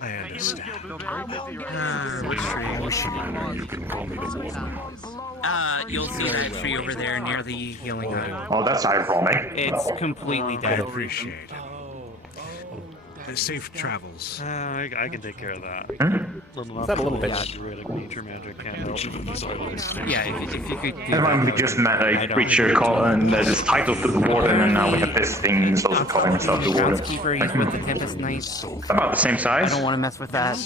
I understand. Which tree? You'll see that tree over there near the healing hut. Oh, that's ironic. It's completely I dead. appreciate it. Safe travels. I can take care of that. Is that a little bit? Druidic nature magic can't help. Yeah, if you could do Everyone we just met a creature called, and there's this title to the warden, and now we have this thing who's also calling himself the warden. Groundskeeper, he's with the Tempest Knights. About the same size? I don't want to mess with that.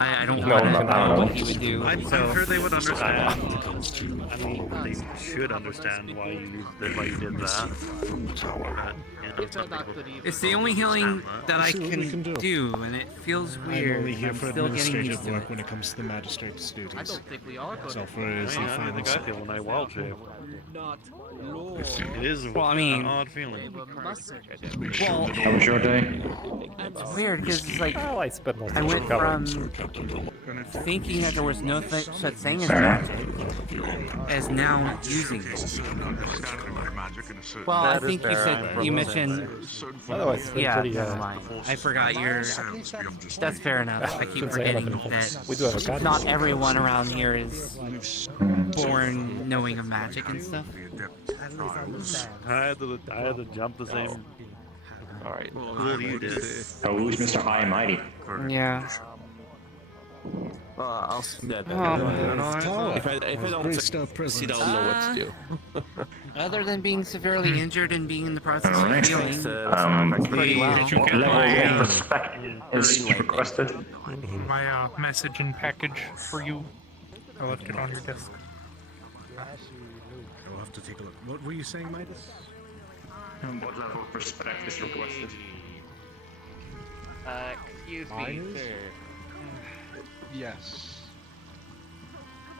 I don't No, want to no, know no. what he would do. I'm So sure they would understand. I mean, they should understand why you did that. it's the only healing that I can do, and it feels weird. I'm only here I'm for still getting administrative used to work it. when it comes to the magistrate's duties. I don't think we are gonna. So for it is the I final think I say. feel when I wild shape. Not It is Well, I mean- an odd feeling. Well, How was your day? it's weird because it's like Well, I spent most I of went it covering. from thinking that there was no such thing as magic, as now using it. Well, I That is think you fair, said I you will say. mentioned. Otherwise, it's been Yeah, pretty, never mind. I forgot your. That's fair enough. I keep Shouldn't say forgetting elephant. that We do have a god. not everyone around here is born knowing of magic and stuff. I had to jump the same. Alright. Cool, you did. Oh, who's Mr. High and Mighty? Yeah. I'll see that. Oh. If I don't succeed, I'll know what to do. Other than being severely injured and being in the process of Alright. healing, The pretty well. level of respect is requested. My message and package for you. I left it on your desk. I'll have to take a look. What were you saying, Midas? What level of respect is requested? Excuse me, sir. Yes.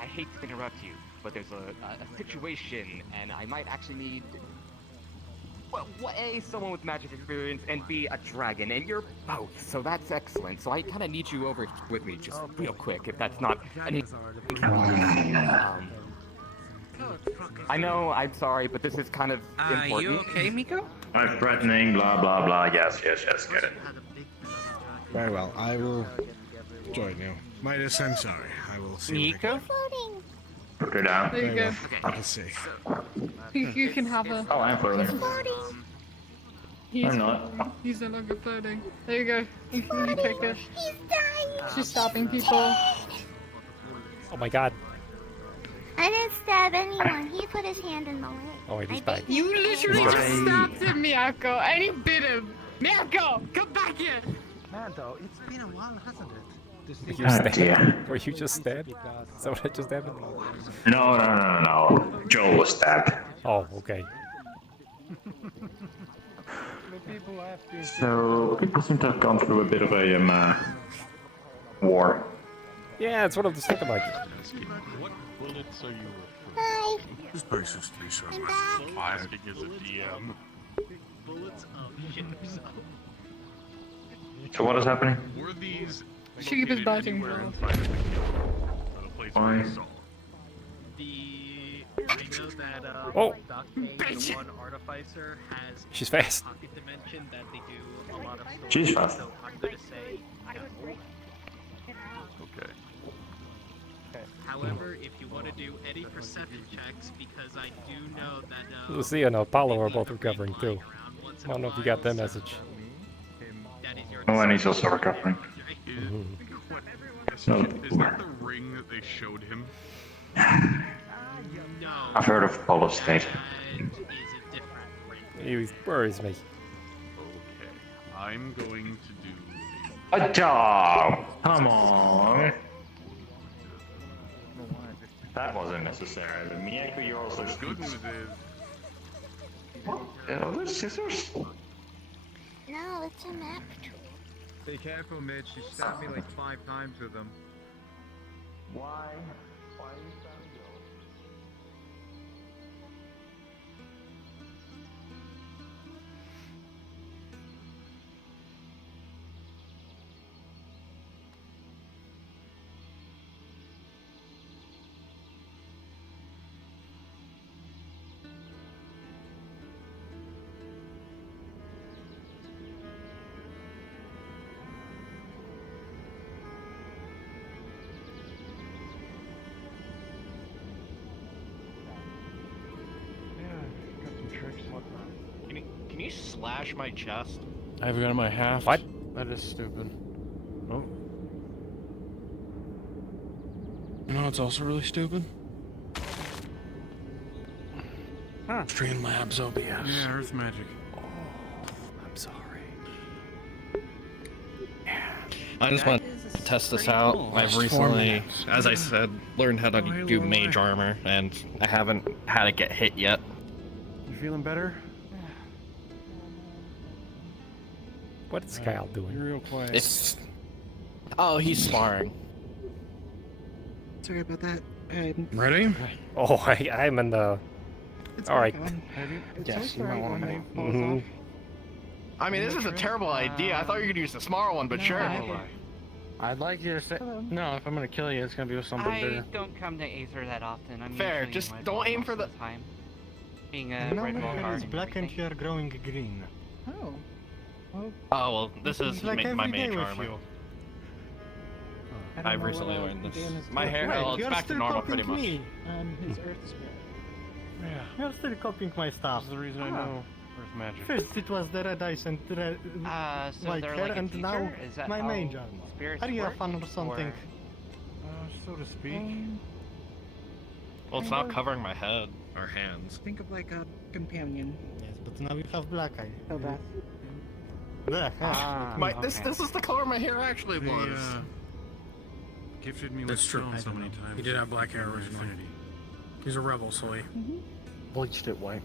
I hate to interrupt you, but there's a situation, and I might actually need, well, A, someone with magic experience, and B, a dragon, and you're both, so that's excellent. So I kind of need you over with me, just real quick, if that's not any. I know, I'm sorry, but this is kind of important. You okay, Miko? I'm threatening, blah blah blah. Yes, get it. Very well, I will join you. Midas, I'm sorry. I will see. Miko? Put her down. There you go. I can see. You can have her. Oh, I'm floating. I'm not. He's no longer floating. There you go. You take her. He's dying. She's stabbing people. Oh my god. I didn't stab anyone. He put his hand in my way. Oh wait, he's back. You literally just stabbed him, Miyako, and he bit him. Miyako, come back here. Mando, it's been a while, hasn't it? Were you stabbed? Were you just stabbed? Is that what just happened? No. Joel was stabbed. Oh, okay. So people seem to have gone through a bit of a war. Yeah, it's what I'm just thinking like. What bullets are you Hi. This place is so much plastic as a DM. Bullets of ships. So what is happening? Were these She was biting anywhere her. inside of the guild? Not a place where Why? we saw. I know that Oh. Duck, the one artificer, has She's fast. a pocket dimension that they do a lot of stories. She's fast. So I'm gonna say no. Okay. However, if you want to do any perception checks, because I do know that Lucia and Apollo are both recovering too. I don't know if you got that message. Oh, and he's also recovering. Is that the ring that they showed him? I've heard of Polo State. He worries me. Okay. I'm going to do A dog! Come on! That wasn't necessary, but Miyako, you're also... The good news is... Oh, there's scissors? No, it's a map tool. Be careful, Mitch. She stabbed me like 5 times with them. Why? Why are you stabbing Can you slash my chest? I've got my half. What? That is stupid. Oh. You know, it's also really stupid. Huh. Streamlabs OBS. Yeah, Earth magic. Oh, I'm sorry. I just want to test this out. I've recently, as I said, learned how to do mage armor, and I haven't had it get hit yet. You feeling better? What's Kyle doing? You're real quiet. It's... Oh, he's sparring. Sorry about that. Ready? Oh, I'm in the... Alright. Yes, you might want to Mhm. I mean, this is a terrible idea. I thought you were gonna use the smart one, but sure. I'd like you to say... No, if I'm gonna kill you, it's gonna be with something I bigger. don't come to Aether that often. I'm Fair, usually just in Red don't Wall aim most for of the... time. Being a Red Wall guard and black and everything. you're growing green. Oh. Oh, well, this is like my every day mage with armor. you. I've recently learned this. My hair, well, it's you're back to still normal copying pretty much. me. And his Earth Spirit. Yeah. You're still copying my stuff. This is the reason I know Earth magic. First it was the red eyes and the red So white they're hair, like a and teacher? now Is that my how mage armor. spirits Are you a work, fan or something? So to speak. Well, it's not covering my head or hands. Think of like a companion. Yes, but now you have black eye. Oh, that. Black eye. This is the color my hair actually was. Gifted me with That's true. stone so many times. He did have black hair originally. He's a rebel, so he. Bleached it white.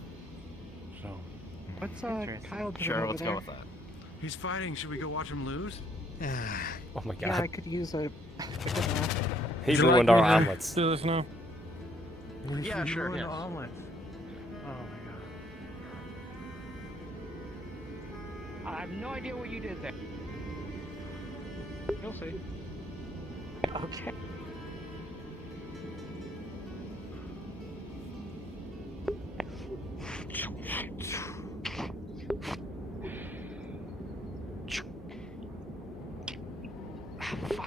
So. What's Kyle doing Sure, over let's there? go with that. He's fighting. Should we go watch him lose? Oh my god. Yeah, I could use a good laugh. He Would you ruined like our me to omelets. Do this now. Yeah, sure. Ruin Yes. omelets. Oh my god. I have no idea what you did there. You'll see. Okay.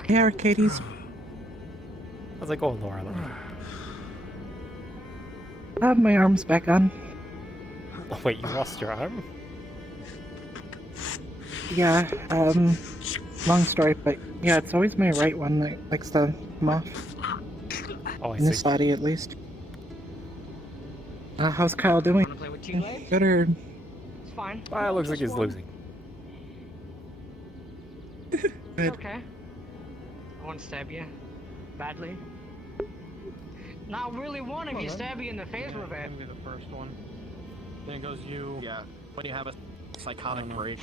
Hey, Arcadies. How's it going, Laura? My arm's back on. Oh, wait, you lost your arm? Yeah, long story, but yeah, it's always my right one that likes to come off. Oh, I In this see. body, at least. How's Kyle doing? Wanna play with two legs? Good or... It's fine. It looks like he's losing. It's okay. I want to stab you. Badly. Not really one if you stab you in the face with it. Be the first one. Then it goes you. Yeah. When you have a psychotic break.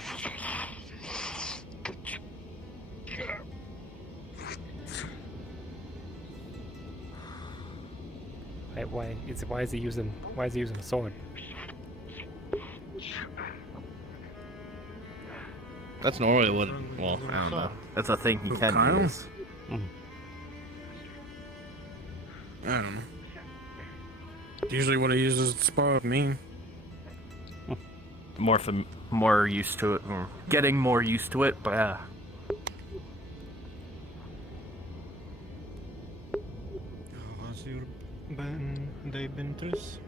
Wait, why is he using a sword? That's normally what. Well, I don't know. That's a thing you can Kyle? use. I don't know. Usually what I use is to spar with me. More used to it, or getting more used to it, but yeah. How's your day been, Tris?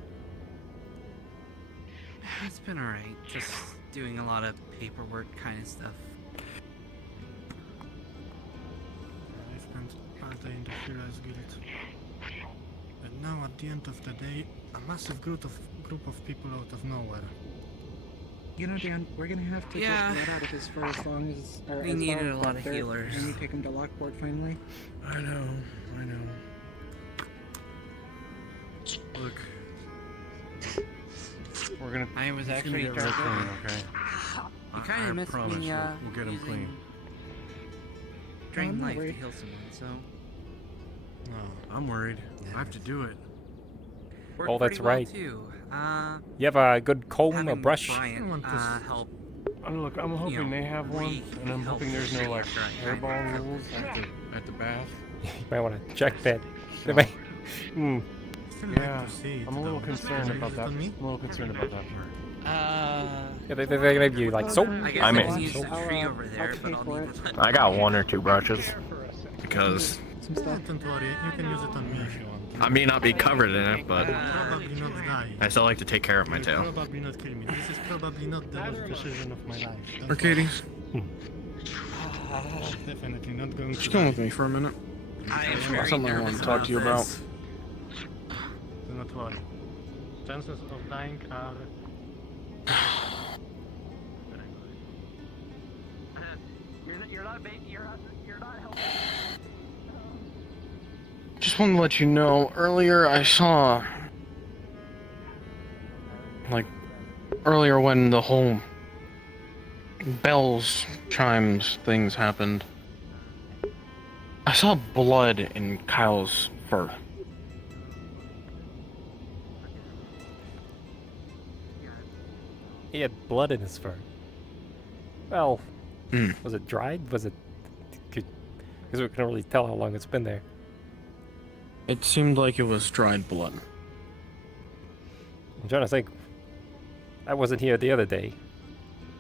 It's been alright, just doing a lot of paperwork kind of stuff. I spent part day in the Heroes Guild. And now at the end of the day, a massive group of people out of nowhere. You know, Dan, we're gonna have to get blood out of his fur as long as... We needed a lot of healers. Can you take him to Lockport finally? I know. Look. We're gonna... I was he's actually gonna get real clean, okay? You kind of missed promise me, we'll get him clean. Drain I'm life to worried. heal someone, so... No, I'm worried. I have to do it. Worked Oh, that's pretty well, right. Too. You have a good comb, a Having brush? Brian, help. Look, I'm hoping they have one, and I'm hoping there's no like hairball rules at the bath. You might want to check that. They might... Yeah, I'm a little concerned about that. I'm a little concerned about that part. Yeah, they're gonna give you like soap. I mean, I got one or two brushes because Don't worry, you can use it on me if you want. I may not be covered in it, but Probably not die. I still like to take care of my tail. Probably not kill me. This is probably not the worst decision of my life. Don't Arcadies? Definitely not going to. Just come with me for a minute. I am very Something I want to talk to you about. Do not worry. Chances of dying are. Just wanted to let you know, earlier I saw... Like, earlier when the whole bells, chimes, things happened, I saw blood in Kyle's fur. He had blood in his fur. Well, was it dried? Was it... Because we can really tell how long it's been there. It seemed like it was dried blood. I'm trying to think. I wasn't here the other day.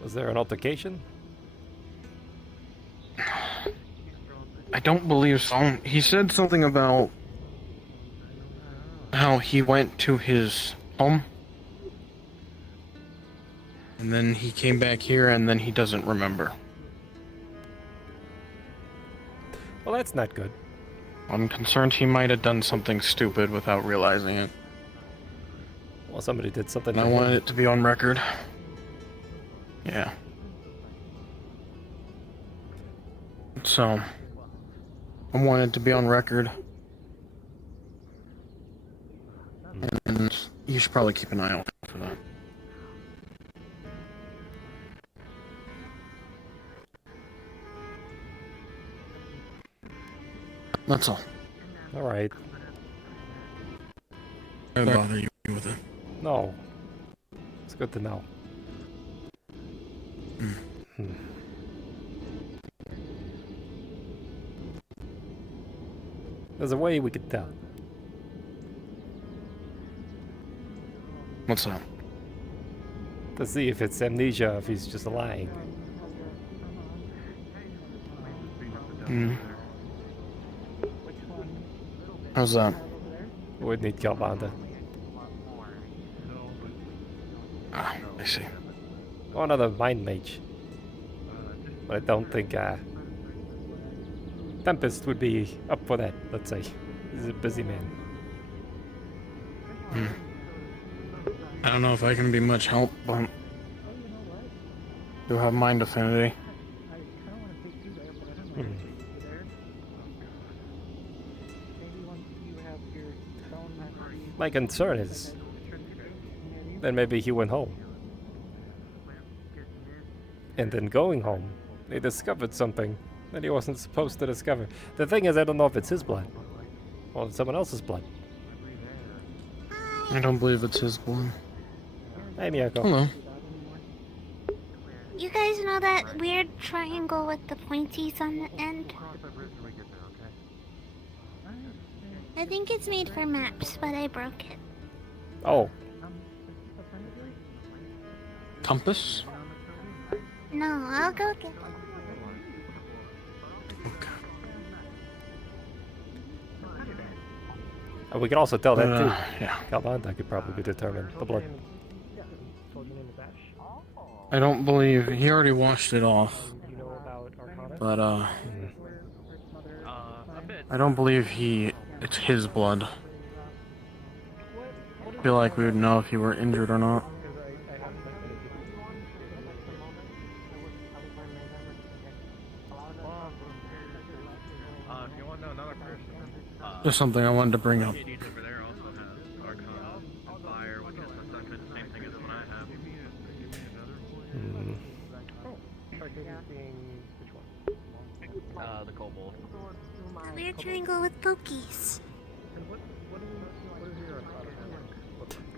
Was there an altercation? I don't believe so. He said something about how he went to his home. And then he came back here and then he doesn't remember. Well, that's not good. I'm concerned he might have done something stupid without realizing it. Well, somebody did something. And I wanted it to be on record. Yeah. So, I wanted to be on record. And you should probably keep an eye out for that. That's all. Alright. I don't bother you with it. No. It's good to know. There's a way we could tell. What's that? To see if it's amnesia, if he's just lying. How's that? We'd need Galbanda. Ah, I see. Or another mind mage. But I don't think Tempest would be up for that, let's say. He's a busy man. I don't know if I can be much help, but do have mind affinity. My concern is, then maybe he went home. And then going home, they discovered something that he wasn't supposed to discover. The thing is, I don't know if it's his blood, or someone else's blood. I don't believe it's his blood. Hey, Miyako. Hello. You guys know that weird triangle with the pointies on the end? I think it's made for maps, but I broke it. Oh. Compass? No, I'll go get it. We could also tell that too. Yeah. Galbanda could probably determine the blood. I don't believe he already washed it off. But I don't believe it's his blood. I feel like we would know if he were injured or not. Just something I wanted to bring up. Arcadies over there also has Arcana and Fire, which is essentially the same thing as what I have. The Kobold. The weird triangle with pokies.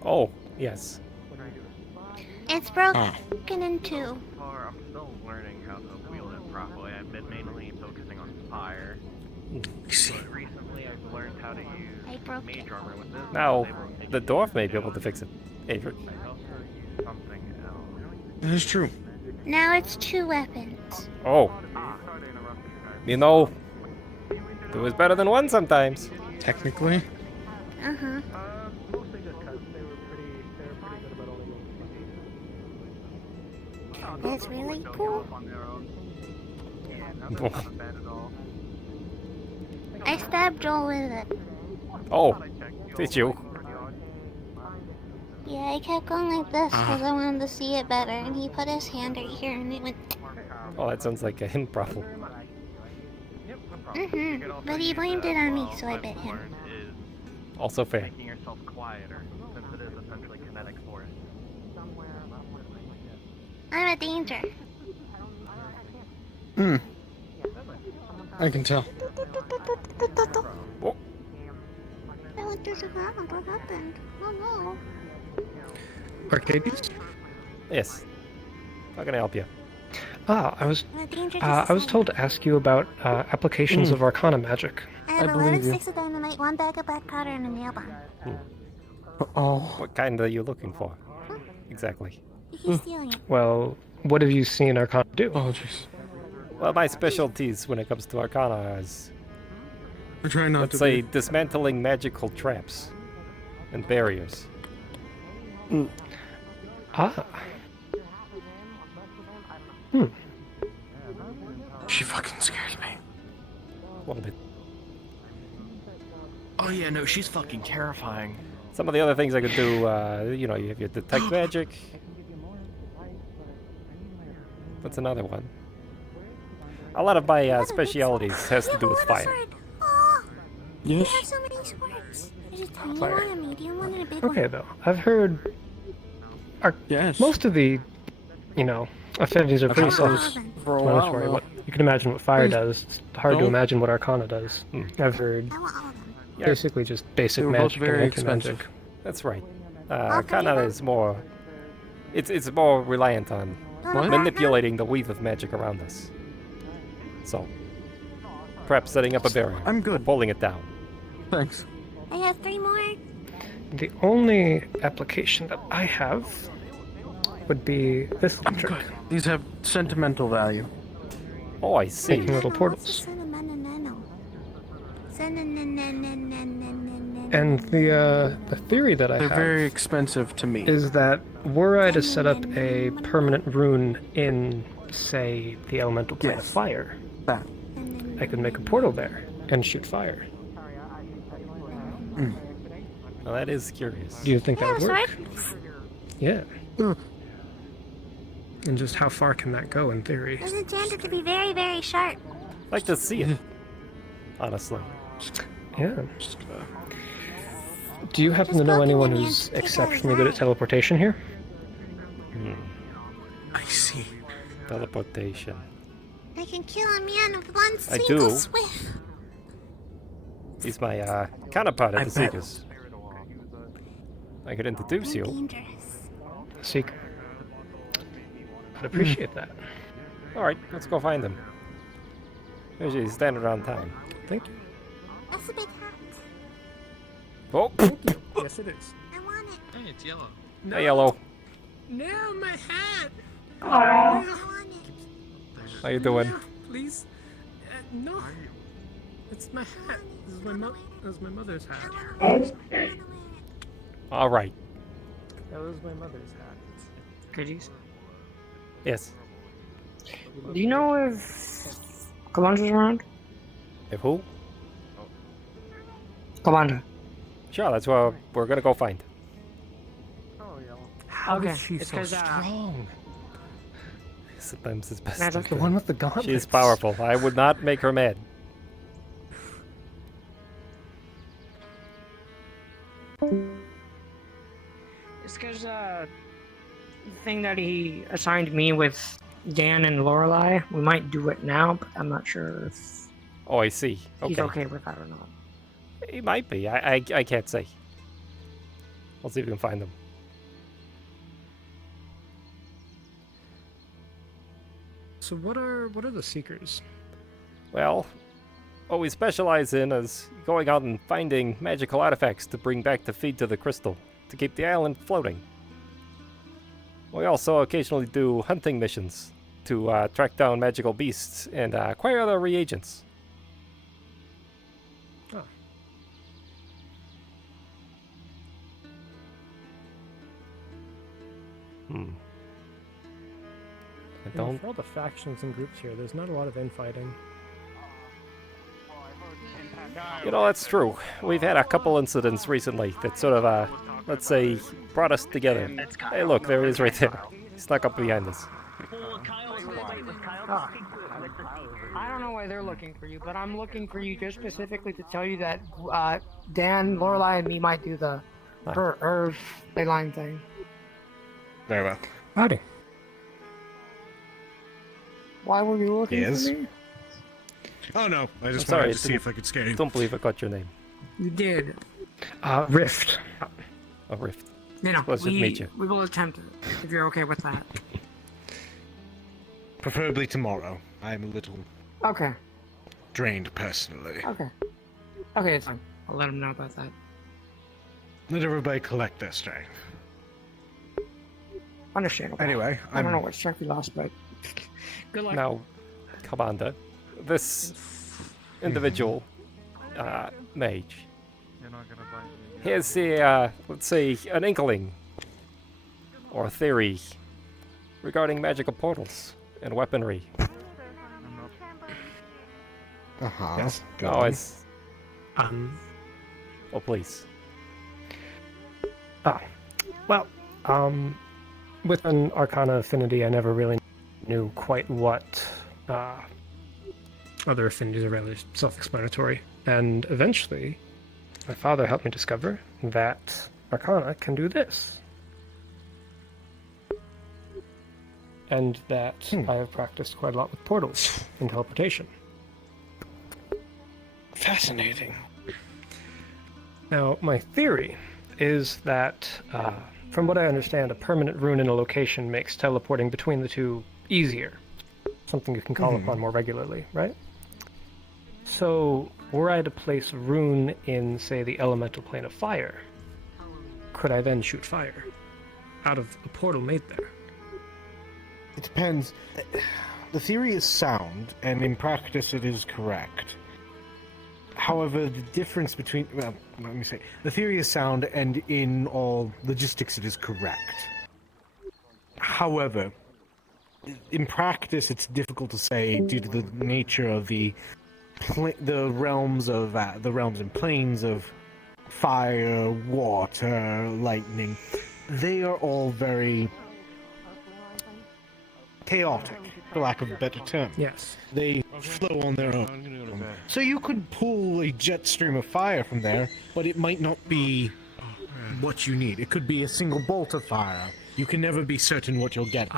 Oh, yes. It's broken in two. I'm still learning how to wield it properly. I've been mainly focusing on Fire. But recently I've learned how to use Mage Armor with this. Now, the dwarf may be able to fix it. Avery. Something else. That is true. Now it's two weapons. Oh. You know, two is better than one sometimes. Technically. Uh-huh. It's really cool. I stabbed Joel with it. Oh, did you? Yeah, I kept going like this because I wanted to see it better, and he put his hand right here, and it went. Oh, that sounds like a him problem. But he blamed it on me, so I bit him. Also fair. Making yourself quieter, since it is essentially kinetic force. I'm a danger. I can tell. Oh. I went through the ground. What happened? Oh no. Arcadies? Yes. How can I help you? I was told to ask you about applications of Arcana magic. I have 11 sticks of dynamite, 1 bag of black powder, and a nail bomb. Oh. What kind are you looking for? Exactly. He's stealing it. Well, what have you seen Arcana do? Oh, jeez. Well, my specialties when it comes to Arcana is, We're trying not let's to say, dismantling magical traps and barriers. She fucking scares me. A little bit. Oh yeah, no, she's fucking terrifying. Some of the other things I could do, you know, you have your detect magic. That's another one. A lot of my specialities has to do with fire. You have so many swords. There's a tiny one, a medium one, and a big one. Okay, though. I've heard. Most of the, affinities are pretty close. You can imagine what fire does. It's hard to imagine what Arcana does. I've heard Basically just basic They were both magic very and expensive. magic. That's right. Arcana is more. It's more reliant on What? manipulating the weave of magic around us. So, perhaps setting up a barrier. I'm good. Pulling it down. Thanks. I have 3 more. The only application that I have would be this I'm trick. good. These have sentimental value. Oh, I see. Making little portals. And the theory that I They're have very expensive to me. is that were I to set up a permanent rune in, say, the elemental plane of fire, that I could make a portal there and shoot fire. Well, that is curious. Do you think that would work? Right? Yeah. And just how far can that go in theory? There's a chance it to be very, very sharp. I'd like to see it. Honestly. Yeah. Do you happen to know anyone who's exceptionally good at teleportation here? I see. Teleportation. I can kill a man with one I single do. swift. He's my counterpart at I the bet. Seekers. I could introduce you. Dangerous. Seeker. I'd appreciate that. Alright, let's go find him. Usually he's standing around town. Thank you. That's a big hat. Oh! Yes, it is. I want it. Hey, it's yellow. Hey, Yellow. No, my hat. I want it. How you doing? No, please. No. It's my hat. This is my mother's hat. Alright. That was my mother's hat. Goodies. Yes. Do you know if Kobanda's around? If who? Kobanda. Sure, that's what we're gonna go find. How Okay, is she it's so 'cause, strong? Sometimes it's best. That's to okay. The one with the gauntlets. She's powerful. I would not make her mad. It's because the thing that he assigned me with Dan and Lorelei, we might do it now, but I'm not sure if Oh, I see. Okay. he's okay with that or not. He might be. I can't say. We'll see if we can find them. So what are the Seekers? Well, what we specialize in is going out and finding magical artifacts to bring back to feed to the crystal, to keep the island floating. We also occasionally do hunting missions to track down magical beasts and acquire other reagents. Oh. I don't. For all the factions and groups here, there's not a lot of infighting. You know, that's true. We've had a couple incidents recently that sort of, let's say, brought us together. Hey, look, there he is right there. He snuck up behind us. Ah. I don't know why they're looking for you, but I'm looking for you just specifically to tell you that Dan, Lorelei, and me might do the Earth line thing. Very well. Howdy. Why were you looking Yes. for me? Oh no, I just Sorry, wanted to see if I could scare you. Don't believe I got your name. You did. Rift. A rift. You know, Pleasure to meet you. we will attempt it, if you're okay with that. Preferably tomorrow. I'm a little Okay. drained personally. Okay. Okay, it's fine. I'll let him know about that. Let everybody collect their strength. Understandable. Anyway, I don't I'm- know what strength we lost, but good luck. Now, Commander, this individual, mage, here's a, let's say, an inkling or a theory regarding magical portals and weaponry. Uh-huh. Yes. Go Oh, on. it's. Oh, please. Well, with an Arcana affinity, I never really knew quite what other affinities are rather self-explanatory. And eventually, my father helped me discover that Arcana can do this. And that I have practiced quite a lot with portals and teleportation. Fascinating. Now, my theory is that, from what I understand, a permanent rune in a location makes teleporting between the two easier. Something you can call upon more regularly, right? So, were I to place a rune in, say, the elemental plane of fire, could I then shoot fire out of a portal made there? It depends. The theory is sound, and in practice it is correct. However, the difference between... Well, let me say. The theory is sound, and in all logistics it is correct. However, in practice it's difficult to say due to the nature of the realms and planes of fire, water, lightning. They are all very chaotic, for lack of a better term. Yes. They flow on their own. So you could pull a jet stream of fire from there, but it might not be what you need. It could be a single bolt of fire. You can never be certain what you'll get.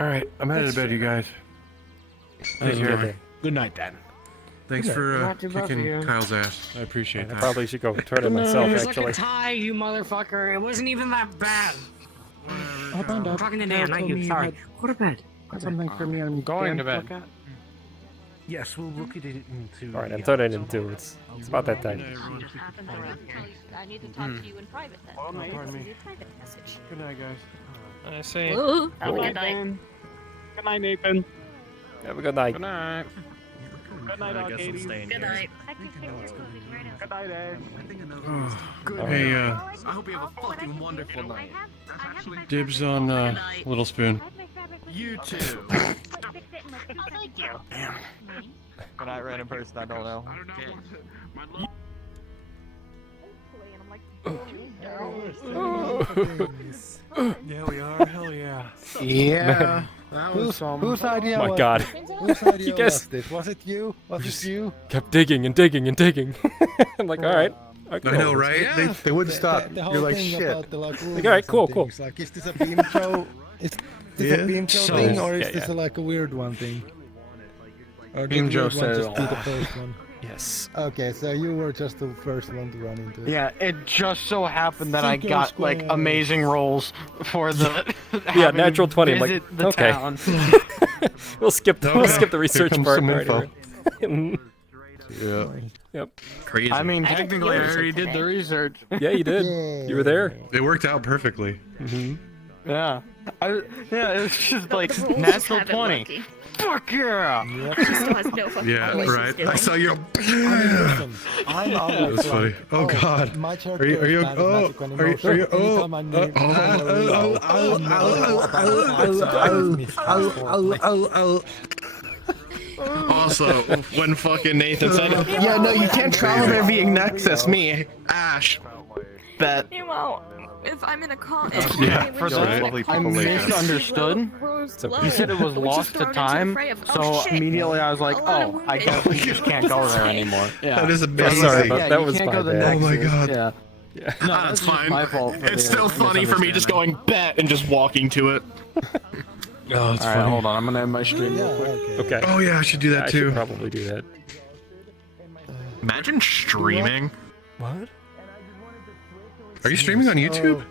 Alright, I'm headed to bed, you guys. Good night, Dan. Thanks for kicking Kyle's ass. I appreciate I that. probably should go turn it myself, It was actually. like a tie, you motherfucker. It wasn't even that bad. I'm talking to Dan, not you. Sorry. Go to bed. Got something for me on Going to bed. Yes, we'll look at it into... Alright, I'm turning it into. It's about that time. I need to talk to you in private then. Oh, pardon me. Private message. Good night, guys. I say. Ooh, Have a good night. Good night, Nathan. Have a good night. Good night. Good night, Arcadies. Good night. Good night, Ed. Hey, I hope you have a fucking wonderful night. dibs on Little Spoon. You too. Good night, random person I don't know. Yeah, we are. Hell yeah. Yeah. That was whose idea My was God. Whose idea You guys- was this? Was it you? Was it you? Kept digging and digging and digging. I'm like, alright. I know, right? They wouldn't stop. The whole You're like, thing shit. about the, like, Like, alright, cool, cool. things, like, is this a beam show? Is this a beam show thing, or is this like a weird one thing? Or did Beam the Joe weird one said it just be the all. first one? Yes. Okay, so you were just the first one to run into it. Yeah, it just so happened that I Cinco got like Square. amazing rolls for the Yeah, having natural 20. I'm like, visit the okay. town. we'll skip the research comes part. some Right info. Yeah. Yep. Crazy. I mean, technically, I already did the research. Yeah, you did. You were there. It worked out perfectly. Yeah. Yeah, it was just like The rules natural have it 20. working. Fuck yeah! She still has no fucking Yeah, clue what right. she's doing. I saw your. Listen, I'm always That was funny. like, Oh God. My church Are you? goes down with magic when emotion. Anytime I Also, when fucking Nathan said, Yeah, no, you can't travel there via Nexus. Me, Ash, bet. Meanwhile, if I'm in a call, Yeah, first of all, I misunderstood. He said it was lost to time, so immediately I was like, oh, I guess we just can't go there anymore. Yeah. That is amazing. Sorry, but Yeah, that you was can't my go to bad. Oh my Nexus. God. Yeah. Yeah. No, that's fine. my fault. It's still funny for me just going bet and just walking to it. Oh, it's Alright, funny. hold on. I'm gonna end my stream real quick. Okay. Oh yeah, I should do that I too. should probably do that. Imagine streaming. What? Are you streaming on YouTube?